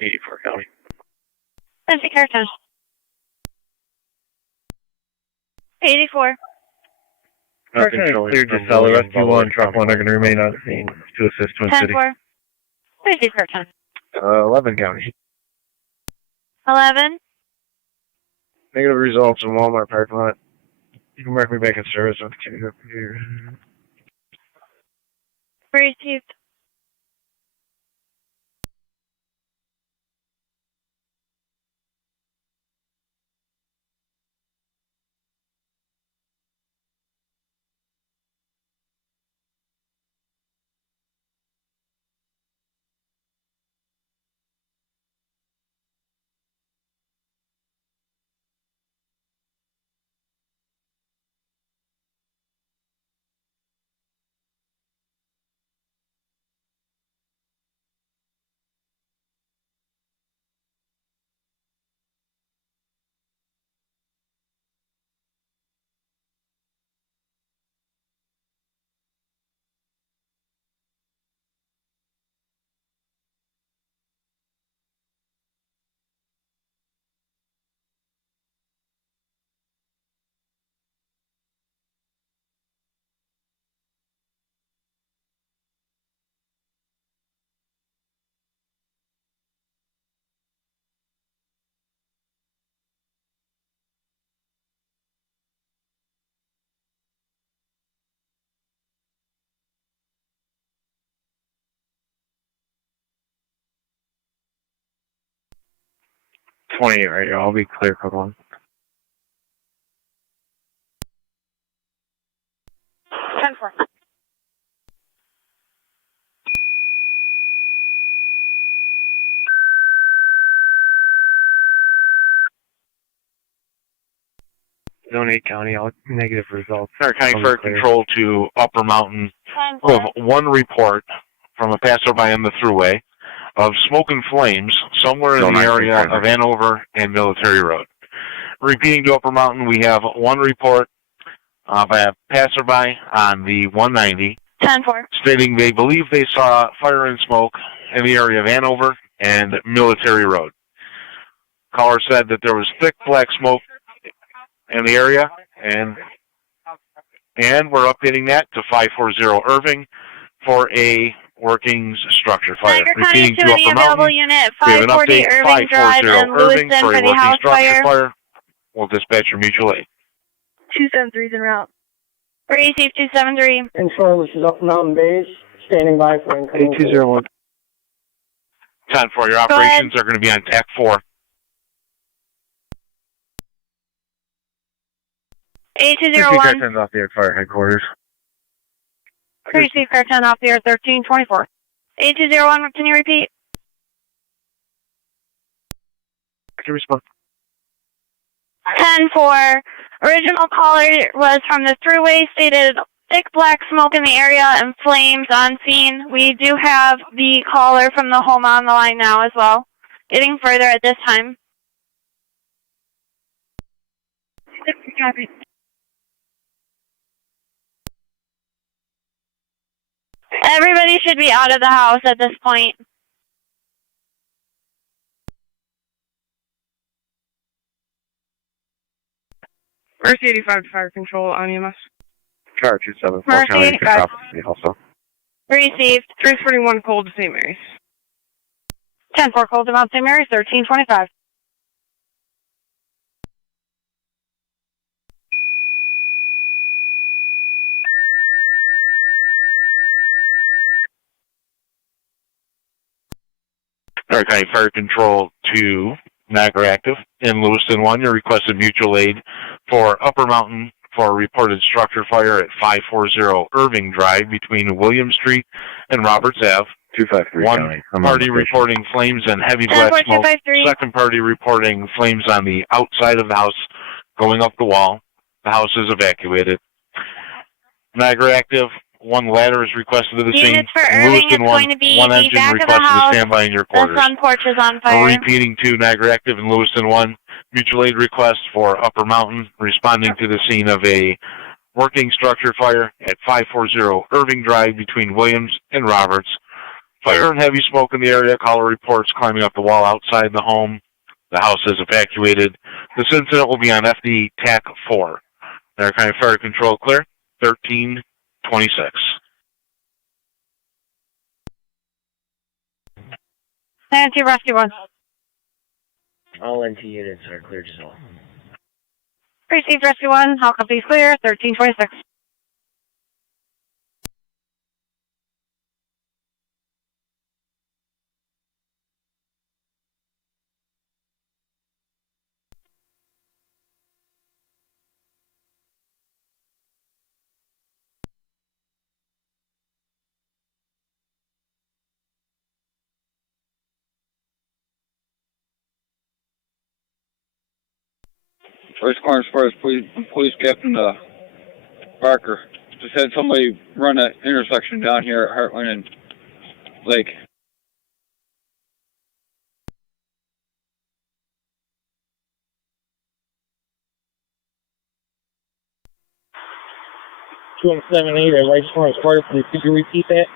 84 County. Empty car 10. 84. Cleared to Solid Rescue 1, Truck 1 are going to remain on scene to assist Twin City. 10-4. Empty car 10. 11 County. 11. Negative results in Walmart parking lot. You can mark me back in service with the up here. Received. 28 right here. I'll be clear, code 1. 10-4. Zone 8 County, all negative results. Center County Fire Control to Upper Mountain. We have one report from a passerby on the throughway of smoke and flames somewhere in the area of Hanover and Military Road. Repeating to Upper Mountain, we have one report by a passerby on the 190 10-4. stating they believe they saw fire and smoke in the area of Hanover and Military Road. Caller said that there was thick black smoke in the area, and we're updating that to 540 Irving for a working structure fire. Niagara Repeating County, to Upper available Mountain, unit we have an 540 update, Irving Drive 540 and Irving Lewiston for for a the working house structure fire. fire. We'll dispatch your mutual aid. 273 is en route. Receive 273. Control, this is Upper Mountain Base, standing by for incoming. 8201. 10-4, your operations are going to be on TAC 4. 8201. Off the air fire headquarters. Receive car 10 off the air 1324. 8201, can you repeat? I can respond. 10-4. Original caller was from the thruway, stated thick black smoke in the area and flames on scene. We do have the caller from the home on the line now as well. Getting further at this time. Copy. Everybody should be out of the house at this point. Mercy 85 to Fire Control on EMS. Car 274 Mercy County 85. also. Received. 341 Cold to St. Mary's. 10-4 Cold to Mount St. Mary's, 1325. Niagara County Fire Control to Niagara Active. In Lewiston 1, you requested mutual aid for Upper Mountain for a reported structure fire at 540 Irving Drive between William Street and Roberts Ave. 253 One County. party reporting flames and heavy black smoke. 253. Second party reporting flames on the outside of the house going up the wall. The house is evacuated. Niagara Active. One ladder is requested to the scene. Units for Irving, it's going to be one the engine back of the requested to house. stand by in your The quarters. front porch is on fire. Repeating to Niagara Active in Lewiston 1, mutual aid request for Upper Mountain, responding to the scene of a working structure fire at 540 Irving Drive between Williams and Roberts. Fire and heavy smoke in the area. Caller reports climbing up the wall outside the home. The house is evacuated. This incident will be on FD TAC 4. Niagara County Fire Control clear, 1326. Nancy Rescue 1. All NT units are cleared as well. Received Rescue 1. All companies clear, 1326. First Clarence Forest Police Captain Barker just had somebody run an intersection down here at Heartland and Lake. Two 78 at Rice Forest Fire Police. Could you repeat that?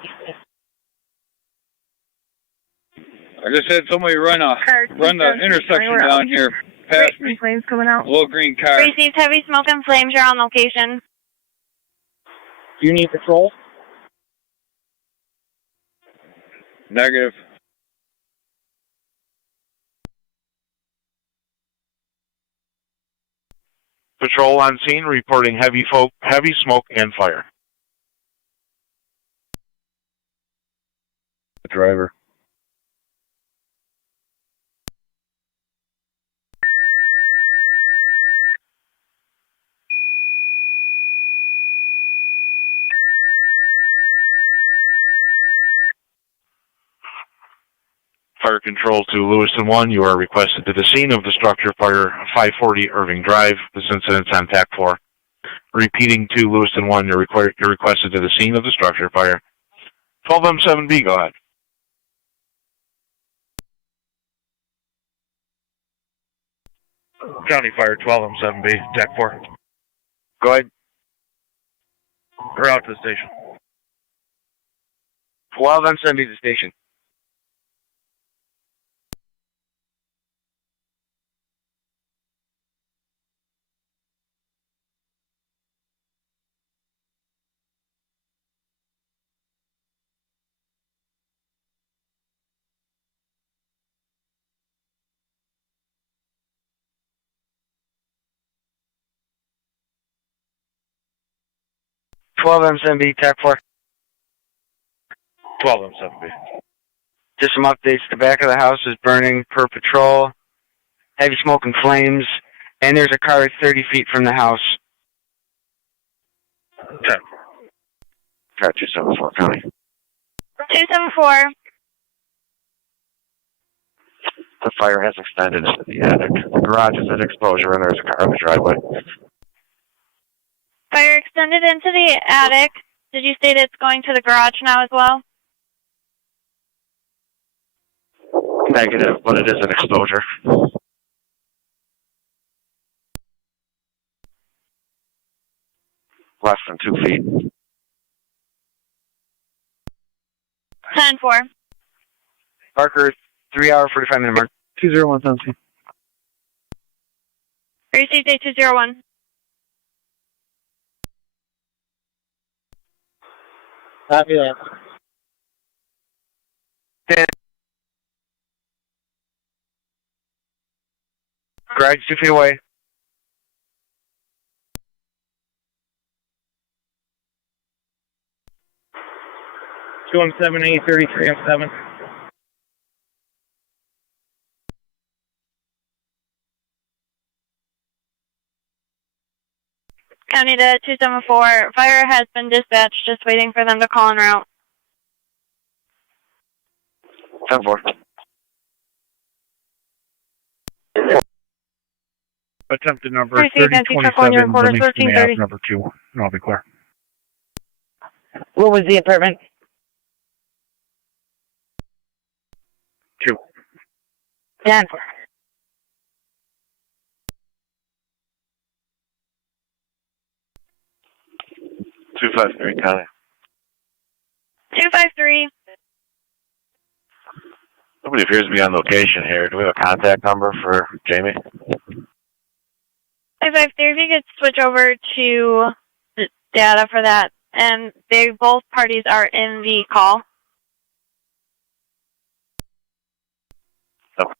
I just had somebody run the intersection down here past me. Flames coming out. Little green car. Received heavy smoke and flames. You're on location. Do you need patrol? Negative. Patrol on scene reporting heavy smoke and fire. The driver. Fire control to Lewiston 1. You are requested to the scene of the structure fire, 540 Irving Drive. This incident's on TAC 4. Repeating to Lewiston 1, you're requested to the scene of the structure fire. 12M7B, go ahead. County Fire 12M7B, TAC 4. Go ahead. We're out to the station. 12M7B to the station. M7B, TAC 4. 12M7B. Just some updates. The back of the house is burning per patrol. Heavy smoke and flames. And there's a car 30 feet from the house. 10. Got 274, County. 274. The fire has extended into the attic. The garage is at exposure and there's a car in the driveway. Fire extended into the attic. Did you state it's going to the garage now as well? Negative, but it is an exposure. Less than 2 feet. 10-4. Parker, 3 hour, 45 minute mark. 201 something. Received a 201. Copy that. 10. Garage 2 feet away. Two 178 33 7. County to 274. Fire has been dispatched, just waiting for them to call en route. 10-4. Attempted number Received, 3027, quarters, Livingston 1330. Ave, number 2. And I'll be clear. What was the apartment? 2. 10-4. Two 253, County. 253. Nobody appears to be on location here. Do we have a contact number for Jamie? 253, if you could switch over to the data for that. And both parties are in the call. Oh.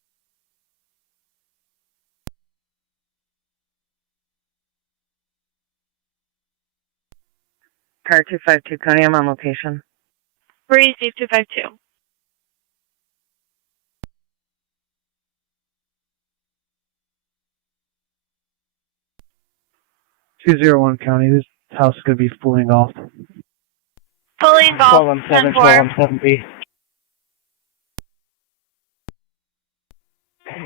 Car 252, Connie, I'm on location. Received 252. County. This house is going to be fully engulfed. Fully engulfed. 12-7B.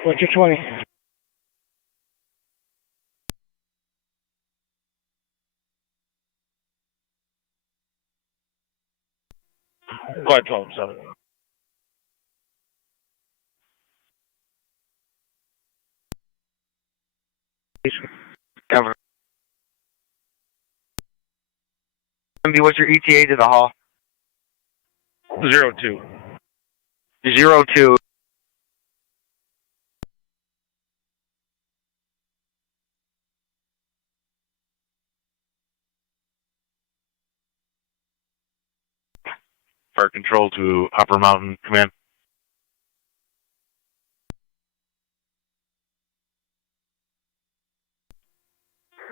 What's your 20? Go ahead, 12-7. Cover. What's your ETA to the hall? 02. 02. Fire control to Upper Mountain Command.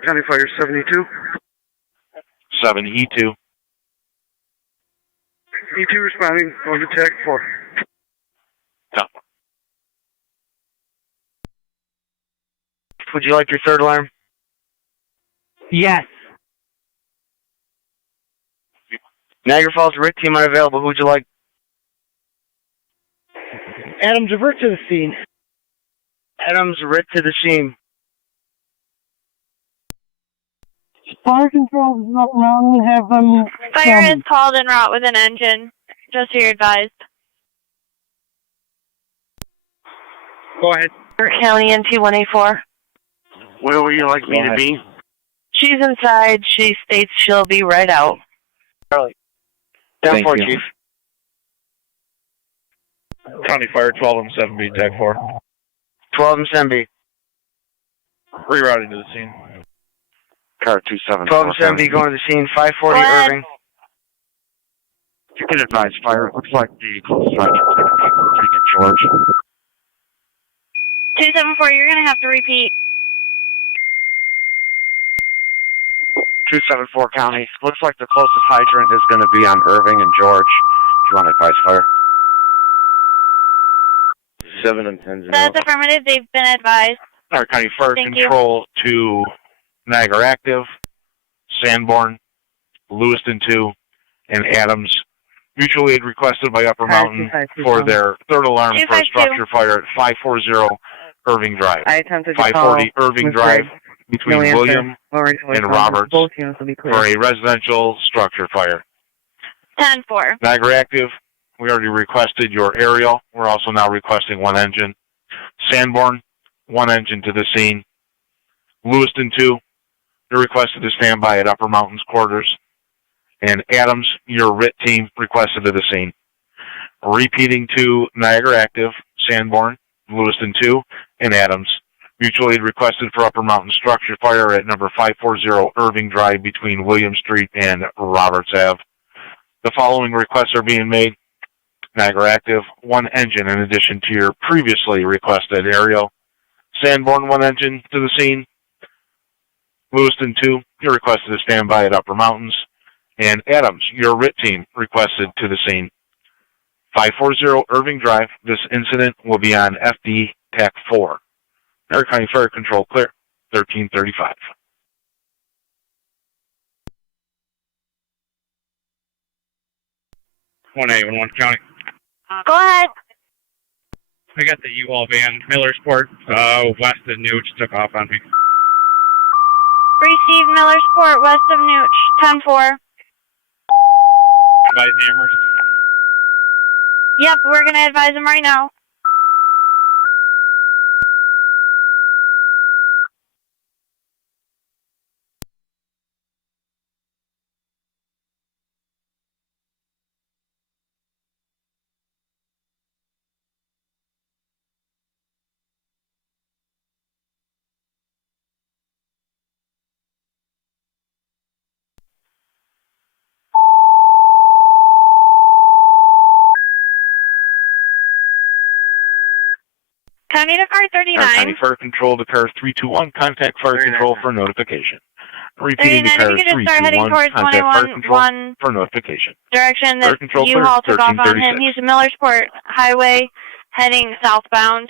County Fire 72. 7E2. E2 responding, going to TAC 4. Top. Would you like your third alarm? Yes. Niagara Falls, RIT team unavailable. Who would you like? Adams, revert to the scene. Adams, revert to the scene. Fire control is not wrong. Have them. Fire is called en route with an engine. Just so you're advised. Go ahead. County NT184. Where would you like me to be? She's inside. She states she'll be right out. Charlie. 10-4, Chief. County Fire 12 and 7B, TAC 4. 12 and 7B. Rerouting to the scene. Car 274. 12 and 7B going to the scene. 540 Irving. You can advise fire. It looks like the closest line is going to be Irving and George. 274, you're going to have to repeat. 274 County. Looks like the closest hydrant is going to be on Irving and George. If you want to advise fire. 7 and 10. That's affirmative. They've been advised. Our County Fire Control to Niagara Active, Sanborn, Lewiston 2, and Adams. Mutual aid requested by Upper Mountain for their third alarm for a structure fire at 540 Irving Drive. 540 Irving Drive between William and Robert for a residential structure fire. 10-4. Niagara Active, we already requested your aerial. We're also now requesting one engine. Sanborn, one engine to the scene. Lewiston 2, you're requested to stand by at Upper Mountain's quarters. And Adams, your RIT team, requested to the scene. Repeating to Niagara Active, Sanborn, Lewiston 2, and Adams. Mutual aid requested for Upper Mountain structure fire at number 540 Irving Drive between William Street and Roberts Ave. The following requests are being made. Niagara Active, one engine in addition to your previously requested aerial. Sanborn, one engine to the scene. Lewiston 2, you're requested to stand by at Upper Mountains. And Adams, your RIT team, requested to the scene. 540 Irving Drive. This incident will be on FD TAC 4. Niagara County Fire Control, clear. 1335. 1A, County. Go ahead. I got the U-Haul van, Millersport, west of Newch, took off on me. Received Millersport west of Newch. 10-4. Advise the emergency. Yep, we're going to advise them right now. County to car 39. County Fire Control to car 321. Contact Fire Control for notification. Repeating to car 321. Contact Fire Control for notification. Direction that U-Haul took off on him. He's Millersport Highway heading southbound.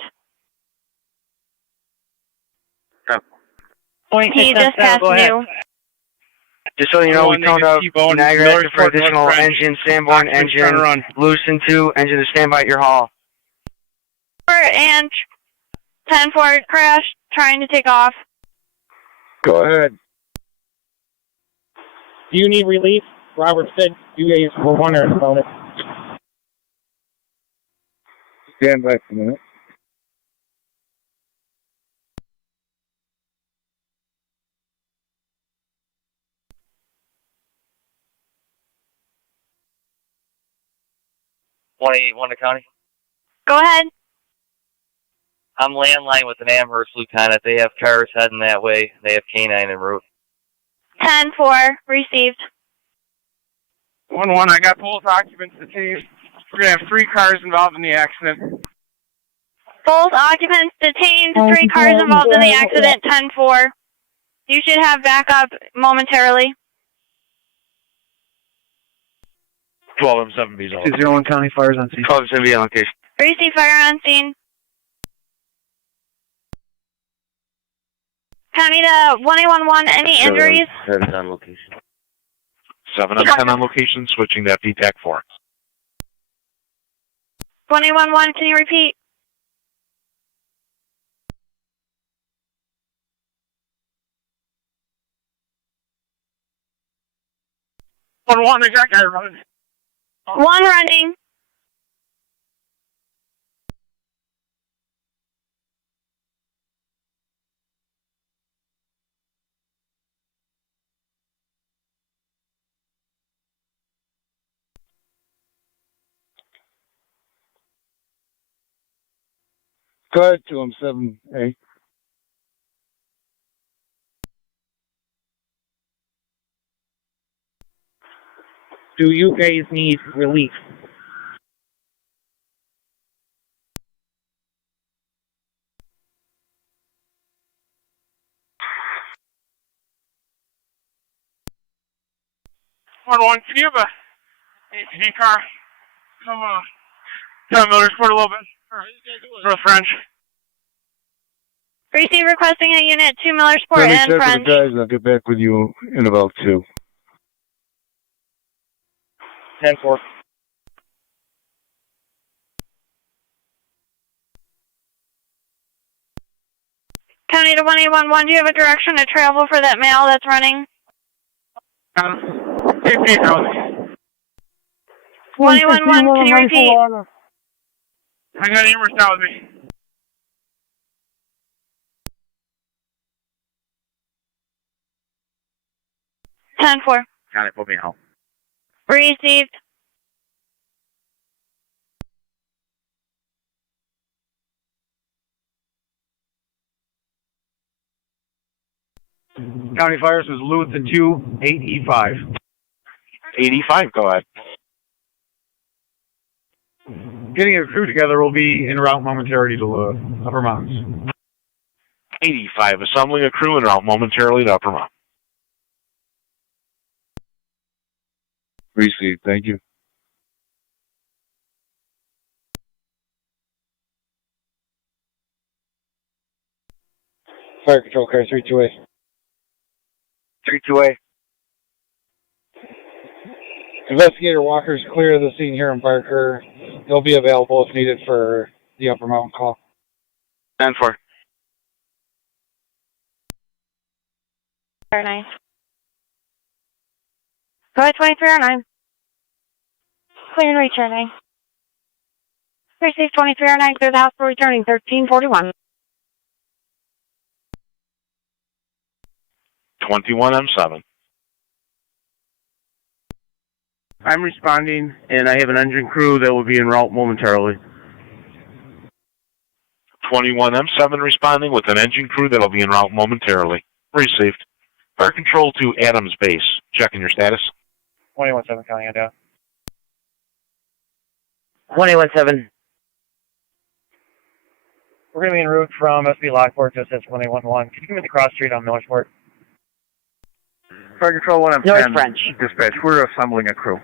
He just passed New. Just so you know, we toned out Niagara Active for additional engine, Sanborn engine, Lewiston 2, engine to stand by at your hall. And 10-4 crash, trying to take off. Go ahead. Do you need relief? Robert said you guys were wondering about it. Stand by for a minute. Wanda County. Go ahead. I'm landline with an Amherst lieutenant. They have cars heading that way. They have canine en route. 10-4 received. 1-1, I got both occupants detained. We're going to have 3 cars involved in the accident. Both occupants detained, 3 cars involved in the accident, 10-4. You should have backup momentarily. 12 and 7B's on. 201 County Fires on scene. 12 and 7B on location. Receive fire on scene. County to 1A11, any injuries? 7 on location. 7 and 10 on location, switching to FD TAC 4. 1A11, can you repeat? 1-1, exact guy running. One running. Go ahead to him, 7A. Do you guys need relief? Can you have a APD car come down Middleport a little bit? North French. Receive requesting a unit to Millersport and Check French. with the guys, I'll get back with you in about 2. 10-4. County to 1811, do you have a direction to travel for that mail that's running? 15,000. 111, can you repeat? I got Amherst out with me. Ten four. County, put me out. Received. County Fires was Lewiston 2, 8E5. 85, go ahead. Getting a crew together will be en route momentarily to Upper Mountains. 85, assembling a crew en route momentarily to Upper Mount. Received, thank you. Fire control car 32A. 32A. Investigator Walker's clear of the scene here in Barker. He'll be available if needed for the Upper Mountain call. 10-4. 9. Go ahead, 2309. Clear and reach 9. Receive 2309 through the house for returning 1341. 21M7. I'm responding, and I have an engine crew that will be en route momentarily. 21M7 responding with an engine crew that will be en route momentarily. Received. Fire control to Adams Base. Checking your status. 21-7 counting it down. 21-7. We're going to be en route from SB Lockport to SS 1811. Can you give me the cross street on Middleport? Fire control 1M10. North French. Dispatch, we're assembling a crew.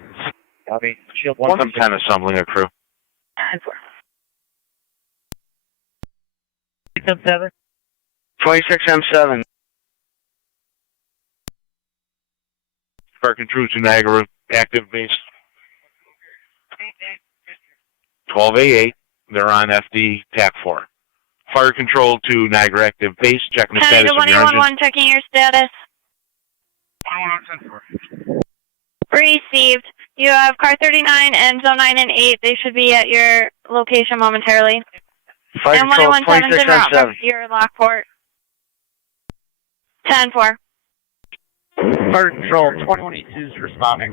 Copy. Shield 1M10 assembling a crew. 6M7. 26M7. Fire control to Niagara. Active base. 12A8. They're on FD TAC 4. Fire control to Niagara active base. Checking the County status to of your engine. 1811, checking your status. 1-1-10-4. Received. You have car 39 and zone 9 and 8. They should be at your location momentarily. Fire and control 117 is route 26M7. from your Lockport. 10-4. Fire control 21E2 is responding.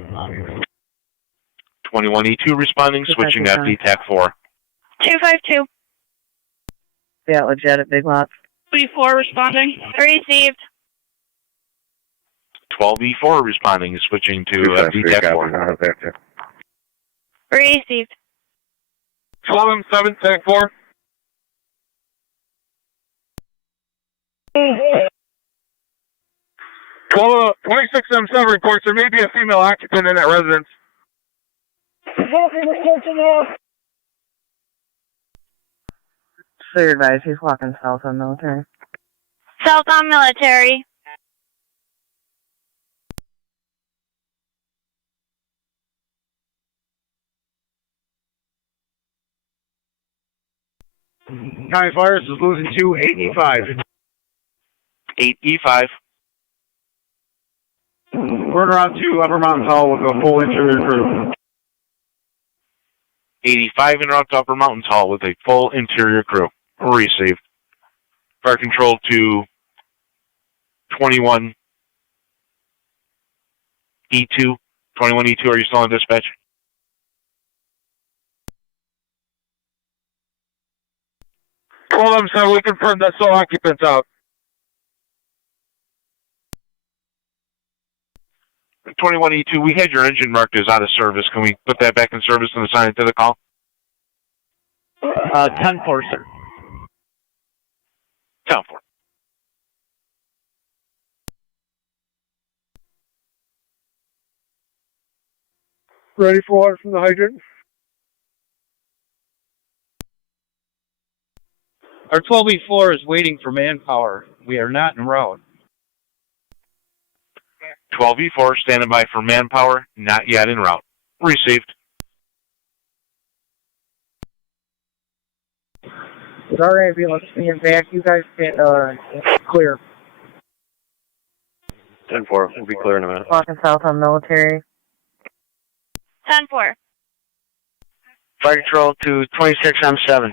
21E2 responding. Switching to FD TAC 4. 252. Yeah, legit at Big Lots. 34 responding. Received. 12E4 responding. Switching to FD TAC 4. Received. 12M7 TAC 4. 26M7 reports there may be a female occupant in that residence. So you're advised he's walking south on Military. South on Military. County Fires is losing 2, 8E5. 8E5. Burner on 2, Upper Mountain Hall with a full interior crew. 85 en route to Upper Mountains Hall with a full interior crew. Received. Fire control to 21E2. 21E2, are you still on dispatch? Hold on, sir. We confirmed that's all occupants out. 21E2, we had your engine marked as out of service. Can we put that back in service and assign it to the call? 10-4, sir. 10-4. Ready for water from the hydrant? Our 12E4 is waiting for manpower. We are not en route. 12E4 standing by for manpower, not yet en route. Received. Our ambulance being back. You guys can clear. 10-4, we'll be clear in a minute. Walking south on military. 10-4. Fire control to 26M7.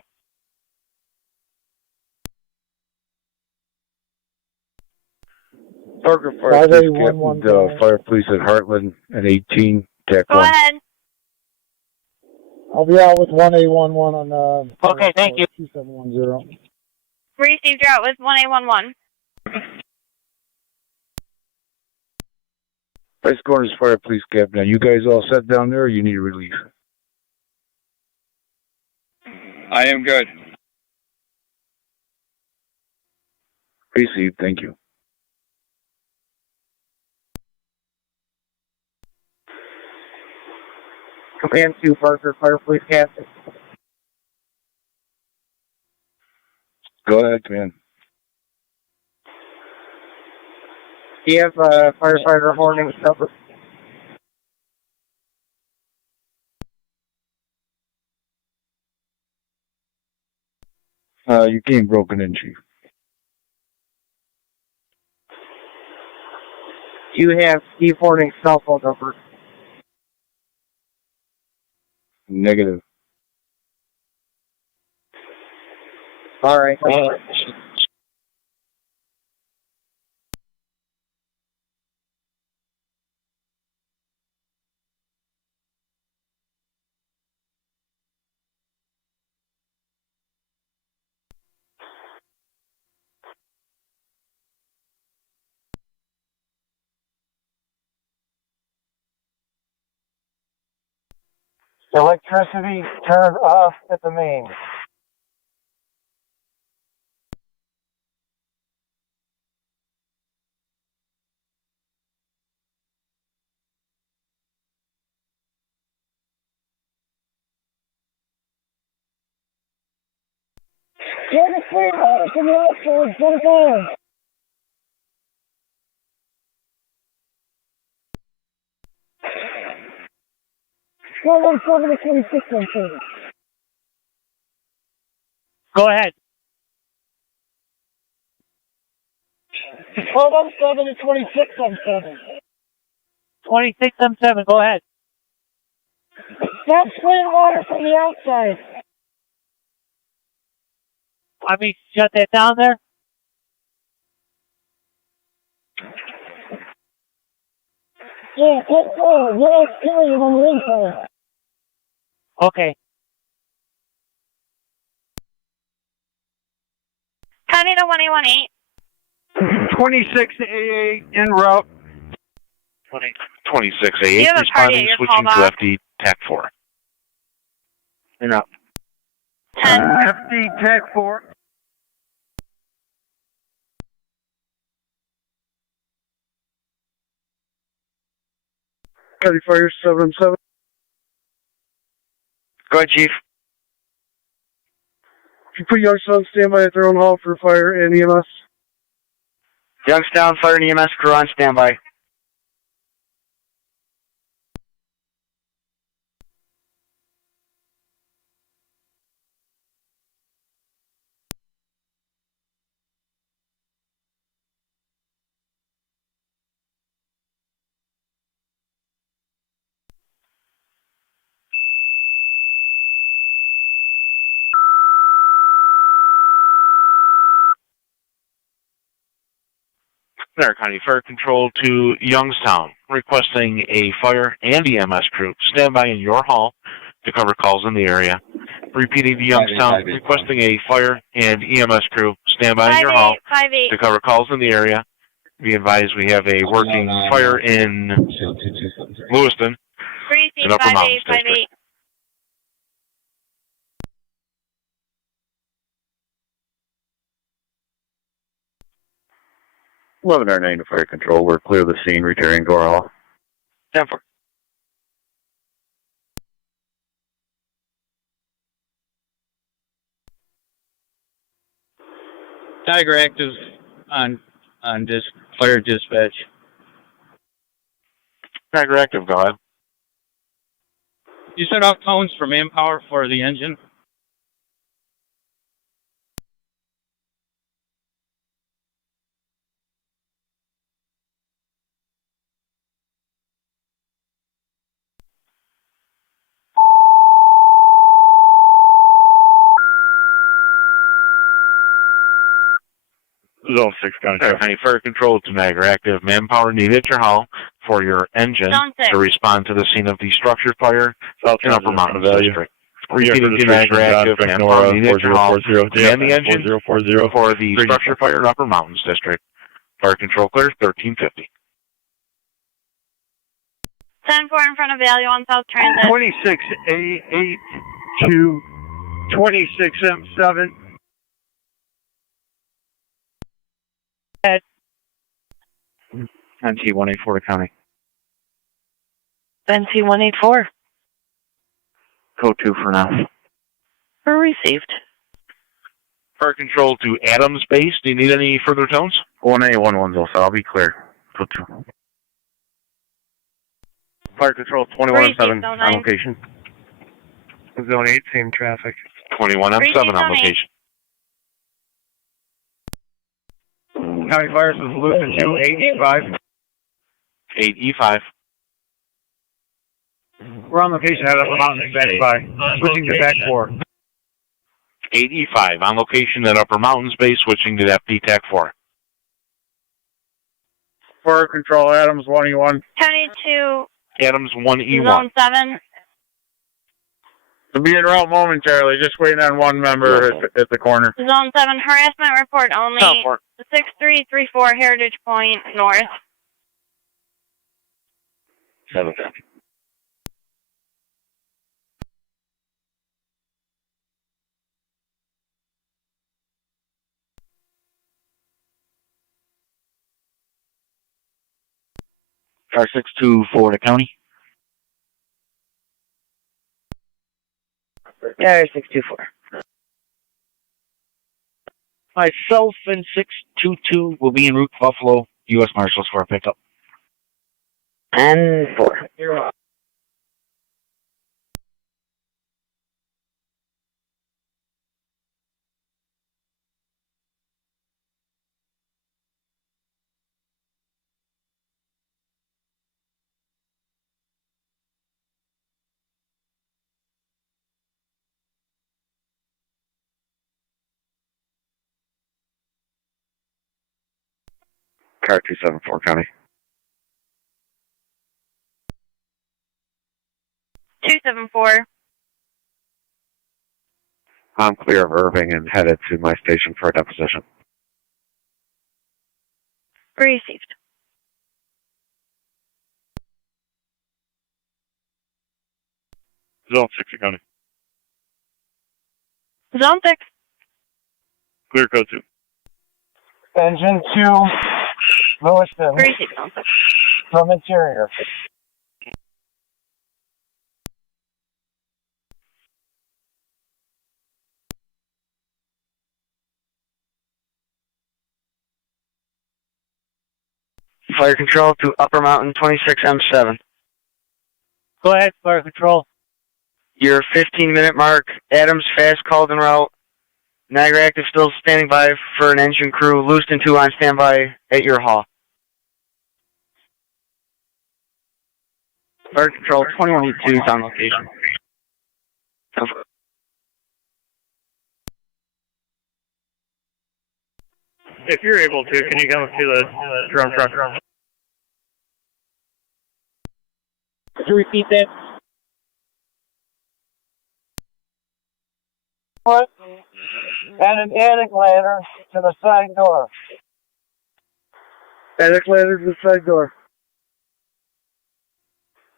Parker Fire Police Captain, Fire Police at Heartland and 18, TAC 1. Go ahead. I'll be out with 1A11 on Okay, thank you. 2710. Received route with 1A11. Vice Governor's Fire Police Captain, now you guys all set down there or you need relief? I am good. Received, thank you. Command 2, Parker, Fire Police Captain. Go ahead, Command. Do you have firefighter horning number? You came broken in, Chief. Do you have Steve Horning's cell phone number? Negative. All right. Electricity turned off at the main. Get the free water from the outside, get it on. Go on 7 to 26 on 7. Go ahead. Hold on 7 to 26 on 7. 26 M7, go ahead. Stop spraying water from the outside. Want me to shut that down there? Yeah, get forward. You're exterior on the inside. Okay. County to 1A18. 26A8 en route. 26A8 You have a party at responding, your switching call to box. FD, TAC 4. En route. 10. FD, TAC 4. County Fire 7-7. Go ahead, Chief. You put Youngstown on standby at their own hall for fire and EMS. Youngstown Fire and EMS crew on standby. Niagara County Fire Control to Youngstown, requesting a fire and EMS crew stand by in your hall to cover calls in the area. Repeating to Youngstown, requesting a fire and EMS crew stand by in your hall to cover calls in the area. Be advised we have a working fire in Lewiston and Upper Mountains District. 11R9 to Fire Control. We're clear of the scene, returning to our hall. 10-4. Tiger active on fire dispatch. Tiger active, go ahead. You set off tones for manpower for the engine? Zone 6 County Fire Control to Niagara active. Manpower needed at your hall for your engine to respond to the scene of the structure fire in Upper Mountains District. Repeating to Niagara active. Manpower needed at your hall to man the engine for the structure fire in Upper Mountains District. Fire Control clear 1350. 10-4 in front of Value on South Transit. 26A8 to 26M7. NT 184 to County. NT 184. Code 2 for now. Received. Fire Control to Adams Base. Do you need any further tones? 1A, 110, so I'll be clear. Code 2. Fire Control 21M7 on location. Zone 8, same traffic. 21M7 on location. County Fire is Lewiston 2, 8E5. 8E5. We're on location at Upper Mountain back by. Switching to back 4. 8E5 on location at Upper Mountains Base, switching to that TAC 4. Fire Control Adams 1E1. County 2. Adams 1E1. Zone 7. To be en route momentarily, just waiting on one member at the corner. Zone 7 harassment report only. 6334 Heritage Point North. 7. Car 624 to County. Yeah, 624. Myself and 622 will be en route to Buffalo, U.S. Marshals for a pickup. And 4. Car 274 County. 274. I'm clear of Irving and headed to my station for a deposition. Received. Zone 6 County. Zone 6. Clear code 2. Engine 2, Lewiston. Received. Zone 6. From interior. Fire Control to Upper Mountain 26M7. Go ahead, Fire Control. Your 15-minute mark. Adams fast called en route. Niagara active still standing by for an engine crew. Lewiston 2 on standby at your hall. Fire Control 2182 is on location. If you're able to, can you come up to the drum truck? Could you repeat that? Foot and an attic ladder to the side door. Attic ladder to the side door.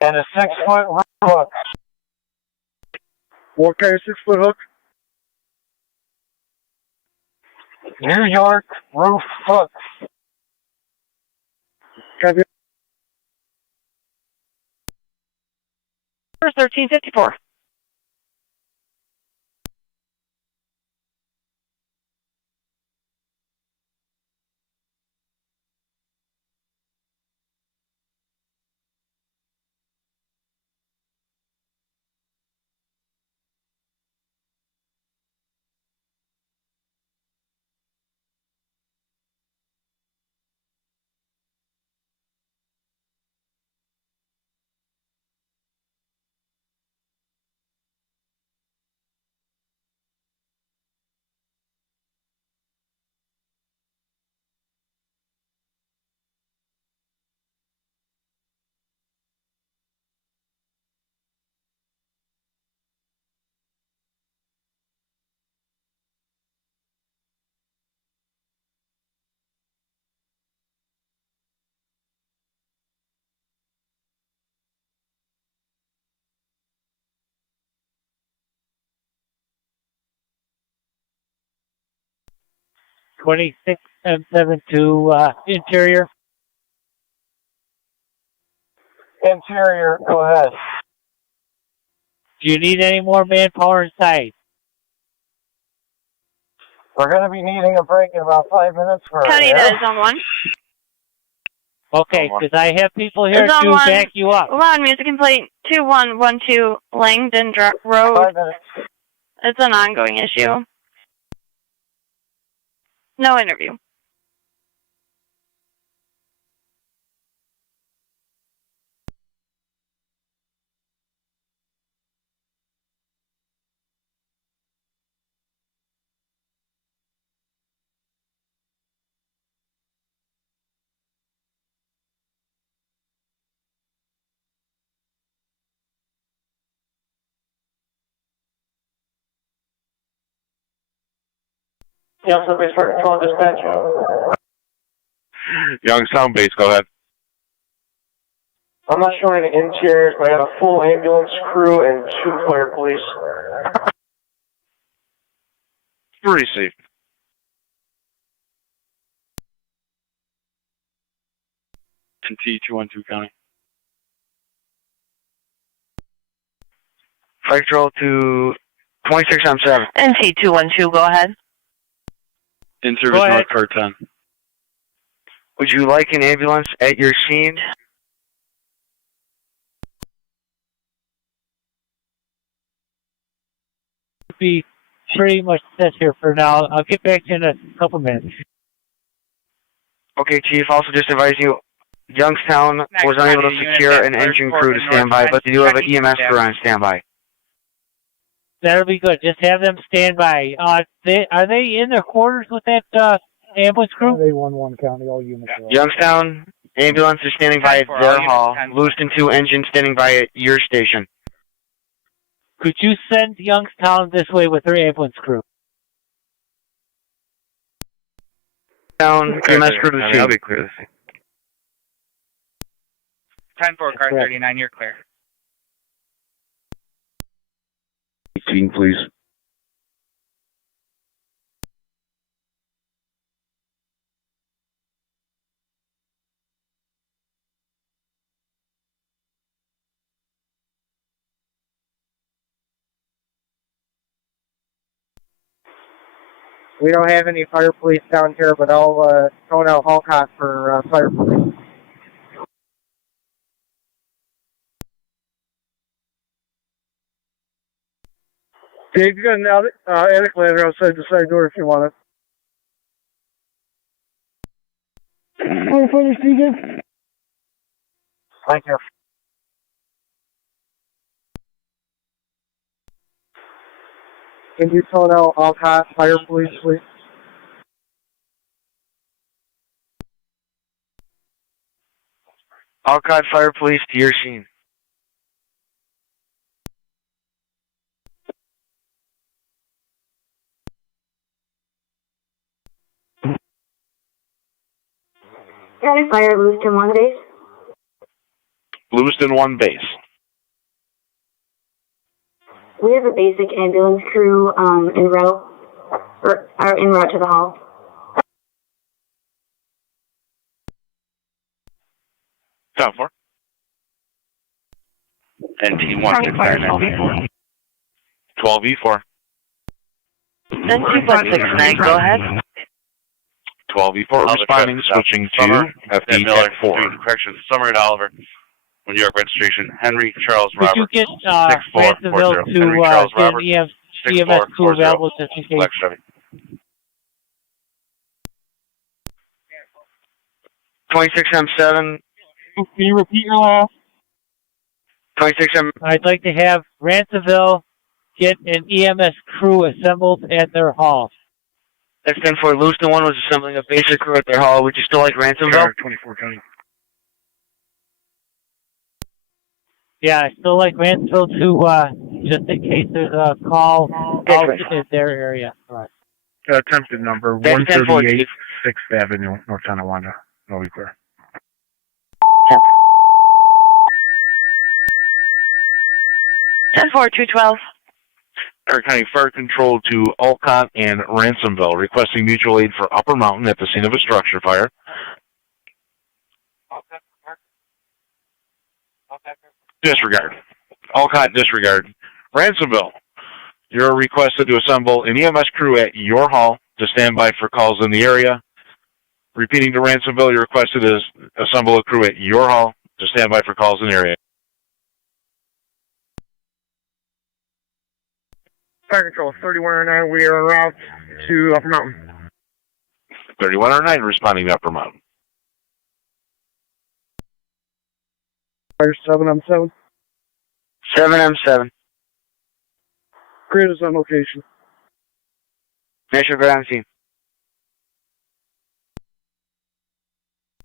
And a 6-foot roof hook. What kind of 6-foot hook? New York roof hook. Copy. 1354. M7 to interior. Interior, go ahead. Do you need any more manpower inside? We're going to be needing a break in about 5 minutes for County, that is on 1. Okay, because I have people here It's on to 1. back you up. Loud music complaint 2112 Langdon Road. 5 minutes. It's an ongoing issue. No interview. Youngstown base for control dispatch. Youngstown base, go ahead. I'm not showing the interiors, but I have a full ambulance crew and 2 fire police. Received. NT 212 County. Flight control to 26M7. NT 212, go ahead. In service North Car 10. Would you like an ambulance at your scene? Be pretty much set here for now. I'll get back to you in a couple minutes. Okay, Chief. Also just advise you, Youngstown was unable to secure an engine crew to stand by, but they do have an EMS crew on standby. That'll be good. Just have them stand by. Are they in their quarters with that ambulance crew? They 1-1 County, all units. Youngstown ambulance is standing by at their hall. Lewiston 2 engine standing by at your station. Could you send Youngstown this way with their ambulance crew? Down EMS crew to the scene. I'll be clear to the scene. 10-4, car 39, you're clear. 18, please. We don't have any fire police down here, but I'll phone out Hallcott for fire police. Dave, you got an attic ladder outside the side door if you want it. Firefighter Stevens. Thank you. Can you phone out Hallcott fire police, please? Alcott Fire Police to your scene. County Fire, Lewiston 1 base. Lewiston 1 base. We have a basic ambulance crew en route, or are en route to the hall. Top 4. NT1 12E4. 12E4. NT169, go ahead. 12E4 responding, switching to FD Miller, TAC 4. Correction, Summer and Oliver, New York registration, Henry Charles Could Robert. you get 6440. Ransomville Henry Charles to Robert, get EMS crew 6440. available just in case? Black Chevy. 26M7. Can you repeat your last? 26M. I'd like to have Ransomville get an EMS crew assembled at their hall. That's 10-4. Lewiston 1 was assembling a basic crew at their hall. Would you still like Ransomville? 24 County. Yeah, I still like Ransomville to, just in case there's a call out in their area. Right. Attempted number 138 6th Avenue, North Tonawanda. No, we clear. 10-4, 212. Stark County Fire Control to Alcott and Ransomville, requesting mutual aid for Upper Mountain at the scene of a structure fire. Disregard. Alcott, disregard. Ransomville, you're requested to assemble an EMS crew at your hall to stand by for calls in the area. Repeating to Ransomville, you're requested to assemble a crew at your hall to stand by for calls in the area. Fire Control, 3109, we are en route to Upper Mountain. 3109 responding to Upper Mountain. Fire 7M7. 7M7. Grid is on location. National Guard on scene.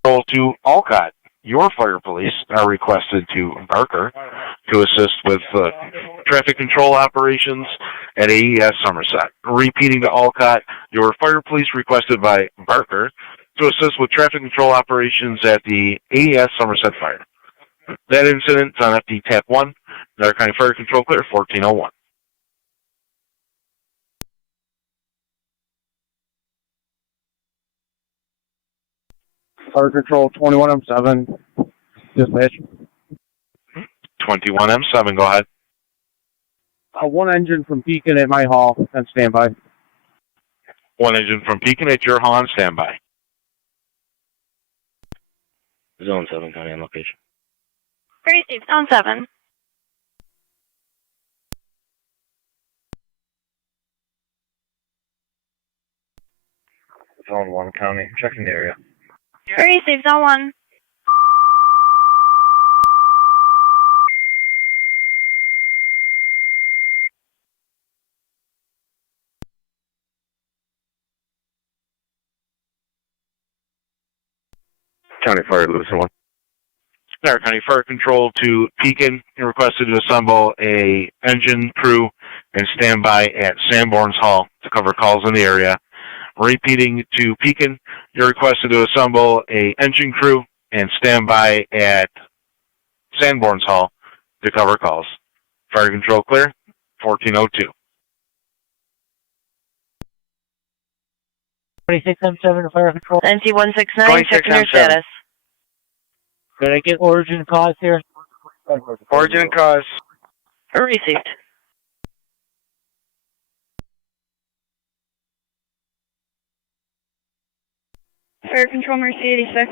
Control to Alcott. Your fire police are requested to Barker to assist with traffic control operations at AES Somerset. Repeating to Alcott, your fire police requested by Barker to assist with traffic control operations at the AES Somerset Fire. That incident is on FD TAC 1, Niagara County Fire Control clear 1401. Fire Control 21M7. Dispatch. 21M7, go ahead. One engine from Beacon at my hall and standby. One engine from Pekin at your hall on standby. Zone 7, County on location. Received, Zone 7. Zone 1 County, checking the area. Received, Zone 1. County Fire, Lewiston 1. Niagara County Fire Control to Pekin, you're requested to assemble a engine crew and stand by at Sanborn's Hall to cover calls in the area. Repeating to Pekin, you're requested to assemble a engine crew and stand by at Sanborn's Hall to cover calls. Fire Control clear, 1402. 26M7 Fire Control. NT169, checking your status. Did I get origin cause here? Origin and cause. Received. Fire Control, Mercy 86.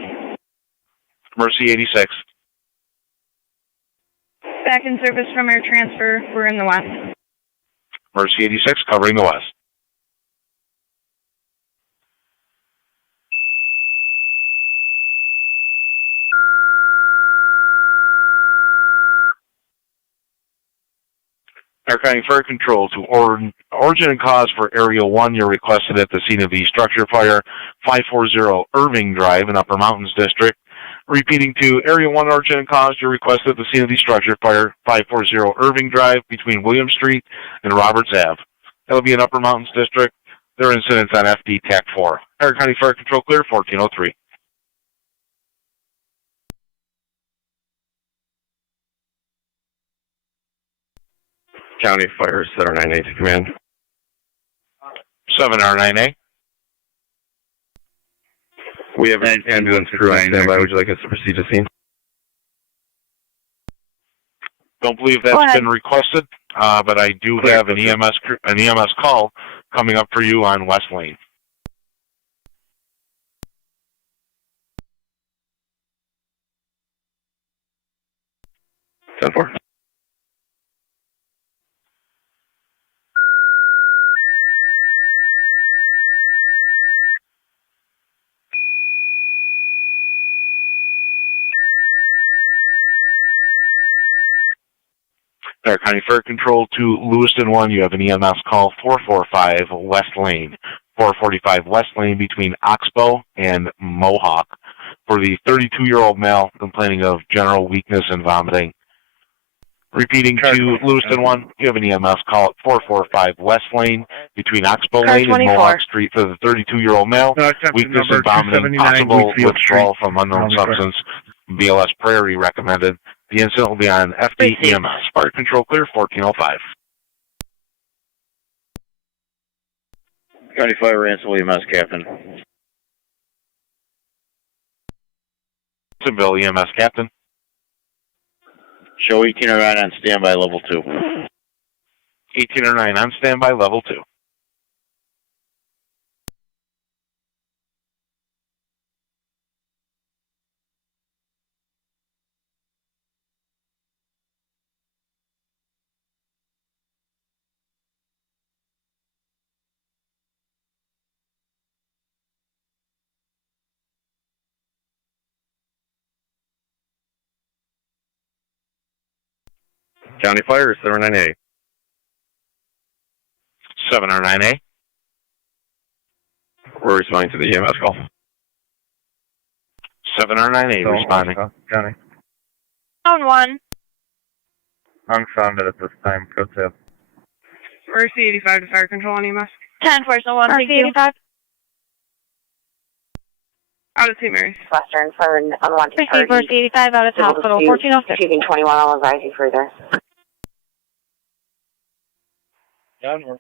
Mercy 86. Back in service from air transfer. We're in the west. Mercy 86 covering the west. Niagara County Fire Control to origin and cause for Area 1, you're requested at the scene of the structure fire, 540 Irving Drive in Upper Mountains District. Repeating to Area 1 urgent cause, you're requested at the scene of the structure, fire 540 Irving Drive between William Street and Roberts Ave. That'll be in Upper Mountains District. There are incidents on FD TAC 4. Niagara County Fire Control clear, 1403. County Fire, 798 to command. 7R9A. We have an ambulance crew on standby. Would you like us to proceed to scene? Don't believe that's been requested, but I do have an EMS call coming up for you on West Lane. Ten four. Niagara County Fire Control to Lewiston 1, you have an EMS call 445 West Lane. 445 West Lane between Oxbow and Mohawk for the 32-year-old male complaining of general weakness and vomiting. Repeating to Lewiston 1, you have an EMS call at 445 West Lane between Oxbow Lane and Mohawk Street for the 32-year-old male. Weakness and vomiting, possible withdrawal from unknown substance. BLS Prairie recommended. The incident will be on FD EMS. Fire Control clear, 1405. County Fire Ransom EMS Captain. Ransomville EMS Captain. Show 1809 on standby level 2. 1809 on standby level 2. County Fire, 798. 7R9A. We're responding to the EMS call. 7R9A responding. County. Zone 1. Unfounded at this time. Code 2. RC85 to Fire Control on EMS. 10-4, Zone 1, RC85. Out of St. Mary's. Western for an unwanted party. RC85 out of hospital, 1406. Receiving 21, I'll advise you further. Downward.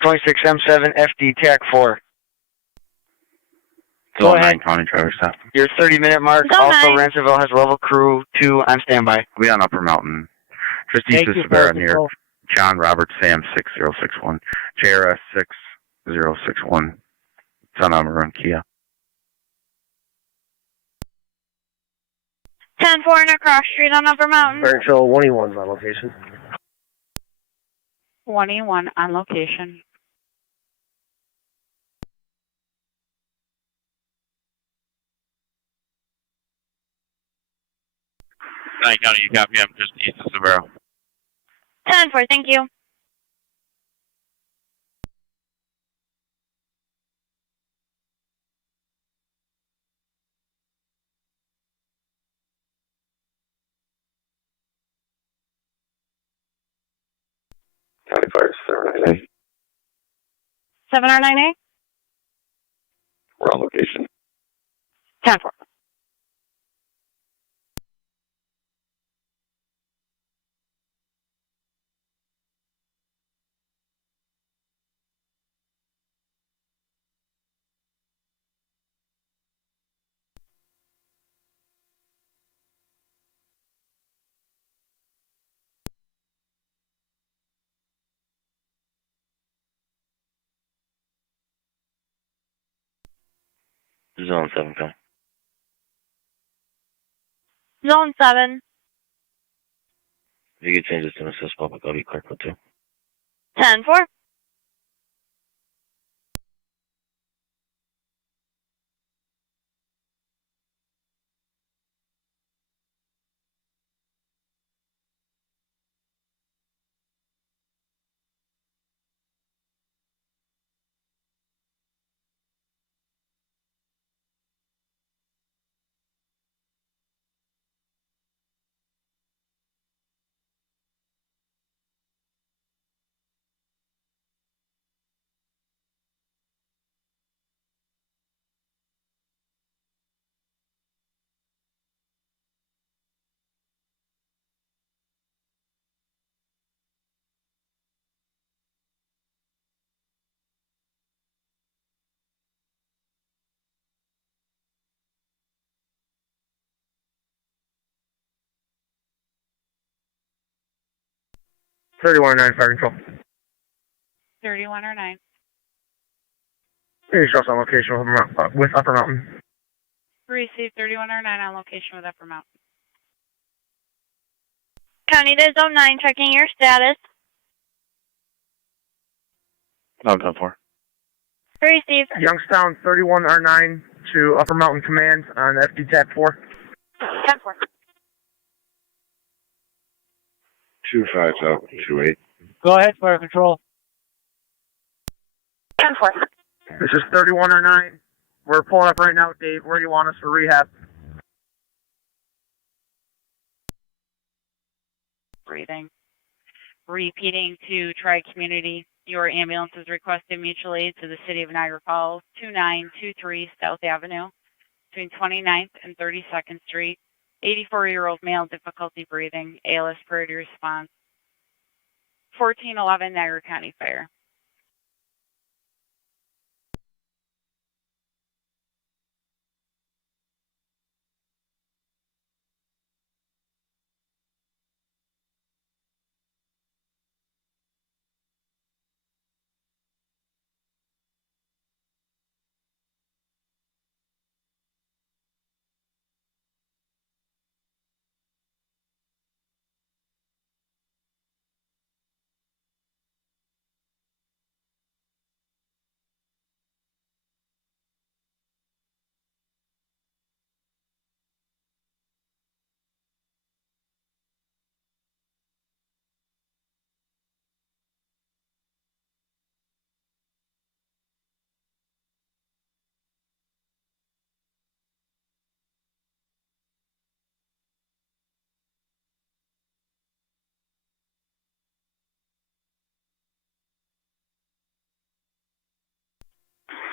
M7 FD TAC 4. Go ahead. County Traffic Stop. Your 30-minute mark. Also, Ransomville has level crew 2 on standby. We'll be on Upper Mountain. Just east of Sabera near John Robert Sam 6061. JRS 6061. It's on Maroon Kia. 10-4 in a cross street on Upper Mountain. Current show 21's on location. 21 on location. County, you copy? I'm just east of Severo. 10-4, thank you. County Fire 798. 7R98? We're on location. 10-4. Zone 7, County. Zone 7. If you could change this to assist public, I'll be clear for 2. 10-4. Fire Control. 31 or 9. Here's also on location with Upper Mountain. Receive 31 or 9 on location with Upper Mountain. County to Zone 9, checking your status. No, go for. Receive. Youngstown 31R9 to Upper Mountain Command on FD TAC 4. 10-4. 25028. Go ahead, Fire Control. 10-4. This is 31R9. We're pulling up right now, Dave. Where do you want us for rehab? Breathing. Repeating to Tri-Community. Your ambulance is requested mutual aid to the City of Niagara Falls, 2923 South Avenue, between 29th and 32nd Street. 84-year-old male, difficulty breathing, ALS priority response. 1411 Niagara County Fire.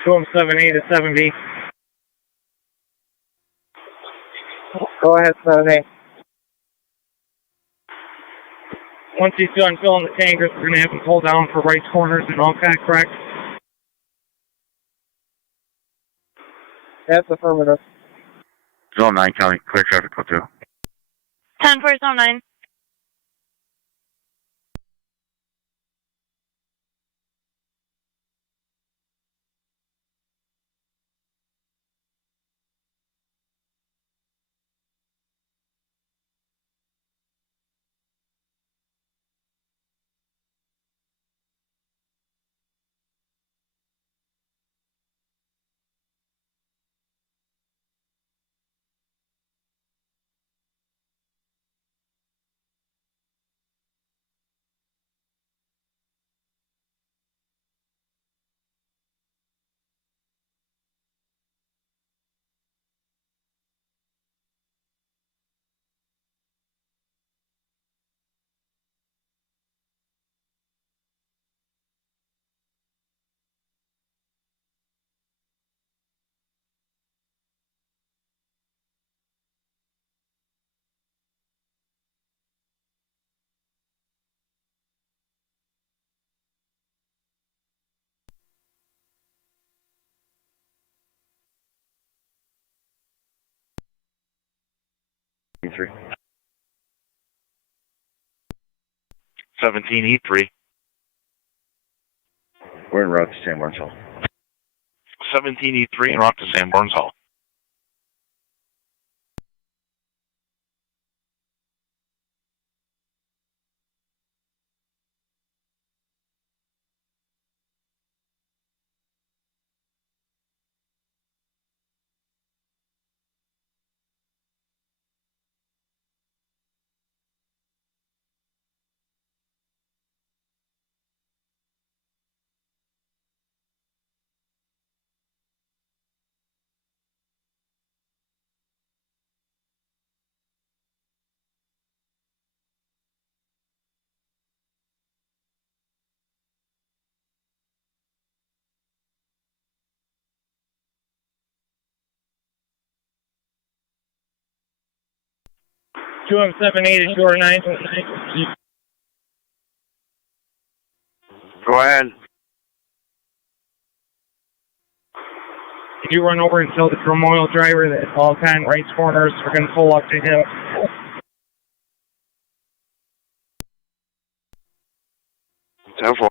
Zone 7A to 7B. Go ahead, 7A. Once he's done filling the tankers, we're going to have him pull down for right corners and all kind, correct? That's affirmative. Zone 9, County. Clear traffic, code 2. 10-4, Zone 9. 3. 17E3. We're en route to Sanborn's Hall. 17E3 en route to Sanborn's Hall. Two M 78 is short 9. Go ahead. If you run over and tell the drum oil driver that all 10 right corners are going to pull up to him. 10-4.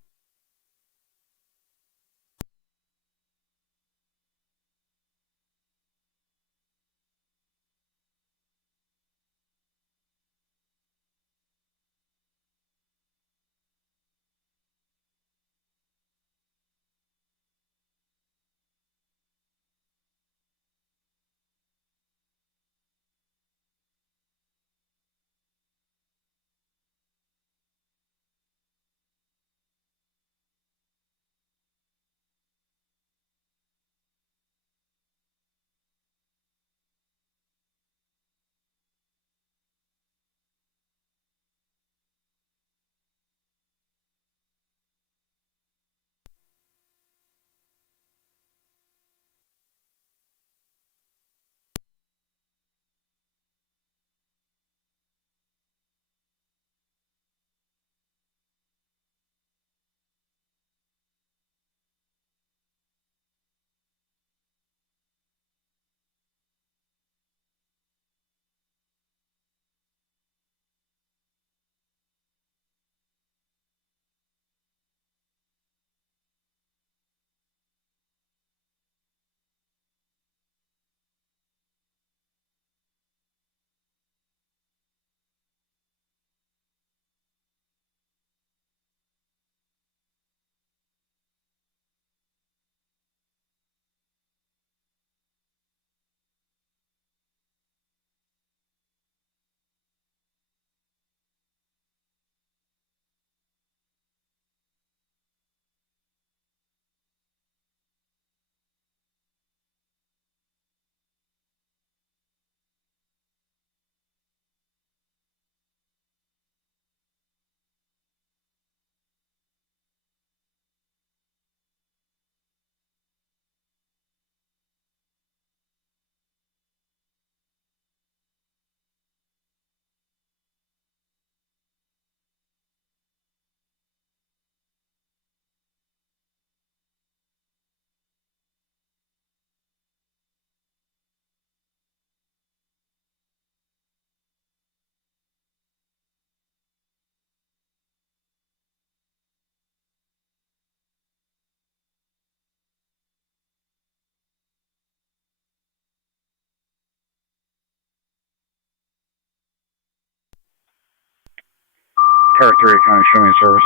Car 3, County showing service.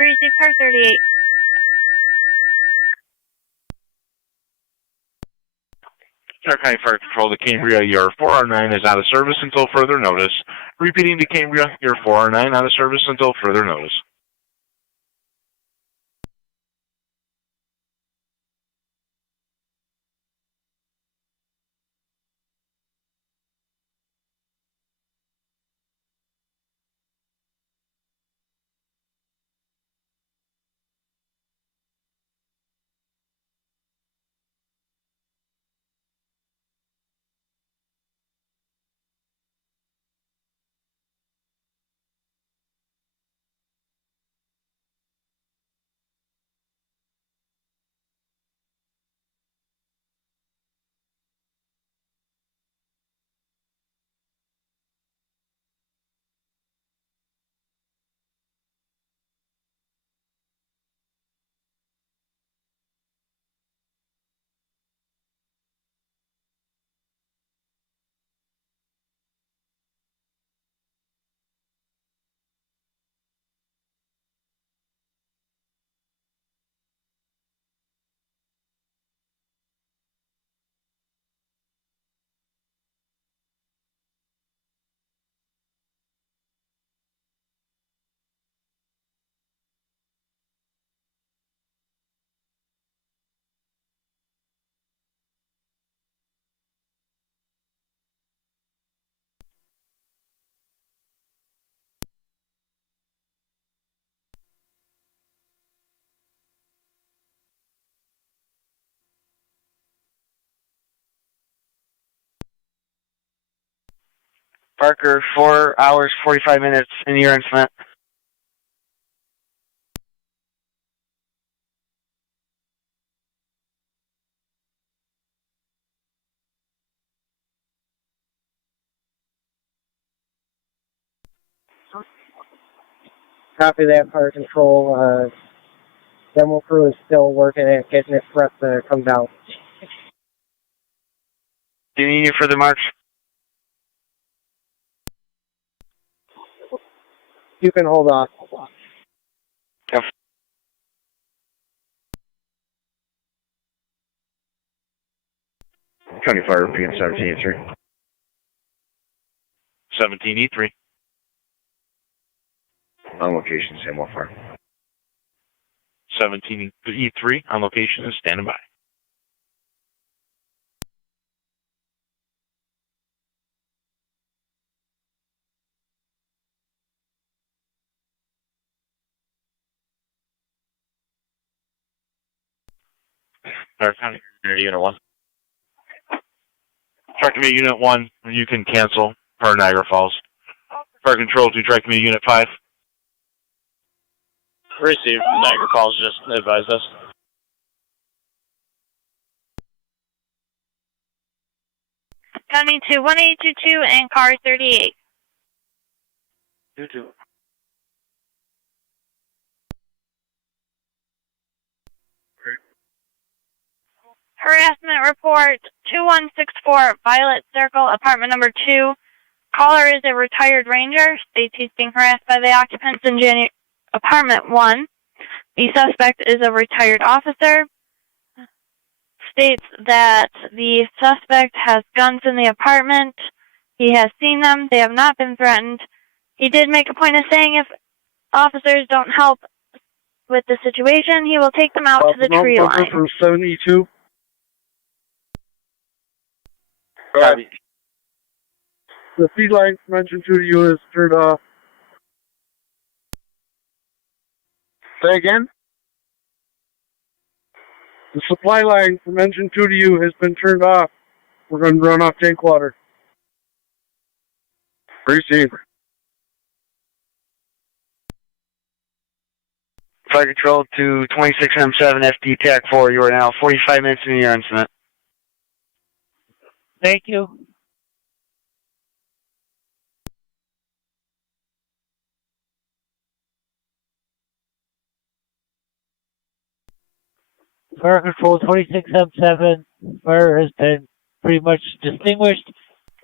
Receive car 38. Stark County Fire Patrol to Cambria, your 4R9 is out of service until further notice. Repeating to Cambria, your 4R9 out of service until further notice. Parker, 4 hours, 45 minutes in urine cement. Copy that, Fire Control. Demo crew is still working at getting it prepped to come down. Do you need any further marks? You can hold off. Yep. County Fire, PM 17E3. 17E3. On location, Samuel Fire. 17E3 on location is standing by. Our County Unit 1. Track Committee Unit 1, you can cancel per Niagara Falls. Fire Control to Track Committee Unit 5. Received. Niagara Falls just advised us. County to 1822 and car 38. 22. Harassment report 2164 Violet Circle, apartment number 2. Caller is a retired ranger. States he's being harassed by the occupants in apartment 1. The suspect is a retired officer. States that the suspect has guns in the apartment. He has seen them. They have not been threatened. He did make a point of saying if officers don't help with the situation, he will take them out to the tree line. From 72. Copy. The feed line from engine 2 to you is turned off. Say again? The supply line from engine 2 to you has been turned off. We're going to run off tank water. Received. Fire Control to 26M7 FD TAC 4. You are now 45 minutes in the urine cement. Thank you. Fire Control 26M7. Fire has been pretty much distinguished.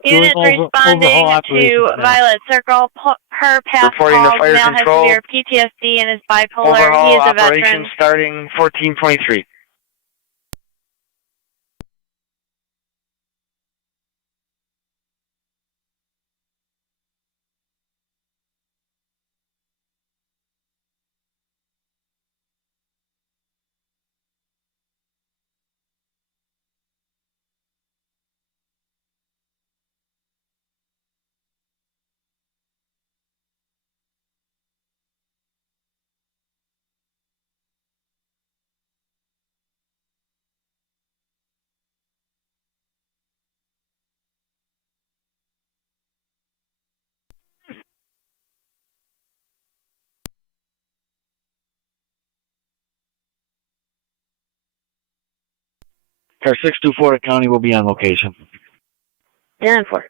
Units responding to Violet Circle. Per past Reporting calls, to Fire male Control. has severe PTSD and is bipolar. Overhaul He is a operation veteran. starting 1423. Car 624 at County will be on location. 10-4.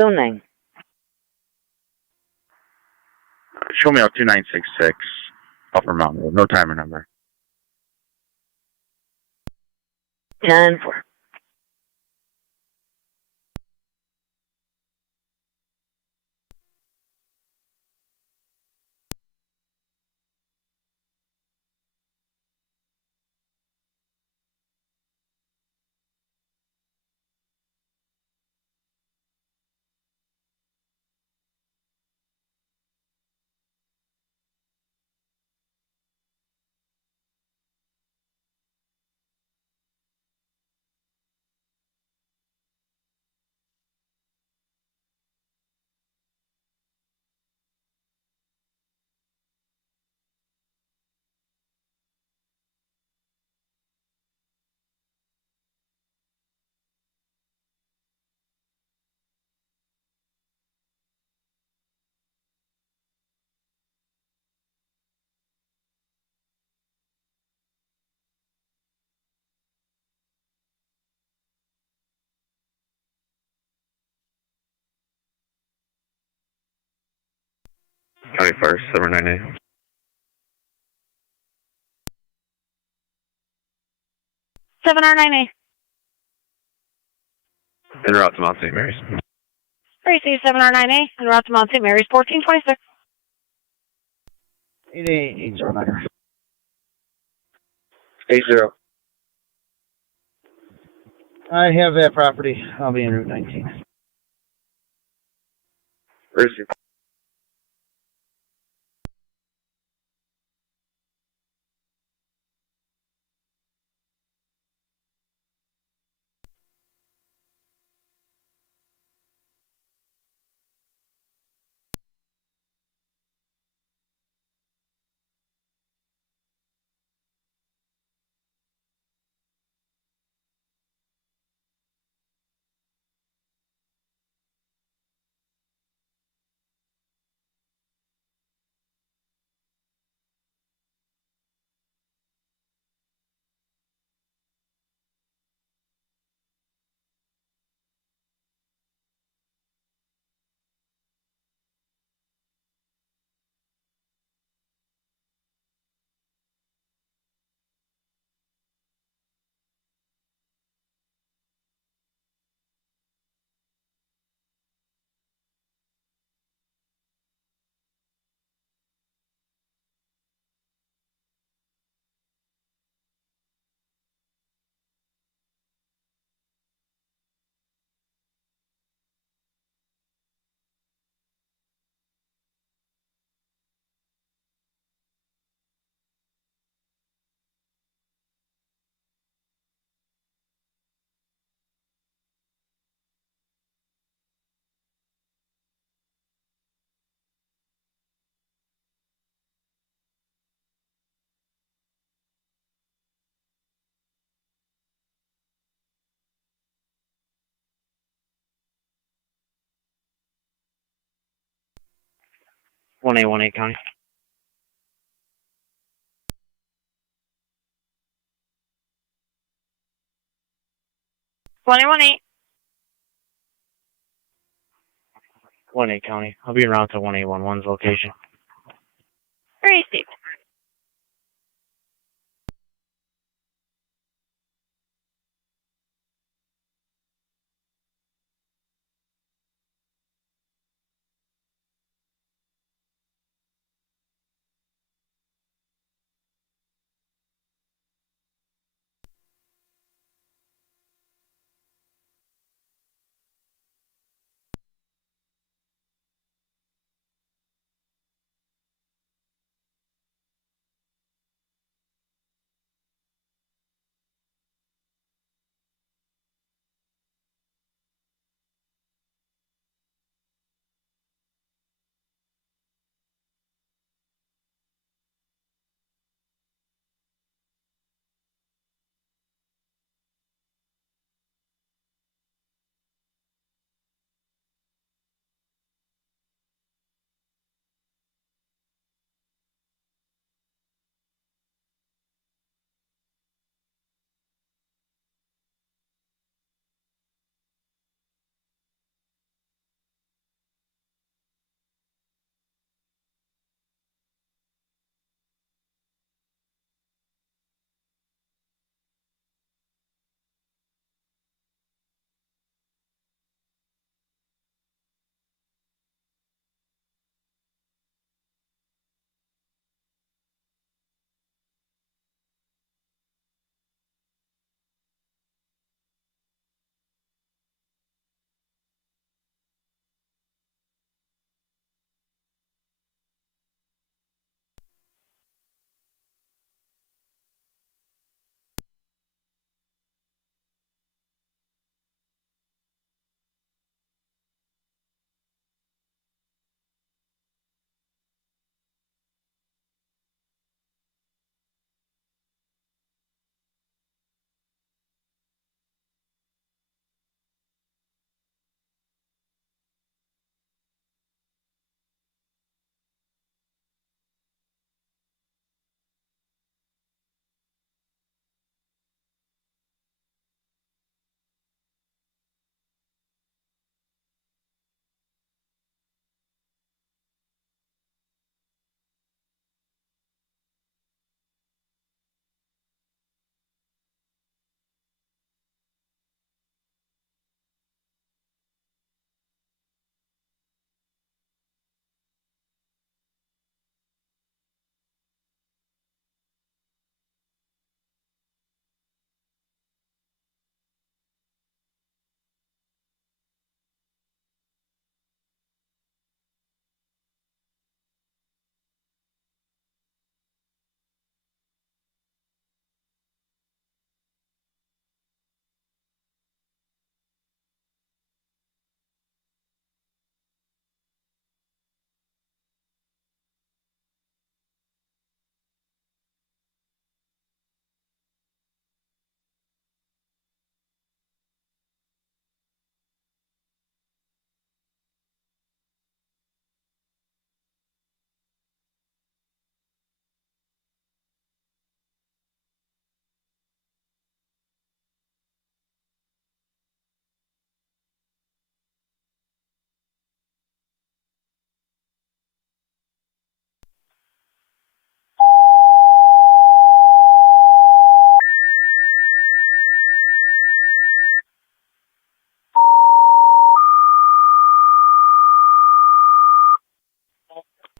Zone 9. Show me out 2966, Upper Mountain Road, no timer number. 10-4. County Fire 798. Seven R9A. En route to Mount St. Mary's. Receive 7R9A en route to Mount St. Mary's 1426. 80809. 80. I have that property. I'll be in Route 19. Receive. One A, 1A County. One A. 1A County. I'll be around to 1A11's location. Received.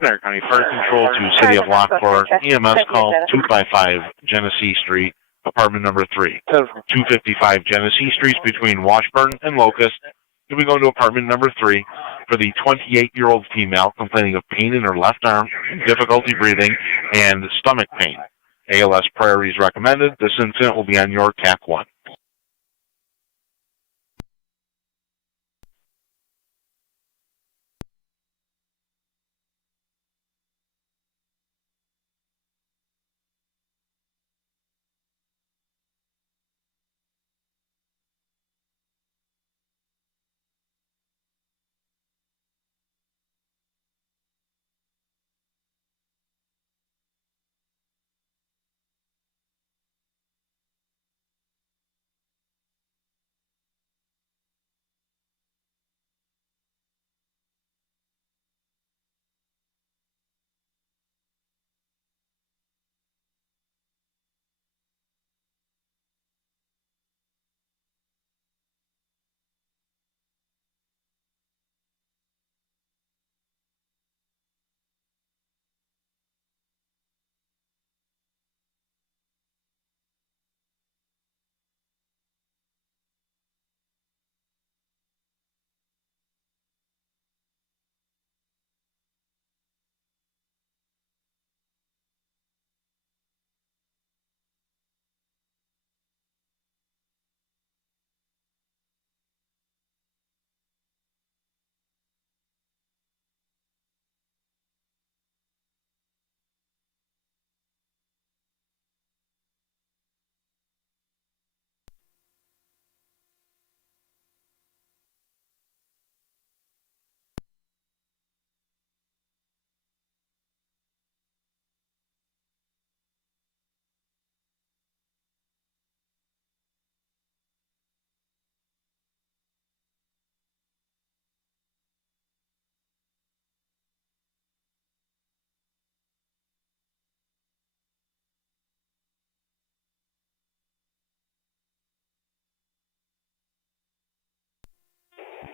Niagara County Fire Control to City of Lockport, EMS call 255 Genesee Street, apartment number 3. 255 Genesee Street between Washburn and Locust. Then we go to apartment number 3 for the 28-year-old female complaining of pain in her left arm, difficulty breathing, and stomach pain. ALS priorities recommended. This incident will be on your TAC 1.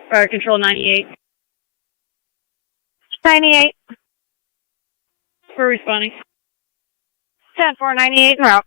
Fire Control 98. 98. We're responding. 10-498 en route.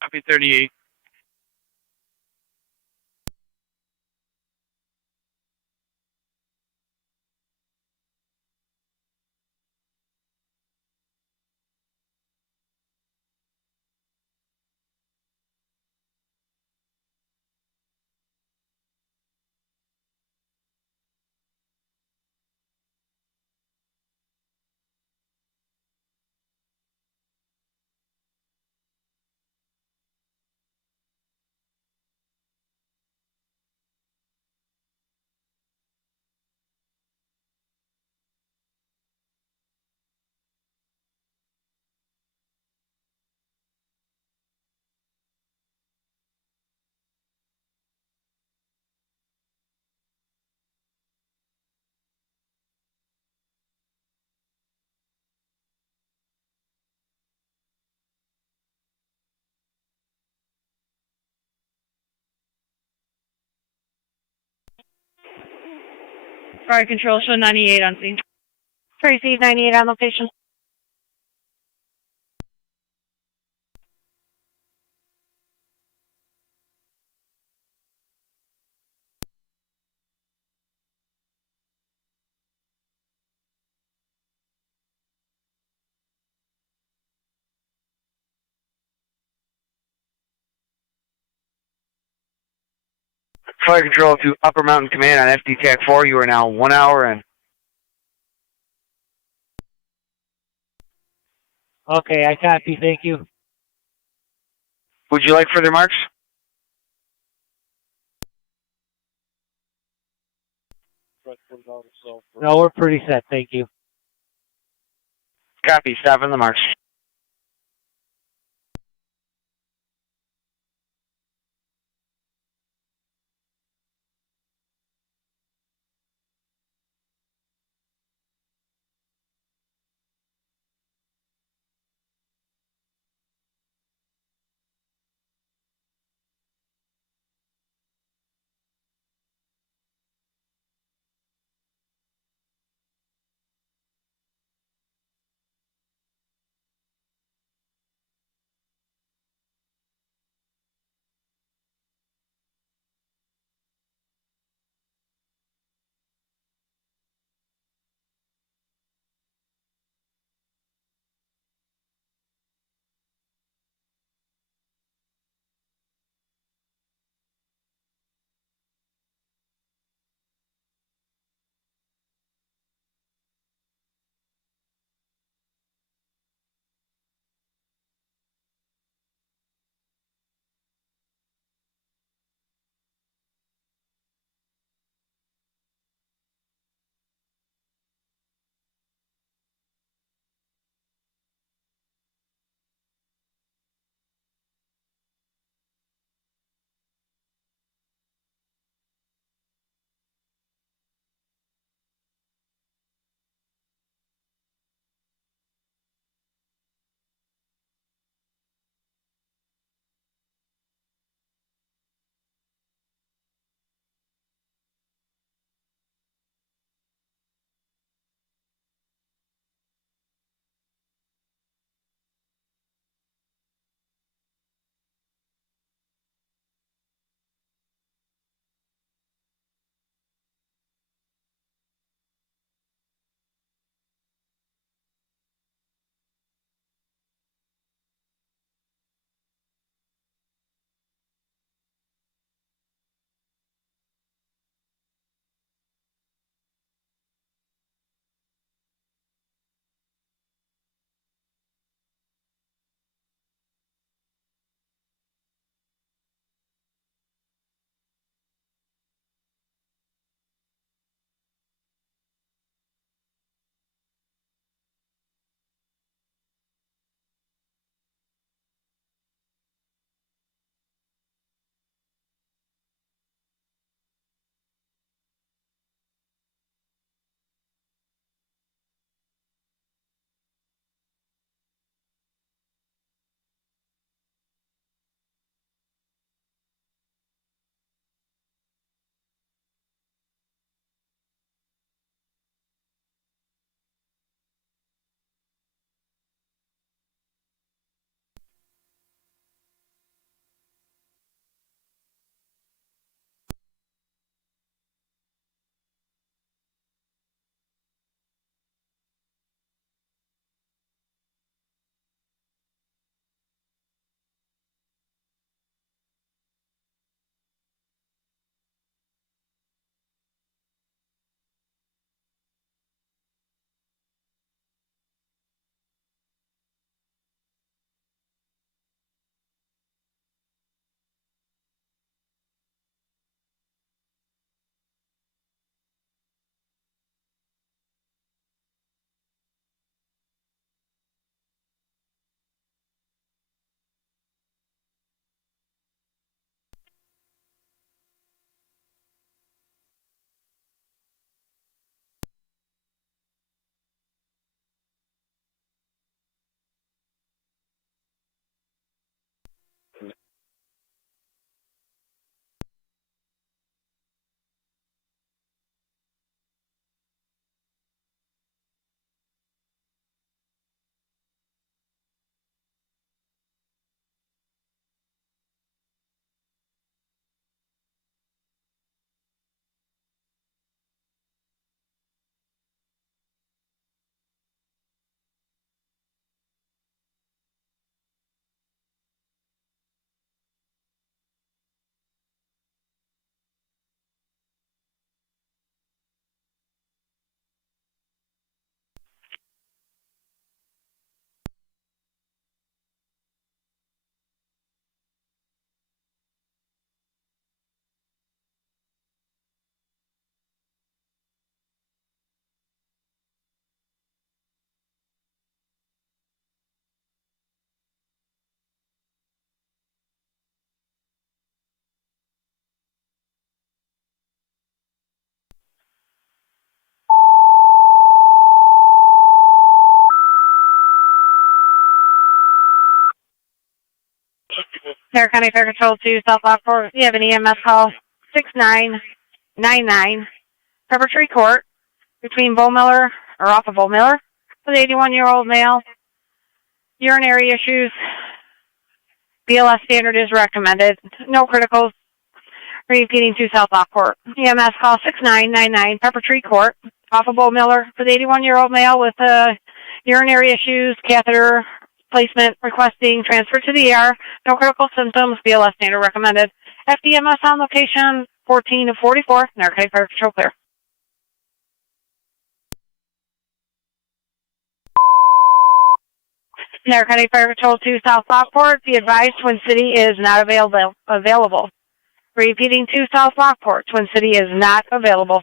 Copy 38. Fire control, show 98 on scene. Tracy, 98 on location. Fire control to Upper Mountain Command on FD TAC 4. You are now 1 hour in. Okay, I copy. Thank you. Would you like further marks? No, we're pretty set. Thank you. Copy. Stop on the marks. Niagara County Fire Control to South Lockport. You have an EMS call 6999, Pepper Tree Court, between Bowmiller, or off of Bowmiller, with an 81-year-old male. Urinary issues. BLS standard is recommended. No criticals. Repeating to South Lockport. EMS call 6999, Pepper Tree Court, off of Bowmiller, with an 81-year-old male with urinary issues, catheter placement, requesting transfer to the ER. No critical symptoms. BLS standard recommended. FDMS on location 14 to 44. Niagara County Fire Control clear. Niagara County Fire Patrol to South Lockport. Be advised, Twin City is not available. Repeating to South Lockport. Twin City is not available.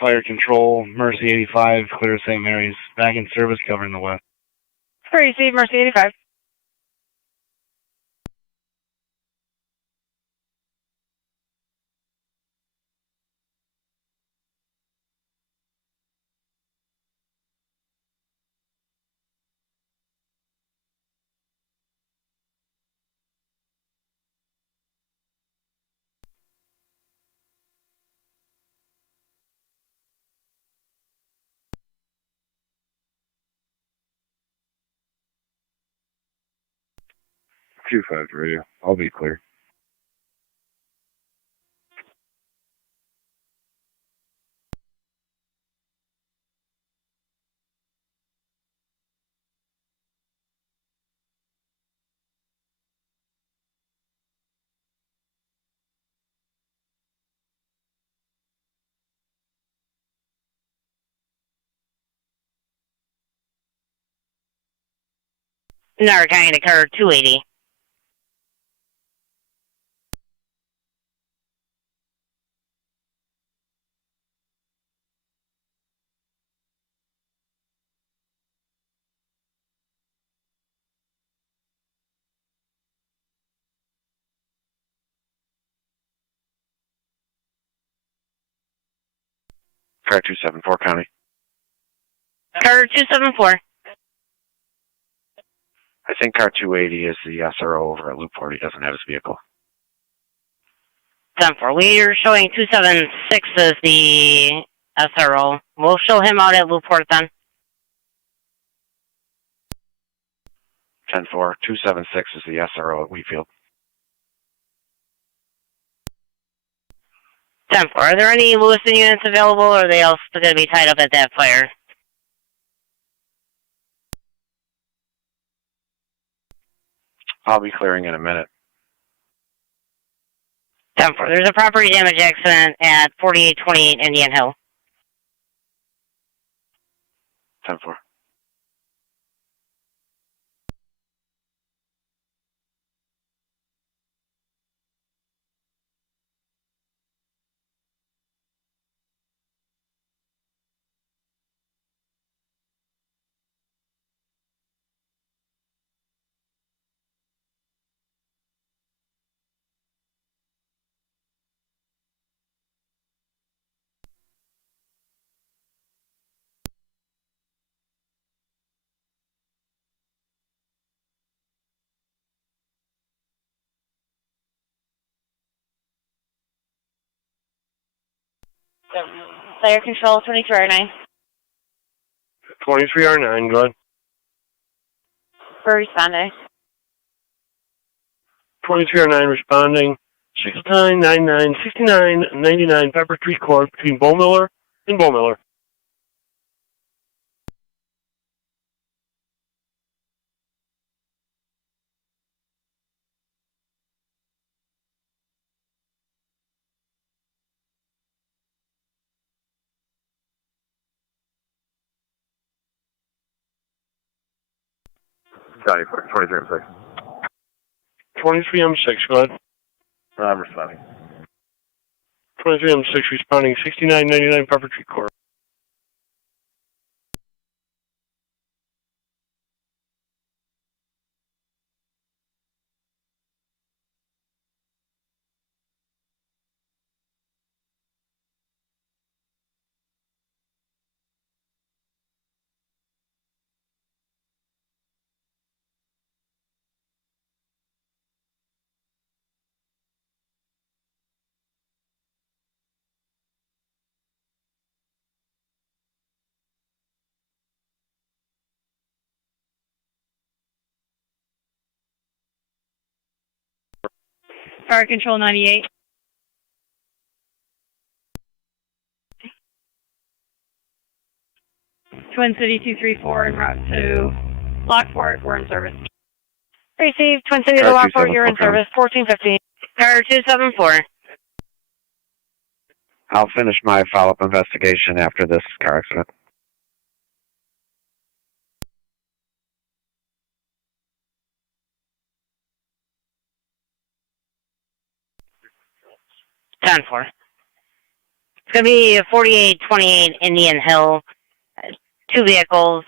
Fire Control, Mercy 85, clear St. Mary's. Back in service, covering the west. Receive Mercy 85. Q5 radio. I'll be clear. Niagara County to Carter 280. Car 274 County. Carter 274. I think car 280 is the SRO over at Lockport. He doesn't have his vehicle. 10-4. We're showing 276 as the SRO. We'll show him out at Lockport then. 10-4. 276 is the SRO at Wheatfield. 10-4. Are there any Lewiston units available, or are they all still going to be tied up at that fire? I'll be clearing in a minute. 10-4. There's a property damage accident at 4828 Indian Hill. 10-4. Fire Control 23R9. 23R9, go ahead. For responding. 23R9 responding. 6999 6999 Pepper Tree Court between Bowmiller and Bowmiller. Johnny, 23M6. 23M6, go ahead. I'm responding. 23 M6 responding 6999 Pepper Tree Court. Fire Control 98. Twin City 234 en route to Lockport. We're in service. Received. Twin City to Lockport. You're in service. 1450. Car 274. I'll finish my follow-up investigation after this car accident. Ten four. It's going to be 4828 Indian Hill. 2 vehicles.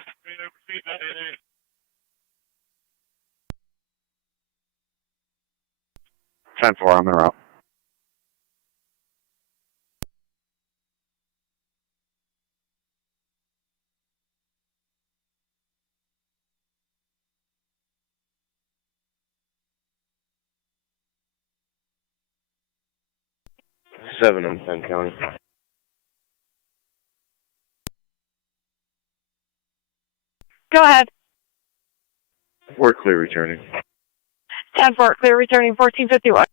Ten four. I'm en route. Seven on 10 County. Go ahead. We're clear returning. 10-4, clear returning 1451.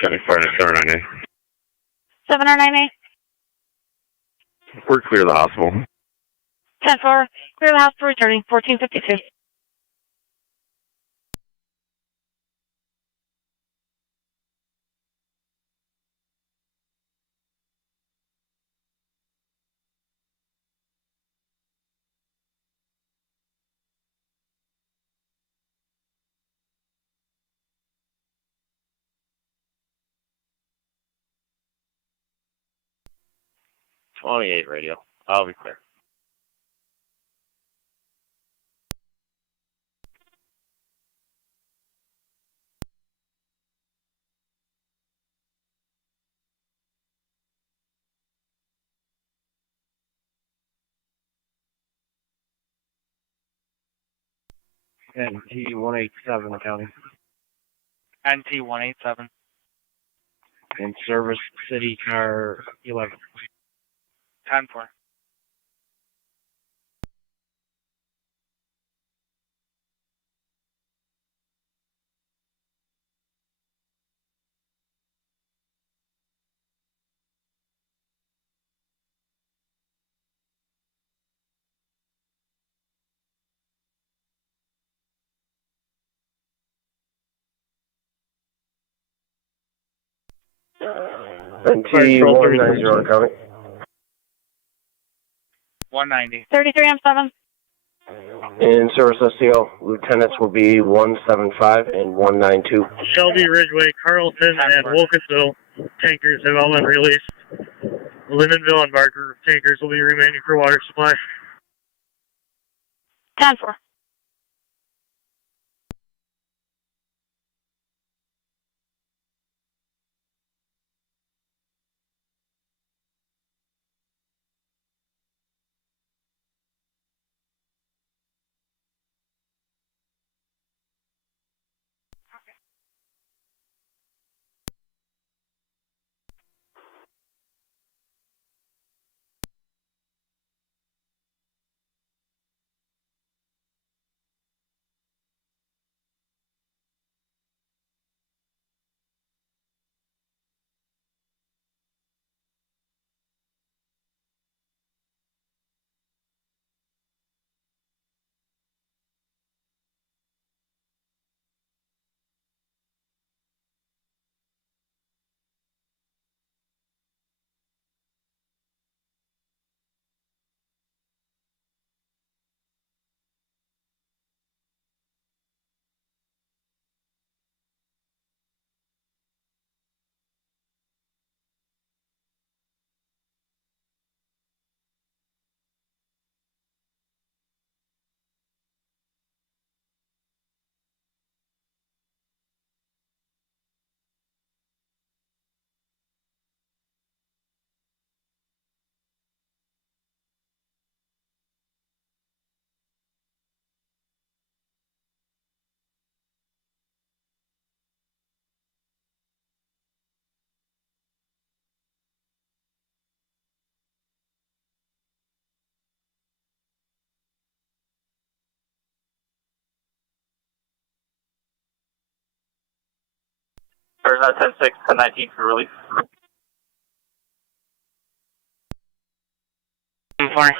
County Fire 798. 798. We're clear of the hospital. 10-4, clear the house for returning 1452. .28 radio. I'll be clear. NT 187 County. NT 187. In service, city car 11. 10-4. NT 190 County. 190. 33 M7. In service STO, lieutenants will be 175 and 192. Shelby, Ridgeway, Carlton, and Wilkinsville tankers have all been released. Lindenville and Barker tankers will be remaining for water supply. 10-4. There's not 10-6, 10-19 for relief. 4.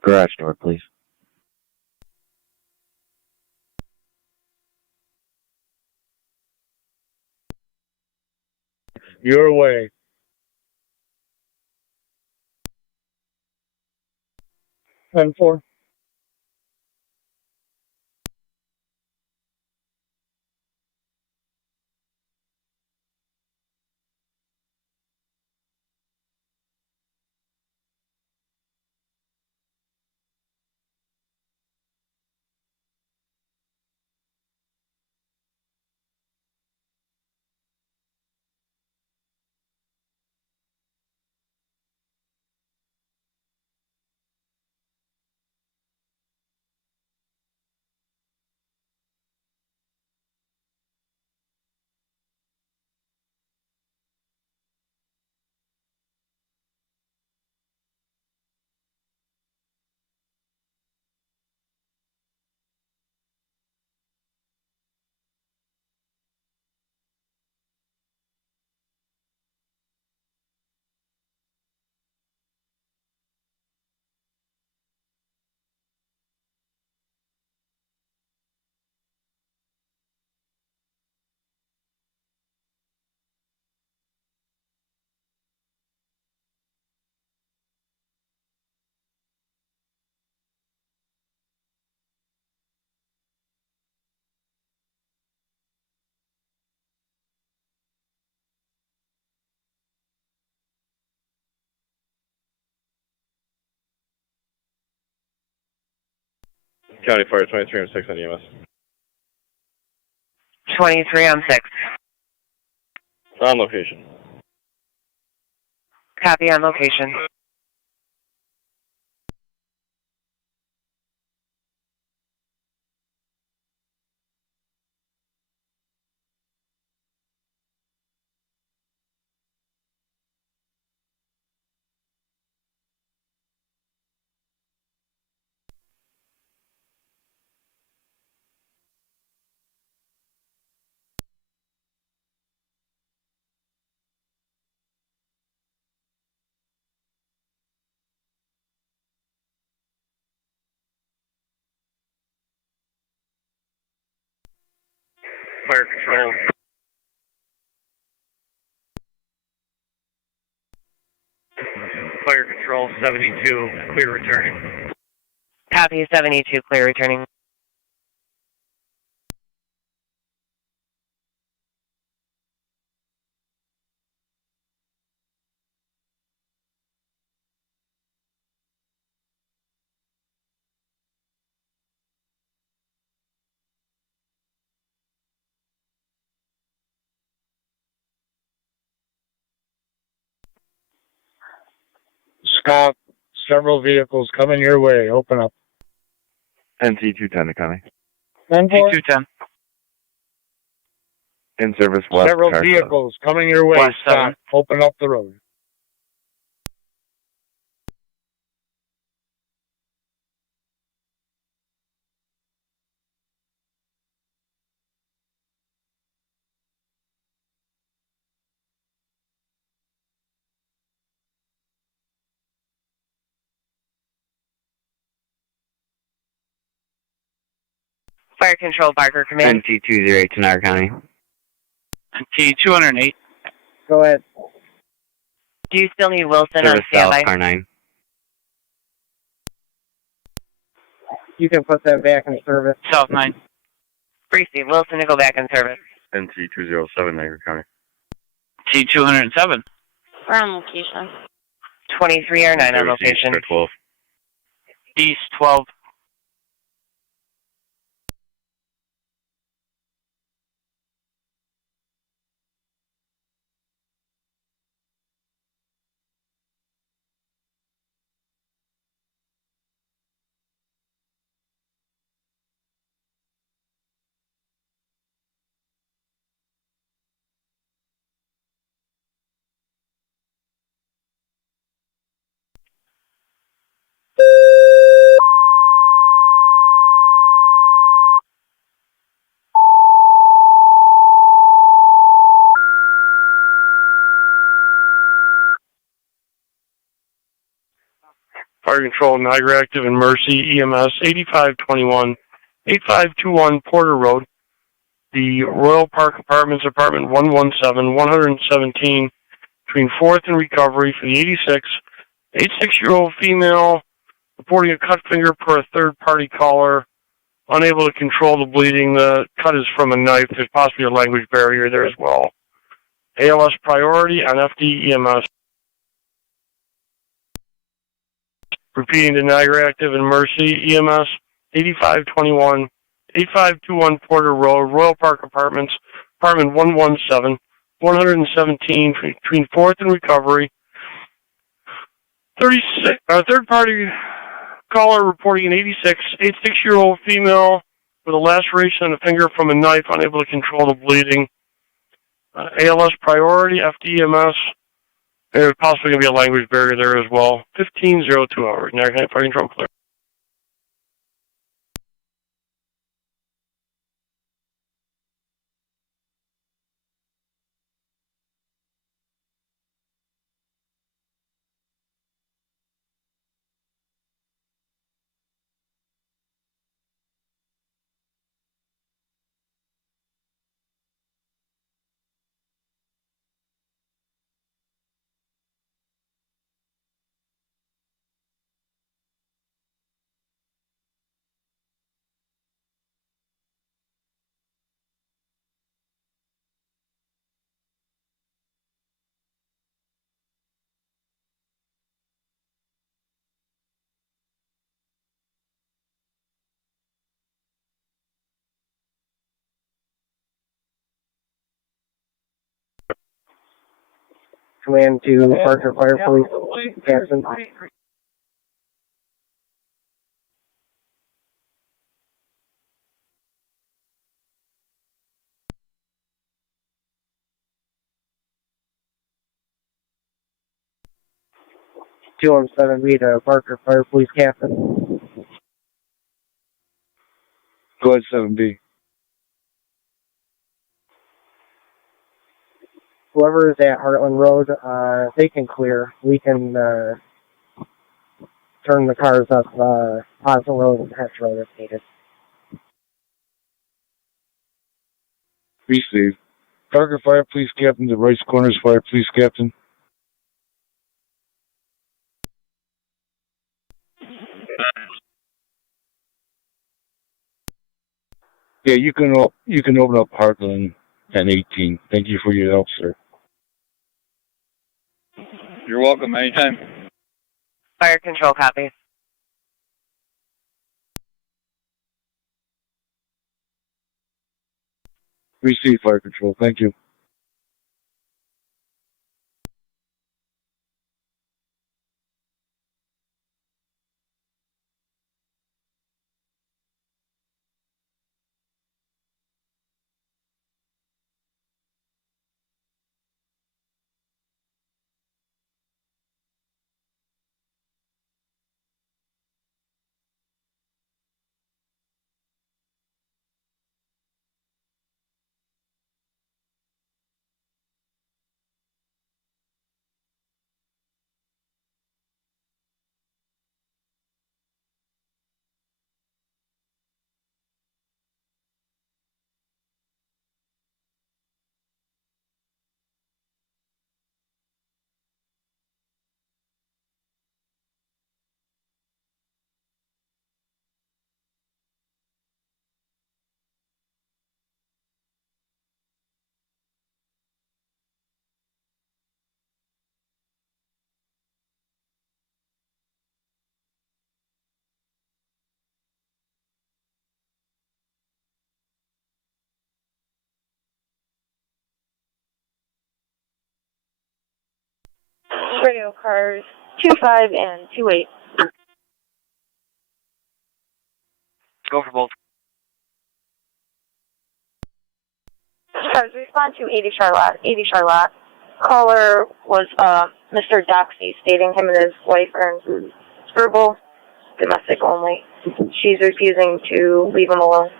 Garage door, please. Your way. 10-4. County Fire 23 on 6 on EMS. 23 on 6. On location. Copy on location. Fire control. Fire control 72, clear returning. Copy 72, clear returning. Scott, several vehicles coming your way. Open up. NC 210 to County. 10-4. 210. In service west. Several car vehicles coming your way. West Scott, open up the road. Fire control, Barker Command. NT 208 to Niagara County. NT 208. Go ahead. Do you still need Wilson Service on standby? south, car 9. You can put that back in service. South 9. Receive Wilson to go back in service. NT 207 Niagara County. T 207. We're on location. 23 or 9 on location. 12. East 12. Fire Control, Niagara Active and Mercy EMS, 8521, 8521 Porter Road. The Royal Park Apartments, apartment 117, 117, between 4th and Recovery for the 86-year-old female reporting a cut finger per a third-party caller, unable to control the bleeding. The cut is from a knife. There's possibly a language barrier there as well. ALS priority on FD EMS. Repeating to Niagara Active and Mercy EMS, 8521, 8521 Porter Road, Royal Park Apartments, apartment 117, 117, between 4th and Recovery. Third-party caller reporting an 86-year-old female with a laceration on the finger from a knife, unable to control the bleeding. ALS priority, FDMS. There's possibly going to be a language barrier there as well. 1502 hours. Now, can I fire control clear? Command to Parker Fire Police, Captain. B to Parker Fire Police Captain. Go ahead, 7B. Whoever is at Heartland Road, they can clear. We can turn the cars up Osborne Road and Hatch Road if needed. Receive. Parker Fire Police Captain to Rice Corners Fire Police Captain. Yeah, you can open up Heartland and 18. Thank you for your help, sir. You're welcome. Anytime. Fire control copy. Receive Fire Control. Thank you. Radio cars 25 and 28. Go for both. Cars, respond to 80 Charlotte. 80 Charlotte. Caller was Mr. Doxey, stating him and his wife are verbal, domestic only. She's refusing to leave him alone.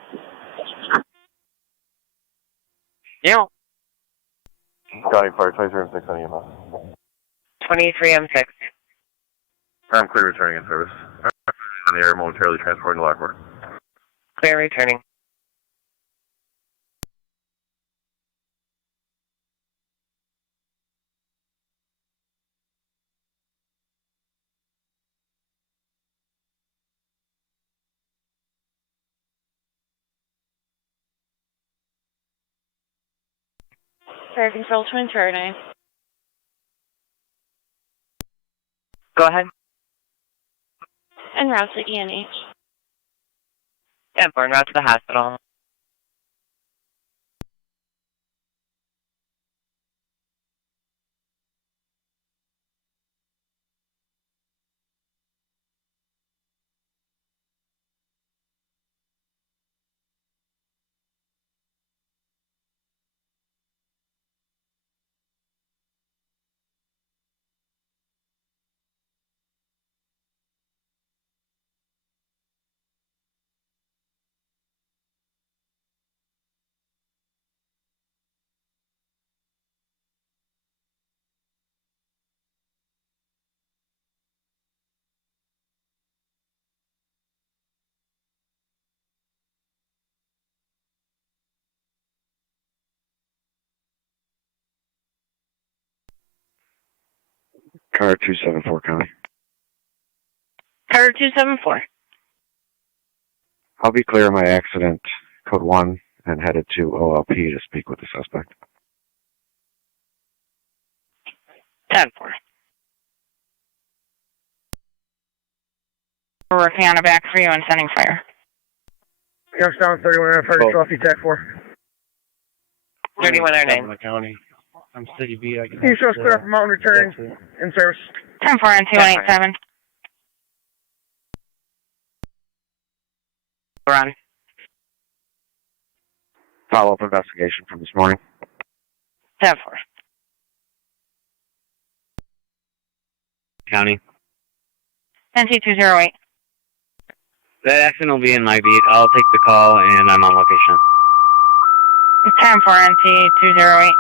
Yeah. Scotty Fire 23 M6 on EMS. 23 M6. I'm clear returning in service. On the air, momentarily transporting to Lockport. Clear returning. Fire control to Inferno. Go ahead. En route to ENH. Yeah, en route to the hospital. Car 274, County. Car 274. I'll be clear of my accident, code 1, and headed to OLP to speak with the suspect. 10-4. We're working on a back for you and sending fire. Youngstown, 3109, fire control, TAC 4. 3109. County. I'm City B. I can Can you show us clear off the mountain returning in service? 10-4 and 287. Run. Follow-up investigation from this morning. 10-4. County. NT208. That accident will be in my beat. I'll take the call, and I'm on location. 10-4 NT208.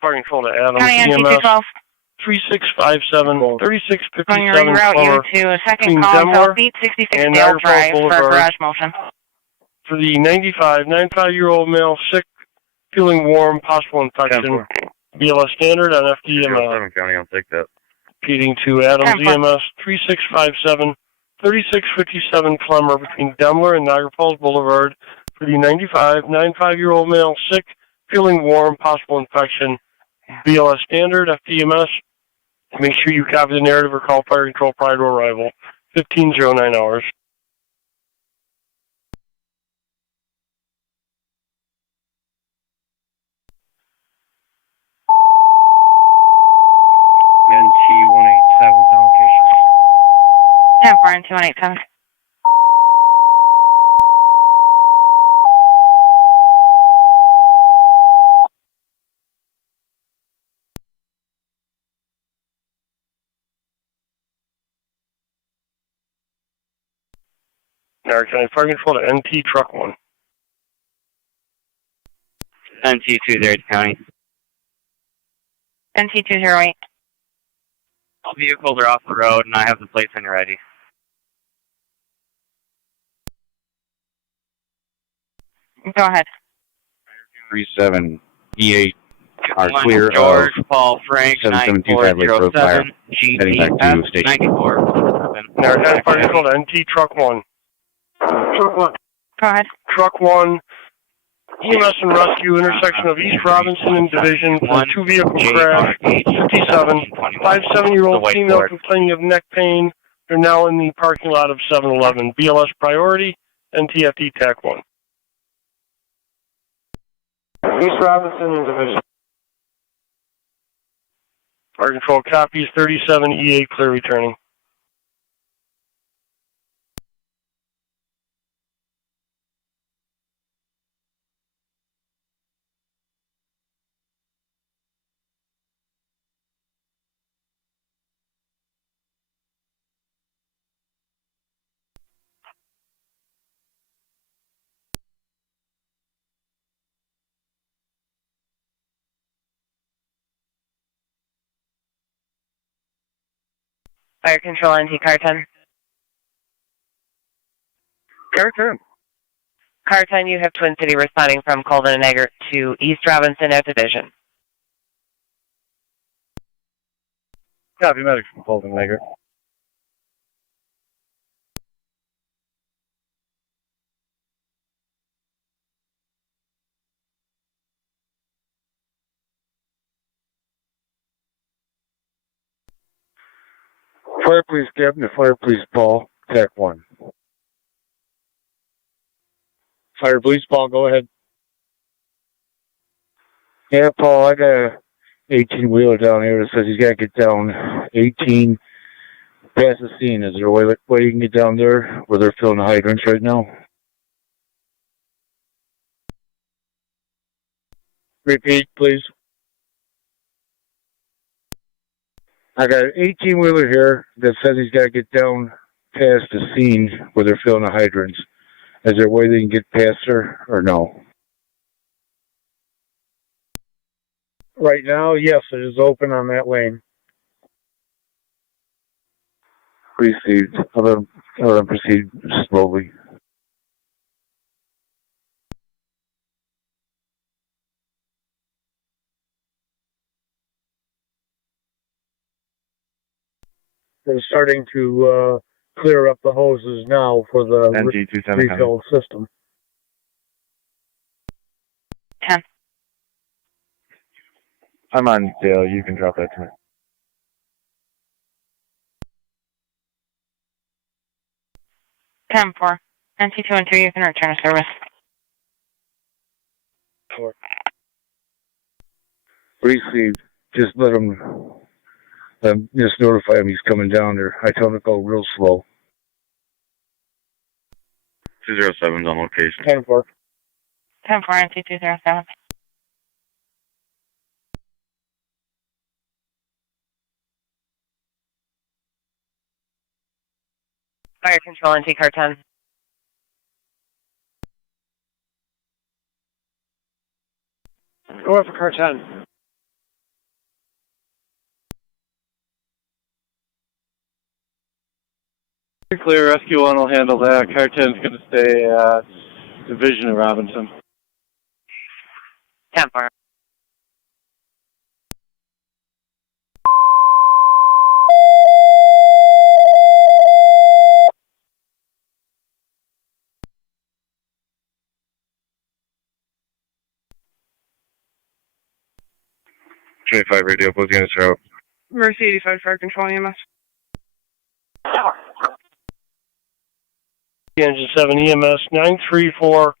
Fire control to Adams, County EMS, NT212. 3657, 3657 Going to reroute Plumber, you to a second between call on Demler South Beat 66 and Dale Niagara Falls Drive for Boulevard. garage motion. For the 95-year-old male, sick, feeling warm, possible infection. BLS standard on FDM. County, I'll take that. Repeating to Adams, EMS, 3657, 3657 Plumber, between Demler and Niagara Falls Boulevard. For the 95-year-old male, sick, feeling warm, possible infection. BLS standard, FDMS. Make sure you copy the narrative or call fire control prior to arrival. 1509 hours. NT187 is on location. 10-4 and 287. Niagara County Fire Control to NT Truck 1. NT208, County. NT208. All vehicles are off the road, and I have the plates when you're ready. Go ahead. 37E8 are clear George, of Paul, Frank, 7725 Lake Road Fire. 9407, Heading back to station. 94. Niagara County Fire Control to NT Truck 1. Truck 1. Go ahead. Truck 1. EMS and rescue intersection of East Robinson and Division. Two-vehicle crash. 57. 57-year-old female complaining of neck pain. They're now in the parking lot of 7-Eleven. BLS priority. NTFD TAC 1. East Robinson and Division. Fire control copies 37E8 clear returning. Fire Control, NT Car 10. Car 10. Car 10, you have Twin City responding from Colvin and Eggert to East Robinson at Division. Copy, medic from Colvin and Eggert. Fire Police Captain to Fire Police Paul, TAC 1. Fire Police Paul, go ahead. Yeah, Paul, I got a 18-wheeler down here that says he's got to get down 18 past the scene. Is there a way you can get down there where they're filling the hydrants right now? Repeat, please. I got an 18-wheeler here that says he's got to get down past the scene where they're filling the hydrants. Is there a way they can get past her or no? Right now, yes, it is open on that lane. Received. I'll let them proceed slowly. They're starting to clear up the hoses now for the refill system. 10. I'm on Dale. You can drop that to me. 10-4. NC2 and 3, you can return to service. 4. Received. Just let him. Just notify him he's coming down there. I told him to go real slow. 207's on location. 10-4. 10-4, NC207. Fire Control, NT Car 10. Go ahead for Car 10. Clear, Rescue 1 will handle that. Car 10 is going to stay at Division of Robinson. 10-4. .25 radio, both units are out. Mercy 85, Fire Control EMS. Engine 7 EMS 934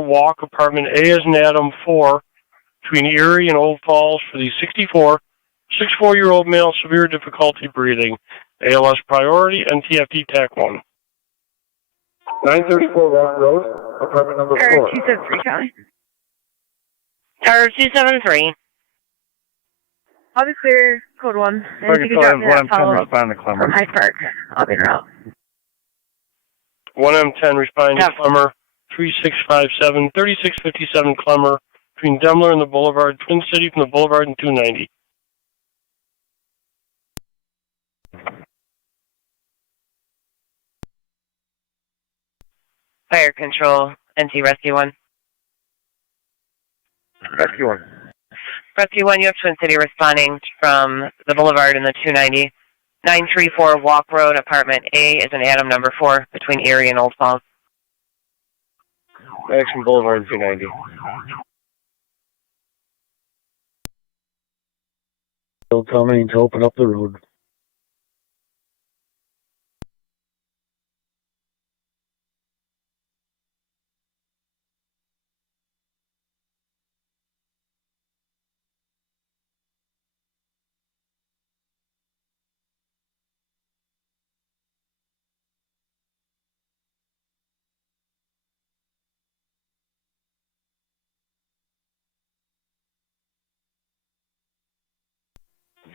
Walk, Apartment A as in Adam 4, between Erie and Old Falls for the 64-year-old male, severe difficulty breathing. ALS priority, NTFD TAC 1. 934 Walk Road, apartment number 4. 273, County. Tower 273. I'll be clear, code 1. And if you could drop me that follow-up from Hyde Park, I'll be out. 1M10 responding to Clemmer, 3657, 3657 Clemmer, between Demler and the Boulevard, Twin City from the Boulevard and 290. Fire Control, NT Rescue 1. Rescue 1. Rescue 1, you have Twin City responding from the Boulevard and the 290. 934 Walk Road, Apartment A is in Adam number 4, between Erie and Old Falls. Action Boulevard and 290. Still coming to open up the road.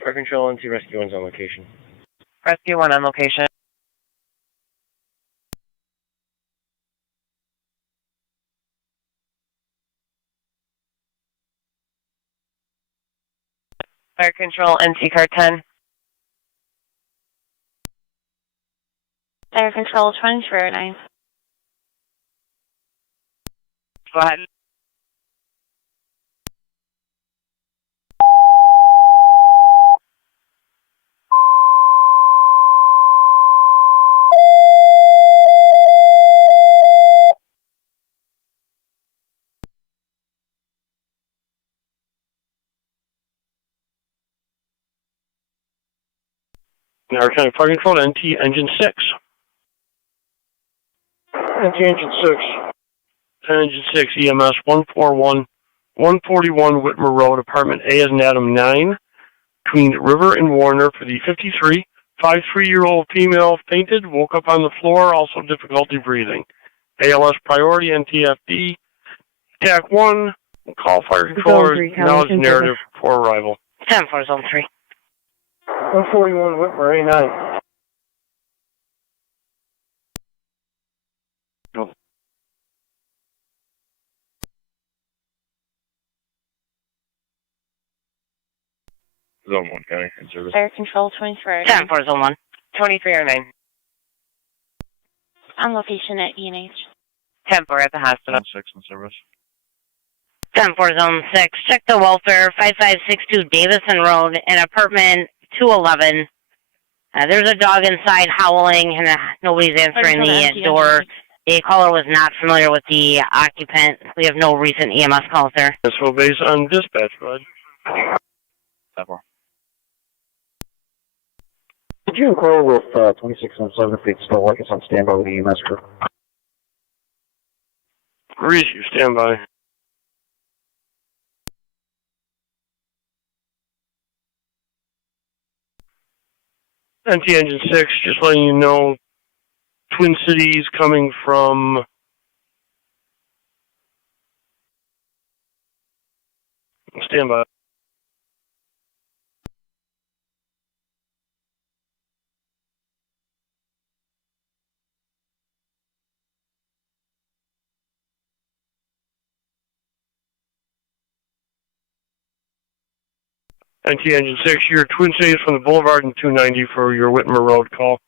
Fire Control, NT Rescue 1's on location. Rescue 1 on location. Fire Control, NT Car 10. Fire control 2409. Go ahead. Niagara County Fire Control, NT Engine 6. NT Engine 6. Engine 6, EMS 141 Whitmer Road, Apartment A as in Adam 9, between River and Warner for the 53-year-old female fainted, woke up on the floor, also difficulty breathing. ALS priority, NTFD. TAC 1, call fire controller, acknowledge narrative for arrival. 10-4, Zone 3. 141 Whitmer, A9. Zone 1 County in service. Fire control 2409. 10-4, Zone 1. 2309. On location at E&H. 10-4 at the hospital. Zone 6 in service. 10-4, Zone 6. Check the welfare, 5562 Davison Road, in apartment 211. There's a dog inside howling, and nobody's answering the door. The caller was not familiar with the occupant. We have no recent EMS calls there. So based on dispatch, bud. 10-4. Could you inquire with 2617 if it's still like it's on standby with the EMS crew? Reese, you stand by. NT Engine 6, just letting you know, Twin Cities coming from stand by. NT Engine 6, your Twin Cities from the Boulevard and 290 for your Whitmer Road call.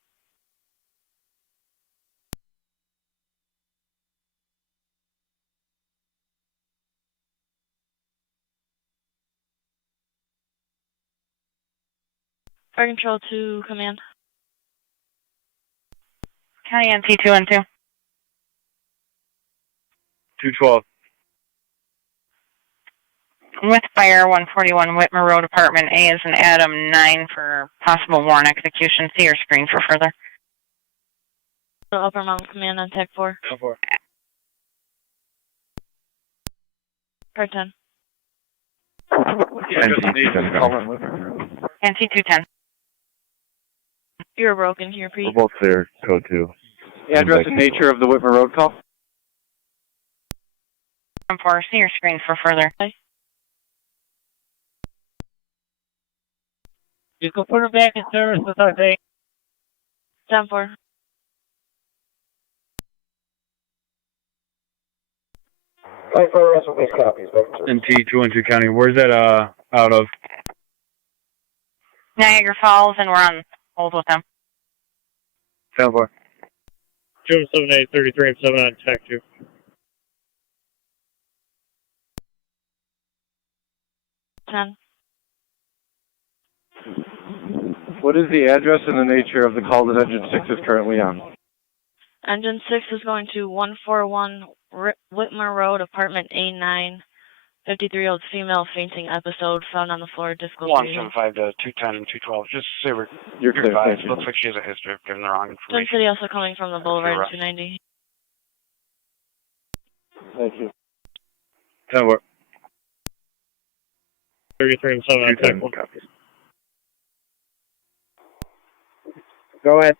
Fire control to command. County NT 212. 212. With fire, 141 Whitmer Road, apartment A is an Adam 9 for possible warrant execution. See your screen for further. Upper Mountain Command on TAC 4. 4. Per 10. NT 210. You were broken here, Pete. We're both clear, code 2. The address and nature of the Whitmer Road call? 4, see your screen for further. You can put them back in service with our thing. 10-4. Fire for SOP's copies. NT 212 County, where's that out of? Niagara Falls, and we're on hold with them. 10-4. 278 33 and 7 on TAC 2. What is the address and the nature of the call that Engine 6 is currently on? Engine 6 is going to 141 Whitmer Road, apartment A9. 53-year-old female fainting episode found on the floor, difficult breathing. 175 to 210 and 212. Just say You're clear, advised. thank you. Looks like she has a history of giving the wrong Twin information. City also coming from the Boulevard and 290. Thank you. 10-4. 33 and 7 on TAC 1. Copies. Go ahead.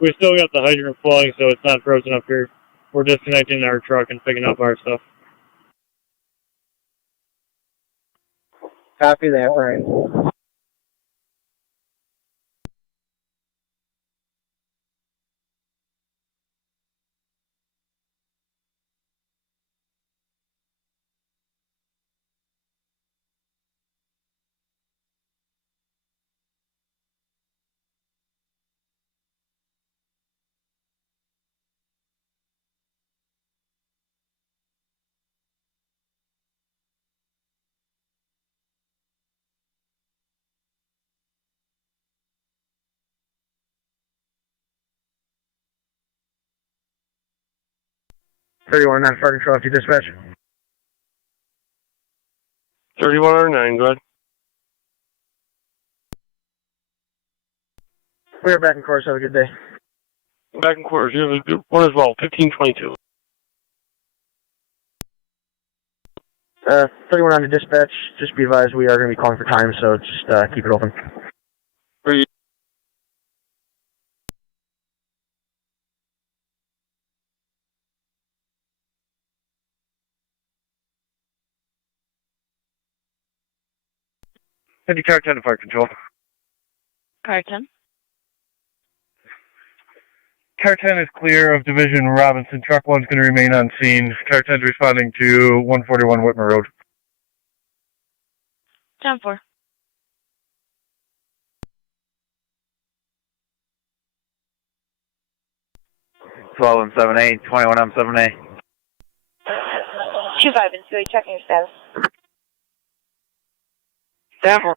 We still got the hydrant flowing, so it's not frozen up here. We're disconnecting our truck and picking up our stuff. Copy that, right. 3109 Fire Control after dispatch. 3109, go ahead. We are back in course. Have a good day. Back in quarters. You have a good one as well. 1522. 31 on the dispatch. Just be advised we are going to be calling for time, so just keep it open. Are you? Car 10 to Fire Control. Car 10. Car 10 is clear of Division Robinson. Truck 1 is going to remain on scene. Car 10 is responding to 141 Whitmer Road. 10-4. M78, 21 M78. 25 and 2, checking your status. 10-4.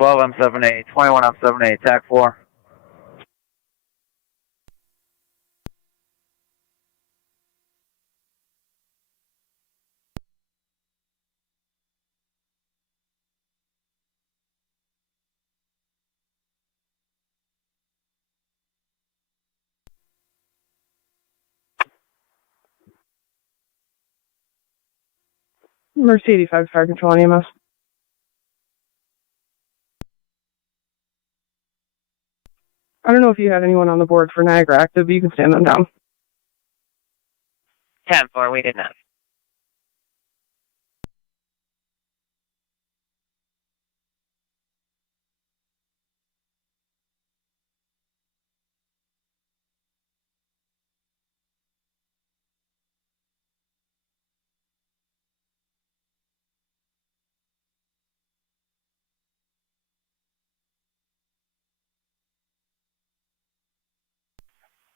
M78, 21 M78, TAC 4. Mercy 85 Fire Control on EMS. I don't know if you had anyone on the board for Niagara active, but you can stand them down. 10-4, we did not.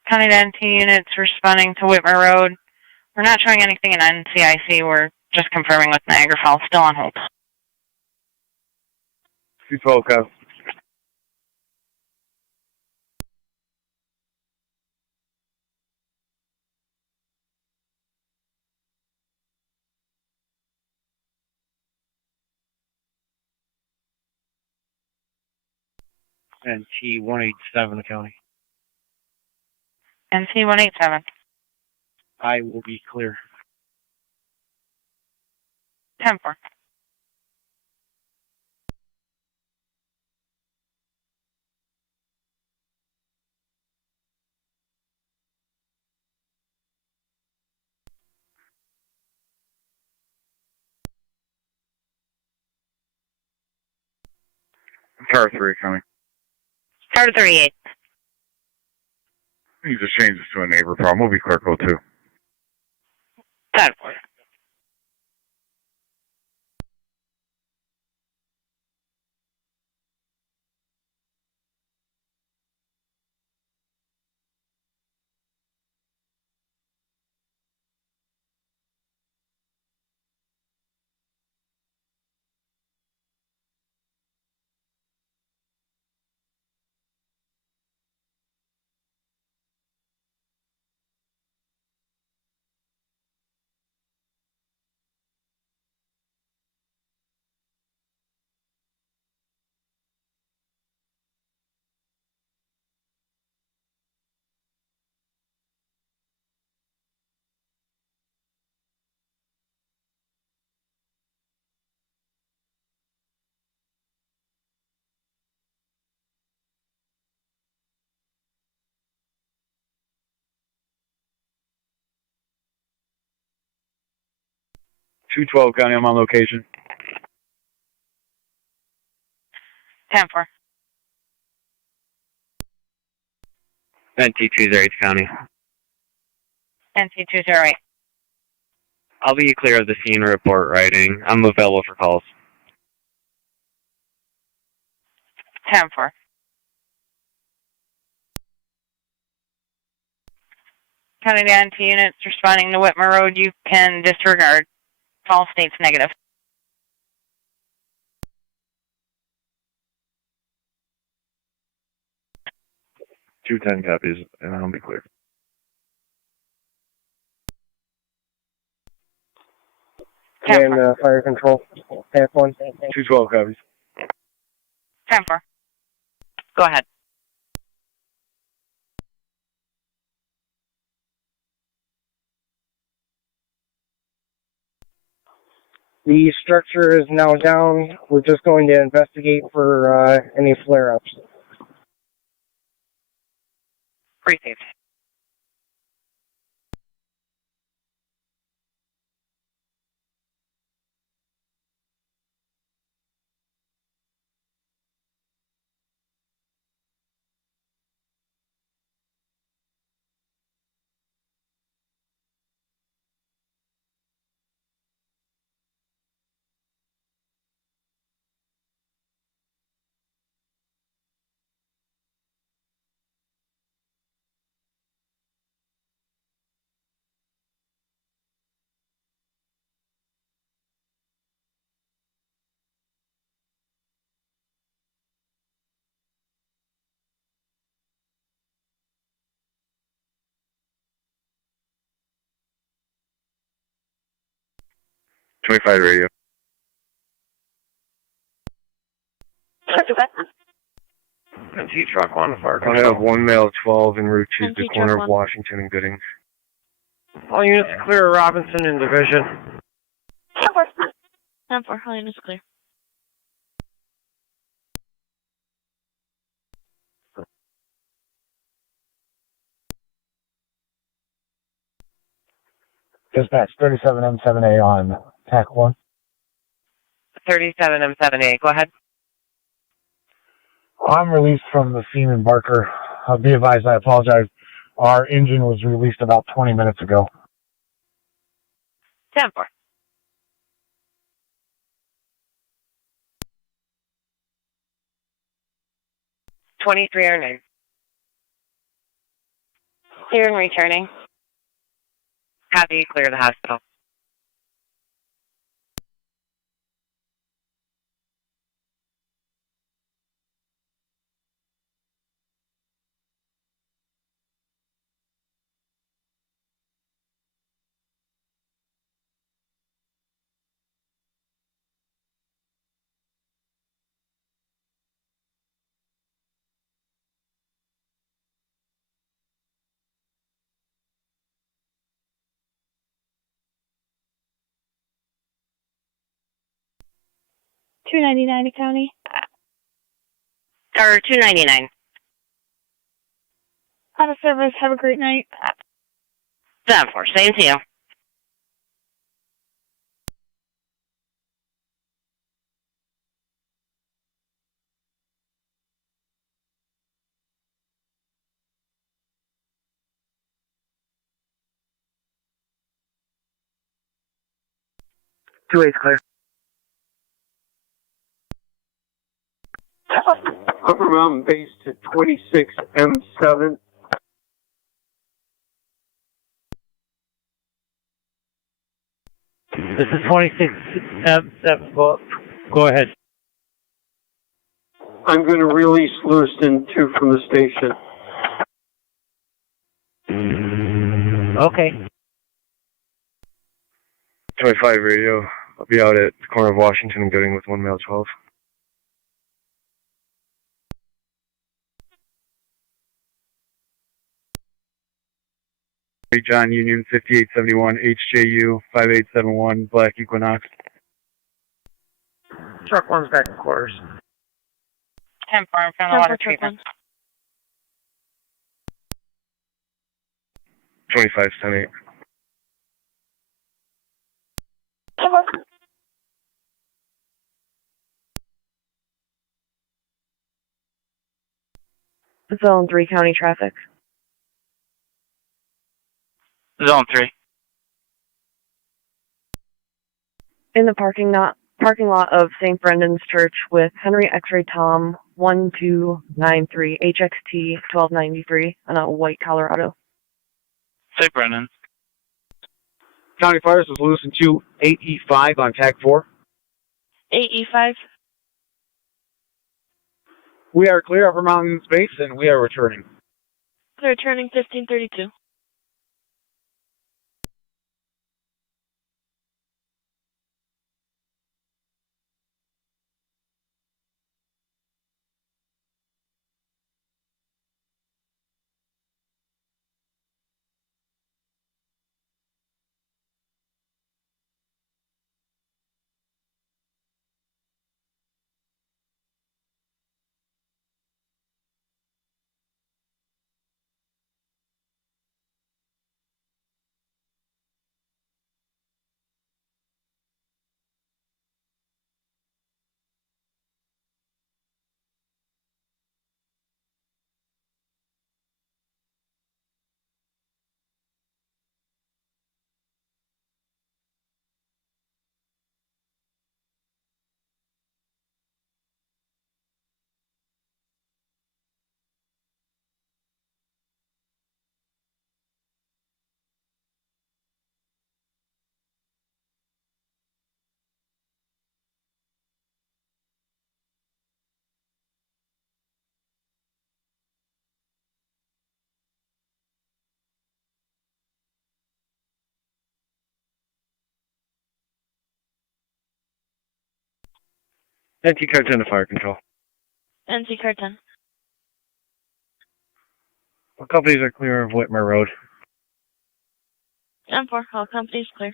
County to NT units responding to Whitmer Road. We're not showing anything in NCIC. We're just confirming with Niagara Falls. Still on hold. 212, Kev. NT 187 County. NT 187. I will be clear. 10-4. Car 3 coming. Car 38. You just change this to a neighbor problem. We'll be clear code 2. 10-4. County, I'm on location. 10-4. NT 208 County. NT 208. I'll be clear of the scene report writing. I'm available for calls. 10-4. County down to units responding to Whitmer Road, you can disregard. All states negative. 210 copies, and I'll be clear. And fire control, TAC 1. 212 copies. 10-4. Go ahead. The structure is now down. We're just going to investigate for any flare-ups. Received. .25 radio. NT truck 1, fire I control. have 1 male 12 en route to the NT corner truck of 1. Washington and Gooding. All units clear Robinson in division. 10-4. All units clear. Dispatch 37M7A on TAC 1. 37M7A, go ahead. I'm released from the scene in Barker. Be advised, I apologize. Our engine was released about 20 minutes ago. 10-4. $2309. Clear and returning. Copy, clear the hospital. $299 county. Or $299. Out of service. Have a great night. 10-4. Same to you. Two ways clear. Upper Mountain Base to 26M7. This is 26M7. Go ahead. I'm going to release Lewiston 2 from the station. Okay. 25 radio. I'll be out at the corner of Washington and Gooding with 1 male 12. John Union 5871 HJU 5871 Black Equinox. Truck 1's back in quarters. 10-4. I'm found a water treatment. 2578. Zone 3 county traffic. Zone 3. In the parking lot of St. Brendan's Church with Henry X-Ray Tom 1293 HXT 1293 on a white Colorado. St. Brendan. County Fires is Lewiston 2, 8E5 on TAC 4. 8E5. We are clear of our mountain space and we are returning. They're turning 1532. NT Car 10 to Fire Control. NC Car 10. What companies are clear of Whitmer Road? 10-4. All companies clear.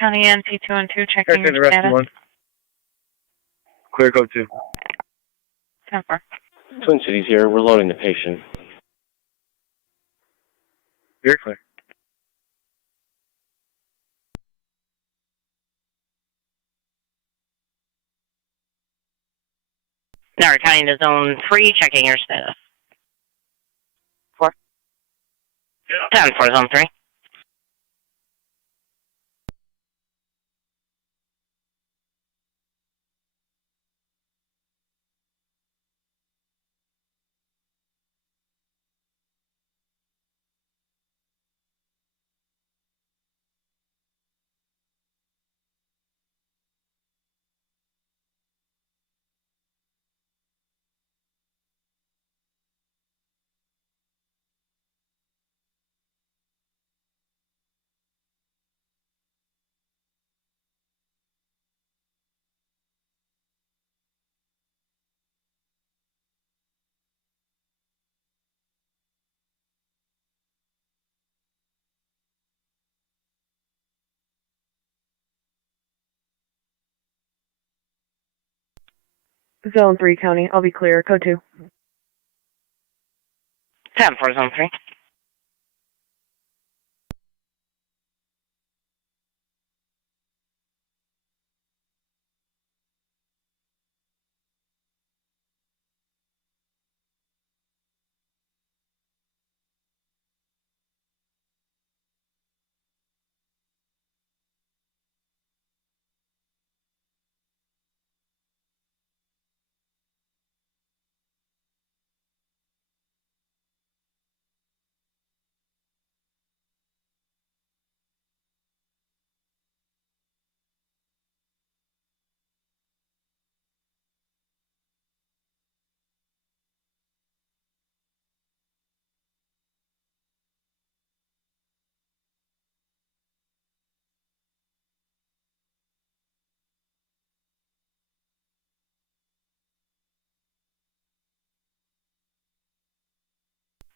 County NT 212 Car checking 10 to your Rescue status. 1. Clear code 2. 10-4. Twin Cities here. We're loading the patient. You're clear. Now returning to zone 3, checking your status. 4. 10-4, zone 3. Zone 3, County. I'll be clear. Code 2. 10-4, zone 3.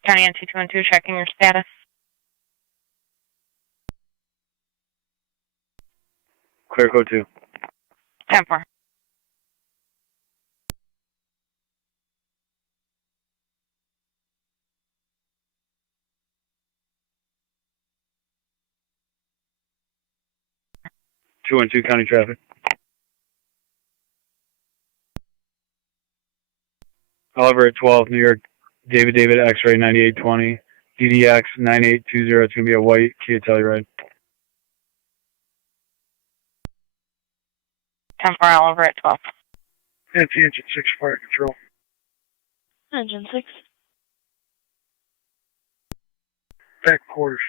County NT 212 checking your status. Clear code 2. 10-4. Two and 2 County Traffic. However, at 12, New York, David X-ray 9820, DDX 9820, it's going to be a white Kia Telluride. 10-4, Oliver at 12. NT Engine 6, fire control. Engine 6. Back quarters.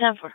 10-4.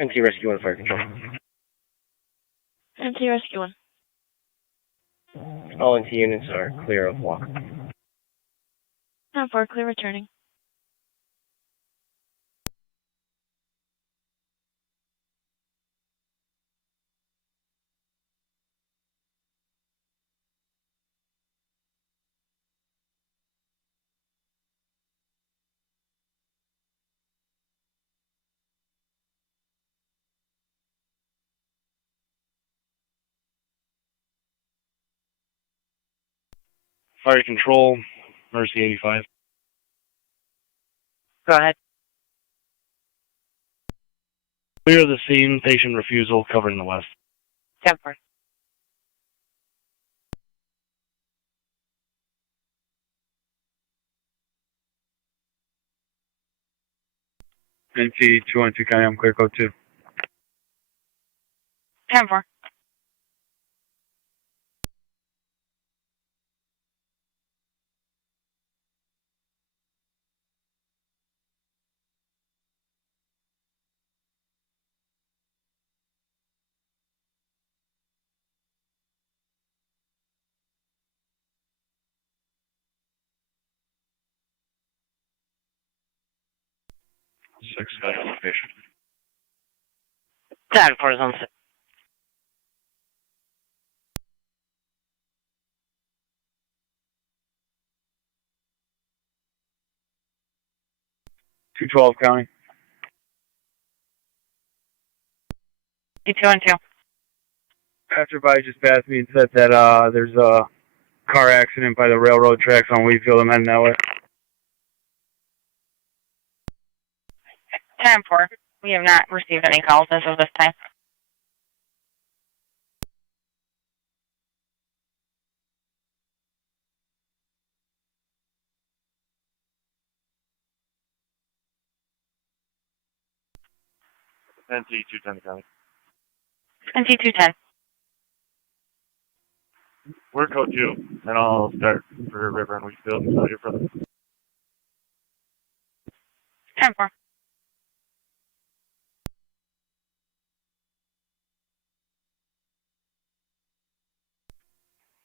NT Rescue 1, fire control. NT Rescue 1. All NT units are clear of walk. 10-4, clear returning. Fire control, Mercy 85. Go ahead. Clear the scene, patient refusal, covering the west. 10-4. NT 212 County, I'm clear code 2. 10-4. Six guy on patient. 10-4 is on 6. County. D212. Passerby just passed me and said that there's a car accident by the railroad tracks on Wheatfield. I'm heading that way. 10-4. We have not received any calls as of this time. NT 210 County. NT 210. We're code 2, and I'll start for River and Wheatfield, so you're further. 10-4.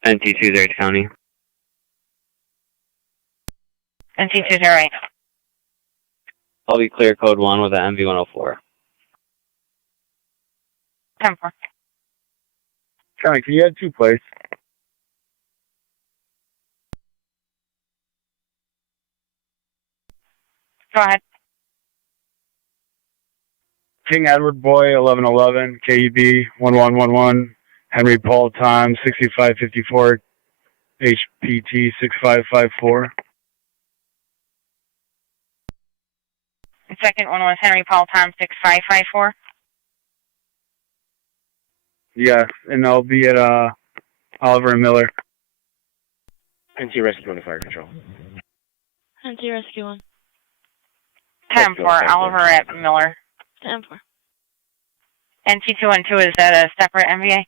NT 208 County. NT 208. I'll be clear code 1 with the MV-104. 10-4. County, can you add 2 plates? Go ahead. King Edward Boy 1111, KEB 1111, Henry Paul Tom 6554, HPT 6554. The second one was Henry Paul Tom 6554. Yeah, and I'll be at Oliver and Miller. NT Rescue 1 fire control. NT Rescue 1. 10-4, Oliver at Miller. 10-4. And T212, is that a separate MVA?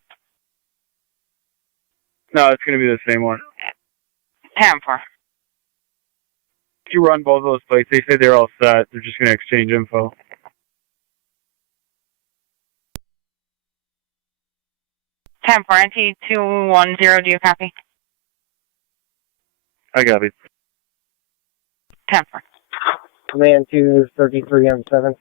No, it's going to be the same one. 10-4. You run both of those plates. They say they're all set. They're just going to exchange info. 10-4, and T210, do you copy? I got it. 10-4. Command to 33M7.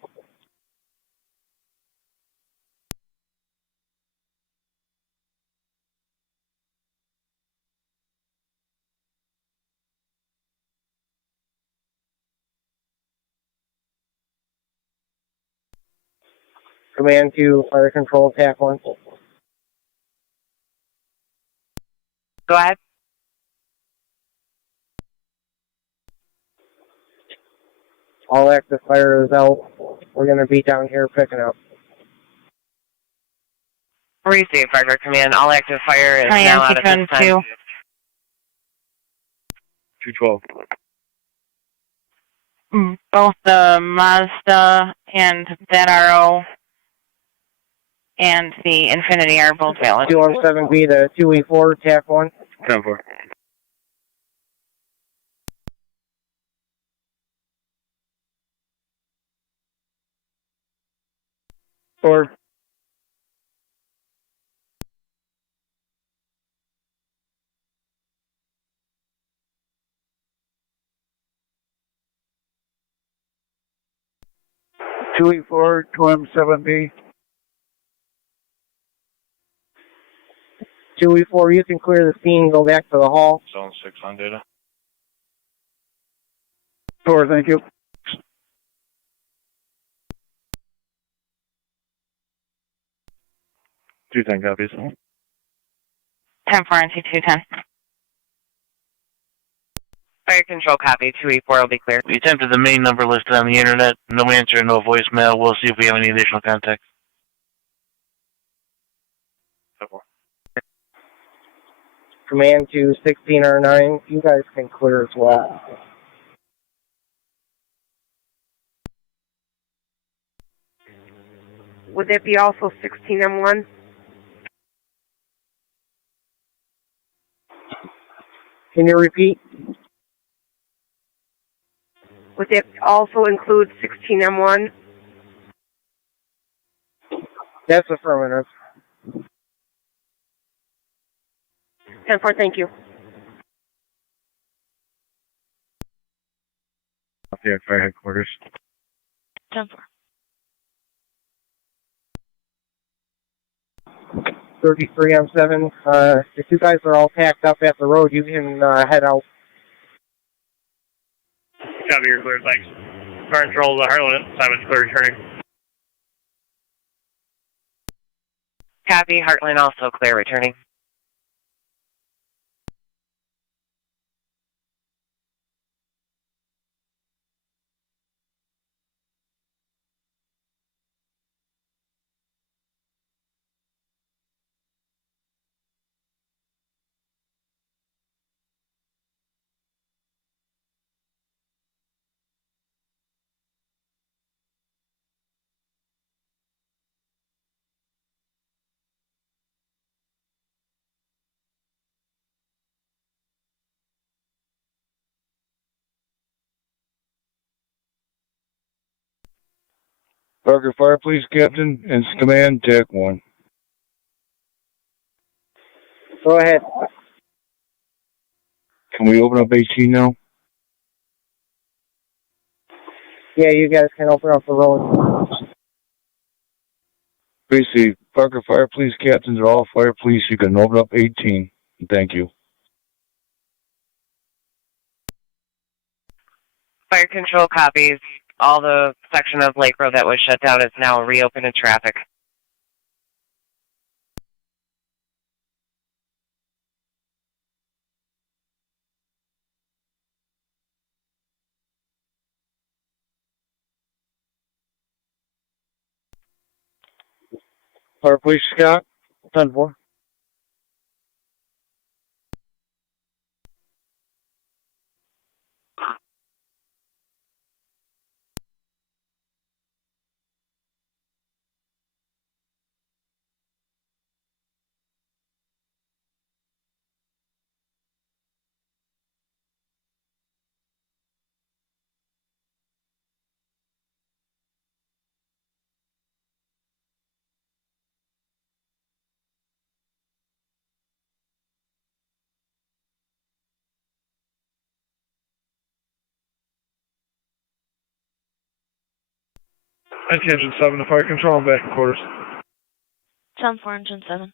Command to fire control, TAC 1. Go ahead. All active fire is out. We're going to be down here picking up. Receive, Fire Command. All active fire is now out at this time. 212. Both the Mazda and that RO and the Infinity are both valid. 217B to 2E4, TAC 1. 10-4. Or 2E4, 2M7B. 2E4, you can clear the scene, go back to the hall. Zone 6 on data. Sure, thank you. 210 copies. 10-4 and T210. Fire control copy. 2E4 will be clear. We attempted the main number listed on the internet. No answer, no voicemail. We'll see if we have any additional contacts. Command to 16R9, you guys can clear as well. Would that be also 16M1? Can you repeat? Would that also include 16M1? That's affirmative. 10-4, thank you. Yeah, fire headquarters. 10-4. 33M7, if you guys are all packed up at the road, you can head out. Copy, you're clear, thanks. Fire control, the Harlan, Simon's clear, returning. Copy, Heartland also clear, returning. Parker Fire Police Captain and Command, TAC 1. Go ahead. Can we open up 18 now? Yeah, you guys can open up the road. Basically, Parker Fire Police Captains are all fire police. You can open up 18. Thank you. Fire control copies. All the section of Lake Road that was shut down is now reopened to traffic. Fire Police Scott, 10-4. Engine 7 to fire control and back in quarters. 10-4, engine 7.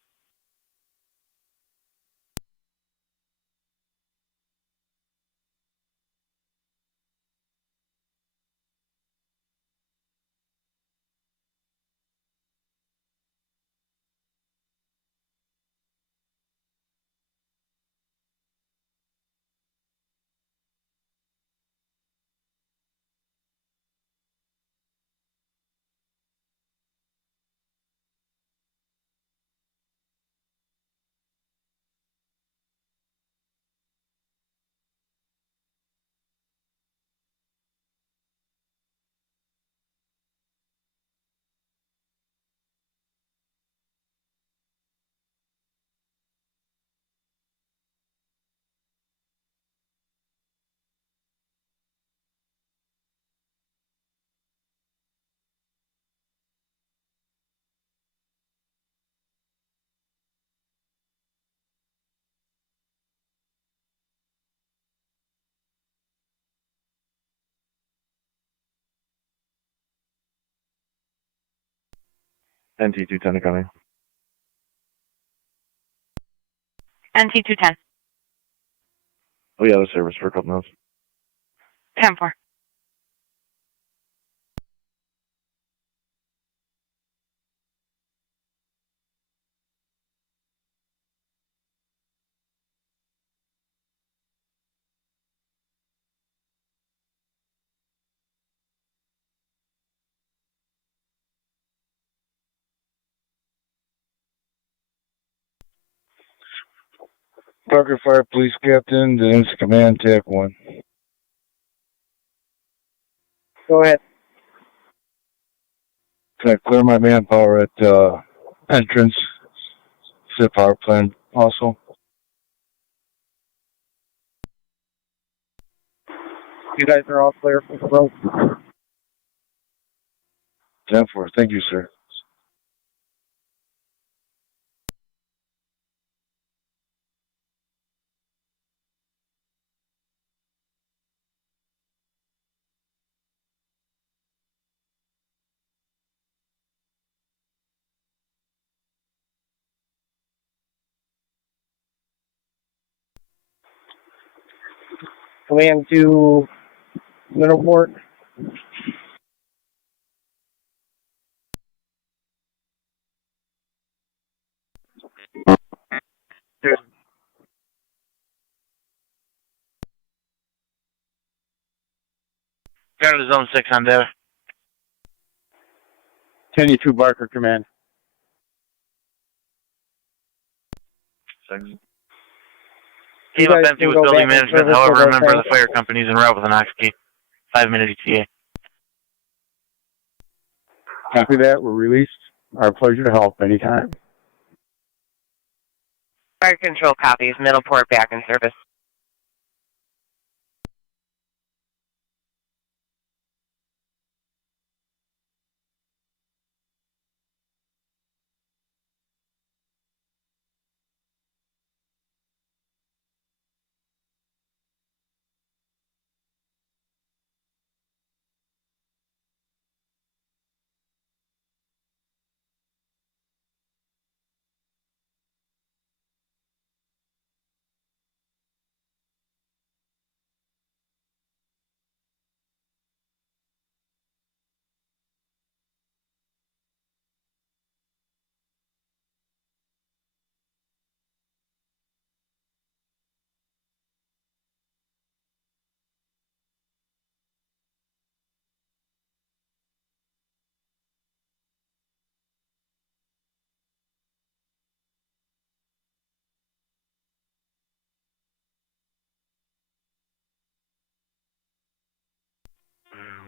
NT 210 coming. NT 210. Oh yeah, the service for a couple minutes. 10-4. Parker Fire Police Captain, Dennis Command, TAC 1. Go ahead. Can I clear my manpower at entrance? SIP power plant also. You guys are all clear for the road. 10-4, thank you, sir. Command to Middleport. Go to zone 6 on there. 10-2 Barker Command. 6. Came up empty with building management, however, a member of the fire company is en route with an ox key. 5-minute ETA. Copy that. We're released. Our pleasure to help anytime. Fire control copies. Middleport back in service.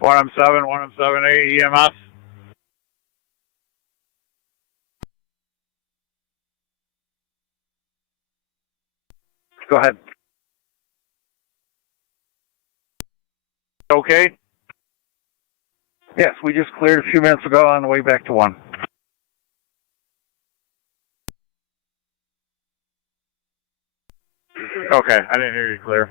Warrant 7, Warrant 7A EMS. Go ahead. Okay. Yes, we just cleared a few minutes ago on the way back to 1. Okay, I didn't hear you clear.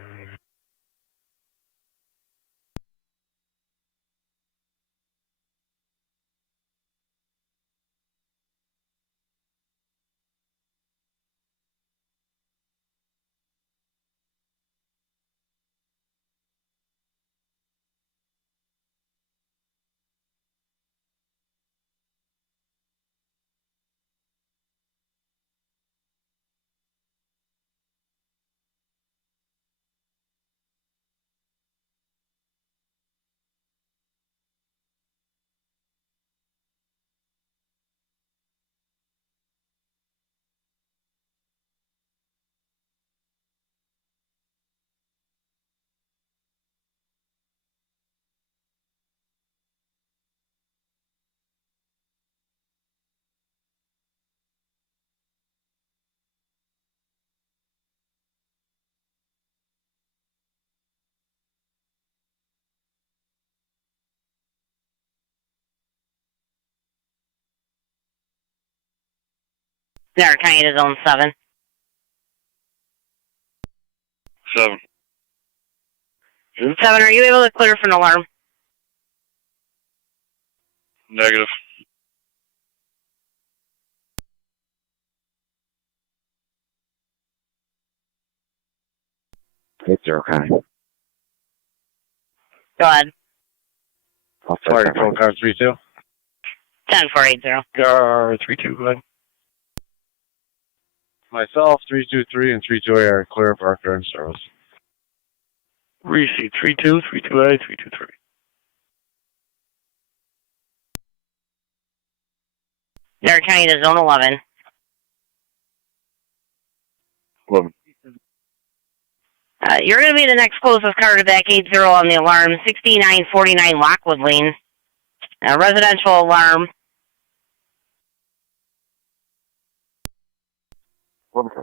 Niagara County to zone 7. 7. 7, are you able to clear for an alarm? Negative. It's zero county. Go ahead. Fire control car 32. 10480. Car 32, go ahead. Myself, 323 and 32A are clear for our current service. Receive 32, 32A, 323. Niagara County to zone 11. 11. You're going to be the next closest car to back 80 on the alarm, 6949 Lockwood Lane. A residential alarm. Okay.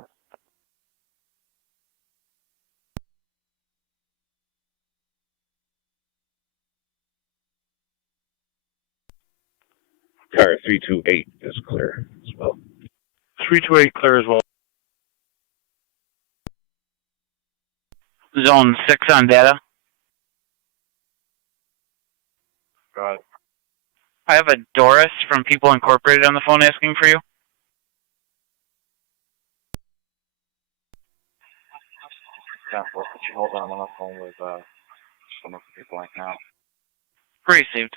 Car 328 is clear as well. 328 clear as well. Zone 6 on data. Got it. I have a Doris from People Incorporated on the phone asking for you. Yeah, well, could you hold on the phone with some of the people right now? Received.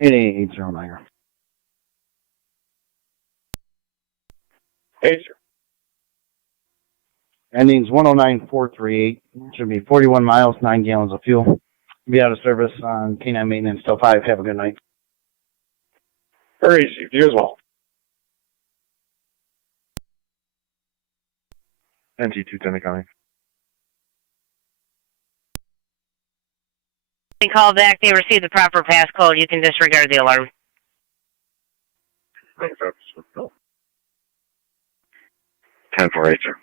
Eight zero Niagara. 80. Endings 109438. Should be 41 miles, 9 gallons of fuel. Be out of service on K9 maintenance till 5. Have a good night. Received. You as well. NT2 County. They call back, they receive the proper passcode, you can disregard the alarm. 10-4-8, sir.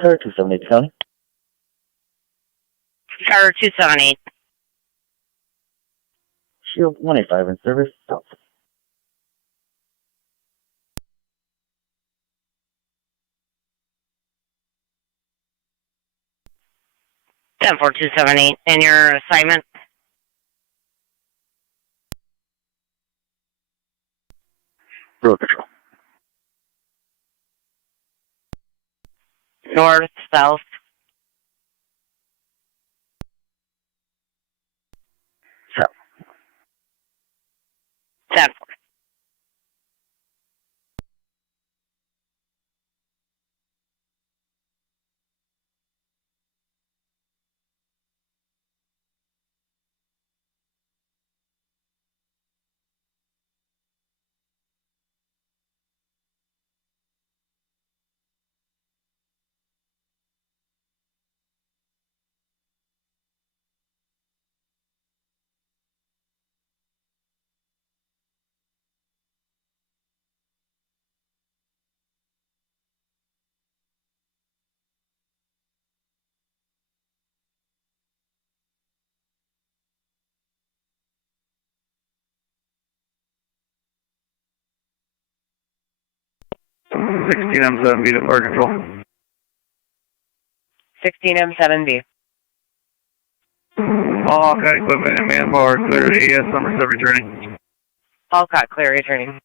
Car 278 County. Car 278. Shield 185 in service. South. 10-4-2-7-8. And your assignment? Road patrol. North, south? South. 10-4. M7B to fire control. 16M7B. All cut equipment and manpower clear to AS Somerset returning. All cut, clear, returning.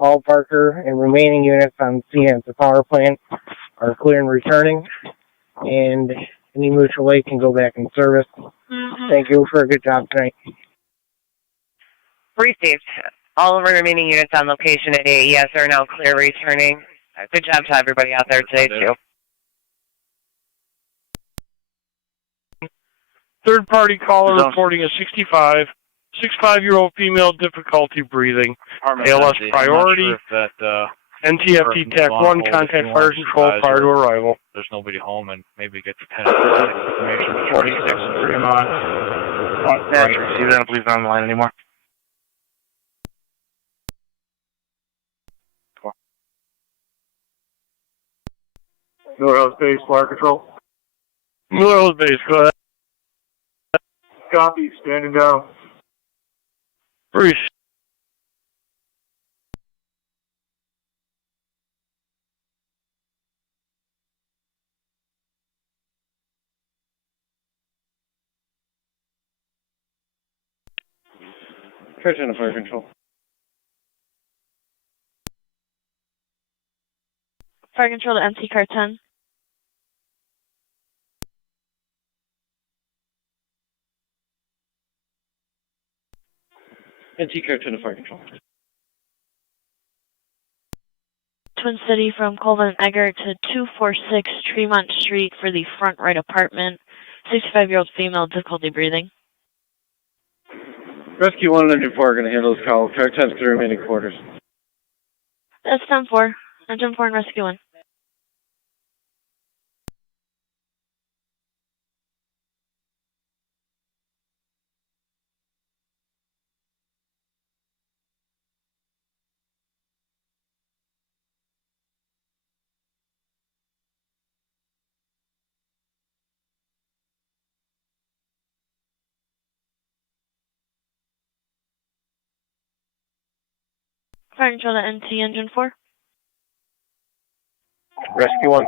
All Parker and remaining units on scene at the power plant are clear and returning, and any mutual aid can go back in service. Thank you for a good job tonight. Received. All of our remaining units on location at AES are now clear, returning. Good job to everybody out there today, too. Third party caller reporting a 65-year-old female, difficulty breathing. ALS priority. NTFT TAC 1, contact fire control prior to arrival. There's nobody home and maybe get the tenant information. 46 and 3 on. See that, please not on the line anymore. Miller House Base, fire control. Miller House Base, go ahead. Copy, standing down. Bruce. Church and fire control. Fire control to MC car 10. NT car 10 to fire control. Twin City from Colvin and Egger to 246 Tremont Street for the front right apartment. 65-year-old female, difficulty breathing. Rescue 1 and Engine 4 are going to handle this call. Car 10 to the remaining quarters. That's 10-4. Engine 4 and Rescue 1. Fire control to NT Engine 4. Rescue 1.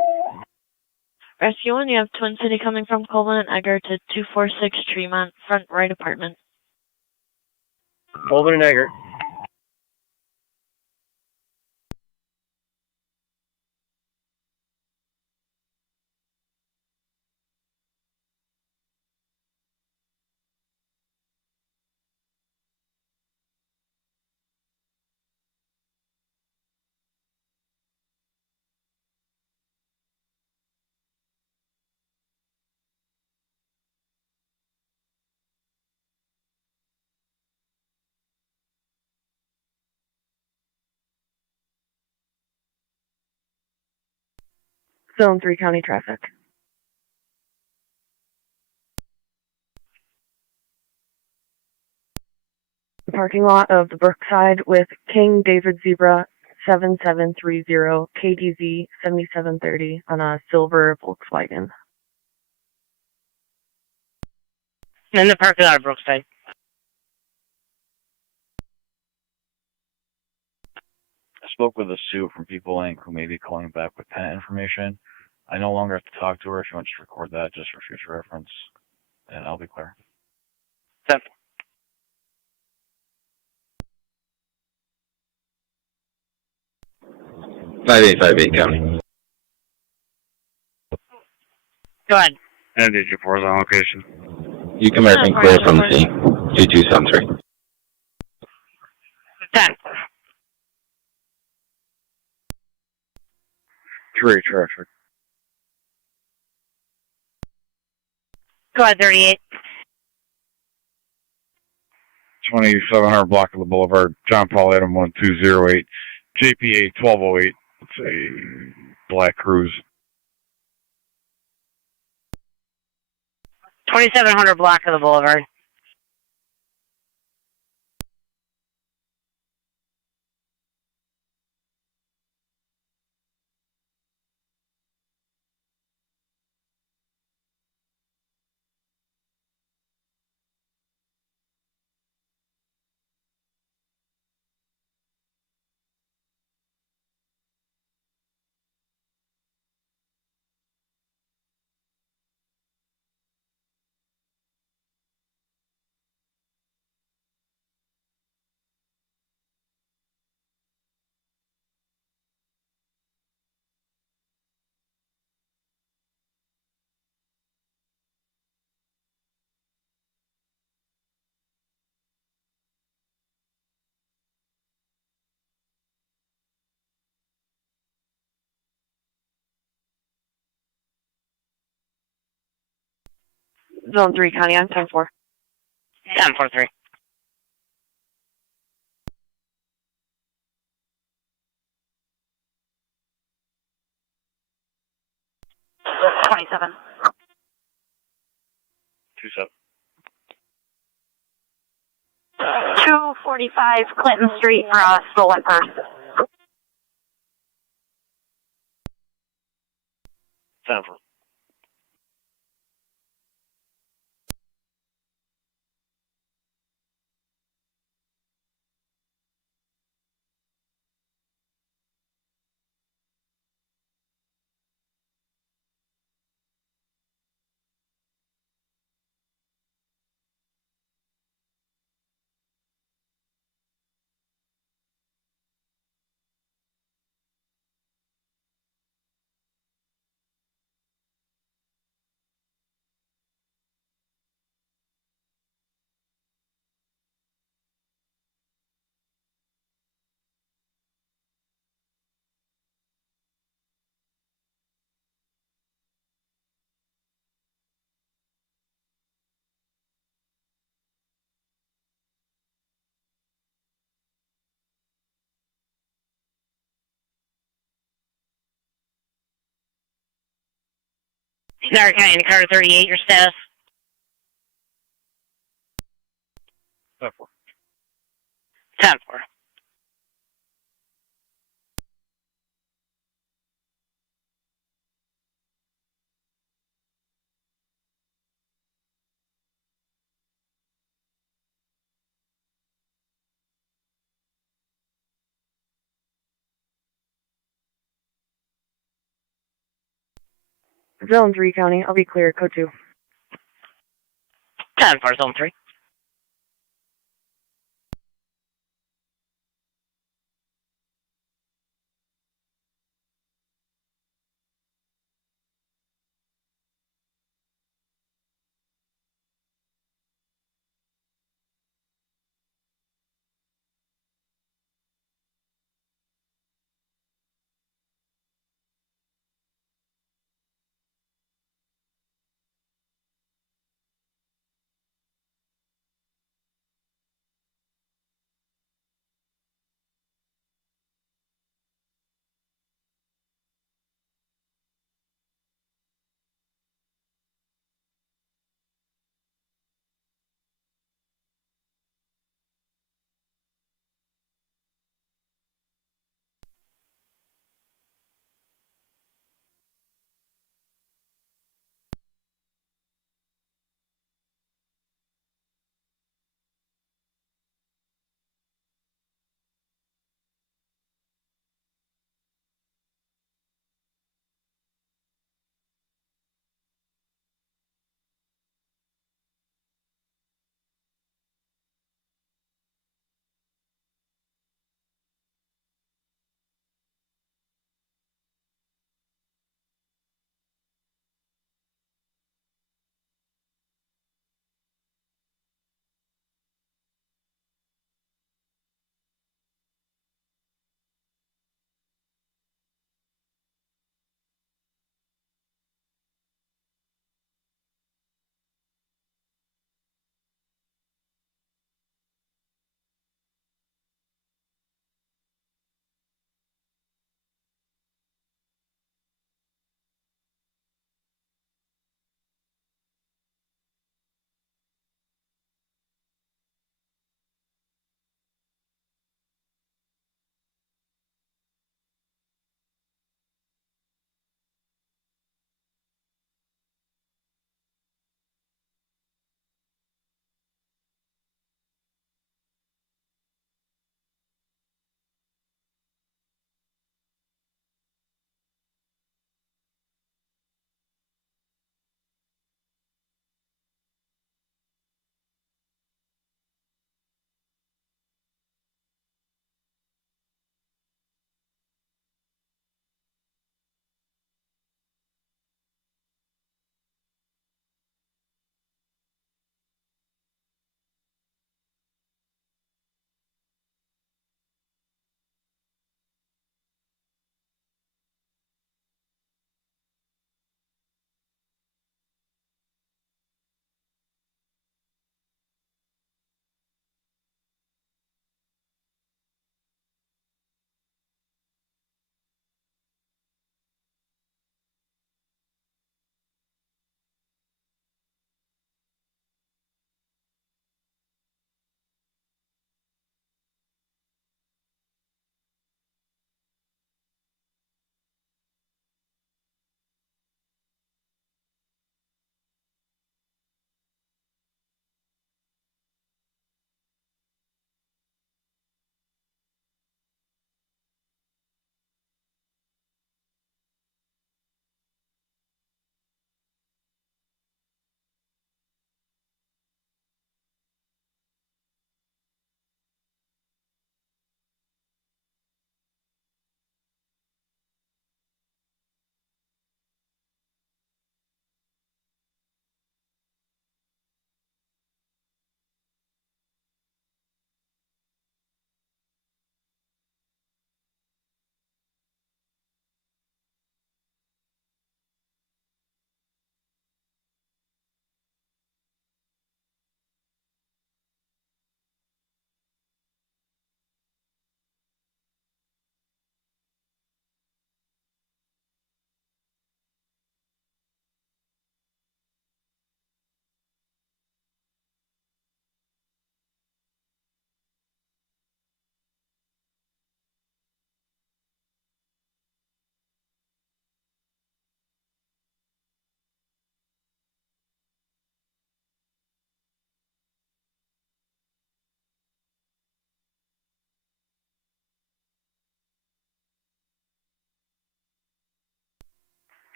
Rescue 1, you have Twin City coming from Colvin and Egger to 246 Tremont, front right apartment. Colvin and Egger. Zone 3 county traffic. The parking lot of the Brookside with King David Zebra 7730 KDZ 7730 on a silver Volkswagen. In the parking lot of Brookside. I spoke with a Sue from People Inc. who may be calling back with tenant information. I no longer have to talk to her. If you want to just record that just for future reference, and I'll be clear. 10-4. County. Go ahead. And did you force on location? You come back and clear from the scene. 2273. 10. 3 traffic. Go ahead, 38. 2700 block of the Boulevard, John Paul Adam 1208, JPA 1208. It's a black cruise. 2700 block of the Boulevard. Zone 3 county, I'm 10-4. 10-4-3. Just 27. 27. 245 Clinton Street for a stolen purse. 10-4. Niagara County, Carter 38, your status? 10-4. 10-4. Zone 3 county, I'll be clear, code 2. 10-4, Zone 3.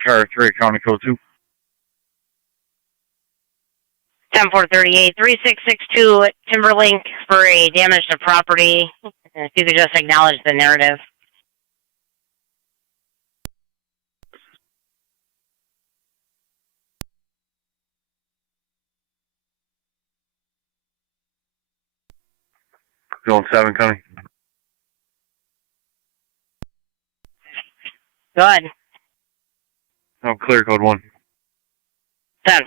Car 3, County Code 2. 10-438, 3662 Timberlink for a damage to property. If you could just acknowledge the narrative. Zone 7, County. Go ahead. Oh, clear code 1. 10-4.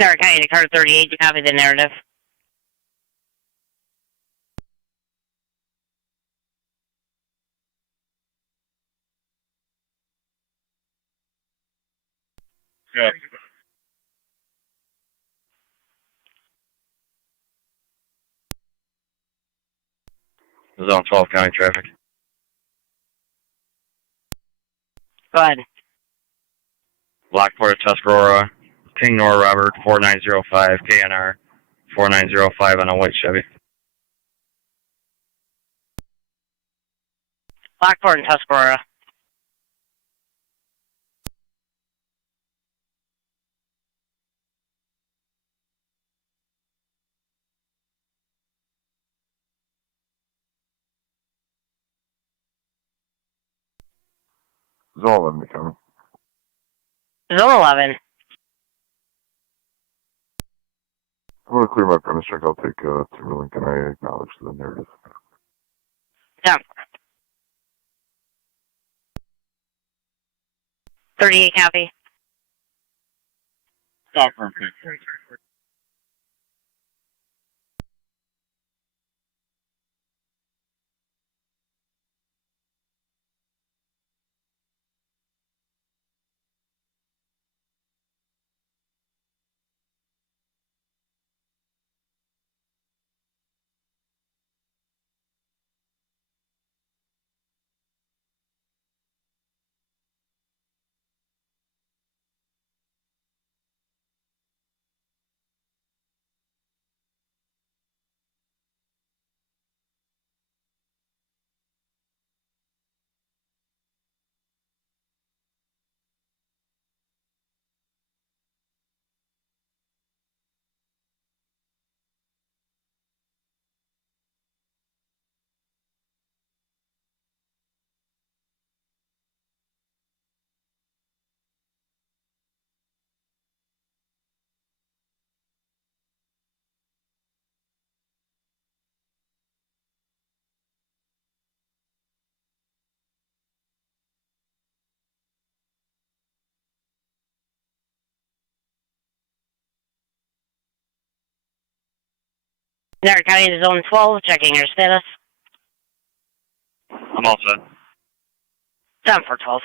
Sarah County to car 38, you copy the narrative. Yeah. Zone 12, County traffic. Go ahead. Lockport, Tuscarora, King Nor Robert, 4905, KNR, 4905 on a white Chevy. Lockport and Tuscarora. Zone 11, County. Zone 11. I'm going to clear my premise check. I'll take Timberlink, and I acknowledge the narrative. Yeah. 38 copy. Stop firm, Niagara County to Zone 12, checking your status. I'm all set. 10-4-12.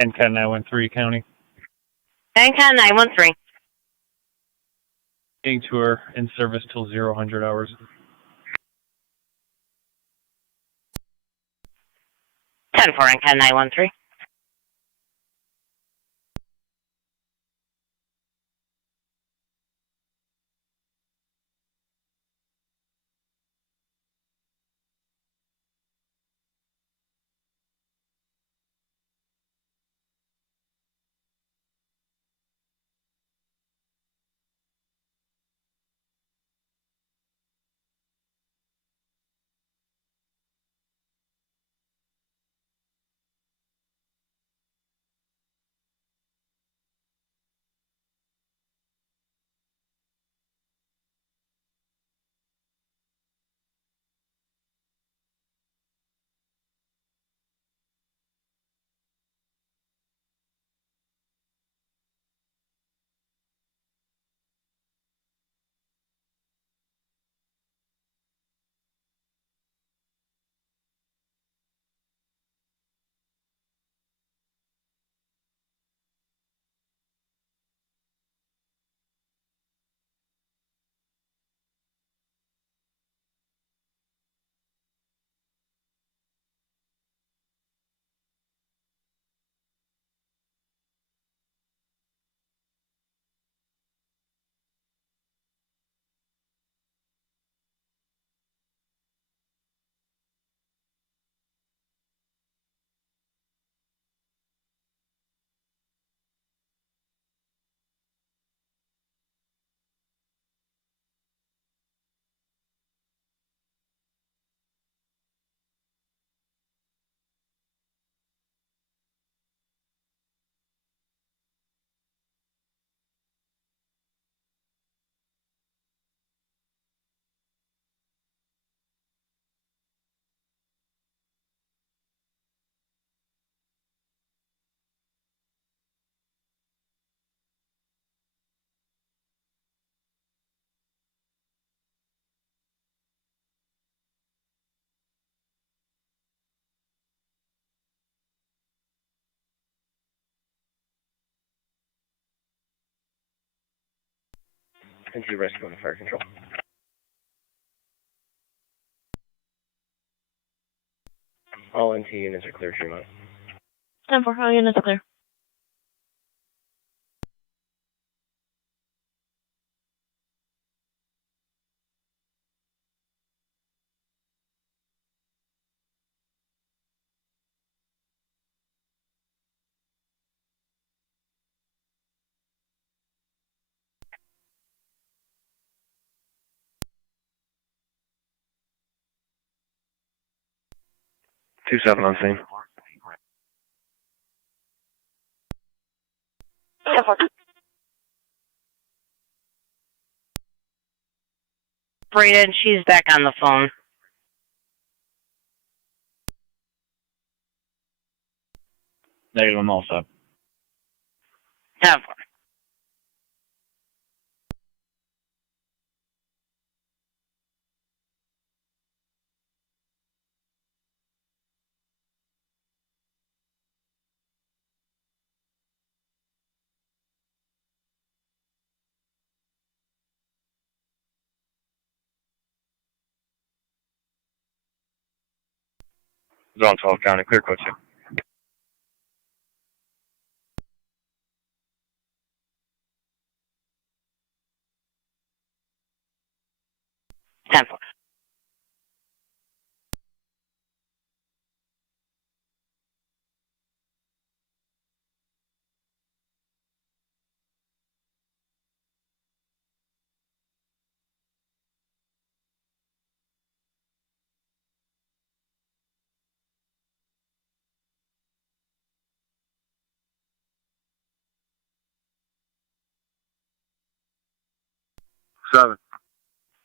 NCAT 913 County. NCAT 913. Being tour in service till 0-100 hours. 10-4 NCAT 913. Into rescue and fire control. All NT units are clear, Tremont. 10-4, all units clear. Two seven on scene. 10-4. Brayden, she's back on the phone. Negative, I'm all set. 10-4. Zone 12 County, clear code 2. Seven.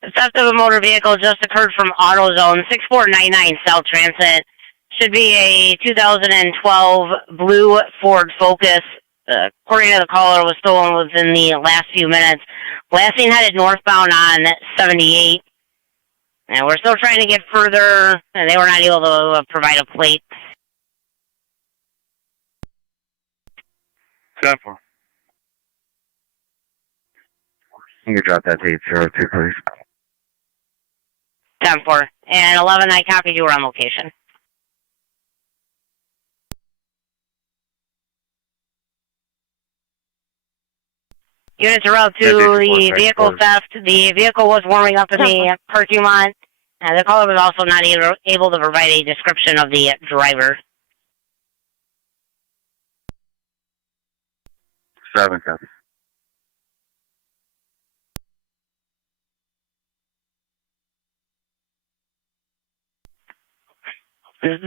The theft of a motor vehicle just occurred from AutoZone 6499 South Transit. Should be a 2012 blue Ford Focus. According to the caller, was stolen within the last few minutes. Last seen headed northbound on 78. And we're still trying to get further, and they were not able to provide a plate. 10-4. You can drop that to 802, please. 10-4. And 11, I copied you were on location. Units are out to the vehicle theft. The vehicle was warming up in the parking lot. The caller was also not able to provide a description of the driver. 7, copy.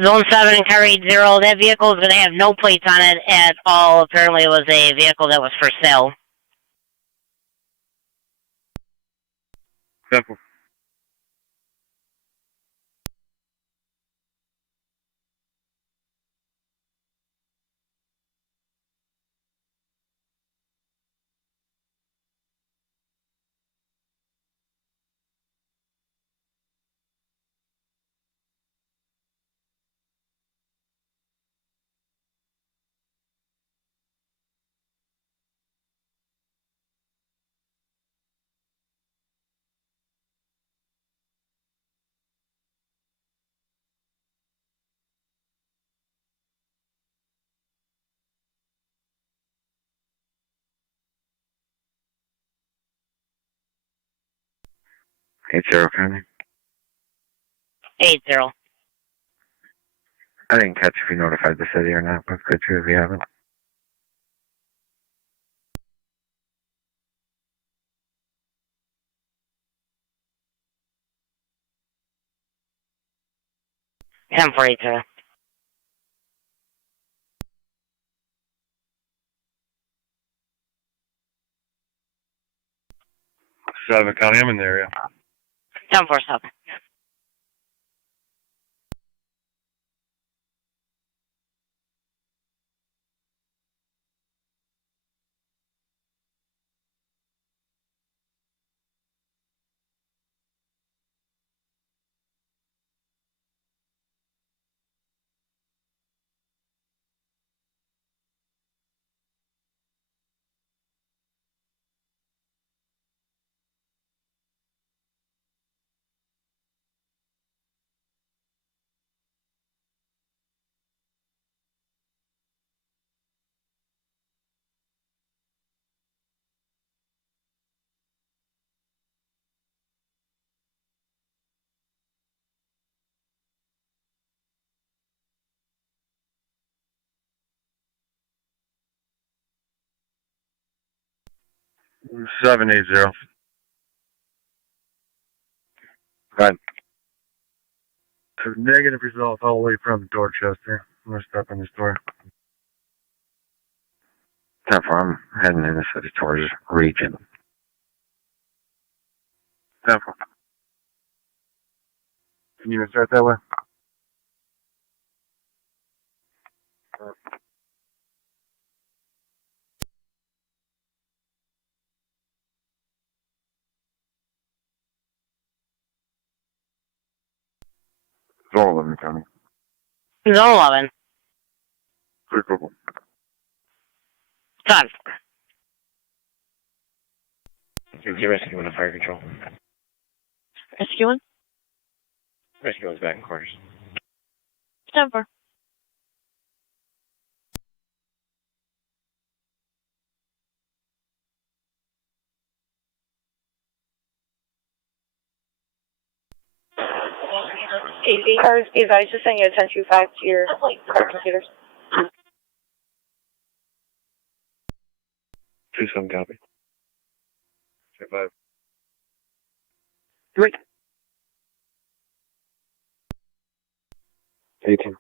Zone 7 carried 0. That vehicle is going to have no plates on it at all. Apparently it was a vehicle that was for sale. 10-4. Eight zero, County. 8-0. I didn't catch if you notified the city or not, but could you if you haven't? Ten for 8-0. 7, County, I'm in the area. 10-4-7. 780. Right. Negative results all the way from Dorchester. I'm gonna step in the store. 10-4, I'm heading in the city towards region. 10-4. Can you start that way? Zone 11 County. Zone 11. Critical. Done. You're rescuing the fire control. Rescuing? Rescuing's back in quarters. 10-4. Casey, I just sent you a 1025 to your computers. 27 copy. 5. 3. 18.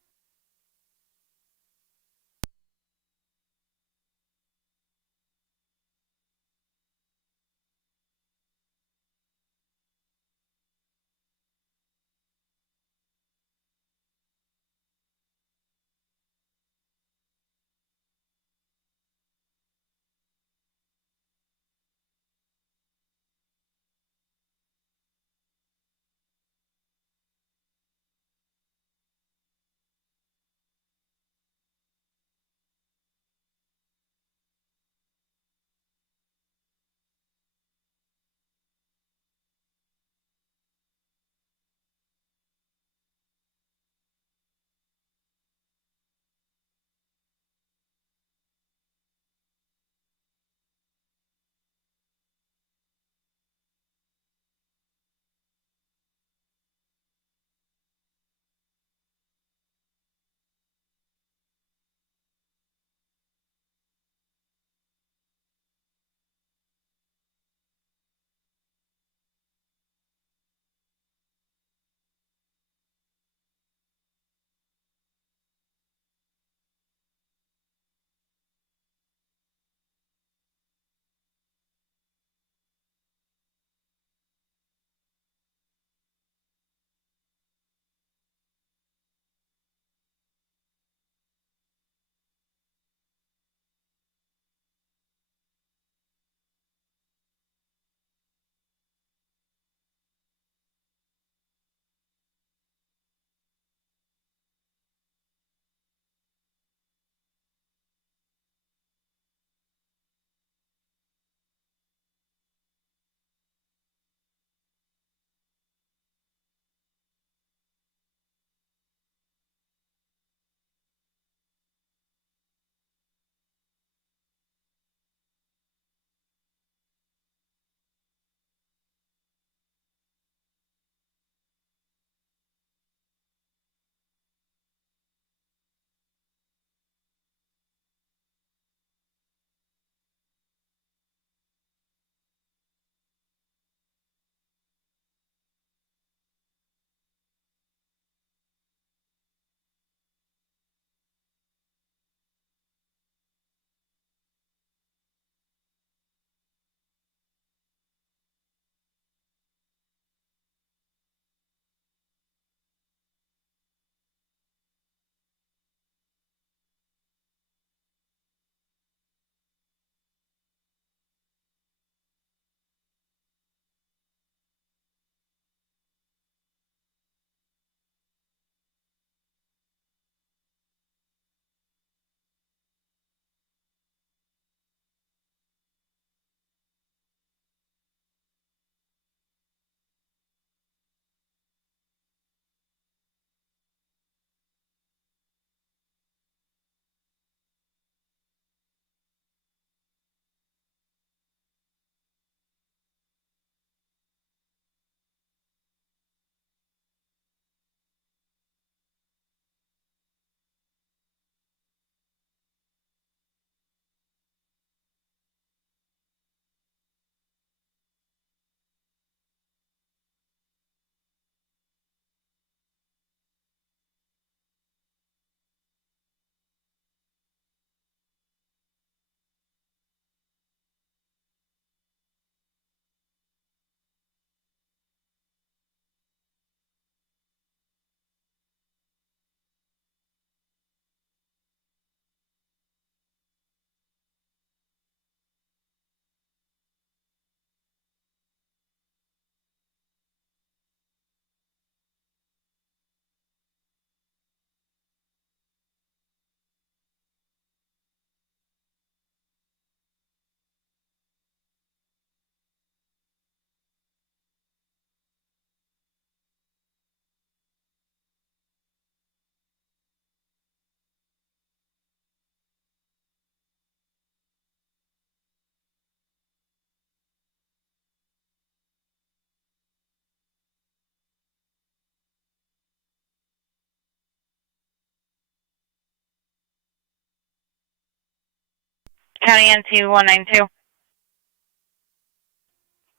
County NT 192.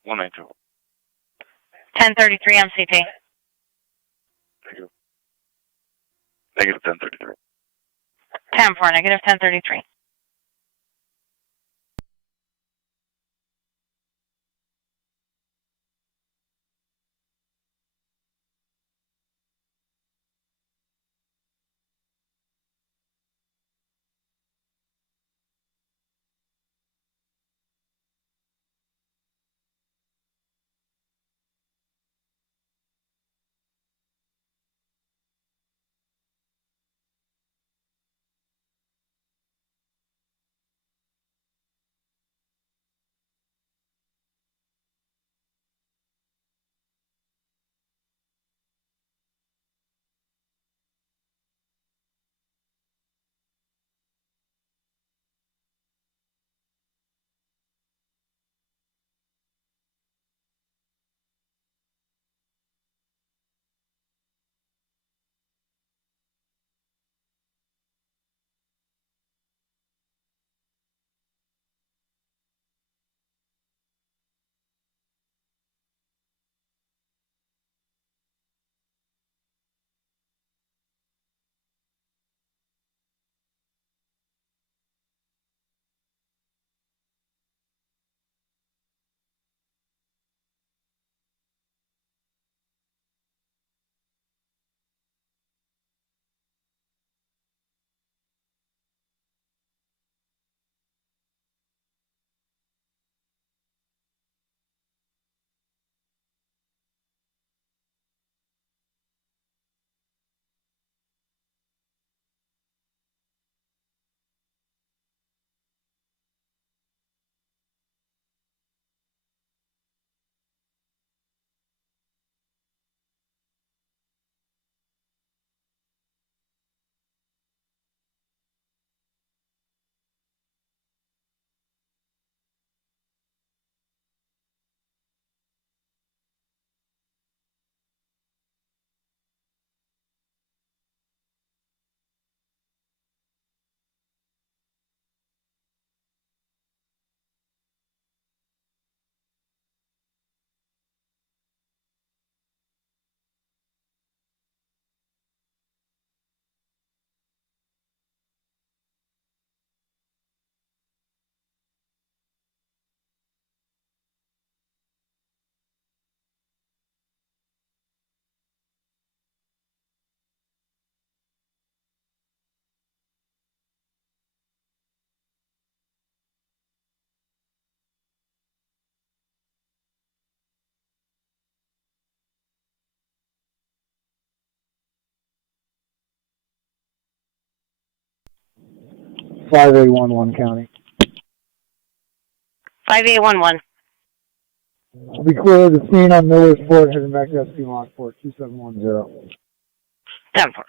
192. 1033 MCT. Thank you. Negative 1033. 10-4, negative 1033. Five A 11 County. 5811. I'll be clear of the scene on Middleport, heading back to SP Lockport, 2710. 10-4.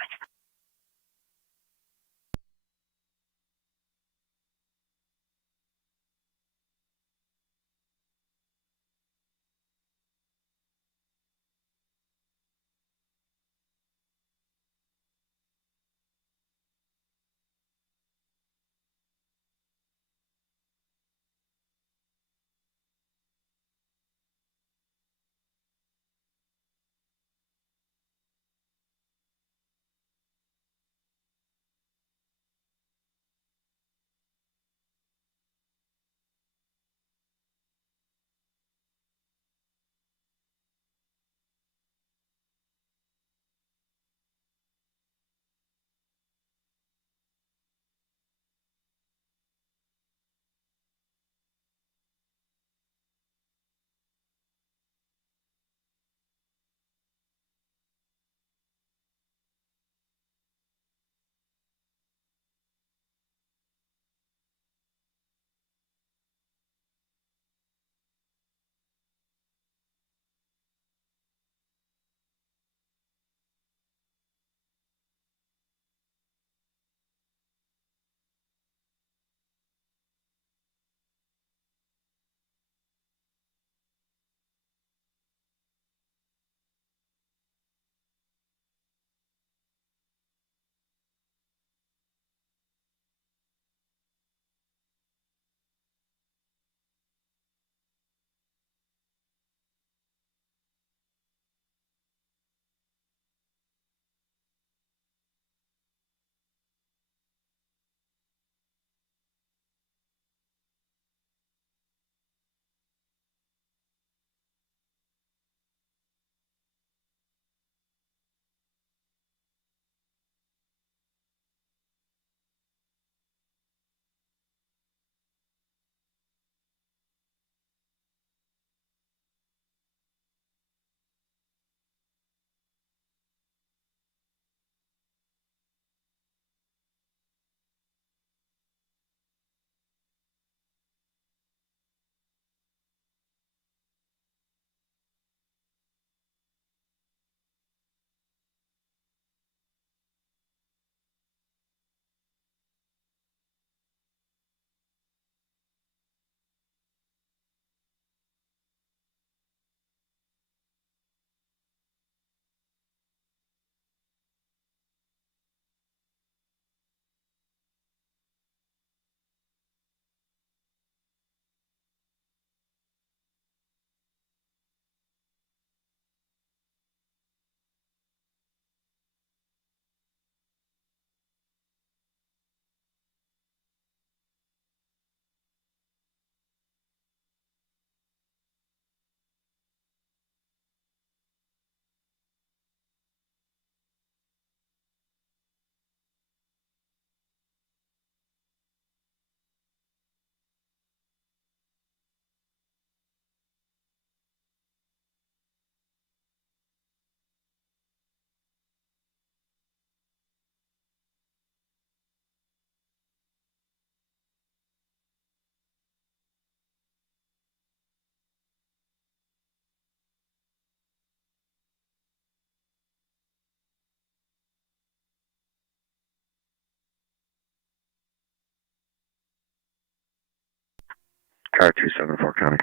Car 274 County.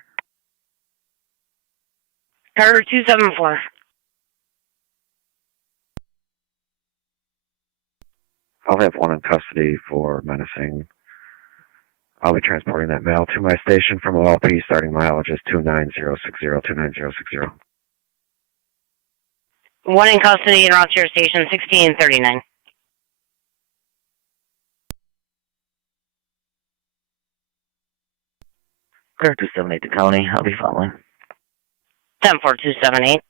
Car 274. I'll have one in custody for menacing. I'll be transporting that mail to my station from OLP. Starting mileage is 29060, 29060. One in custody and route to your station, 1639. Clear 278 to County. I'll be following. 10278.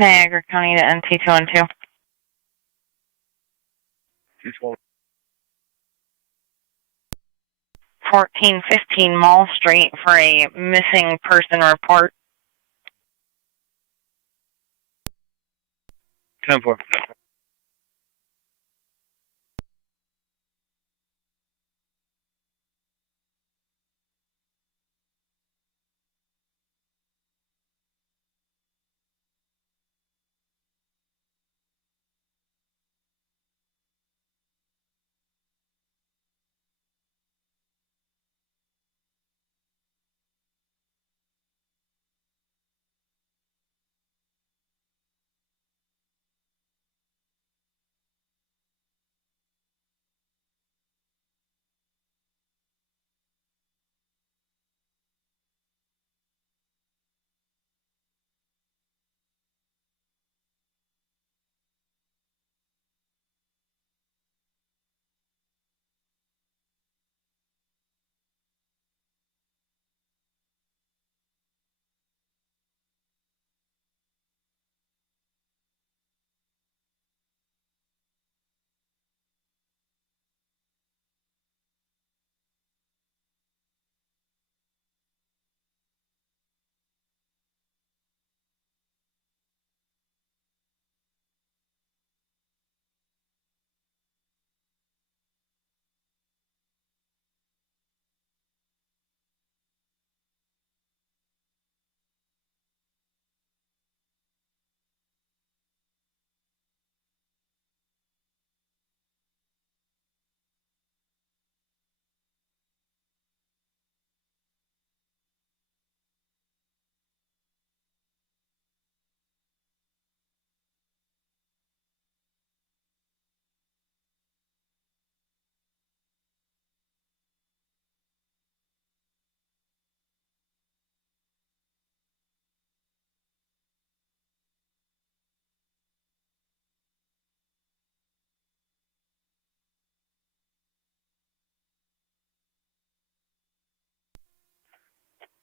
Niagara County to NT212. 212. 1415 Mall Street for a missing person report. 10-4.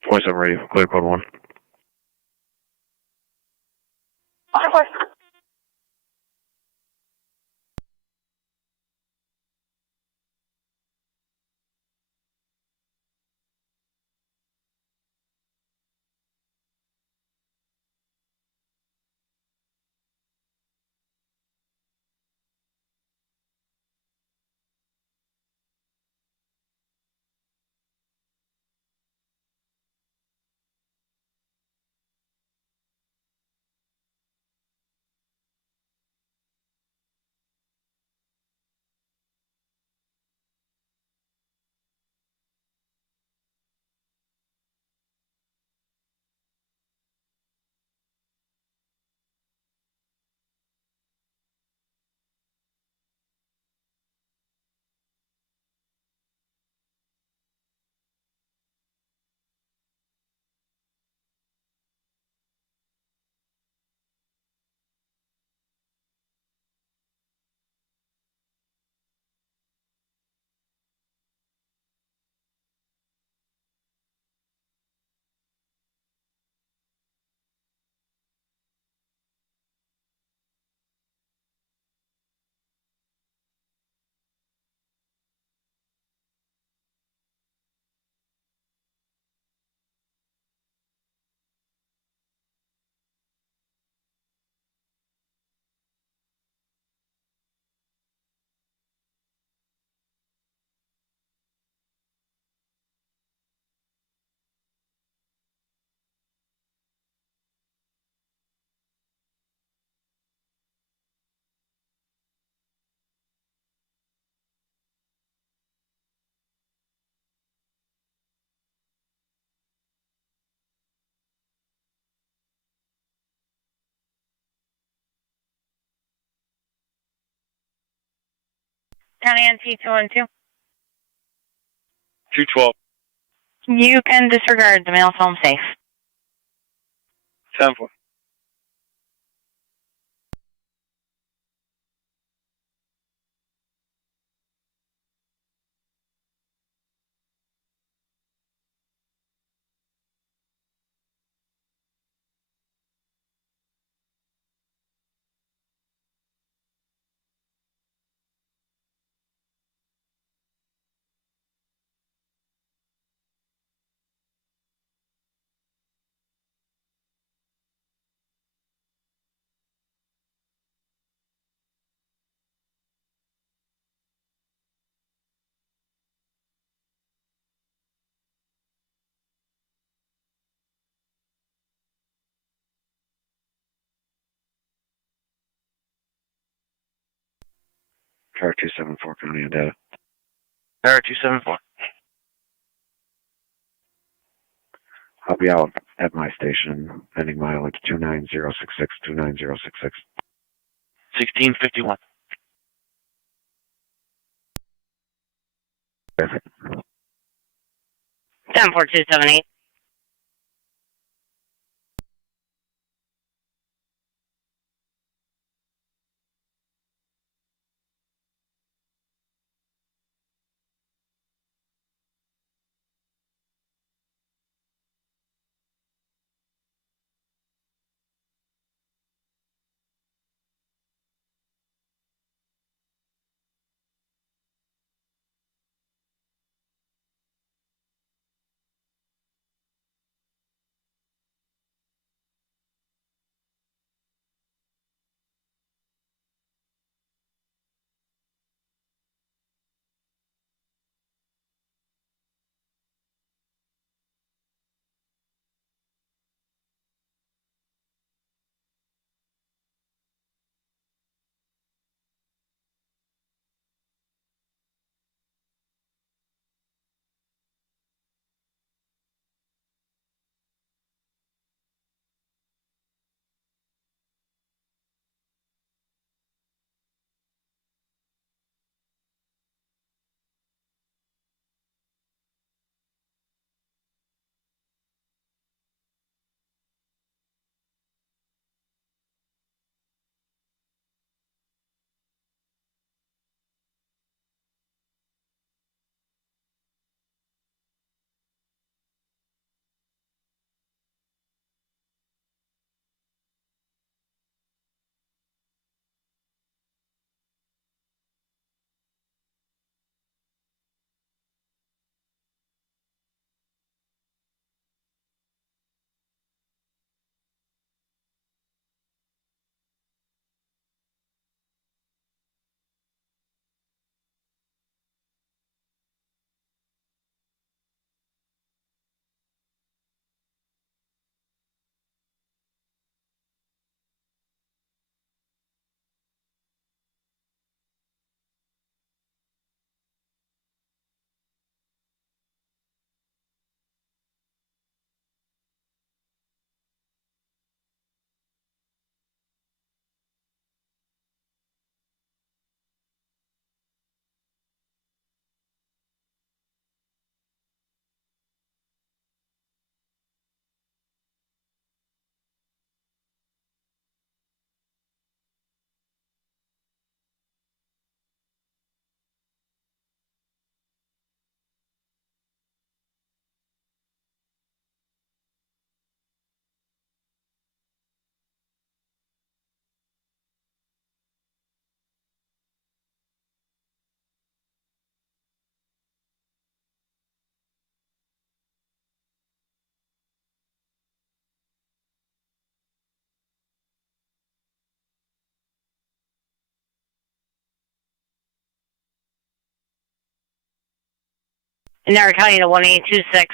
Voice up ready for clear code 1. County NT212. 212. You can disregard the mail's home safe. 10-4. Car 274 County on data. Car 274. I'll be out at my station, pending mileage 29066, 29066. 1651. Perfect. 104278. Niagara County to 1826.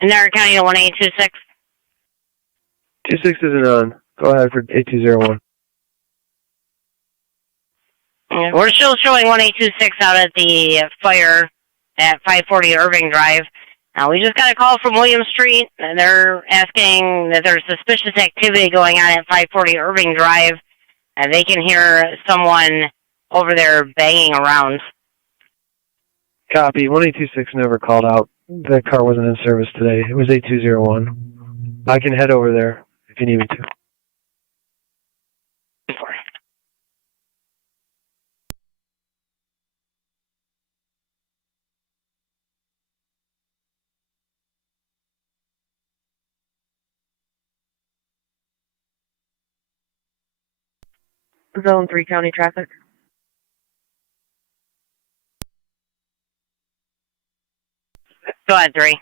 Niagara County to 1826. 26 isn't on. Go ahead for 8201. We're still showing 1826 out at the fire at 540 Irving Drive. We just got a call from William Street, and they're asking that there's suspicious activity going on at 540 Irving Drive, and they can hear someone over there banging around. Copy. 1826 never called out. That car wasn't in service today. It was 8201. I can head over there if you need me to. Zone 3 county traffic. Go ahead, 3.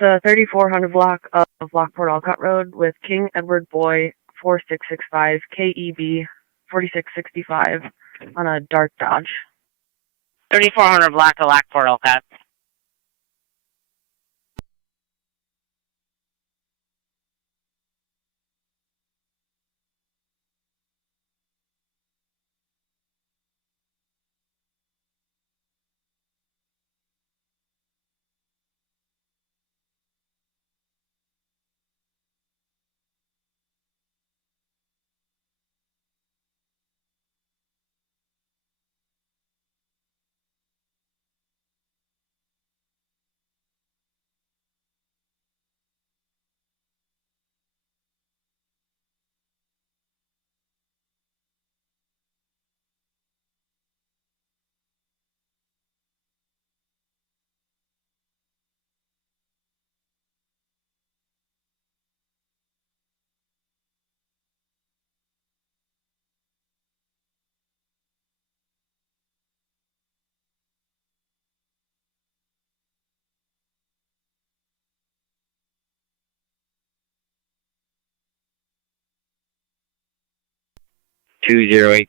The 3400 block of Lockport Alcott Road with King Edward Boy 4665 KEB 4665 on a dark Dodge. 3400 block of Lockport Alcott.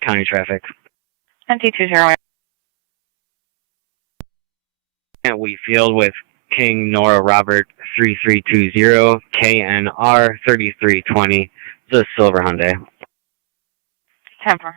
County traffic. NT208. At Wheatfield with King Nora Robert 3320 KNR 3320. The silver Hyundai. 10-4.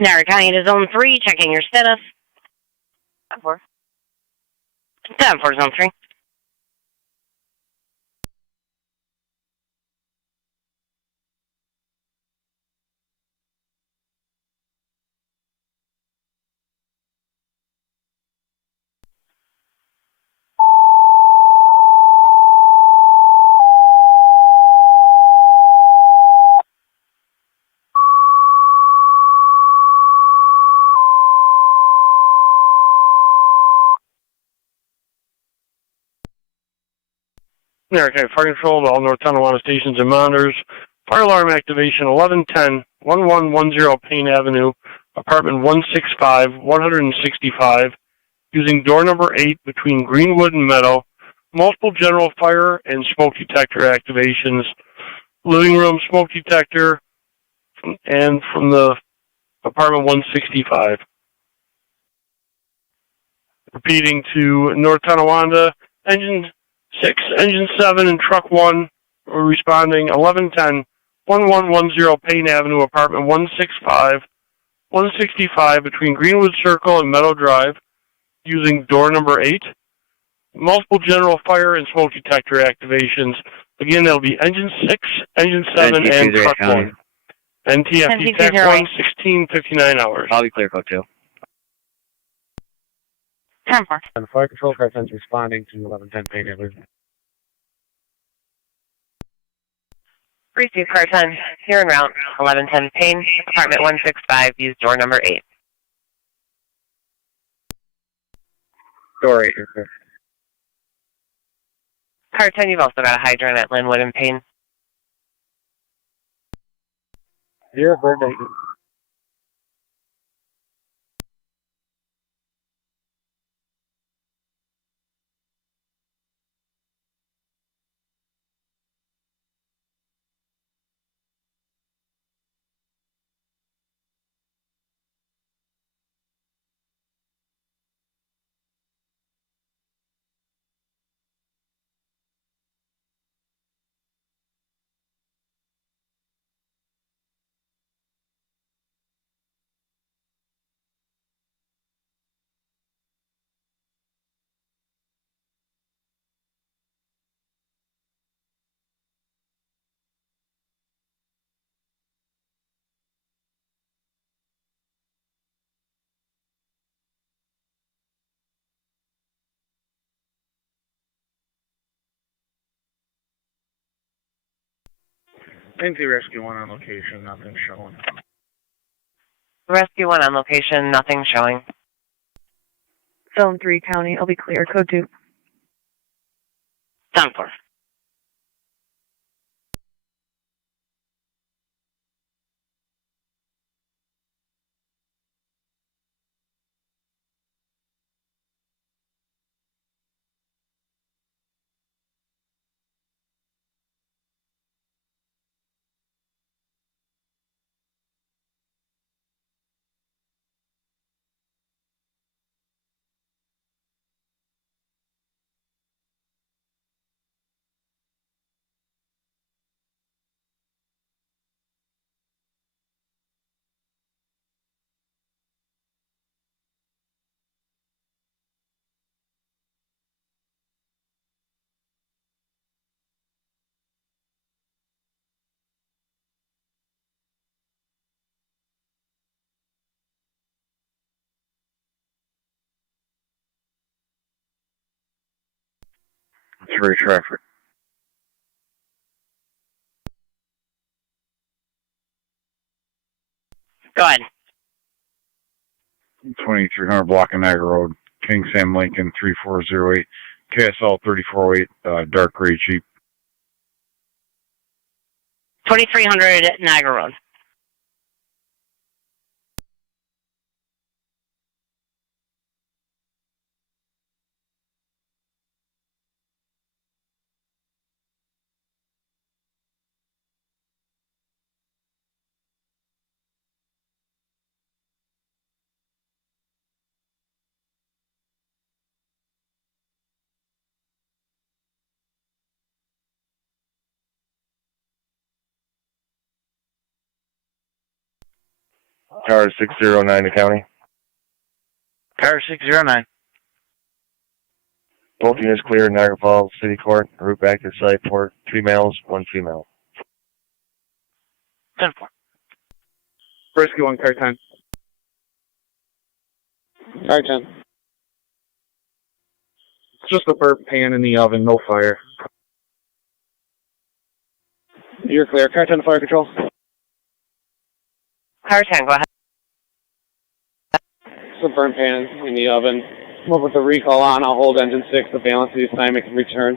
Niagara County to Zone 3, checking your status. 10-4. 10-4, Zone 3. Okay, fire control to all North Tonawanda stations and monitors. Fire alarm activation 1110-1110 Payne Avenue, apartment 165, 165, using door number 8 between Greenwood and Meadow. Multiple general fire and smoke detector activations. Living room smoke detector and from the apartment 165. Repeating to North Tonawanda, engine 6, engine 7, and truck 1 were responding 1110-1110 Payne Avenue, apartment 165, 165 between Greenwood Circle and Meadow Drive, using door number 8. Multiple general fire and smoke detector activations. Again, that'll be engine 6, engine 7, and truck 1. NTFD TAC 1, 16:59 hours. I'll be clear code 2. 10-4. And fire control car 10's responding to 1110 Payne Avenue. Receive car 10, here en route, 1110 Payne, apartment 165, use door number 8. Door 8, okay. Car 10, you've also got a hydrant at Linwood and Payne. Here, bird 8. NC Rescue 1 on location, nothing showing. Rescue 1 on location, nothing showing. Zone 3 County, I'll be clear. Code 2. Zone 4. Through traffic. Go ahead. 2300 block of Niagara Road, King Sam Lincoln 3408, KSL 3408, dark gray Jeep. 2300 Niagara Road. Car 609 to county. Car 609. Both units clear, Niagara Falls City Court. Route back to site port. 3 males, 1 female. 10-4. Rescue 1, car 10. Car 10. It's just a burnt pan in the oven, no fire. You're clear. Car 10 to fire control. Car 10, go ahead. It's a burnt pan in the oven. With the recall on, I'll hold engine 6. The balance of the assignment can return.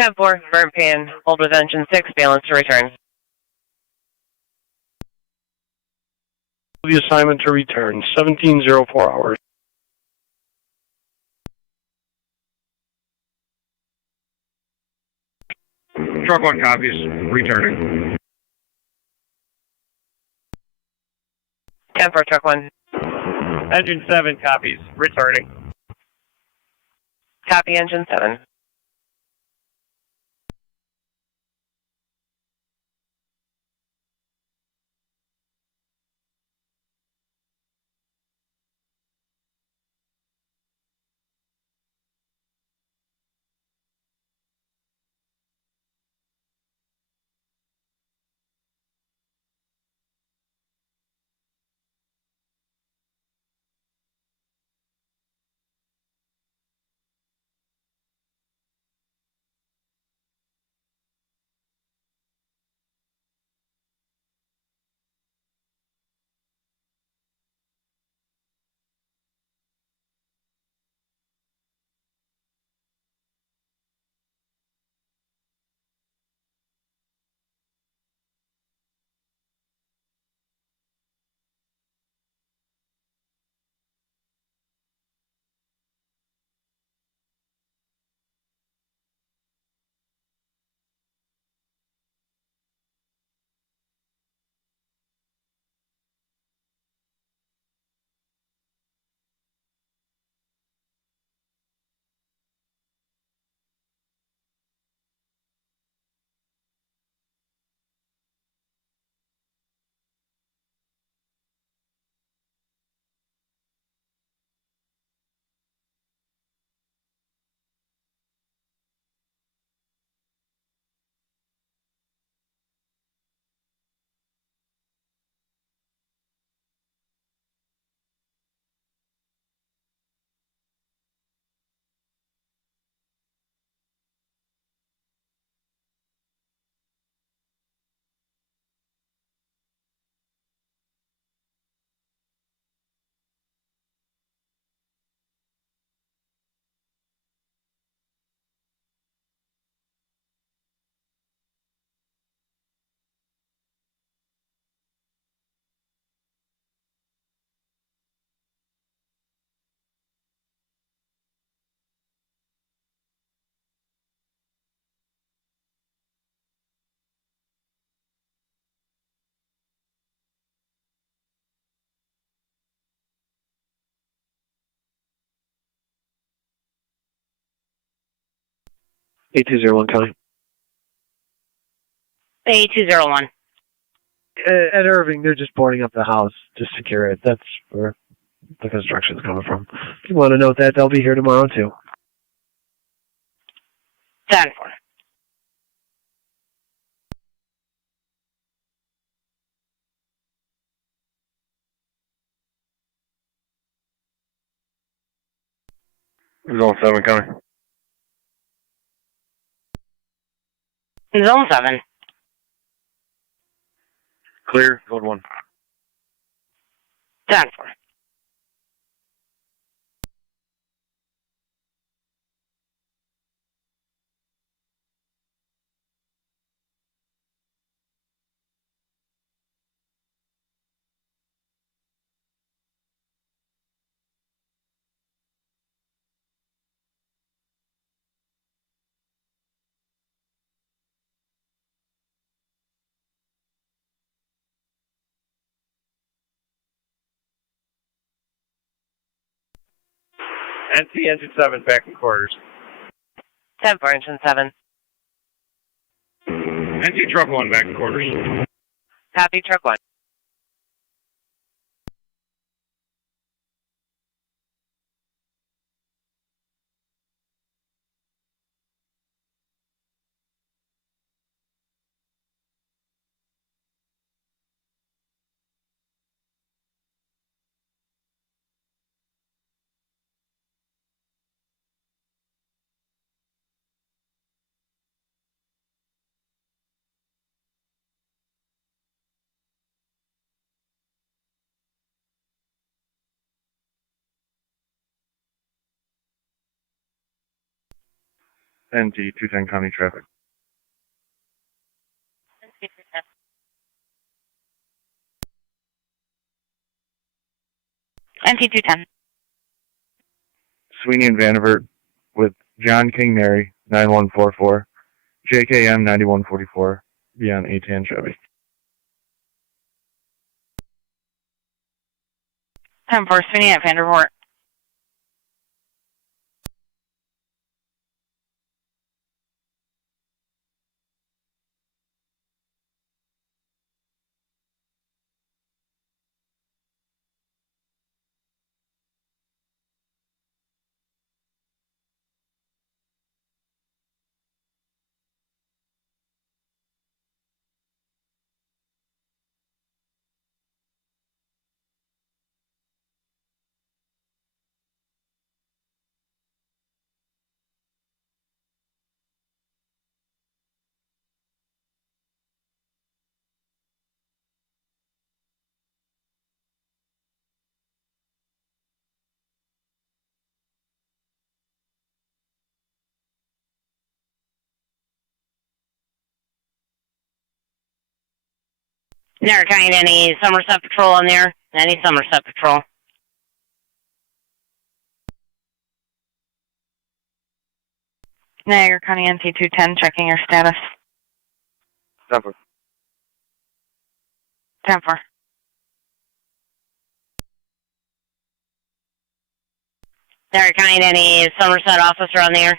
10-4, burn pan, hold with engine 6, balance to return. The assignment to return, 1704 hours. Truck 1 copies, returning. 10-4, truck 1. Engine 7 copies. Returning. Copy, engine 7. 8201 County. 8201. At Irving, they're just boarding up the house to secure it. That's where the construction's coming from. If you want to note that, they'll be here tomorrow, too. 10-4. Zone 7 coming. Zone 7. Clear, code 1. 10-4. NC Engine 7 back in quarters. 10-4, Engine 7. NC Truck 1 back in quarters. Copy, Truck 1. NT 210 County traffic. NC 210. Sweeney and Vanderbilt with John King Mary 9144, JKM 9144, beyond A10 Chevy. 10-4, Sweeney at Vanderbilt. Never kind any Somerset patrol on there. Any Somerset patrol. Niagara County NC 210, checking your status. 10-4. 10-4. Never kind any Somerset officer on there.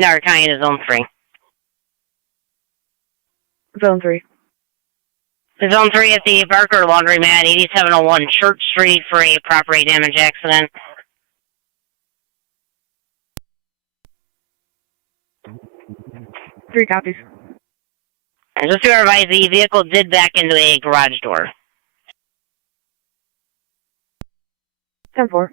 Never kind is Zone 3. Zone 3. Zone 3 at the Barker Laundromat, 8701 Church Street for a property damage accident. Three copies. And just to advise, the vehicle did back into a garage door. 10-4.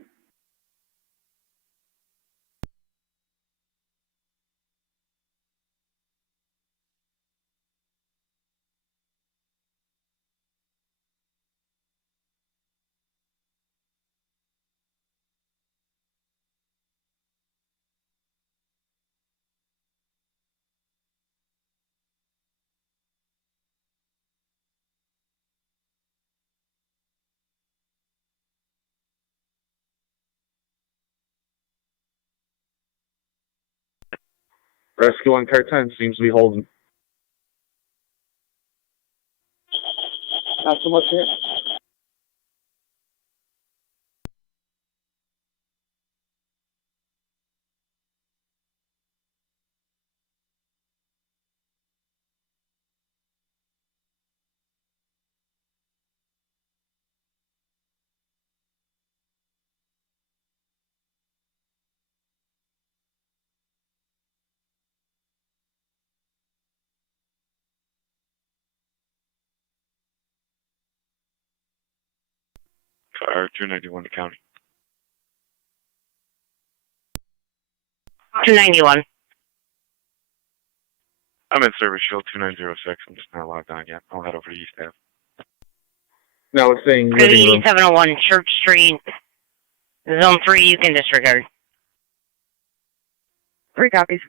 Rescue on car 10 seems to be holding. Not so much here. or 291 to county. 291. I'm in service shield 2906. I'm just not logged on yet. I'll head over to East Ave. Now it's saying living room. 8701 Church Street. Zone 3, you can disregard. 3 copies.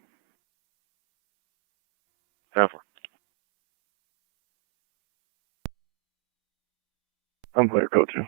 Therefore. I'm clear, code 2.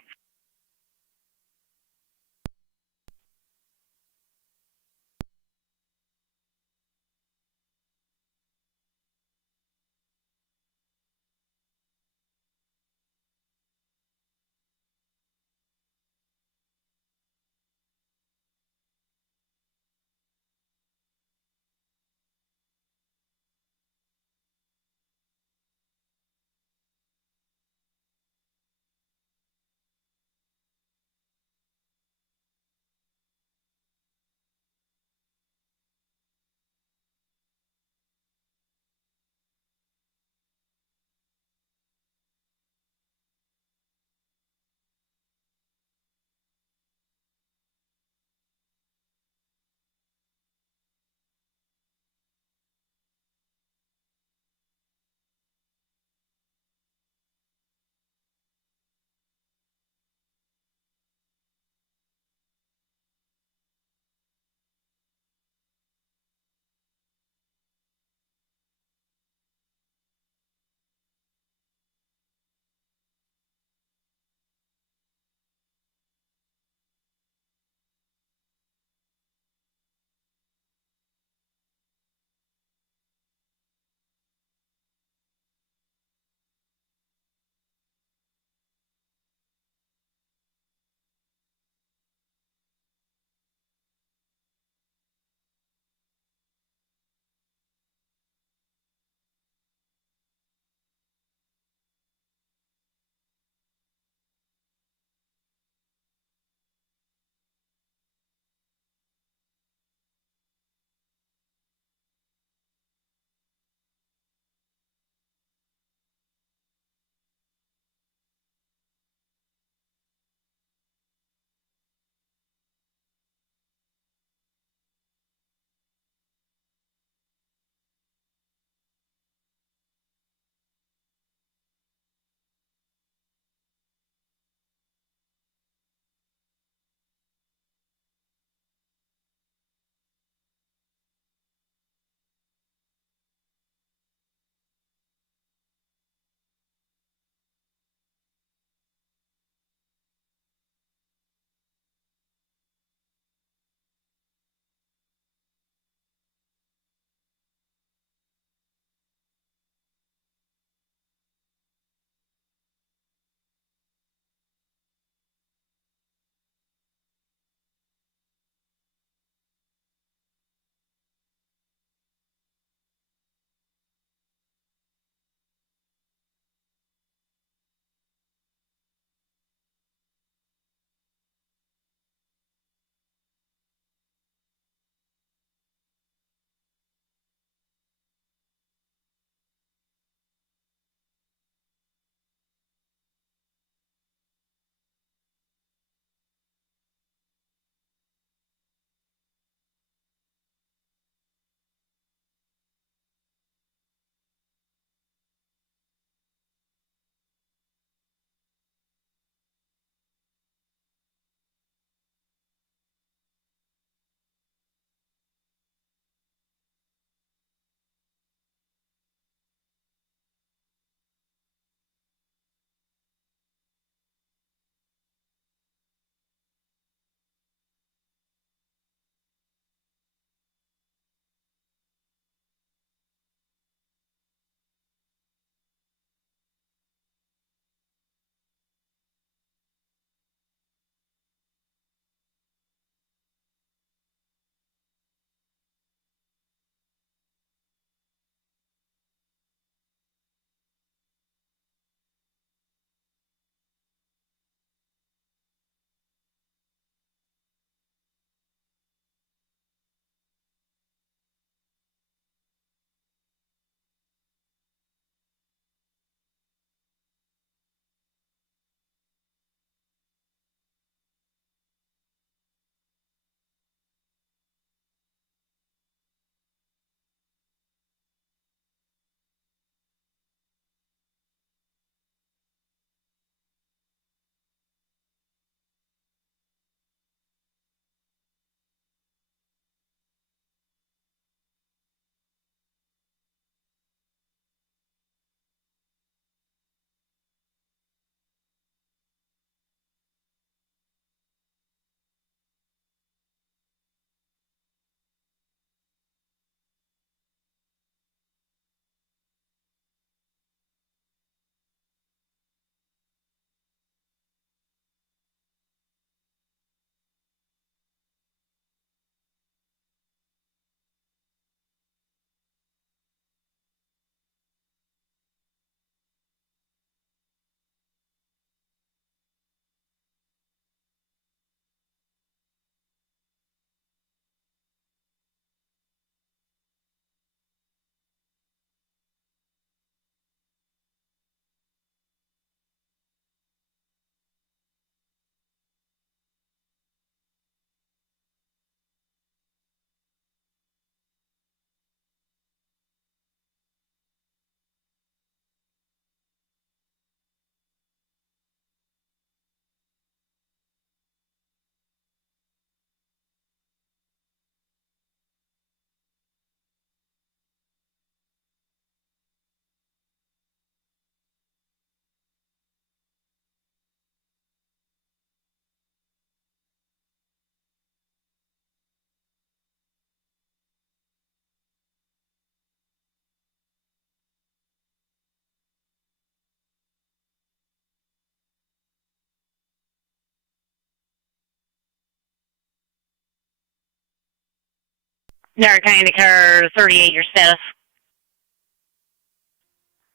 Niagara County Declare 38, your status.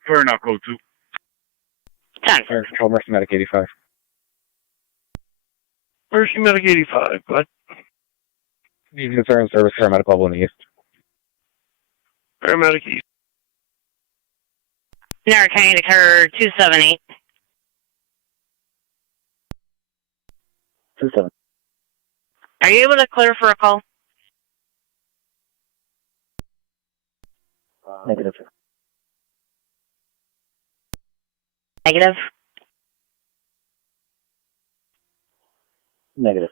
Fire now, code 2. 10. Fire Control, Mercy Medic 85. Mercy Medic 85, but Need concern service, paramedic level in the east. paramedic east. Niagara County Declare 278. 27. Are you able to clear for a call? Negative. Negative. Negative.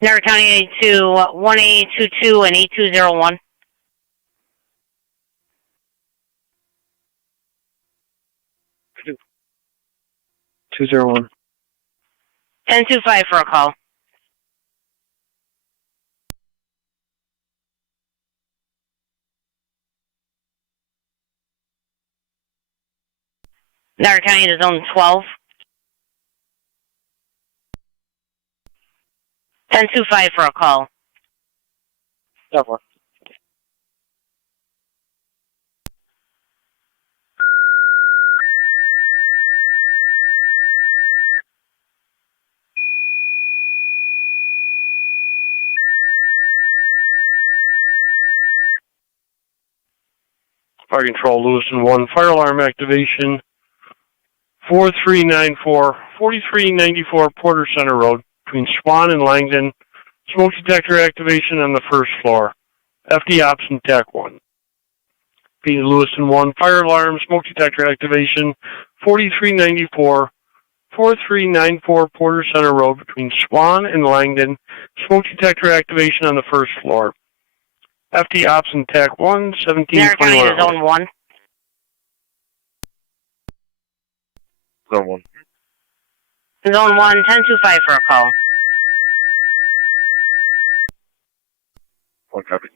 Niagara County to 1822 and 8201. Two 201. 1025 for a call. Niagara County to zone 12. 1025 for a call. Definitely. Fire Control, Lewiston 1, fire alarm activation, 4394, 4394 Porter Center Road, between Swan and Langdon. Smoke detector activation on the first floor. FD Ops and TAC 1. Being Lewiston 1, fire alarm, smoke detector activation, 4394, 4394 Porter Center Road, between Swan and Langdon. Smoke detector activation on the first floor. FD Ops and TAC 1, 1721. Niagara County to zone 1. Zone 1. Zone 1, 1025 for a call. 1 copy.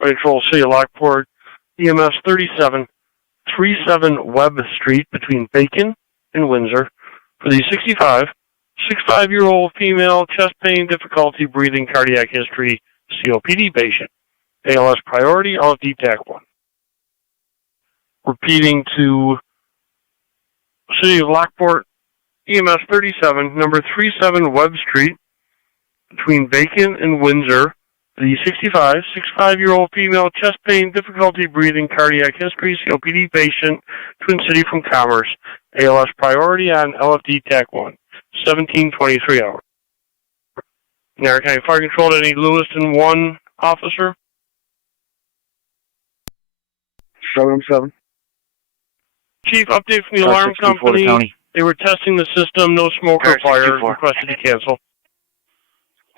Fire Control, City of Lockport, EMS 37, 37 Webb Street, between Bacon and Windsor, for the 65-year-old female, chest pain, difficulty breathing, cardiac history, COPD patient. ALS priority, LFD TAC 1. Repeating to City of Lockport, EMS 37, number 37 Webb Street, between Bacon and Windsor, the 65-year-old female, chest pain, difficulty breathing, cardiac history, COPD patient, Twin City from Commerce. ALS priority on LFD TAC 1, 1723 hours. Niagara County Fire Control, any Lewiston 1 officer? 707. Chief, update from the alarm company. County. They were testing the system, no smoke or fire, requested to cancel.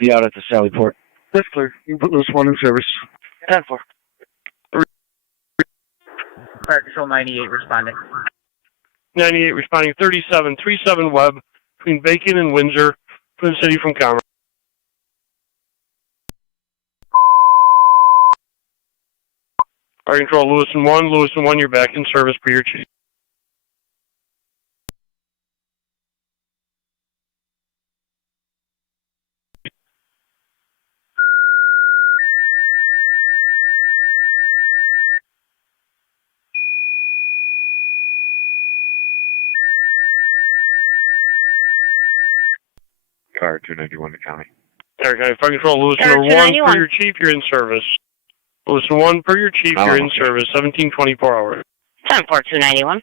Be out at the Sallyport. That's clear. You can put this one in service. 10-4. Fire Control 98 responding. 98 responding, 37, 37 Webb, between Bacon and Windsor, Twin City from Commerce. Fire Control, Lewiston 1, you're back in service per your chief. Car 291 to county. Niagara County Fire Control, Lewiston 1, per your chief, you're in service. Lewiston 1, per your chief, you're in service, 1724 hours. 10-4-291.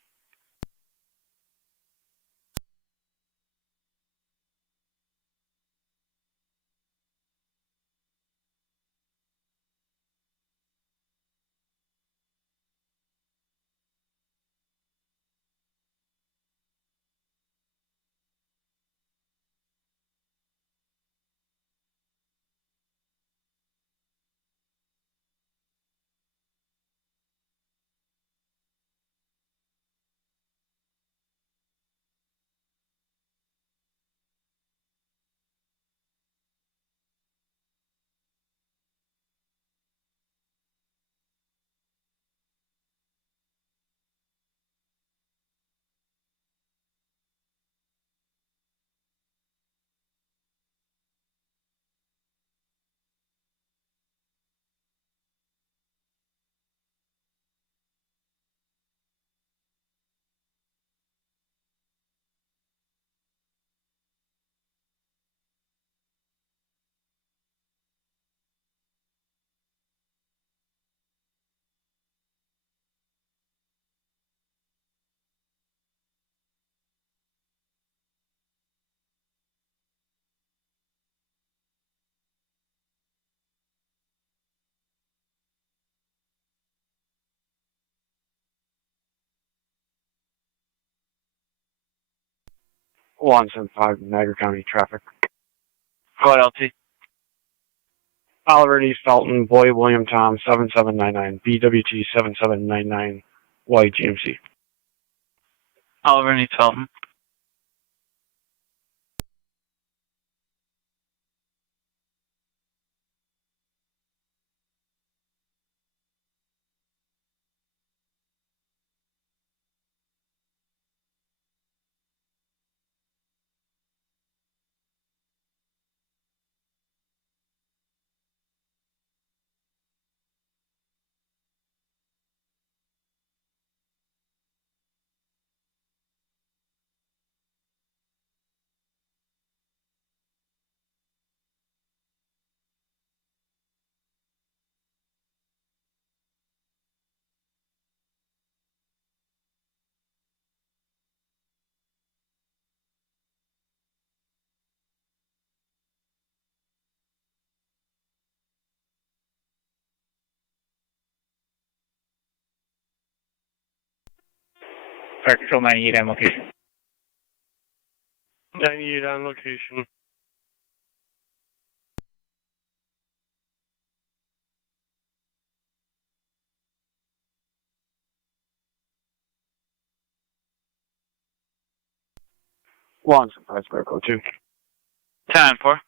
175 Niagara County traffic. Go ahead, LT. Oliver and East Felton, Boy William Tom 7799, BWT 7799, YGMC. Oliver and East Felton. Fire Control 98 on location. 98 on location. One surprise fire code 2. 10-4.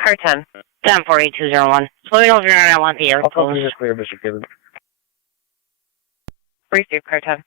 Car 10. 10-4-8201. So we know if you're not want the air I'll close. just clear, Mr. Gibbons. Receive Car 10.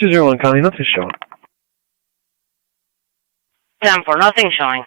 $201 County, nothing showing. 10-4, nothing showing.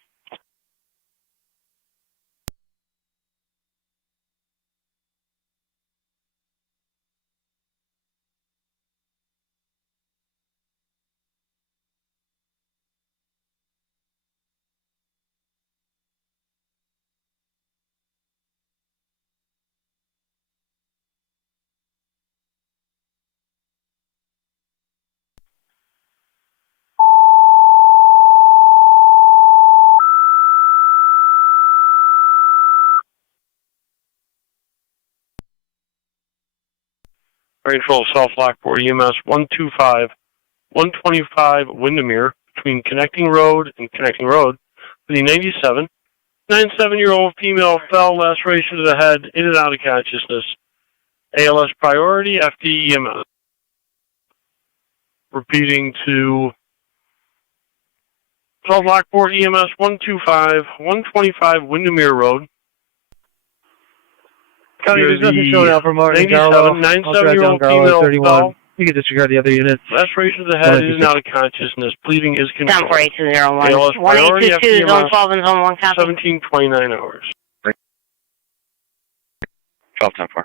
Fire Control South Lockport EMS 125, 125 Windermere between Connecting Road and Connecting Road for the 97. 97-year-old female fell, laceration to the head, in and out of consciousness. ALS priority, FD EMS. Repeating to South Lockport EMS 125, 125 Windermere Road. County, there's nothing showing out for Martin 97, 97-year-old female 31. fell. You can disregard the other units. Laceration to the head, in and out of consciousness. Bleeding is controlled. 10-4-8201. ALS priority, 182 FDMS, zone 12 and zone 1 copy. 1729 hours. 12-10-4.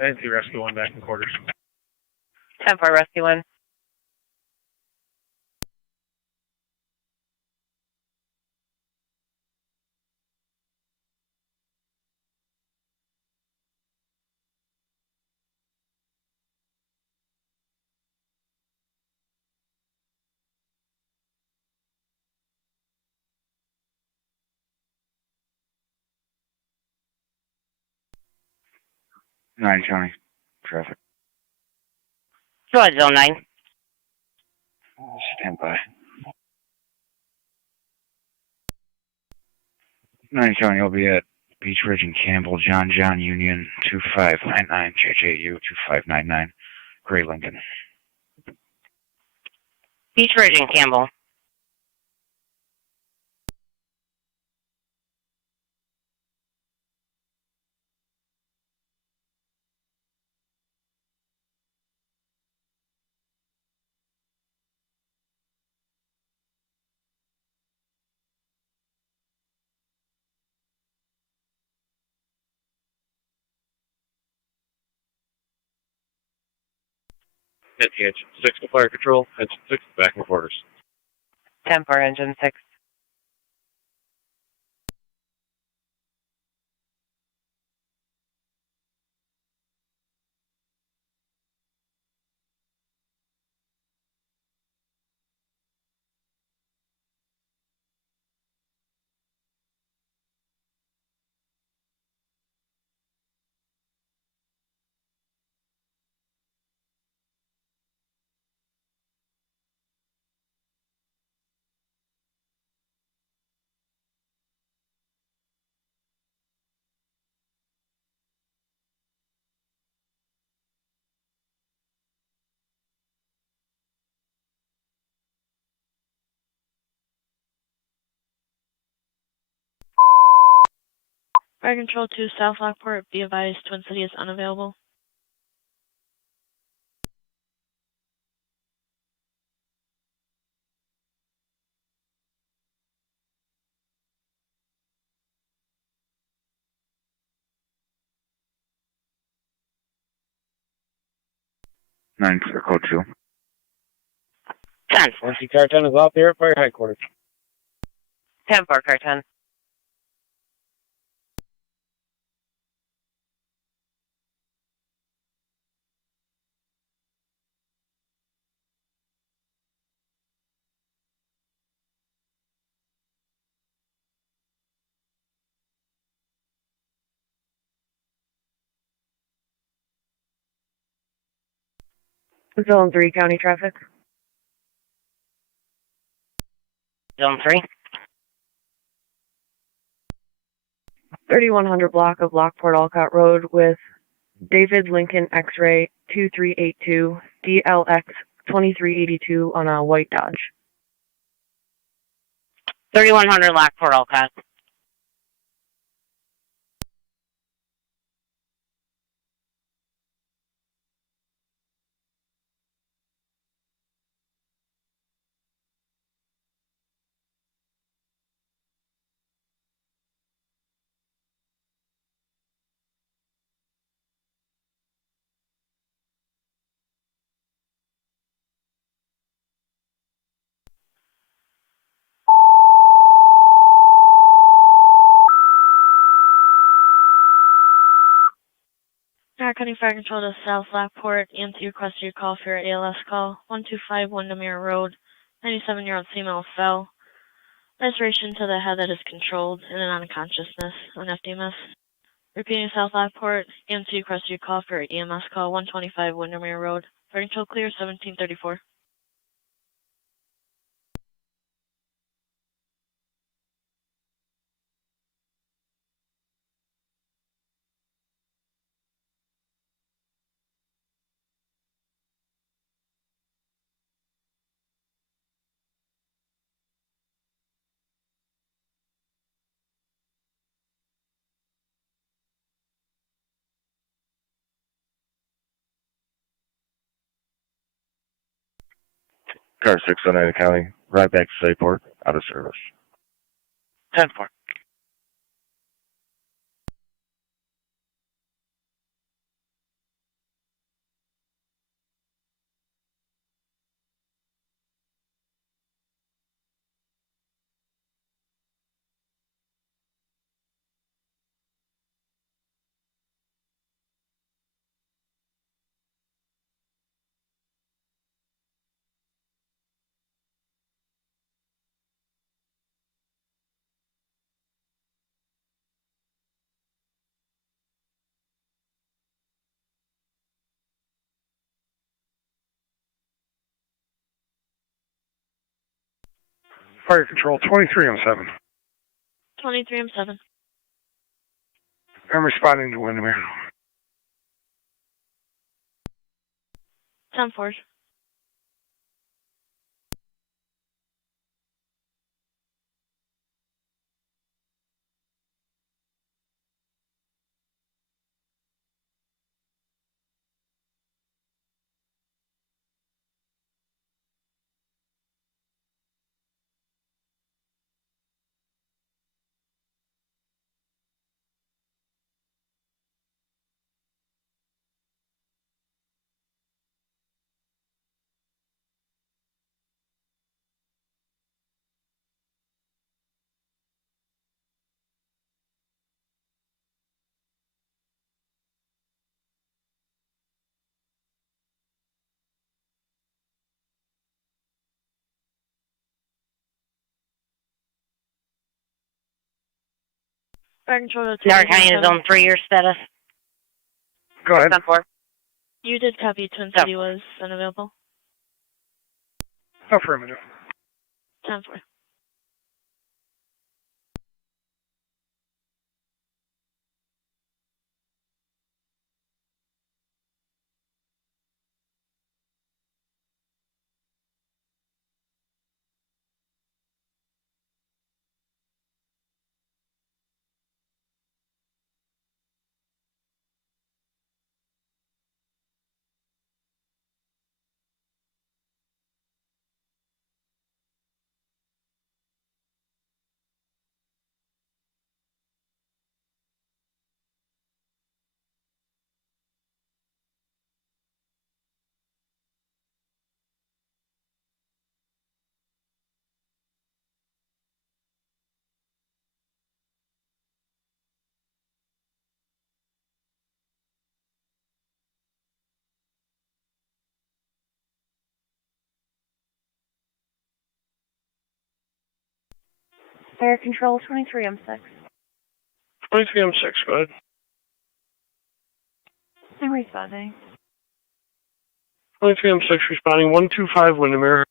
Nancy Rescue 1 back in quarters. 10-4 Rescue 1. Nine County traffic. Go ahead, zone 9. Stand by. 9 County, you'll be at Beach Ridge and Campbell, John Union, 2599, JJU, 2599, Gray Lincoln. Beach Ridge and Campbell. Hit the engine 6 to fire control, engine 6 back in quarters. 10 for engine 6. Fire Control 2, South Lockport, be advised, Twin City is unavailable. Nine clear code 2. 10. Once car 10 is out there, fire headquarters. 10 for car 10. Zone 3, county traffic. Zone 3. 3100 block of Lockport Alcott Road with David Lincoln X-Ray 2382 DLX 2382 on a white Dodge. 3100 Lockport Alcott. County Fire Control to South Lockport, EMT requested your call for your ALS call. 1251 Namir Road, 97-year-old female fell. Restoration to the head that is controlled and an unconsciousness on FDMS. Repeating South Lockport, EMT requested your call for EMS call 125 Windermere Road. Fire Control clear 1734. Car 6 on Oneida County, right back to Sayport, out of service. 10 4. Fire Control 23 on 7. 23 M7. I'm responding to Windermere. 10-4. Fire control to Niagara County is Zone 3, your status. Go ahead. 10-4. You did copy. Twin City was unavailable. Affirmative. 10-4. Fire control 23M6. 23M6, go ahead. I'm responding. 23M6 responding 125 Windermere.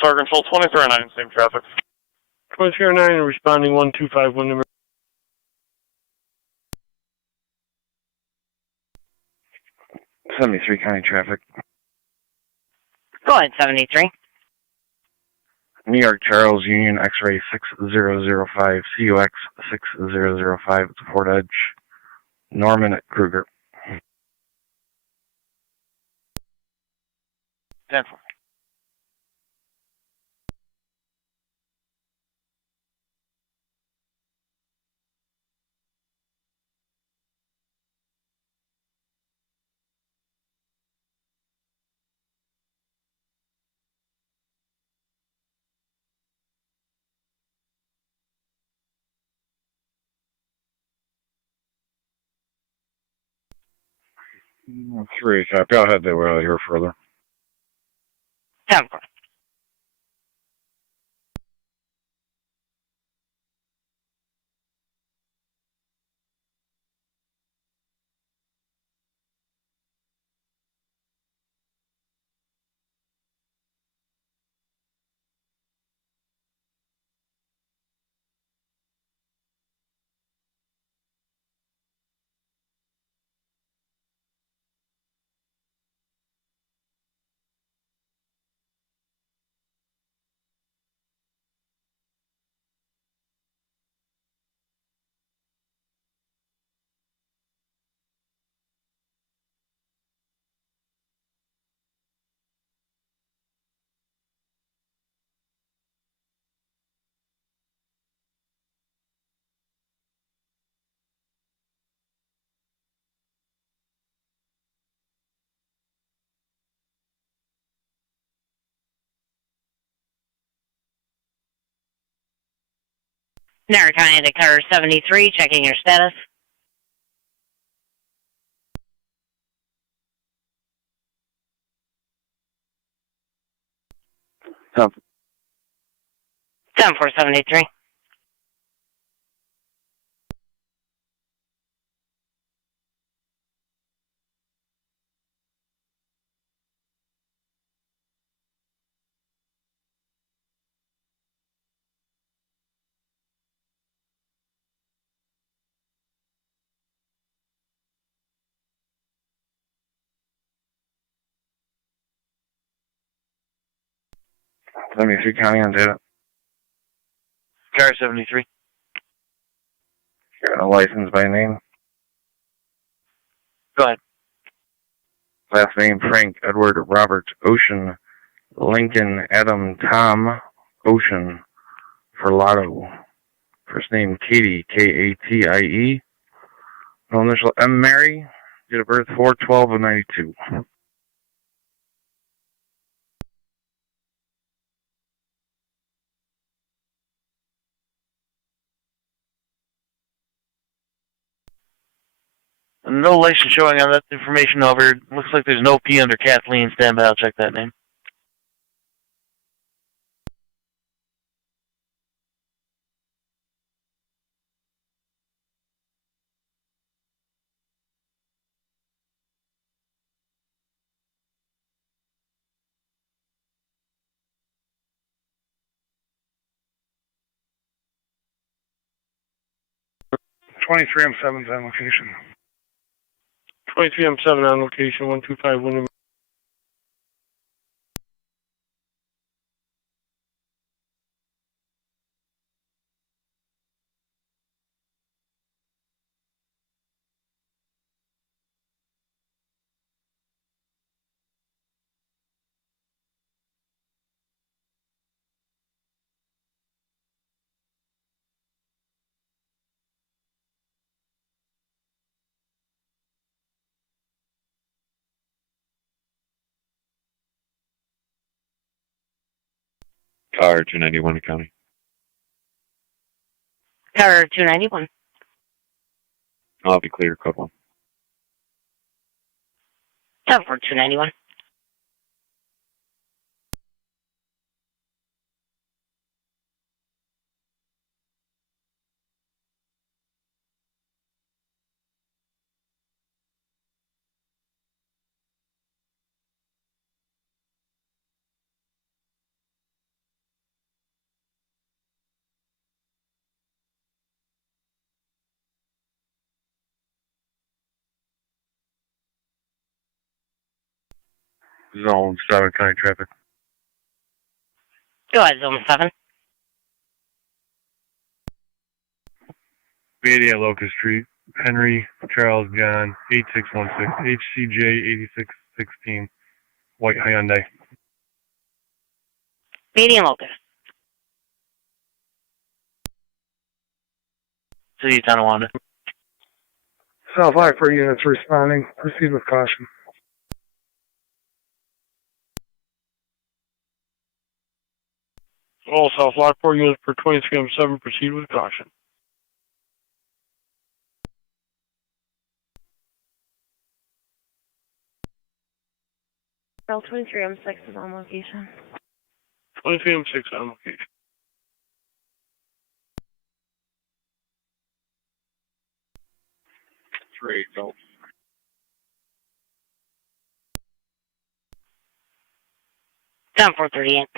Fire control 2309, same traffic. 2309 responding 125 Windermere. 73 County traffic. Go ahead, 73. New York Charles Union X-ray 6005, CUX 6005 at the Port Edge. Norman at Kruger. 10-4. Three, copy. I'll head that way out here further. 10-4. Niagara County declares 73, checking your status. Huh. 10-4-73. 73 County on data. Car 73. Got a license by name. Go ahead. Last name Frank Edward Robert Ocean Lincoln Adam Tom Ocean for Lotto. First name Katie Katie. No initial M Mary. Date of birth 4/12/92. No license showing on that information over. Looks like there's no P under Kathleen. Stand by, I'll check that name. M7's on location. 23 M7 on location, 125 Wyndham. Car 291 County. Car 291. I'll be clear, code 1. 291. Zone 7 County traffic. Go ahead, Zone 7. Beatty at Locust Street. Henry Charles John 8616 HCJ 8616 White Hyundai. Beatty and Locust. City of Tonawanda. South Lockport units responding. Proceed with caution. All South Lockport units per 23 M7 proceed with caution. L 23 M6 is on location. 23 M6 on location. Great, so. Down 438.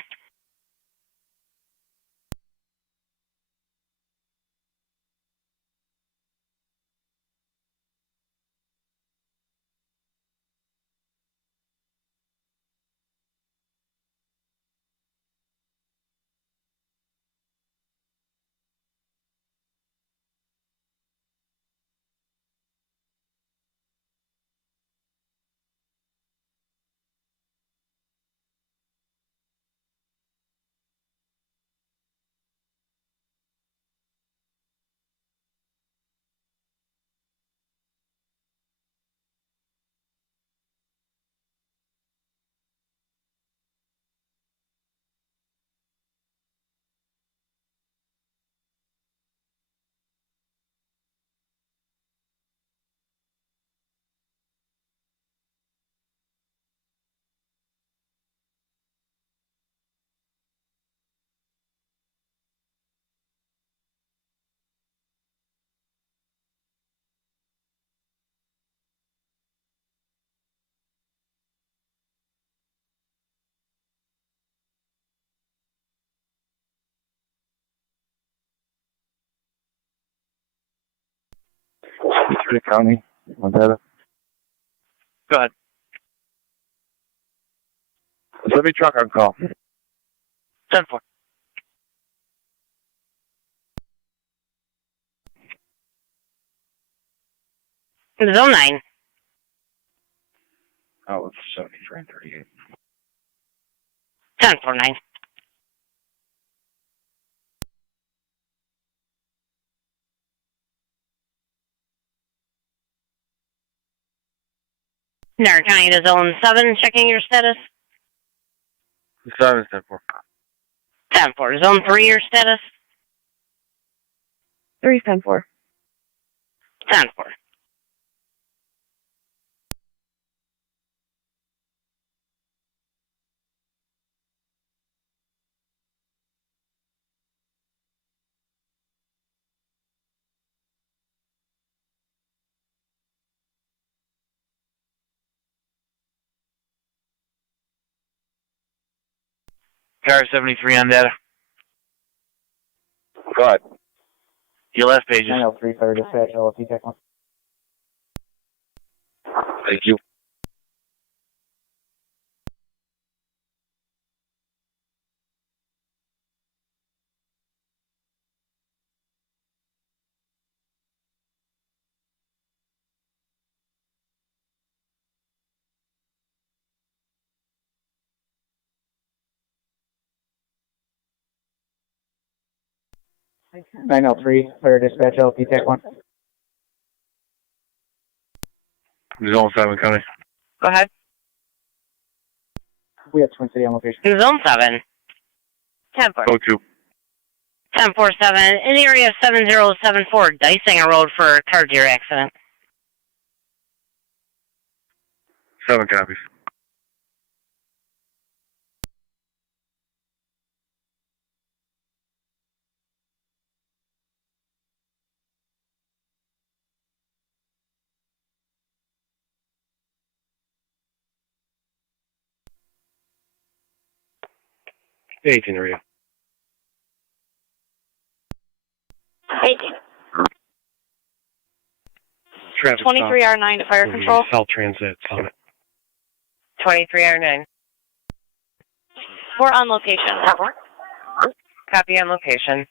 City County on data. Go ahead. Heavy truck on call. 10-4. Zone 9. Oh, it's 73 and 38. 10-4-9. Niagara County to Zone 7, checking your status. 7 10-4. 10-4. Zone 3, your status. 3-10-4. 10-4. Car 73 on data. Go ahead. Your left pages. 903 Fire Dispatch, LFT Tech 1. Thank you. Thank 903 Fire Dispatch, LFT Tech 1. Zone 7 coming. Go ahead. We have Twin City on location. Zone 7. 10-4. Go 2. 10-4-7. In the area of 7074, Dicing Road for a car gear accident. 7 copies. Eighteen area. 18. Traffic 23R9 to fire control. South Transit Summit. 23R9. We're on location. Copy on location.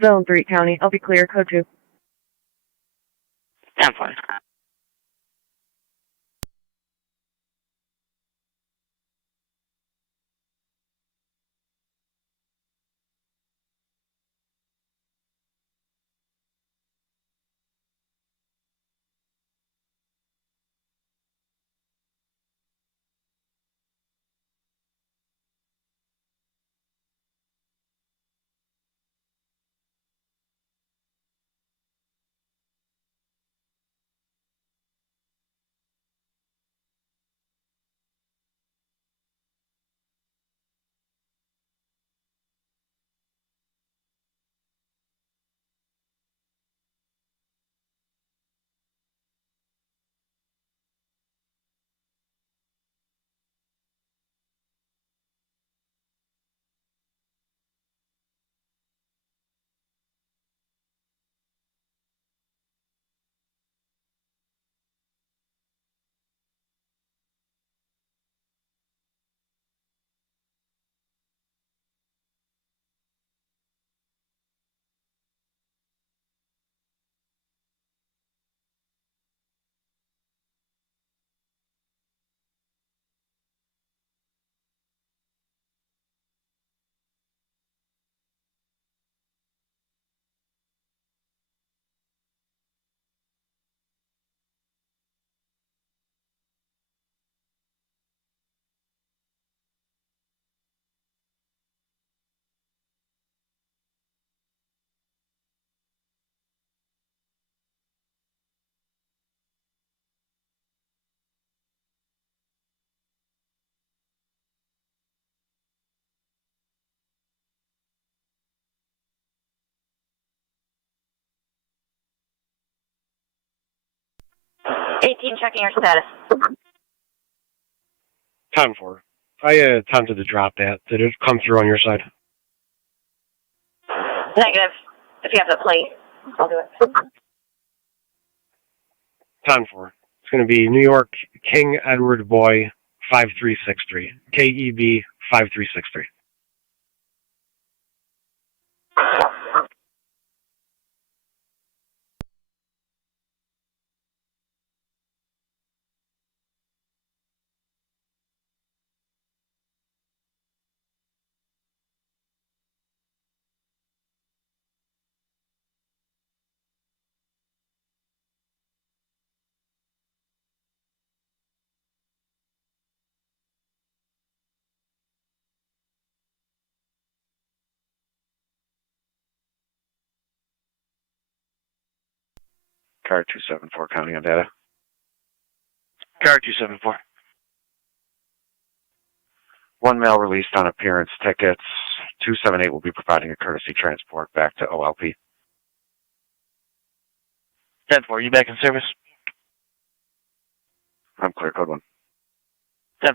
Zone 3 County. I'll be clear. Code 2. 10-4. Checking your status. 10-4. I attempted to drop that. Did it come through on your side? Negative. If you have the plate, I'll do it. 10-4. It's going to be New York King Edward Boy 5363. KEB 5363. Car 274 counting on data. Car 274. One male released on appearance tickets. 278 will be providing a courtesy transport back to OLP. 10-4, you back in service? I'm clear, code 1. 10-4.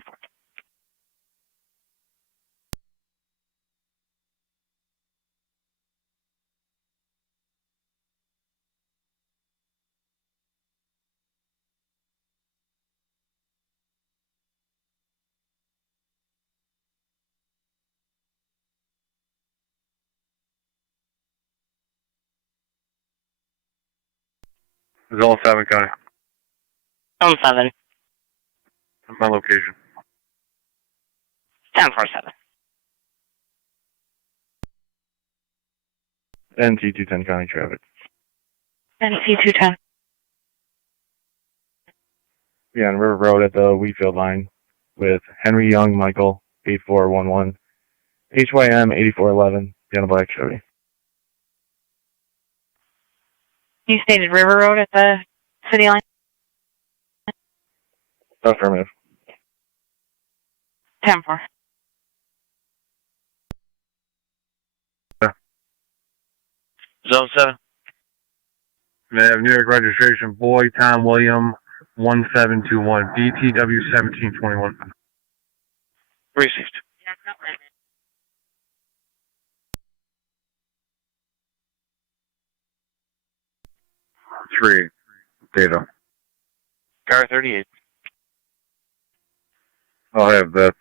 Zone 7 County. Zone 7. My location. 1047. NT 210 County traffic. NC 210. Yeah, on River Road at the Wheatfield line with Henry Young Michael 8411. HYM 8411. Piano Black Chevy. You stated River Road at the city line? Affirmative. 10-4. Zone 7. They have New York registration, Boy Tom William 1721, BTW 1721. Received. 3, data. Car 38. I'll have that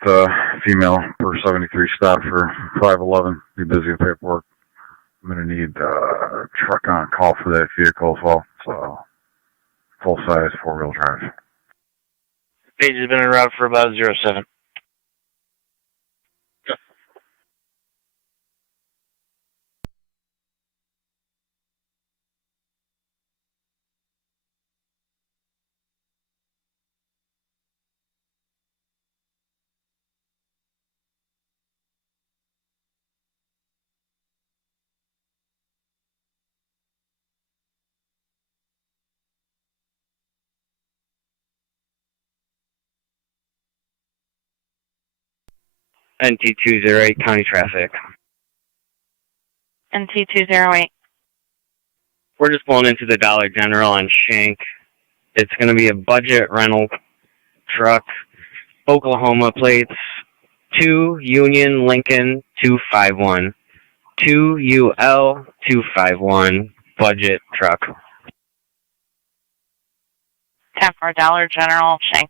female per 73 stop for 511. Be busy with paperwork. I'm going to need a truck on call for that vehicle as well. So, full-size, four-wheel drive. Page has been en route for about 07. NT 208 County Traffic. NC 208. We're just pulling into the Dollar General on Shank. It's going to be a budget rental truck, Oklahoma plates, 2 Union Lincoln 251, 2 UL 251, budget truck. 10-4 Dollar General Shank.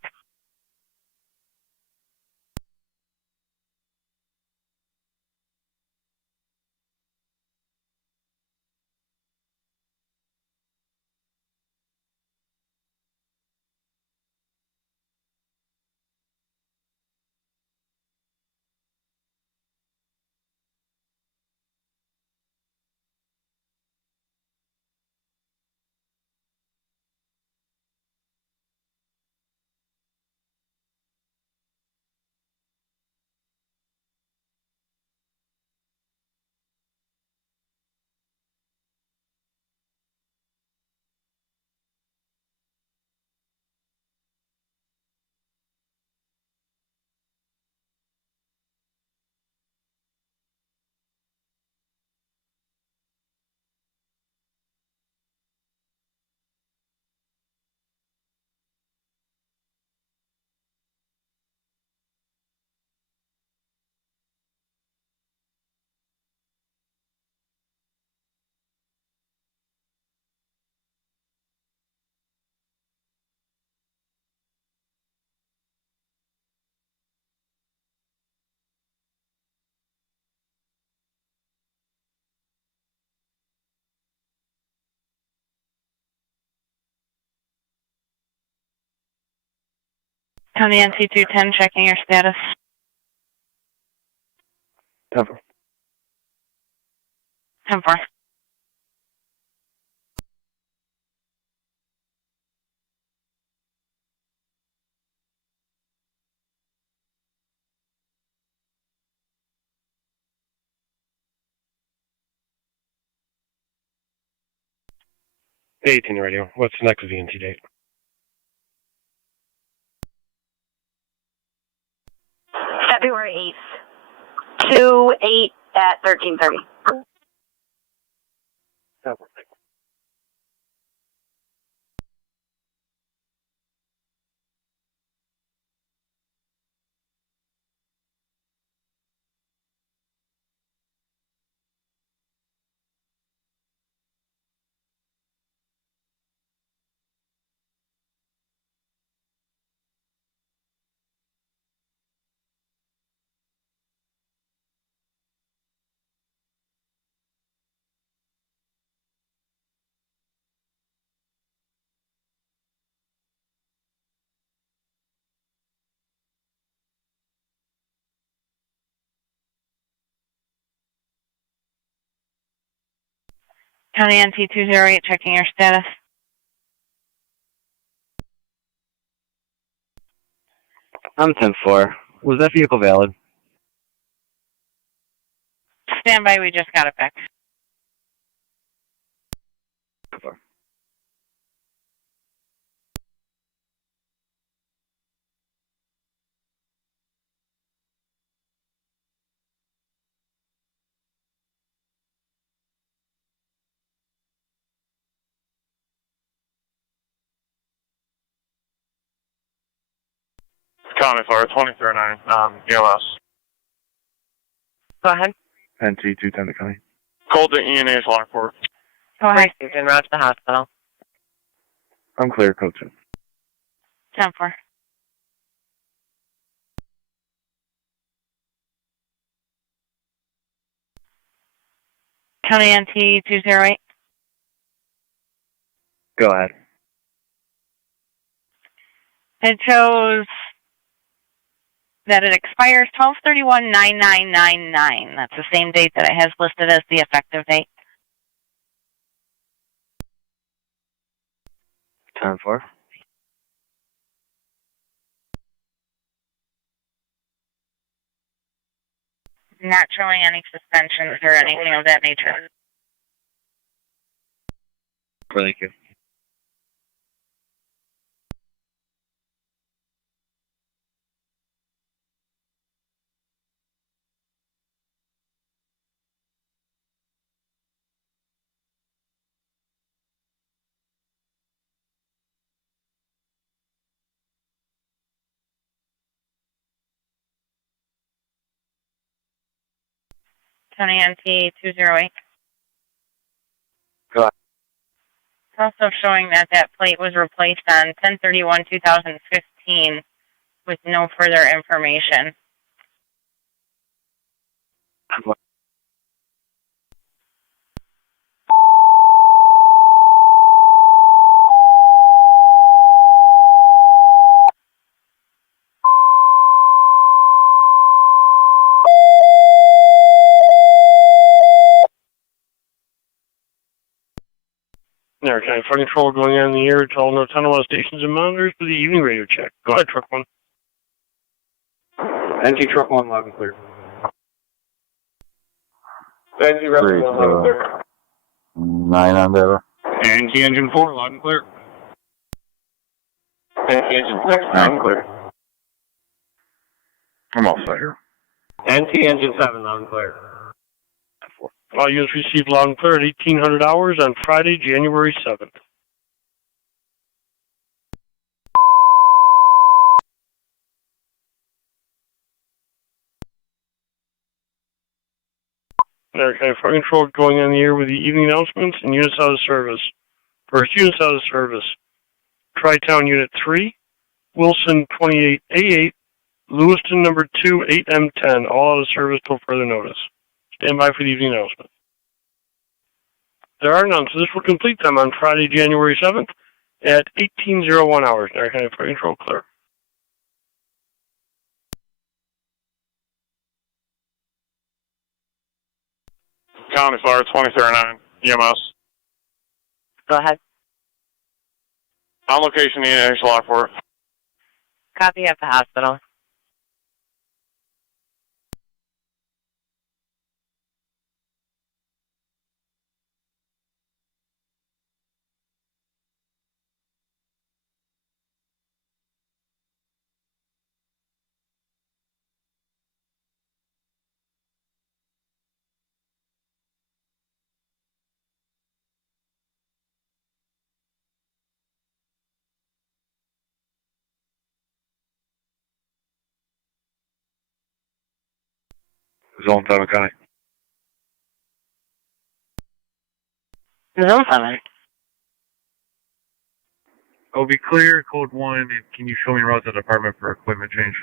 County NC210 checking your status. 10-4. 10-4. A18 radio. What's the next VNT date? February 8th. 2/8 at 13:30. County NC208 checking your status. I'm 10-4. Was that vehicle valid? Stand by, we just got it back. County Fire 2309, ELS. Go ahead. NC210 to County. Called the ENH Lockport. Go ahead. En route to the hospital. I'm clear, Code 2. 10-4. County NC208. Go ahead. It shows that it expires 12/31/9999. That's the same date that it has listed as the effective date. 10-4. Not showing any suspensions or anything of that nature. Thank you. County NC208. Go ahead. It's also showing that that plate was replaced on 10/31/2015 with no further information. There, County Fire Control going on in the air to all North Tonawanda stations and monitors for the evening radio check. Go ahead, Truck 1. NT Truck 1, loud and clear. NT Truck 1, loud and clear. 9 on there. NT Engine 4, loud and clear. NT Engine 6, loud and clear. I'm all set here. NT Engine 7, loud and clear. All units received loud and clear at 1800 hours on Friday, January 7th. There, County Fire Control going on the air with the evening announcements and units out of service. First, units out of service. Tri-Town Unit 3, Wilson 28A8, Lewiston number 2, 8M10, all out of service till further notice. Stand by for the evening announcement. There are none, so this will complete them on Friday, January 7th at 1801 hours. Niagara County Fire Control clear. County Fire 2039 EMS. Go ahead. On location, ENH Lockport. Copy at the hospital. Zone 7 County. Zone 7. I'll be clear, code 1, and can you show me route to the department for equipment change?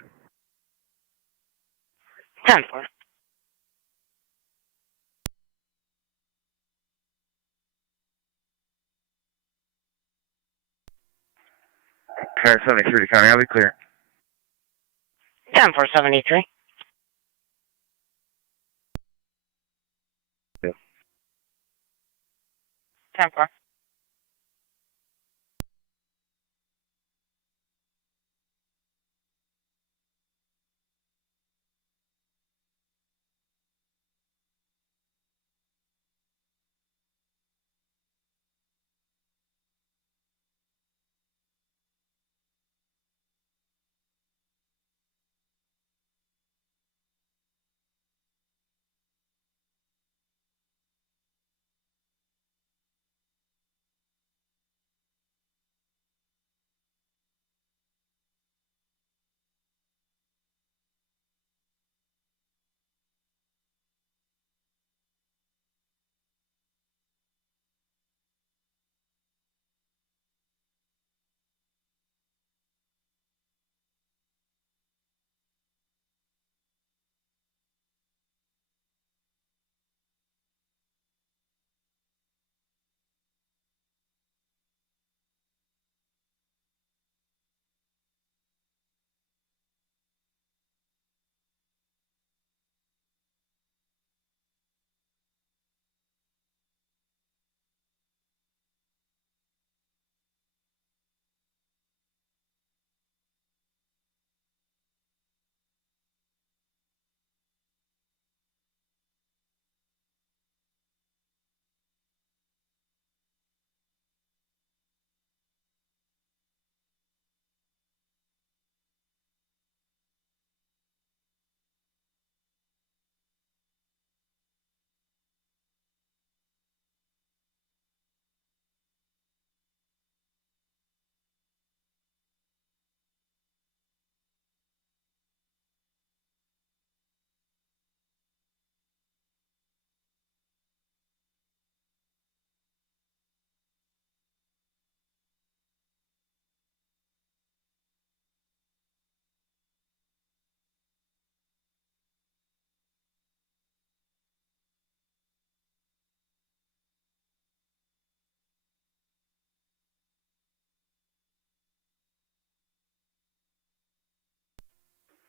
10-4. Car 73 to County, I'll be clear. 10-4-73. Yes. 10-4.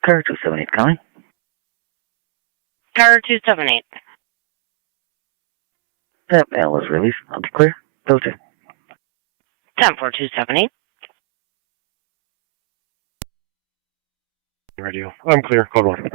Car 278 County. Car 278. That mail was released. I'll be clear. Filter. 10-4-278. Radio. I'm clear, code 1.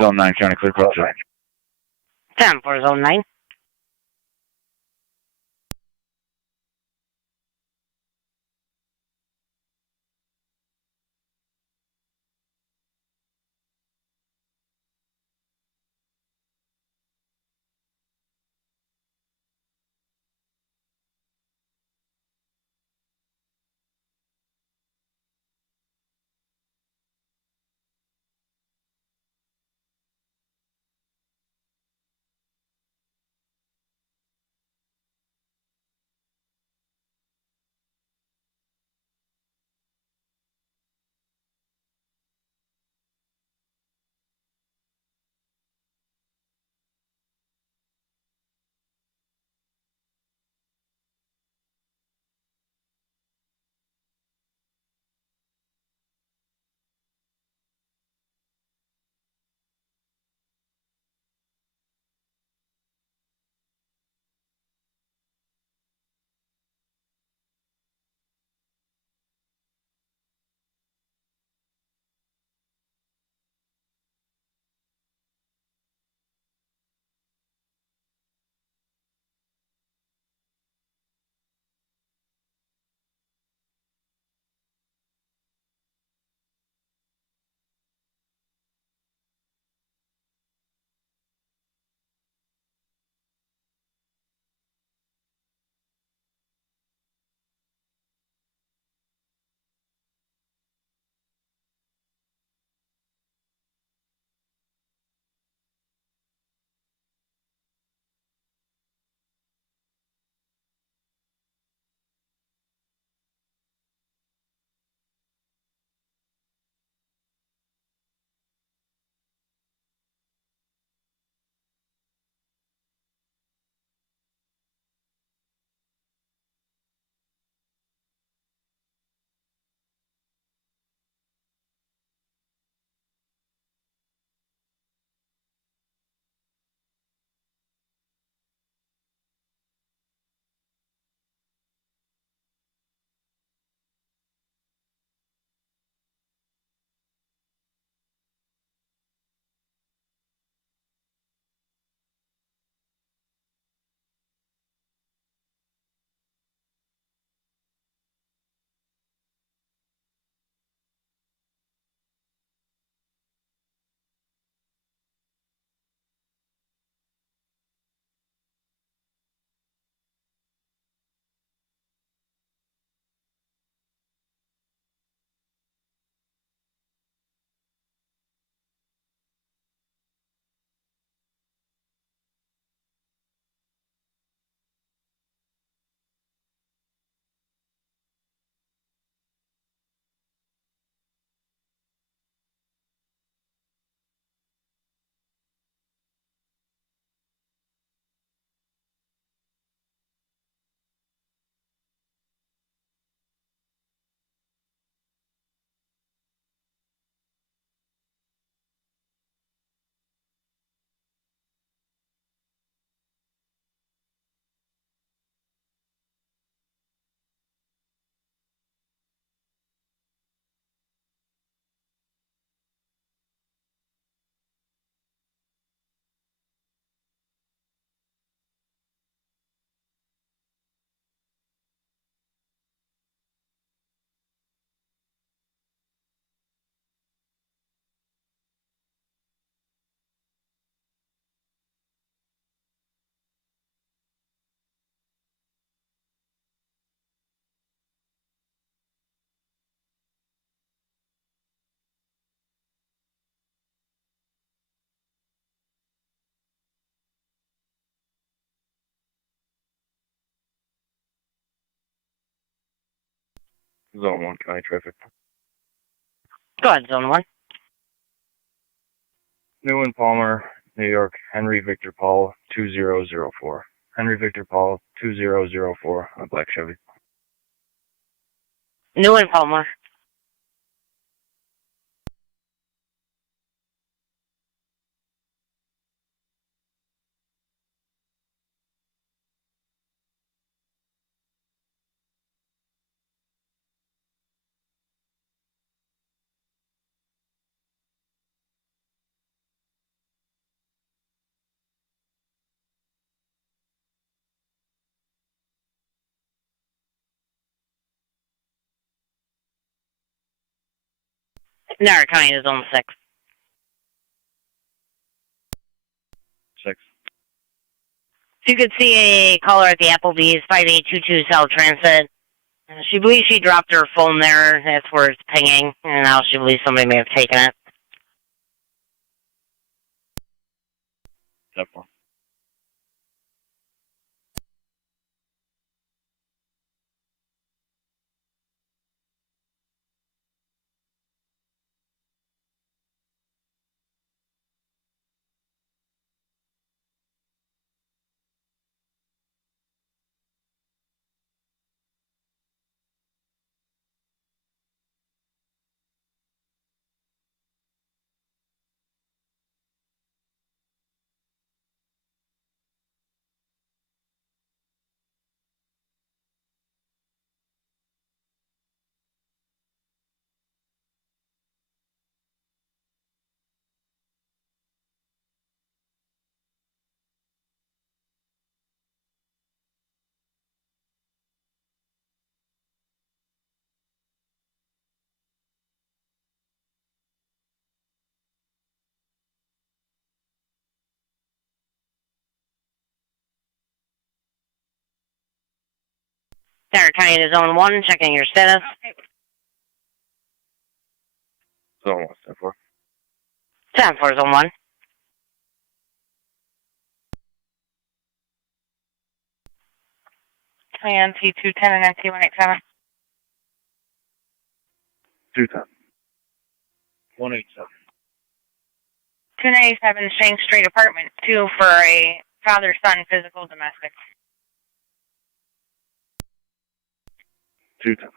Zone 9, County Clear, code 2. 10 for Zone 9. Zone 1, County Traffic. Go ahead, Zone 1. New and Palmer, New York, Henry Victor Paul 2004. Henry Victor Paul 2004 on Black Chevy. New and Palmer. Niagara County is on 6. 6. So you could see a caller at the Applebee's, 5822 South Transit. She believes she dropped her phone there. That's where it's pinging. And now she believes somebody may have taken it. Step 4. Niagara County to Zone 1, checking your status. Zone 1, step 4. 10-4, Zone 1. NT210 and NT187. 210. 187. 297 Shank Street, apartment 2 for a father-son physical domestic. 210.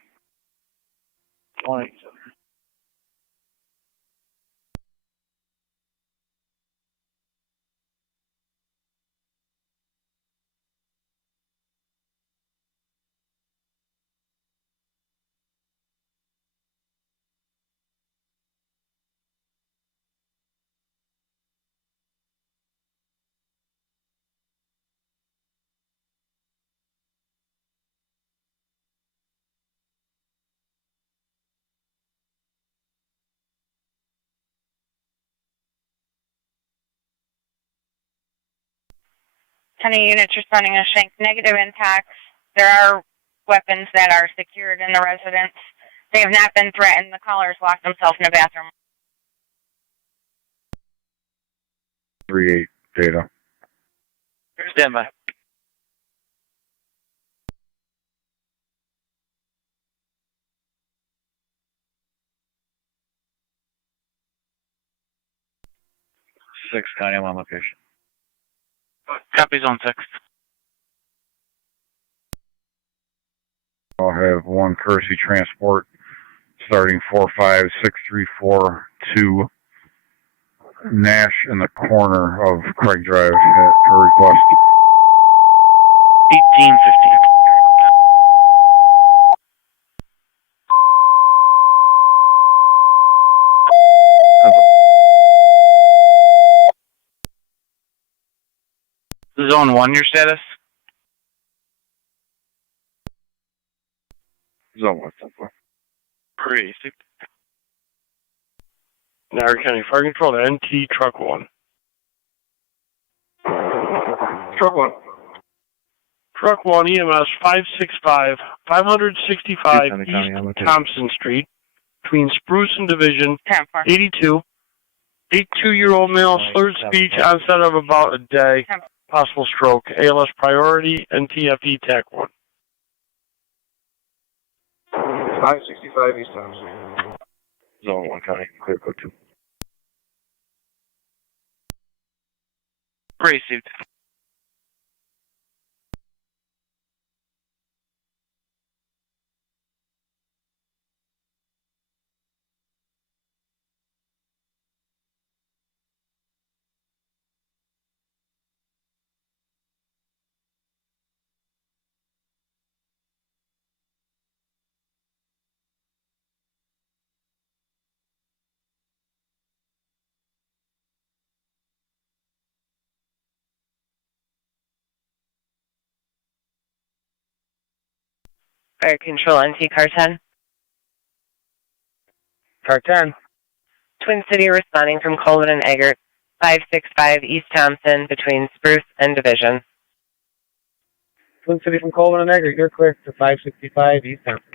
187. Any units responding to Shank, negative impacts. There are weapons that are secured in the residence. They have not been threatened. The callers locked themselves in a bathroom. 3-8 data. Stand by. Six, County, I'm on location. Copy Zone 6. I'll have one courtesy transport starting 45634 Nash in the corner of Craig Drive at her request. 1850. Zone 1, your status? Zone 1, step 4. Pretty. Niagara County Fire Control to NT Truck 1. Truck 1. Truck 1 EMS 565, 565 East Thompson Street, between Spruce and Division, 82. 82-year-old male, slurred speech, onset of about a day, possible stroke, ALS priority, NTFE TAC 1. 565 East Thompson. Zone 1, County, clear code 2. Received. Fire Control, NT Car 10. Car 10. Twin City responding from Colvin and Eggert, 565 East Thompson between Spruce and Division. Twin City from Colvin and Eggert, you're clear to 565 East Thompson.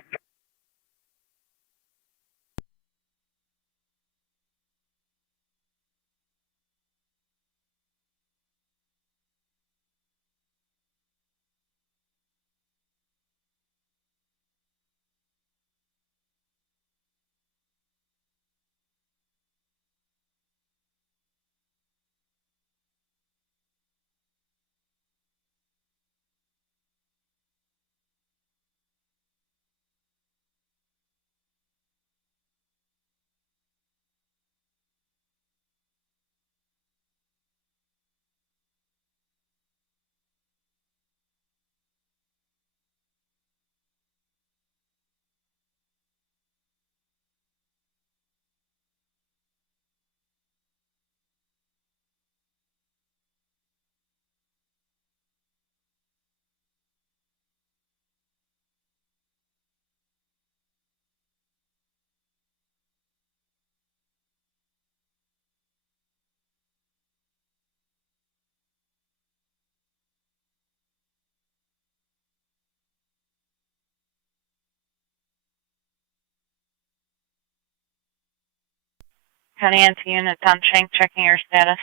County NT units on Shank checking your status.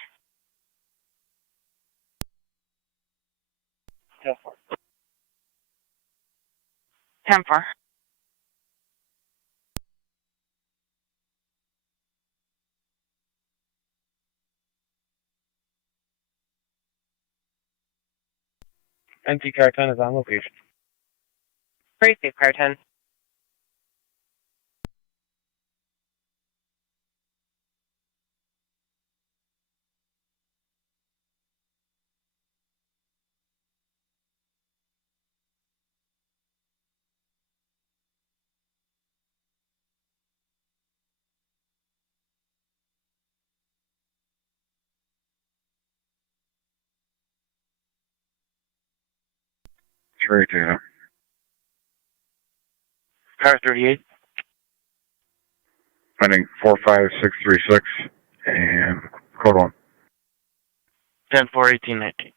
10-4. NT Car 10 is on location. Receive Car 10. Trade data. Car 38. Finding 45636 and code 1. 10-4, 1819.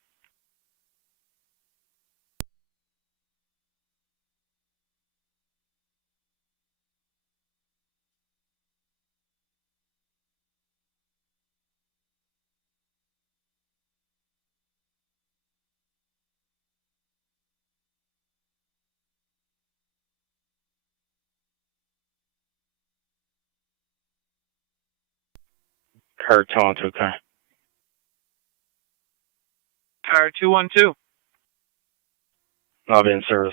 Car 212, car. Car 212. I'll be in service.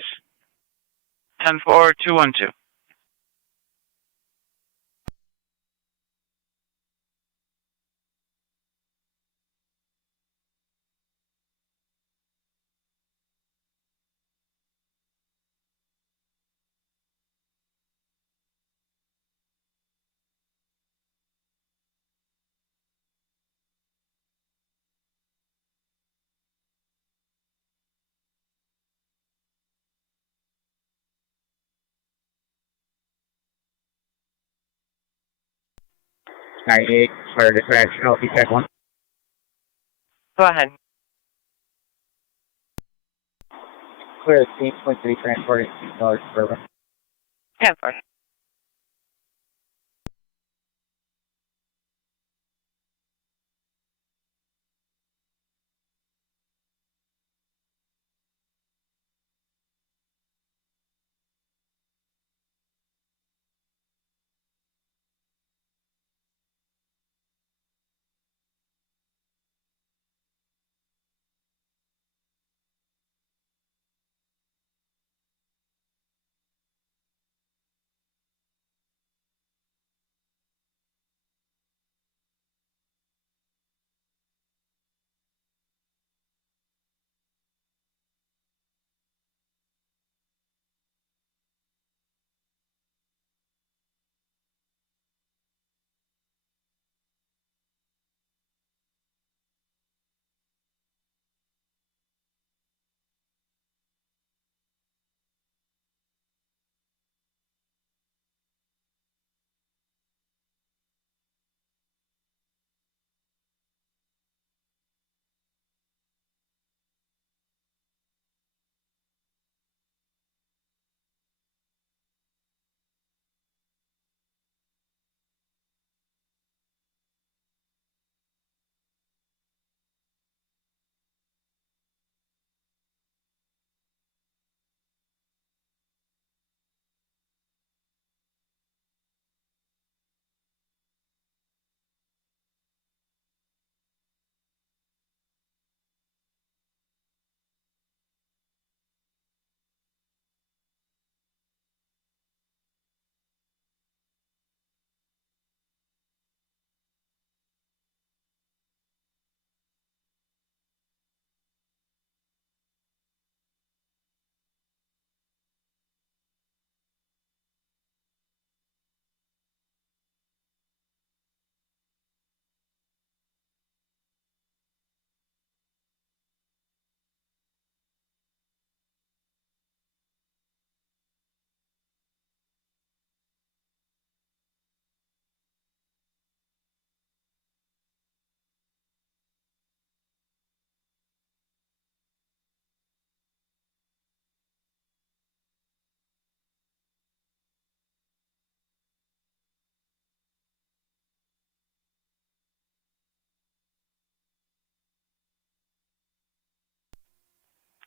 10-4, 212. Eight, fire dispatch, healthy check 1. Go ahead. Clear the scene, Twin City transporting $6 per 10-4.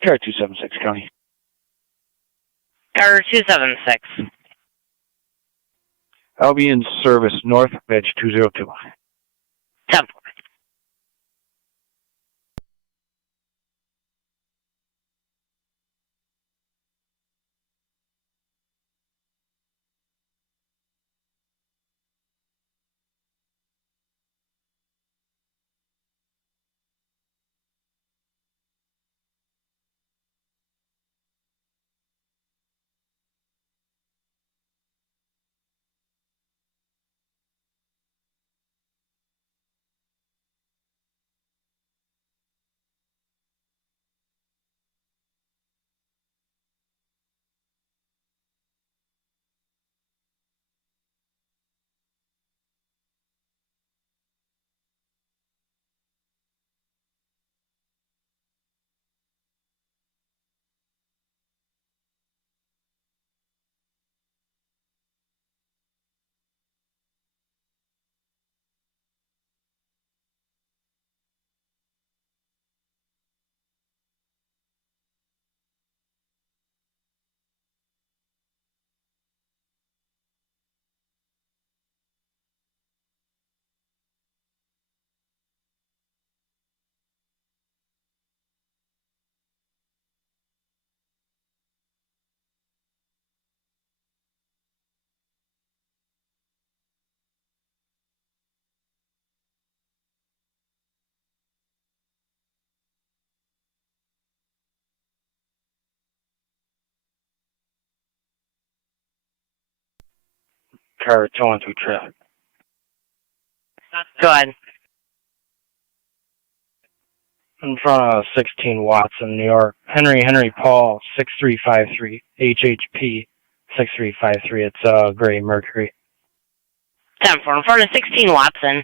Car 276 County. Car 276. I'll be in service north, badge 202. 10-4. Car 212 traffic. Go ahead. In front of 16 Watson, New York. Henry Paul 6353 HHP 6353. It's gray Mercury. 10-4. In front of 16 Watson.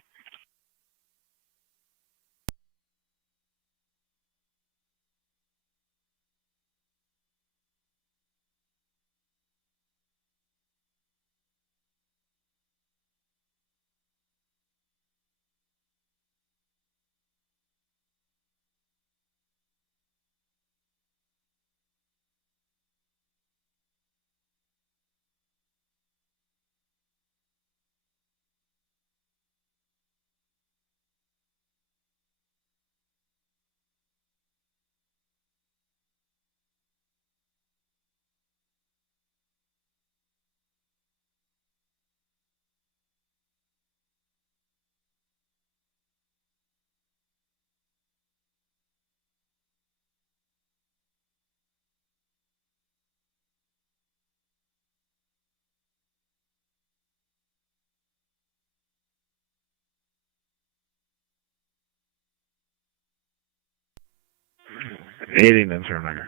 Aiding and surrender.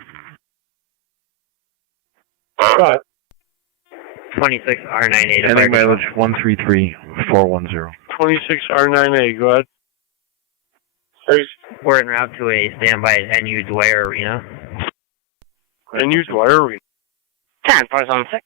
Right. 26 R98. Ending mileage 133410. 26 R9A, go ahead. We're en route to a standby at NU Dwyer Arena. NU Dwyer Arena. 10-4 zone 6.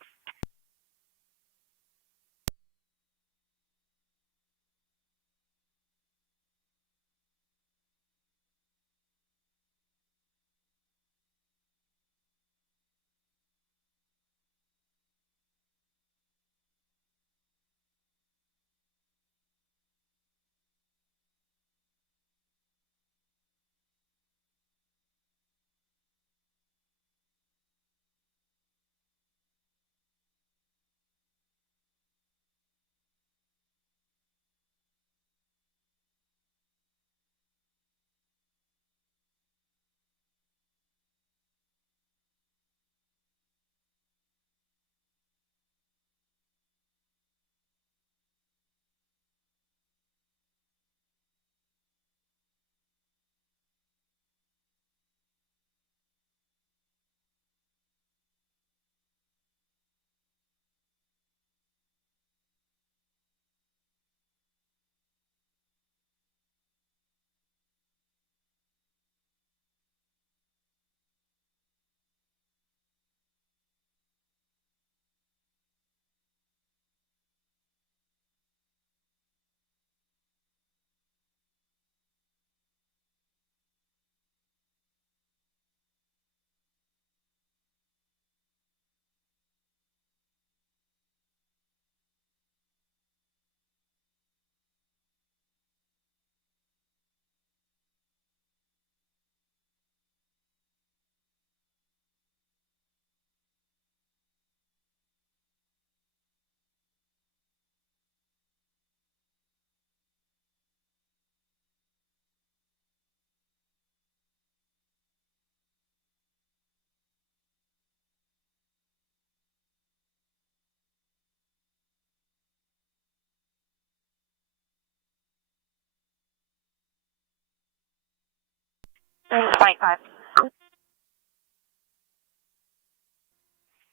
25.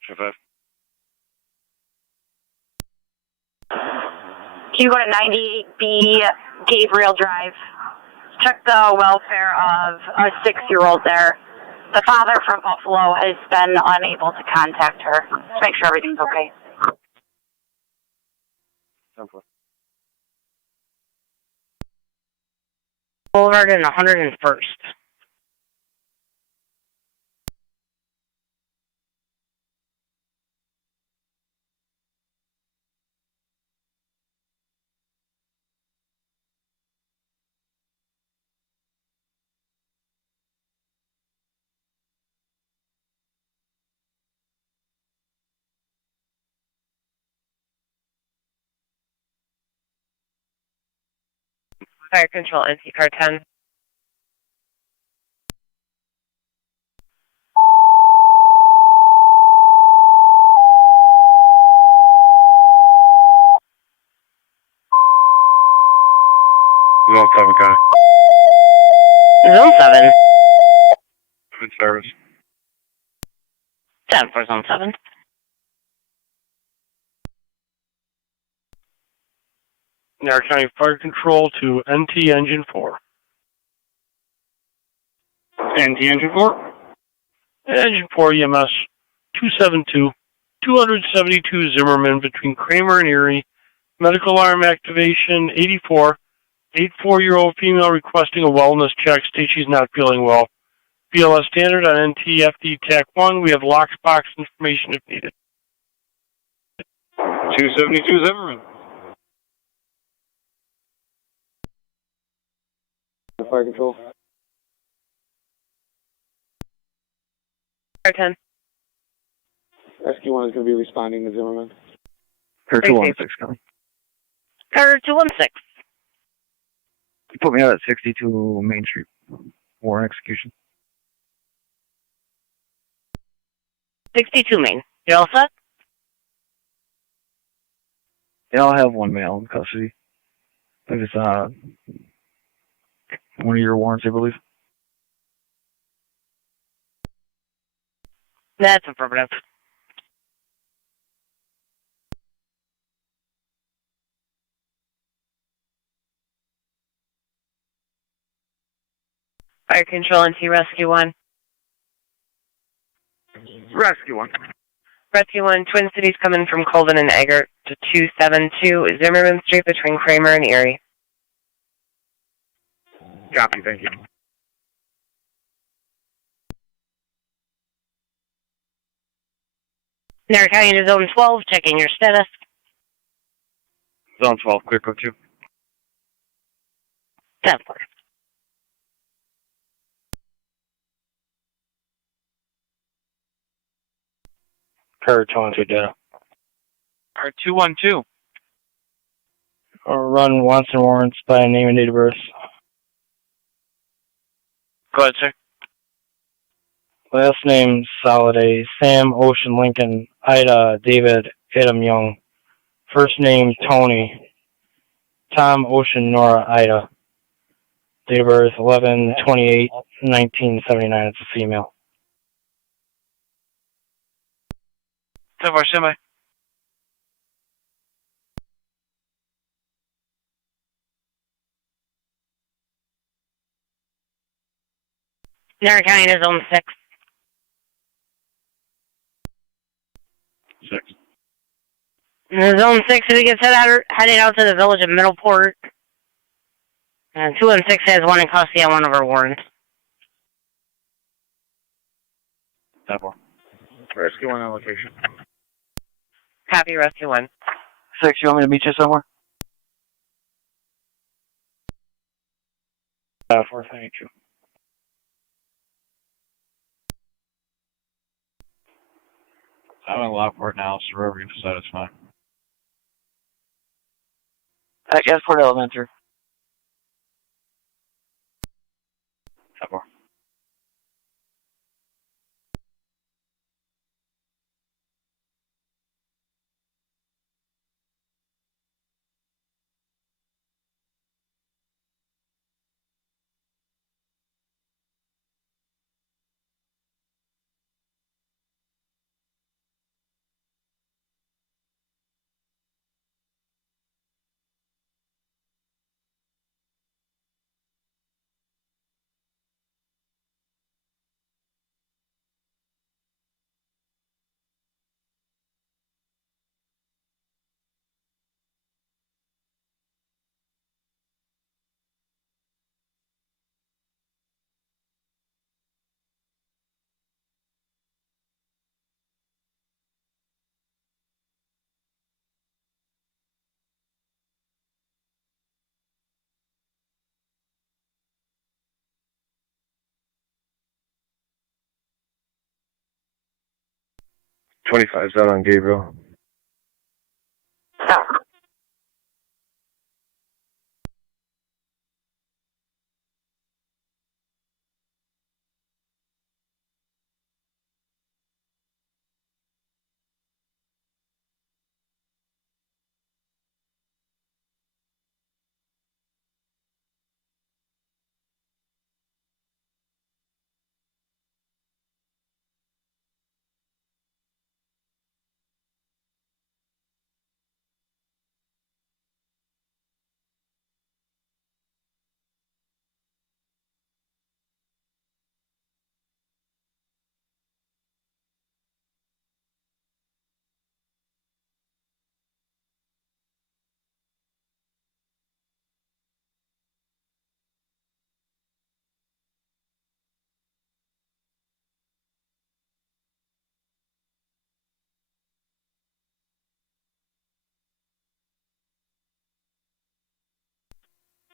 Show 5. Can you go to 98B Gabriel Drive? Check the welfare of a 6-year-old there. The father from Buffalo has been unable to contact her. Just make sure everything's okay. Boulevard and 101st. Fire control, NC car 10. Zone 7, Connie. Zone 7. Good service. 10 for Zone 7. Niagara County Fire Control to NT Engine 4. NT Engine 4? Engine 4 EMS 272, 272 Zimmerman between Kramer and Erie. Medical alarm activation 84. 84-year-old female requesting a wellness check. States she's not feeling well. BLS standard on NTFD TAC 1. We have lockbox information if needed. 272 Zimmerman. Fire control. Car 10. Rescue 1 is going to be responding to Zimmerman. Car 216, Connie. Car 216. You put me out at 62 Main Street. Warrant execution. 62 Main. You all set? Yeah, I'll have one male in custody. That is one of your warrants, I believe. That's affirmative. Fire control, NC rescue 1. Rescue 1. Rescue 1, Twin Cities coming from Colvin and Eggert to 272 Zimmerman Street between Kramer and Erie. Copy, thank you. Niagara County to Zone 12, checking your status. Zone 12, clear code 2. 10 4. Car 22 data. Car 212. Run wants and warrants by name and date of birth. Go ahead, sir. Last name, Soliday, Sam, Ocean, Lincoln, Ida, David, Adam, Young. First name, Tony, Tom, Ocean, Nora, Ida. Date of birth, 11/28/1979. It's a female. 10-4, semi. Niagara County to Zone 6. 6. In Zone 6, if we get heading out to the village of Middleport. And 216 has one in custody on one of our warrants. 10-4. Rescue 1 on location. Copy, rescue 1. 6, you want me to meet you somewhere? 4, thank you. I'm in Lockport now, so wherever you decide it's fine. Gasport Elementary. 10-4. 25's out on Gabriel. Stop.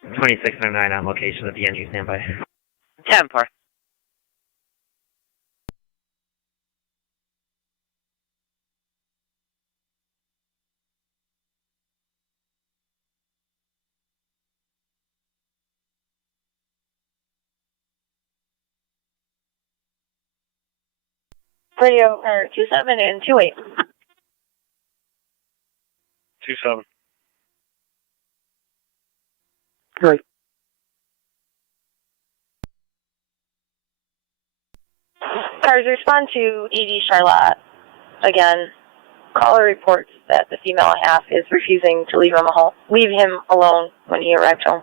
Yep. 2609 on location at the NU standby. 10-4. Radio, or 27 and 28. 27. Great. Cars, respond to ED Charlotte. Again, caller reports that the female half is refusing to leave him alone when he arrived home.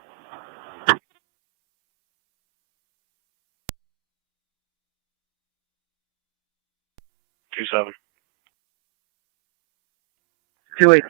27. 28.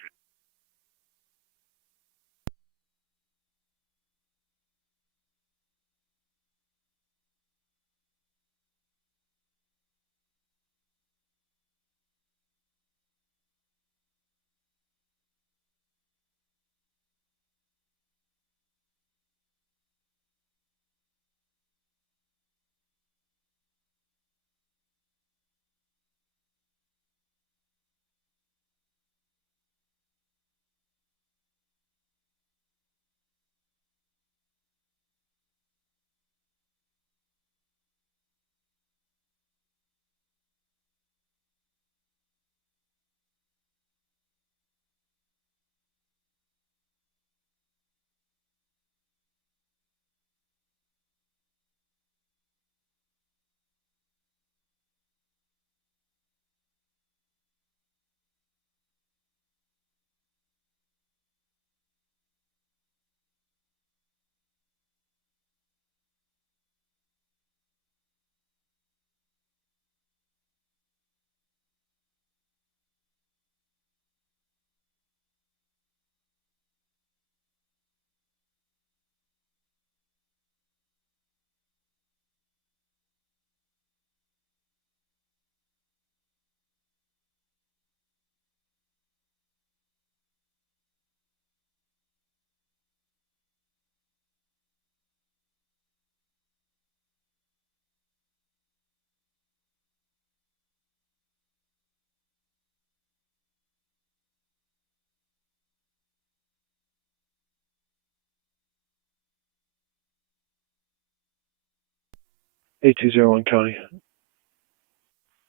A201 County.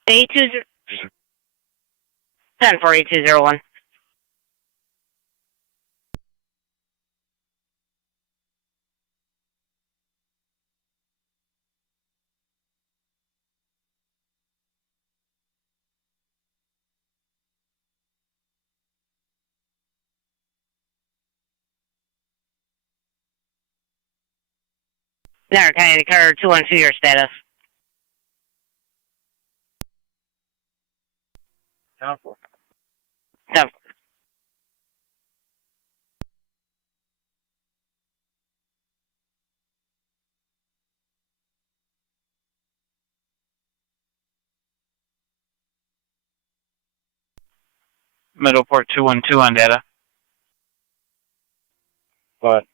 10-4, 8201. Niagara County Car 212, your status. 10-4. 10-4. Middleport 212 on data. What?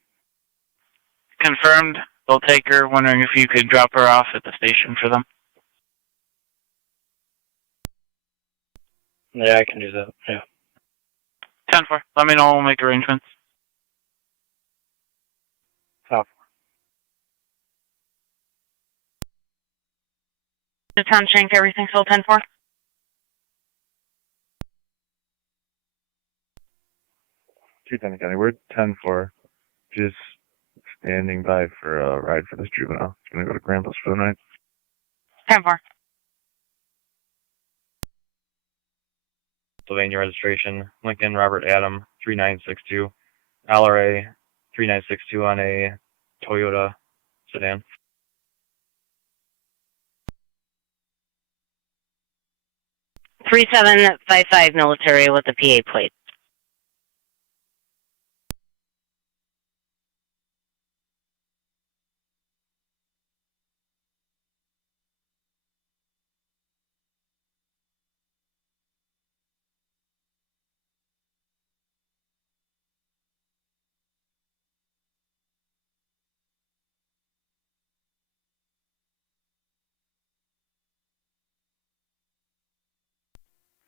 Confirmed. They'll take her. Wondering if you could drop her off at the station for them. Yeah, I can do that. Yeah. 10-4. Let me know. We'll make arrangements. Top. The town shank, everything still 10-4? County, we're 10-4. Just standing by for a ride for this juvenile. He's gonna go to Grandpa's for the night. 10-4. Pennsylvania registration, Lincoln Robert Adam 3962, LRA 3962 on a Toyota sedan. Three 3755 military with the PA plate.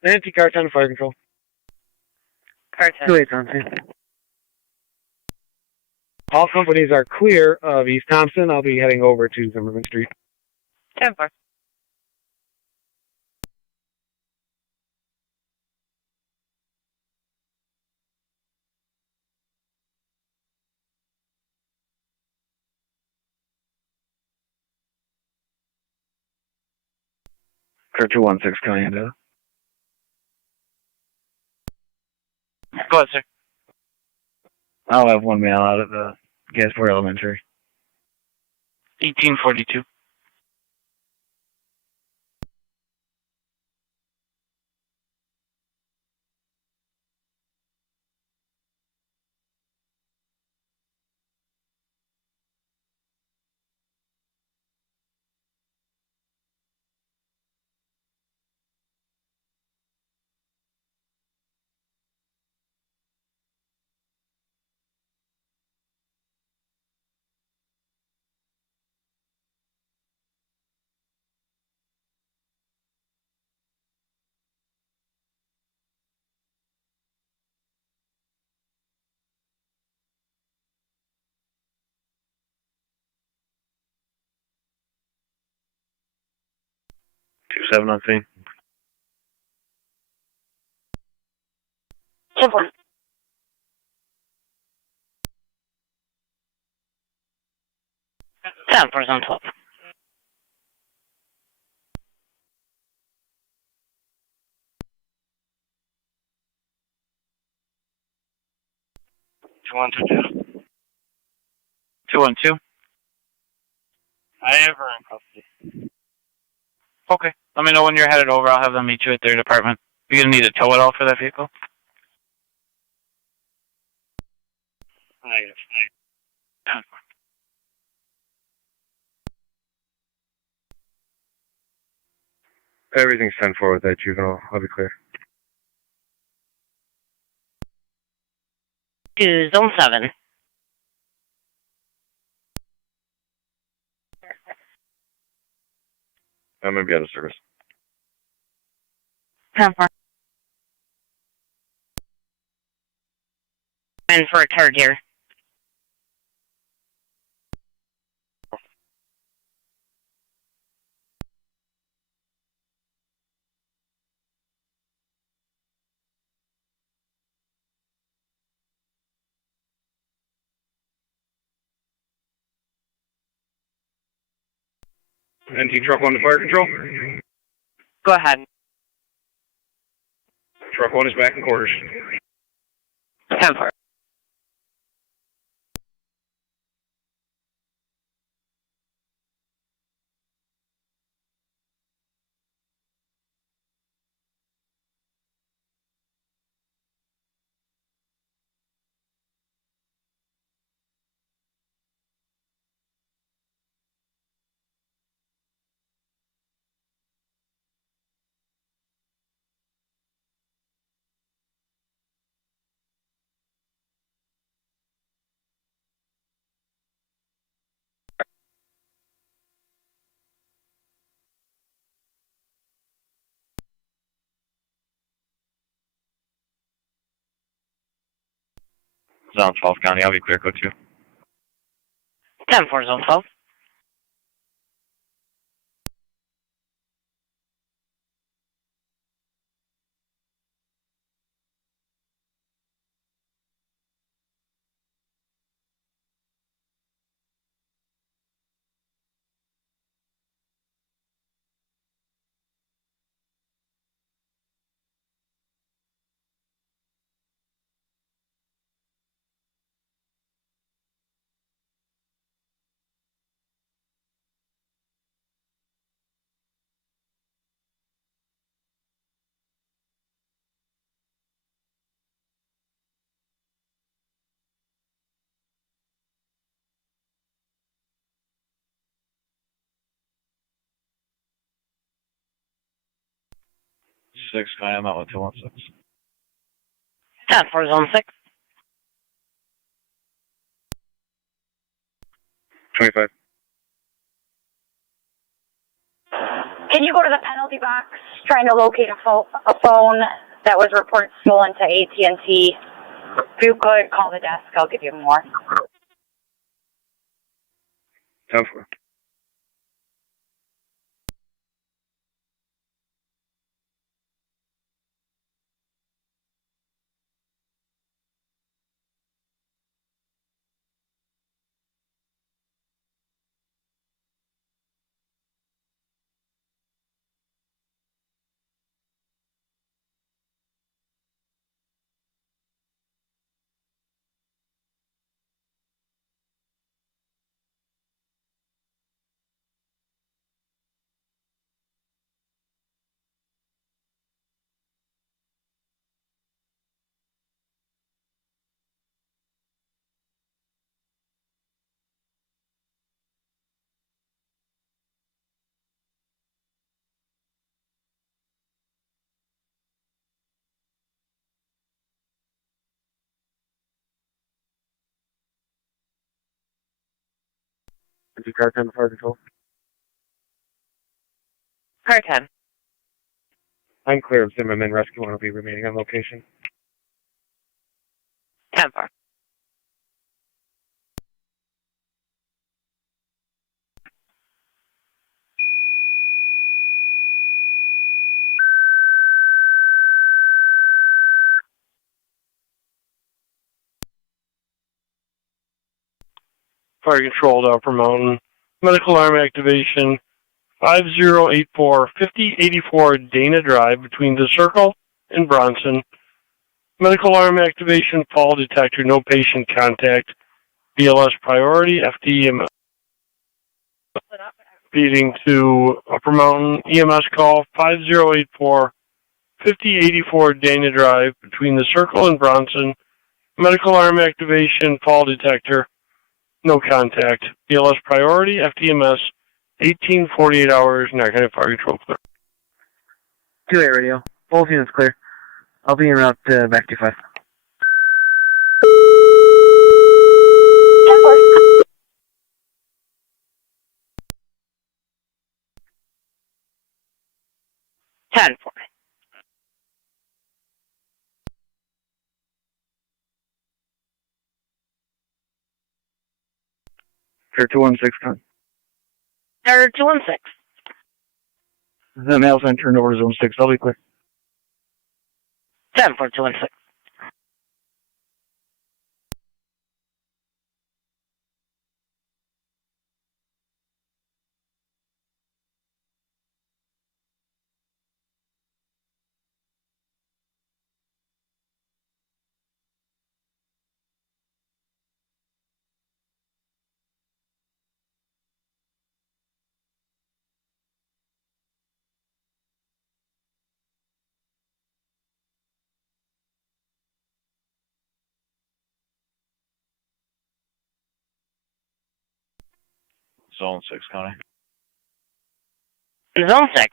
Anti-car 10 fire control. Car 10. 2-8, all companies are clear of East Thompson. I'll be heading over to Zimmerman Street. 10-4. Car 216 Cayenne. Go ahead, sir. I'll have one male out at the Gasport Elementary. 1842. Seven on scene. 10-4. Sound for zone 12. Two one two. 212. I have her in custody. Okay. Let me know when you're headed over. I'll have them meet you at their department. You gonna need to tow it all for that vehicle? Negative. Everything's 10-4 with that juvenile. I'll be clear. To zone 7. I'm gonna be out of service. 10-4. And for a third here. NT truck 1 to fire control. Go ahead. Truck 1 is back in quarters. 10-4. Zone 12 County, I'll be clear, code 2. 10-4, Zone 12. Six County, I'm out with 216. 10-4, Zone 6. 25. Can you go to the penalty box trying to locate a phone that was reported stolen to AT&T? If you could, call the desk. I'll give you more. 10-4. Car 10 fire control. Car 10. I'm clear of Zimmerman. Rescue 1 will be remaining on location. 10-4. Fire control to Upper Mountain. Medical arm activation 5084 5084 Dana Drive between the Circle and Bronson. Medical arm activation, fall detector, no patient contact. BLS priority, FDM. Feeding to Upper Mountain. EMS call 5084 5084 Dana Drive between the Circle and Bronson. Medical arm activation, fall detector, no contact. BLS priority, FDMS, 1848 hours, Niagara Fire Control clear. 2-8 radio. Both units clear. I'll be en route back to 5. 10-4. Clear 216 con. Or 216. The mail's been turned over to Zone 6. I'll be clear. 10-4, 216. Zone 6 County. Zone 6.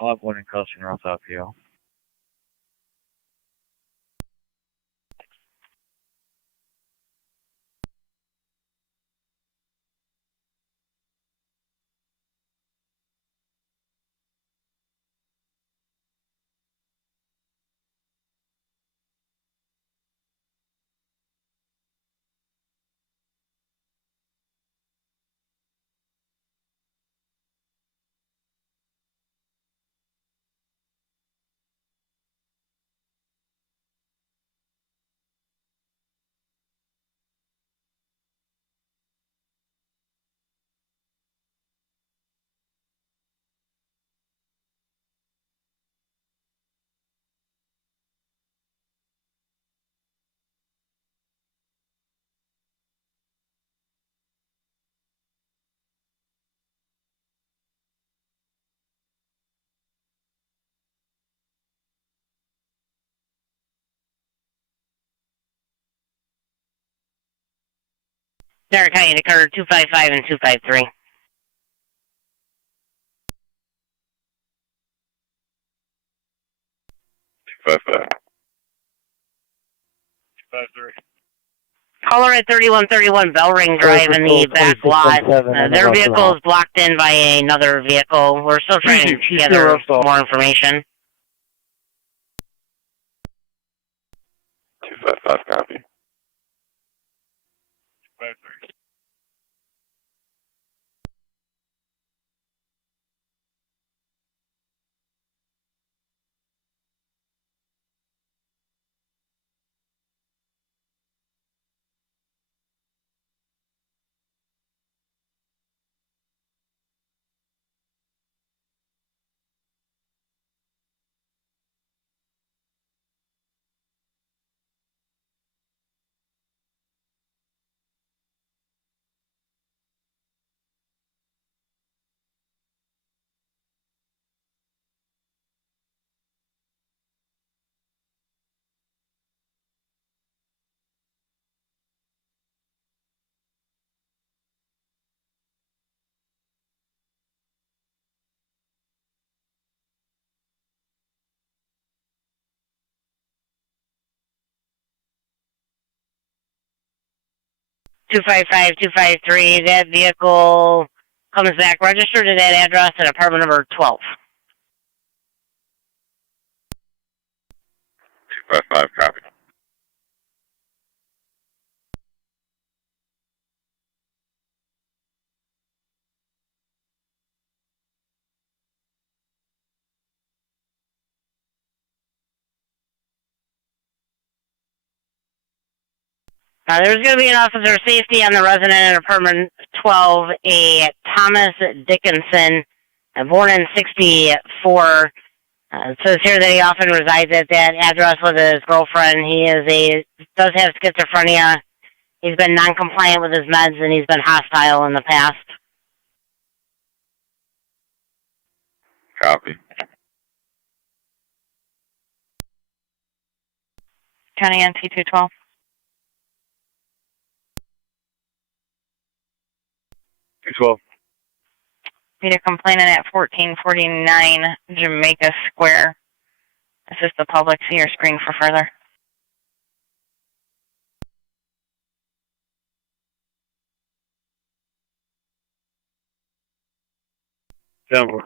I'll have one in custody around top PO. County occurred 255 and 253. Caller at 3131 Bellring Drive in the back lot. Their vehicle is blocked in by another vehicle. We're still trying to gather more information. 255 copy. 253. Two 253. That vehicle comes back registered to that address at apartment number 12. 255 copy. There's going to be an officer safety on the resident at apartment 12, a Thomas Dickinson, born in 64. It says here that he often resides at that address with his girlfriend. He does have schizophrenia. He's been non-compliant with his meds, and he's been hostile in the past. Copy. County NC 212. Need a complainant at 1449 Jamaica Square. Assist the public. See your screen for further. Denver.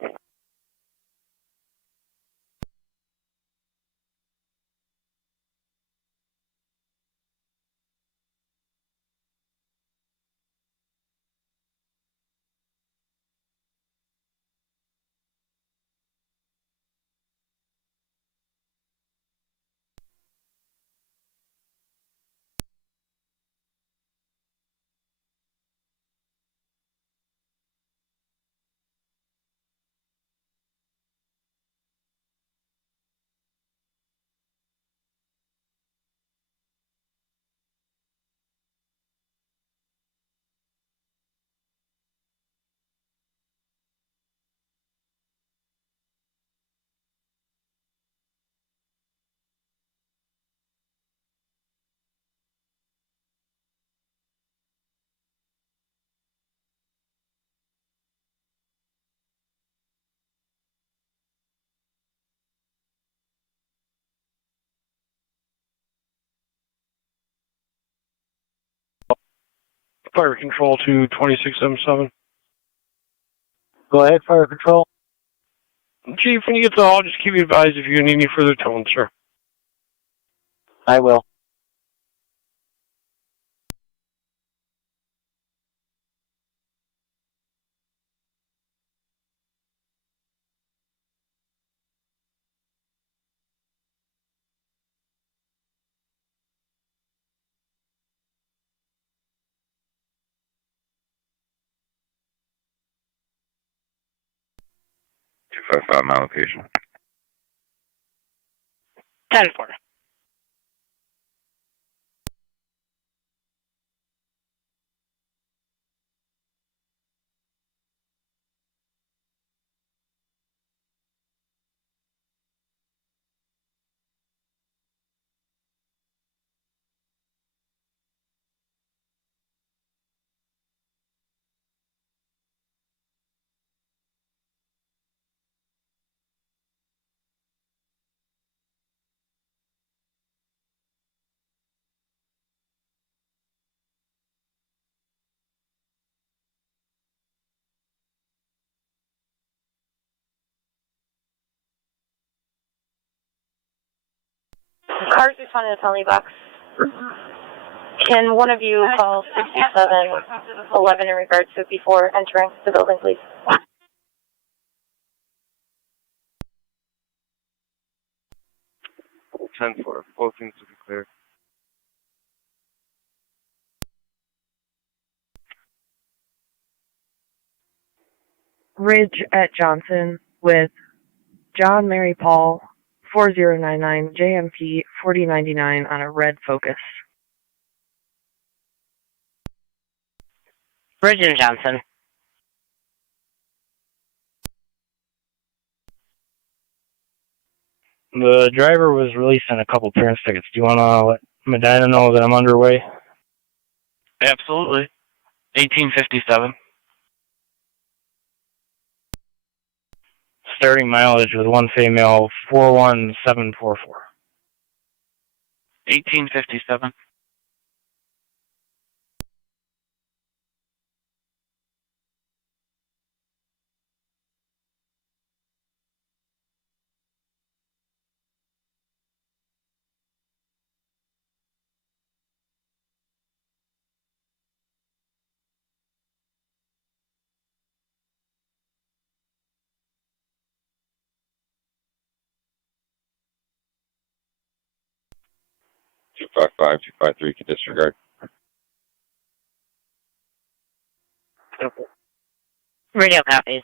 Fire control to 2677. Go ahead, fire control. Chief, when you get to the hall, just keep me advised if you need any further tone, sir. I will. My location. 10-4. Cars responded to penalty box. Can one of you call 6711 in regards to before entering the building, please? 10-4. Both seems to be clear. Ridge at Johnson with John Mary Paul 4099 JMP 4099 on a red Focus. Ridge and Johnson. The driver was releasing a couple clearance tickets. Do you want to let Medina know that I'm underway? Absolutely. 1857. Starting mileage with one female 41744. 1857. Two 253 can disregard. Radio copies.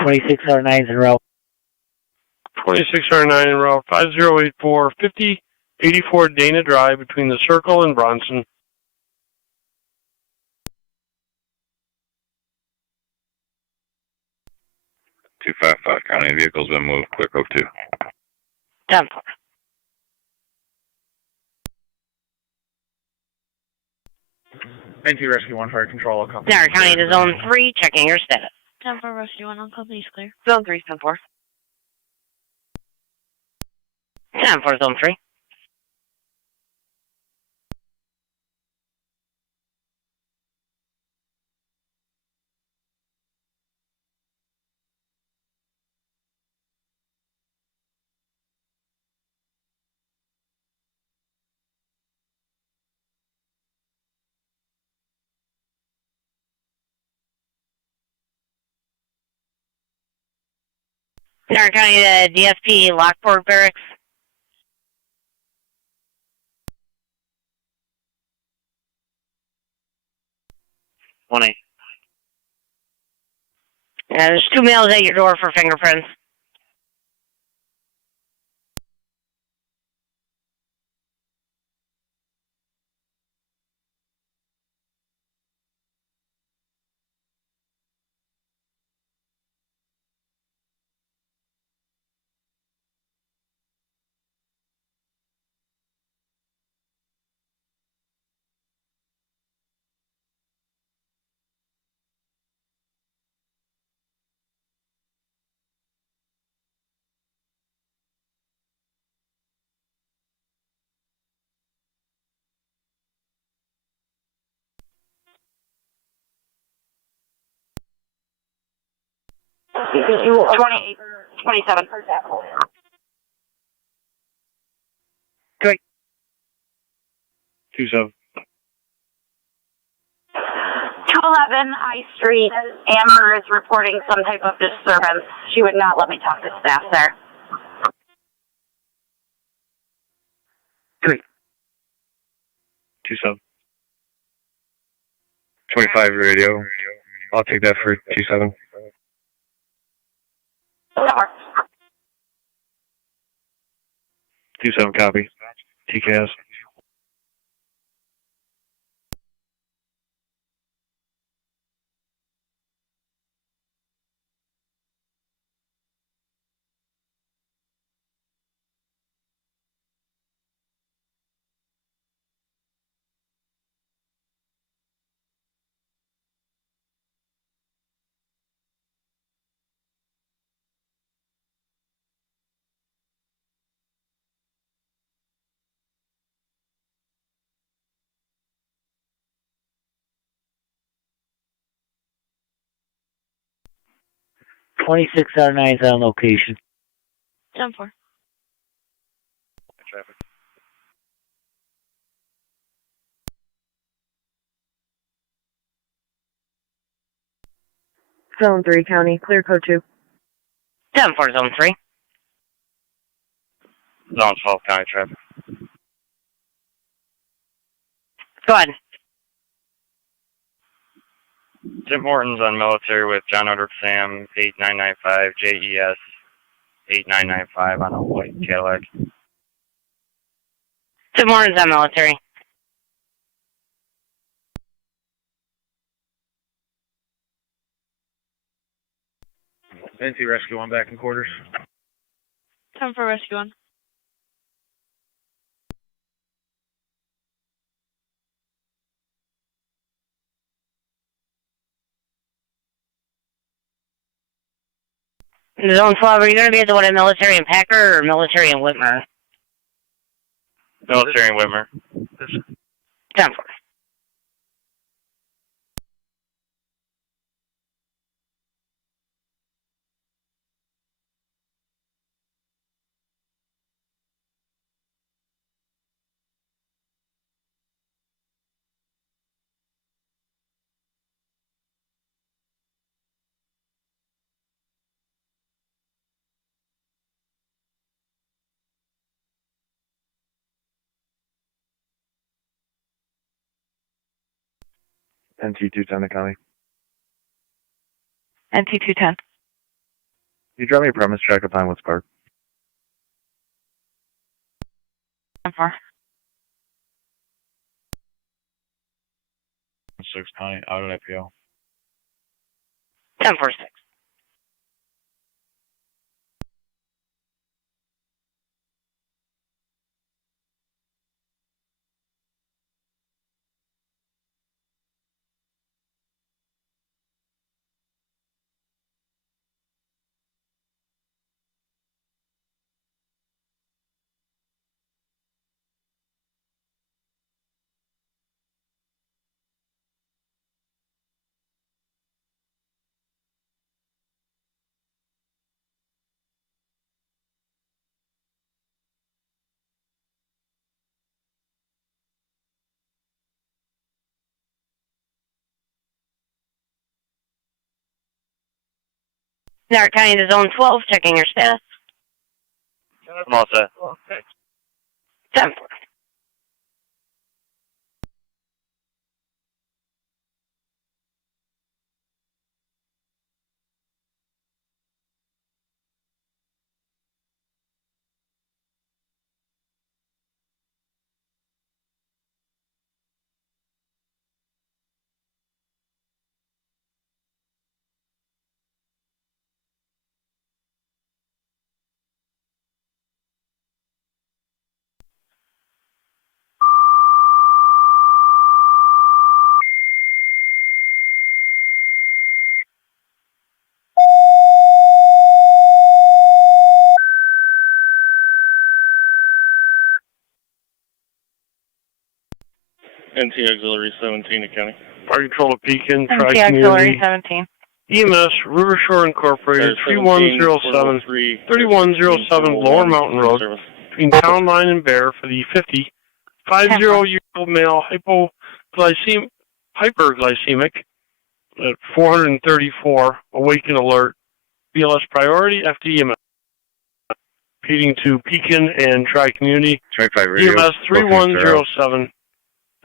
$26.09 in row. 2609 in route 5084 5084 Dana Drive between the Circle and Bronson. Two 255 county vehicle's been moved. Clear code 2. 10-4. NT Rescue 1 Fire Control. I'll copy. Niagara County to Zone 3, checking your status. 10-4, Rescue 1 on call, please clear. Zone 3, 10-4. 10-4, Zone 3. Niagara County to DSP Lockport Barracks. 1-8. Yeah, there's 2 males at your door for fingerprints. You 28, 27. Great. 27. 211 I Street. Amber is reporting some type of disturbance. She would not let me talk to staff there. 27. 25 radio. I'll take that for 27. 27 copy. TKS. 2609 is on location. 10-4. Traffic. Zone 3 County, clear code 2. 10-4, Zone 3. Zone 12, County traffic. Go ahead. Tim Hortons on military with John Edward Sam 8995 JES 8995 on a white Cadillac. Tim Hortons on military. NC Rescue 1 back in quarters. 10-4 rescue 1. Zone 12, are you going to be at the one in military and Packer or military and Whitmer? Military and Whitmer. 10-4. NT210 County. NT210. You drop me a premise check upon Woods Park. 10-4. 6 County, out at IPO. 10-4-6. Niagara County to Zone 12, checking your status. I'm all set. 10-4. NT Auxiliary 17 County. Fire Control of Pekin, NT Tri-Community. Auxiliary 17. EMS, Rivershore Incorporated, 3107, 3107 Lower Mountain Road, between Town Line and Bear for the 50-year-old male hyperglycemic at 434, awaken alert, BLS priority, FDEMS. Repeating to Pekin and Tri-Community, EMS 3107,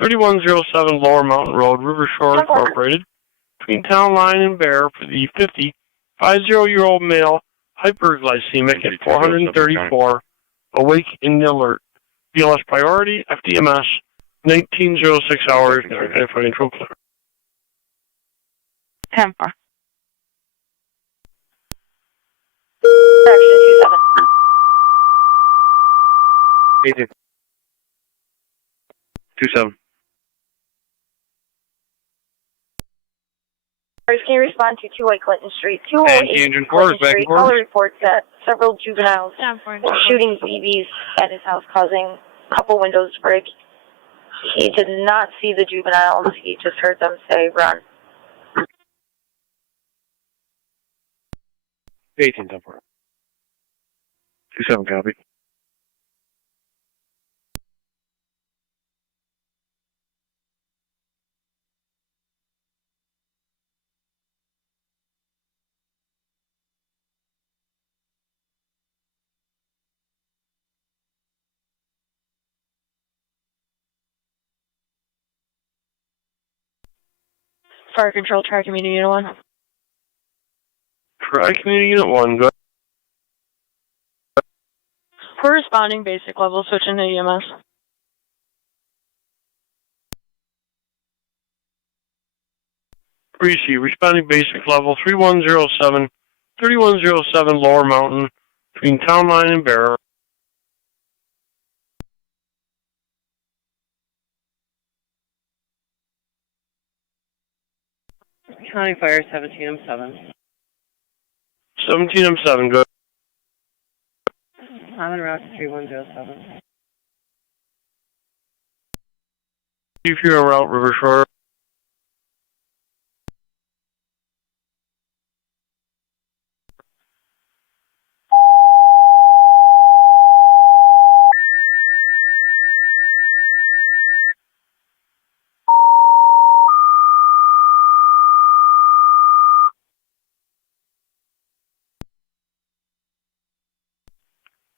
3107 Lower Mountain Road, Rivershore Incorporated, between Town Line and Bear for the 50-year-old male hyperglycemic at 434, awake in the alert. BLS priority, FDMS, 1906 hours, Fire Control clear. 10-4. Section 27. 27. Can you respond to 208 Clinton Street? 208 Clinton Street. Caller reports that several juveniles shooting BBs at his house, causing a couple windows to break. He did not see the juveniles. He just heard them say, run. 18, 10 4. 27 copy. Fire Control, Tri Community Unit 1. Tri Community Unit 1, go ahead. We're responding basic level, switching to EMS. Receive, responding basic level 3107, 3107 Lower Mountain, between Town Line and Bearer. County Fire 17M7. 17M7, go ahead. I'm en route to 3107. If you're en route, River Shore.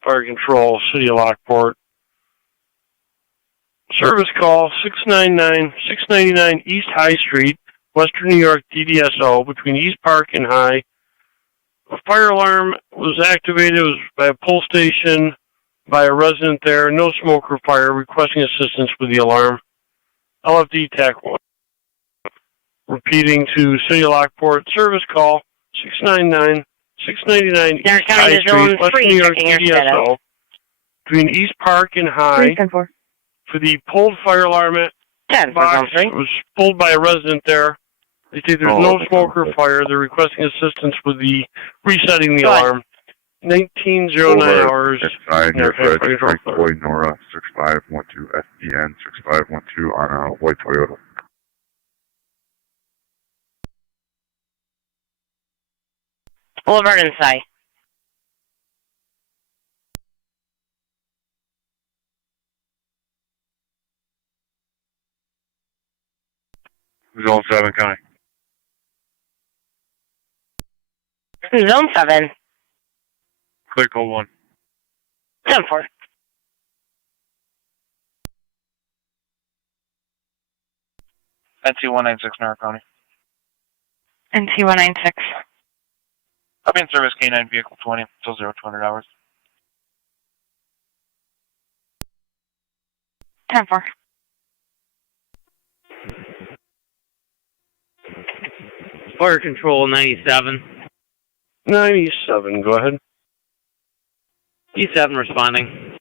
Fire Control, City of Lockport. Service call 699 East High Street, Western New York, DDSO, between East Park and High. A fire alarm was activated. It was by a pull station by a resident there. No smoke or fire. Requesting assistance with the alarm. LFD TAC 1. Repeating to City of Lockport. Service call 699 East High Street, Western New York, DDSO, between East Park and High. 10-4. For the pulled fire alarm box, it was pulled by a resident there. They say there's no smoke or fire. They're requesting assistance with the resetting the alarm. 1909 hours. Your Fred, Frank Boyd, Nora, 6512 SDN, 6512 on a white Toyota. Boulevard inside. Zone 7, County. Zone 7. Clear code 1. 10-4. NT196 North County. NT196. I'll be in service K9 vehicle 20 until 0200 hours. 10-4. Fire Control 97. 97, go ahead. E7 responding.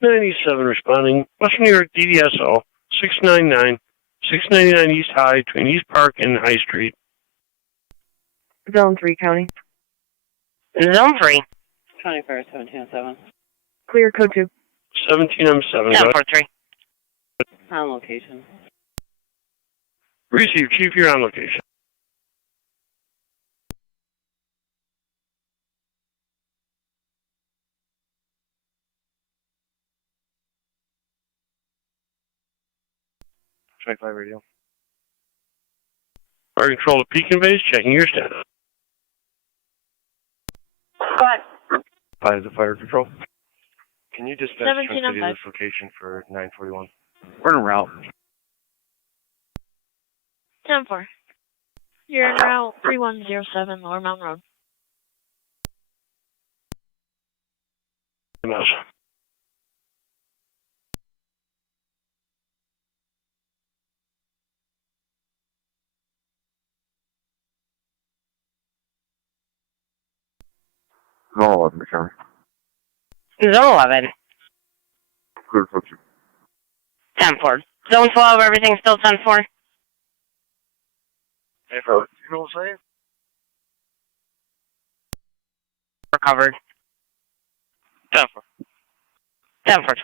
97 responding. Western New York DDSO 699 East High, between East Park and High Street. Zone 3, County. Zone 3. County Fire 1707. Clear code 2. 17M7, go ahead. 10-4-3. On location. Receive, Chief, you're on location. Check 5 radio. Fire Control to Pekin Base, checking your status. Go ahead. 5 to Fire Control. Can you dispatch Trunk City to 1705. this location for 941? We're en route. 10-4. You're en route 3107 Lower Mountain Road. MS. Zone 11, County. Zone 11. Clear code 2. 10-4. Zone 12, everything's still 10-4. Hey, fellas, you know what I'm saying? Recovered. 10-4. 10-4.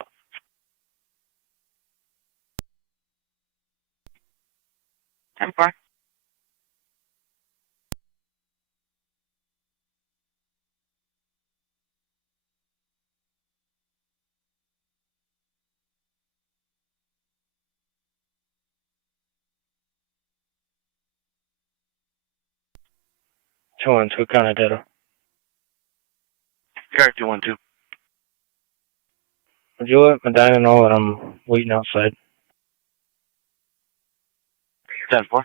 10-4. 212, kind of ditto. Car 212. Would you let Medina know that I'm waiting outside? 10-4.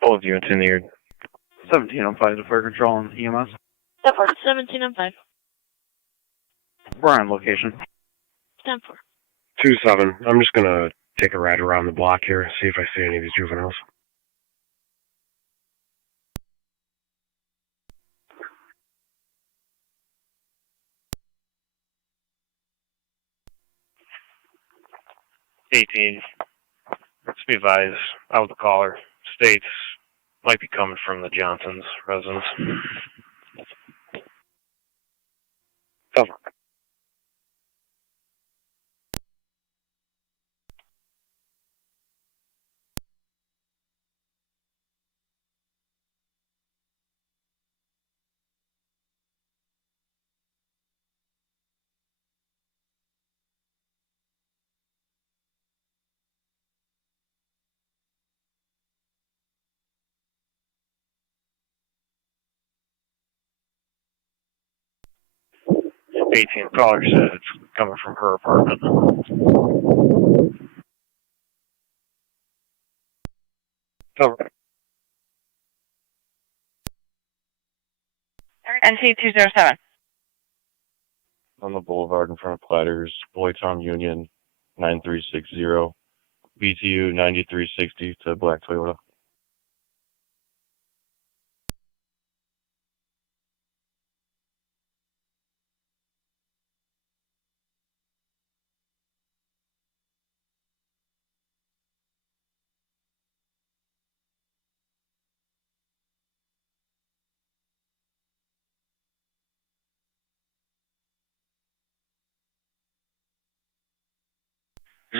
Both units in the air. 17 on 5 to fire control and EMS. 17 on 5. We're on location. 10-4. 2-7. I'm just gonna take a ride around the block here, see if I see any of these juveniles. Let's be advised, out the caller. States might be coming from the Johnson's residence. Cover. Caller said it's coming from her apartment. Cover. NC207. On the boulevard in front of Platters, Boytown Union 9360, BTU 9360 to Black Toyota.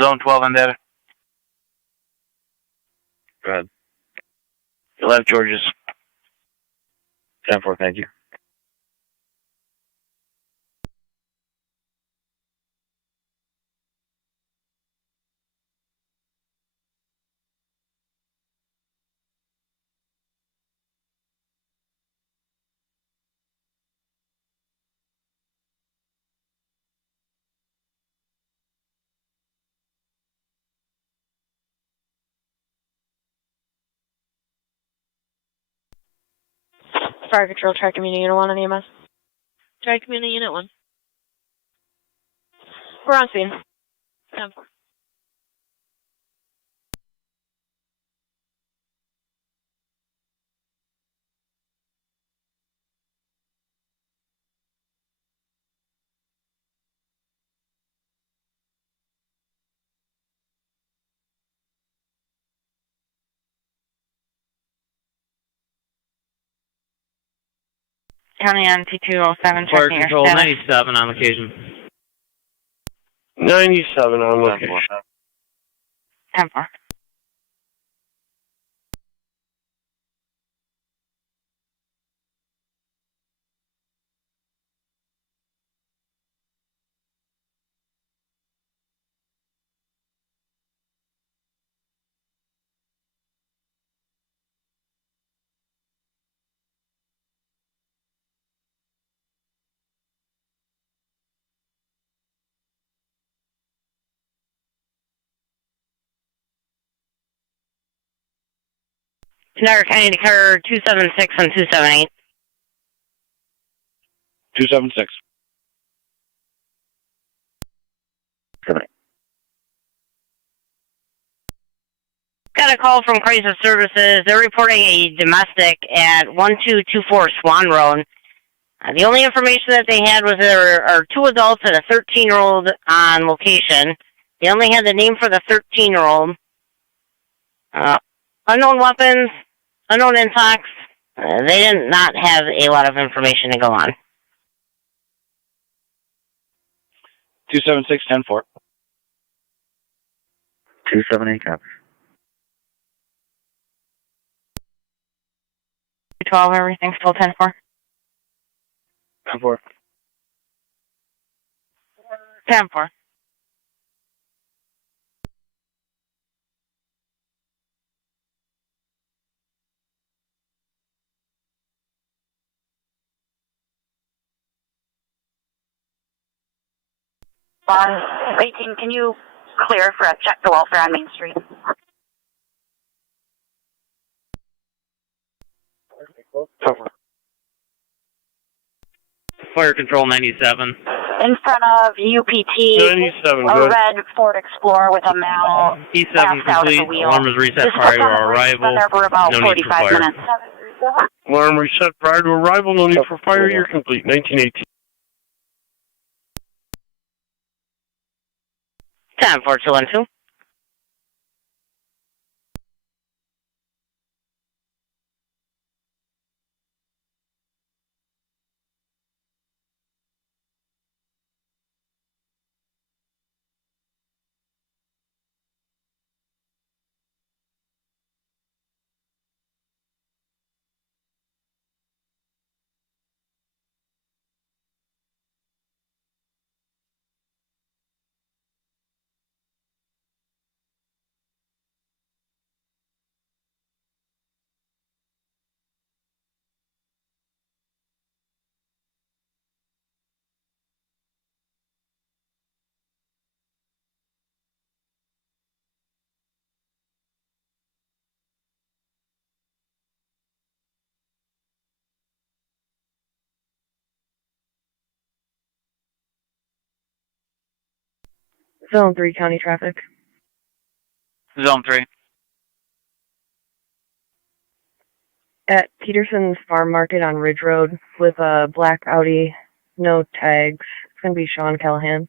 Zone 12 on data. Go ahead. You'll have George's. 10-4, thank you. Fire Control, Track Community Unit 1 on EMS. Track Community Unit 1. We're on scene. 10-4. County on T207, Fire checking control your status. 97 on location. 97 on location. 10-4. Niagara County declare 276 and 278. 276. Got a call from Crisis Services. They're reporting a domestic at 1224 Swan Road. The only information that they had was there are 2 adults and a 13-year-old on location. They only had the name for the 13-year-old. Unknown weapons, unknown intox. They did not have a lot of information to go on. 276-10-4. 278 copies. 12, everything's still 10-4. 10-4. 10-4. On 18, can you clear for a check the welfare on Main Street? Fire Control 97. In front of UPT, 97, a good. red Ford Explorer with a male E7 passed out at the complete. wheel. Alarm is reset This prior to person our has arrival. been there for about No need for 45 fire. minutes. Alarm reset prior to arrival. No need for fire. You're complete. 1918. 10-4-2-1-2. Zone 3 county traffic. Zone 3. At Peterson's Farm Market on Ridge Road with a black Audi, no tags. It's going to be Sean Callahan.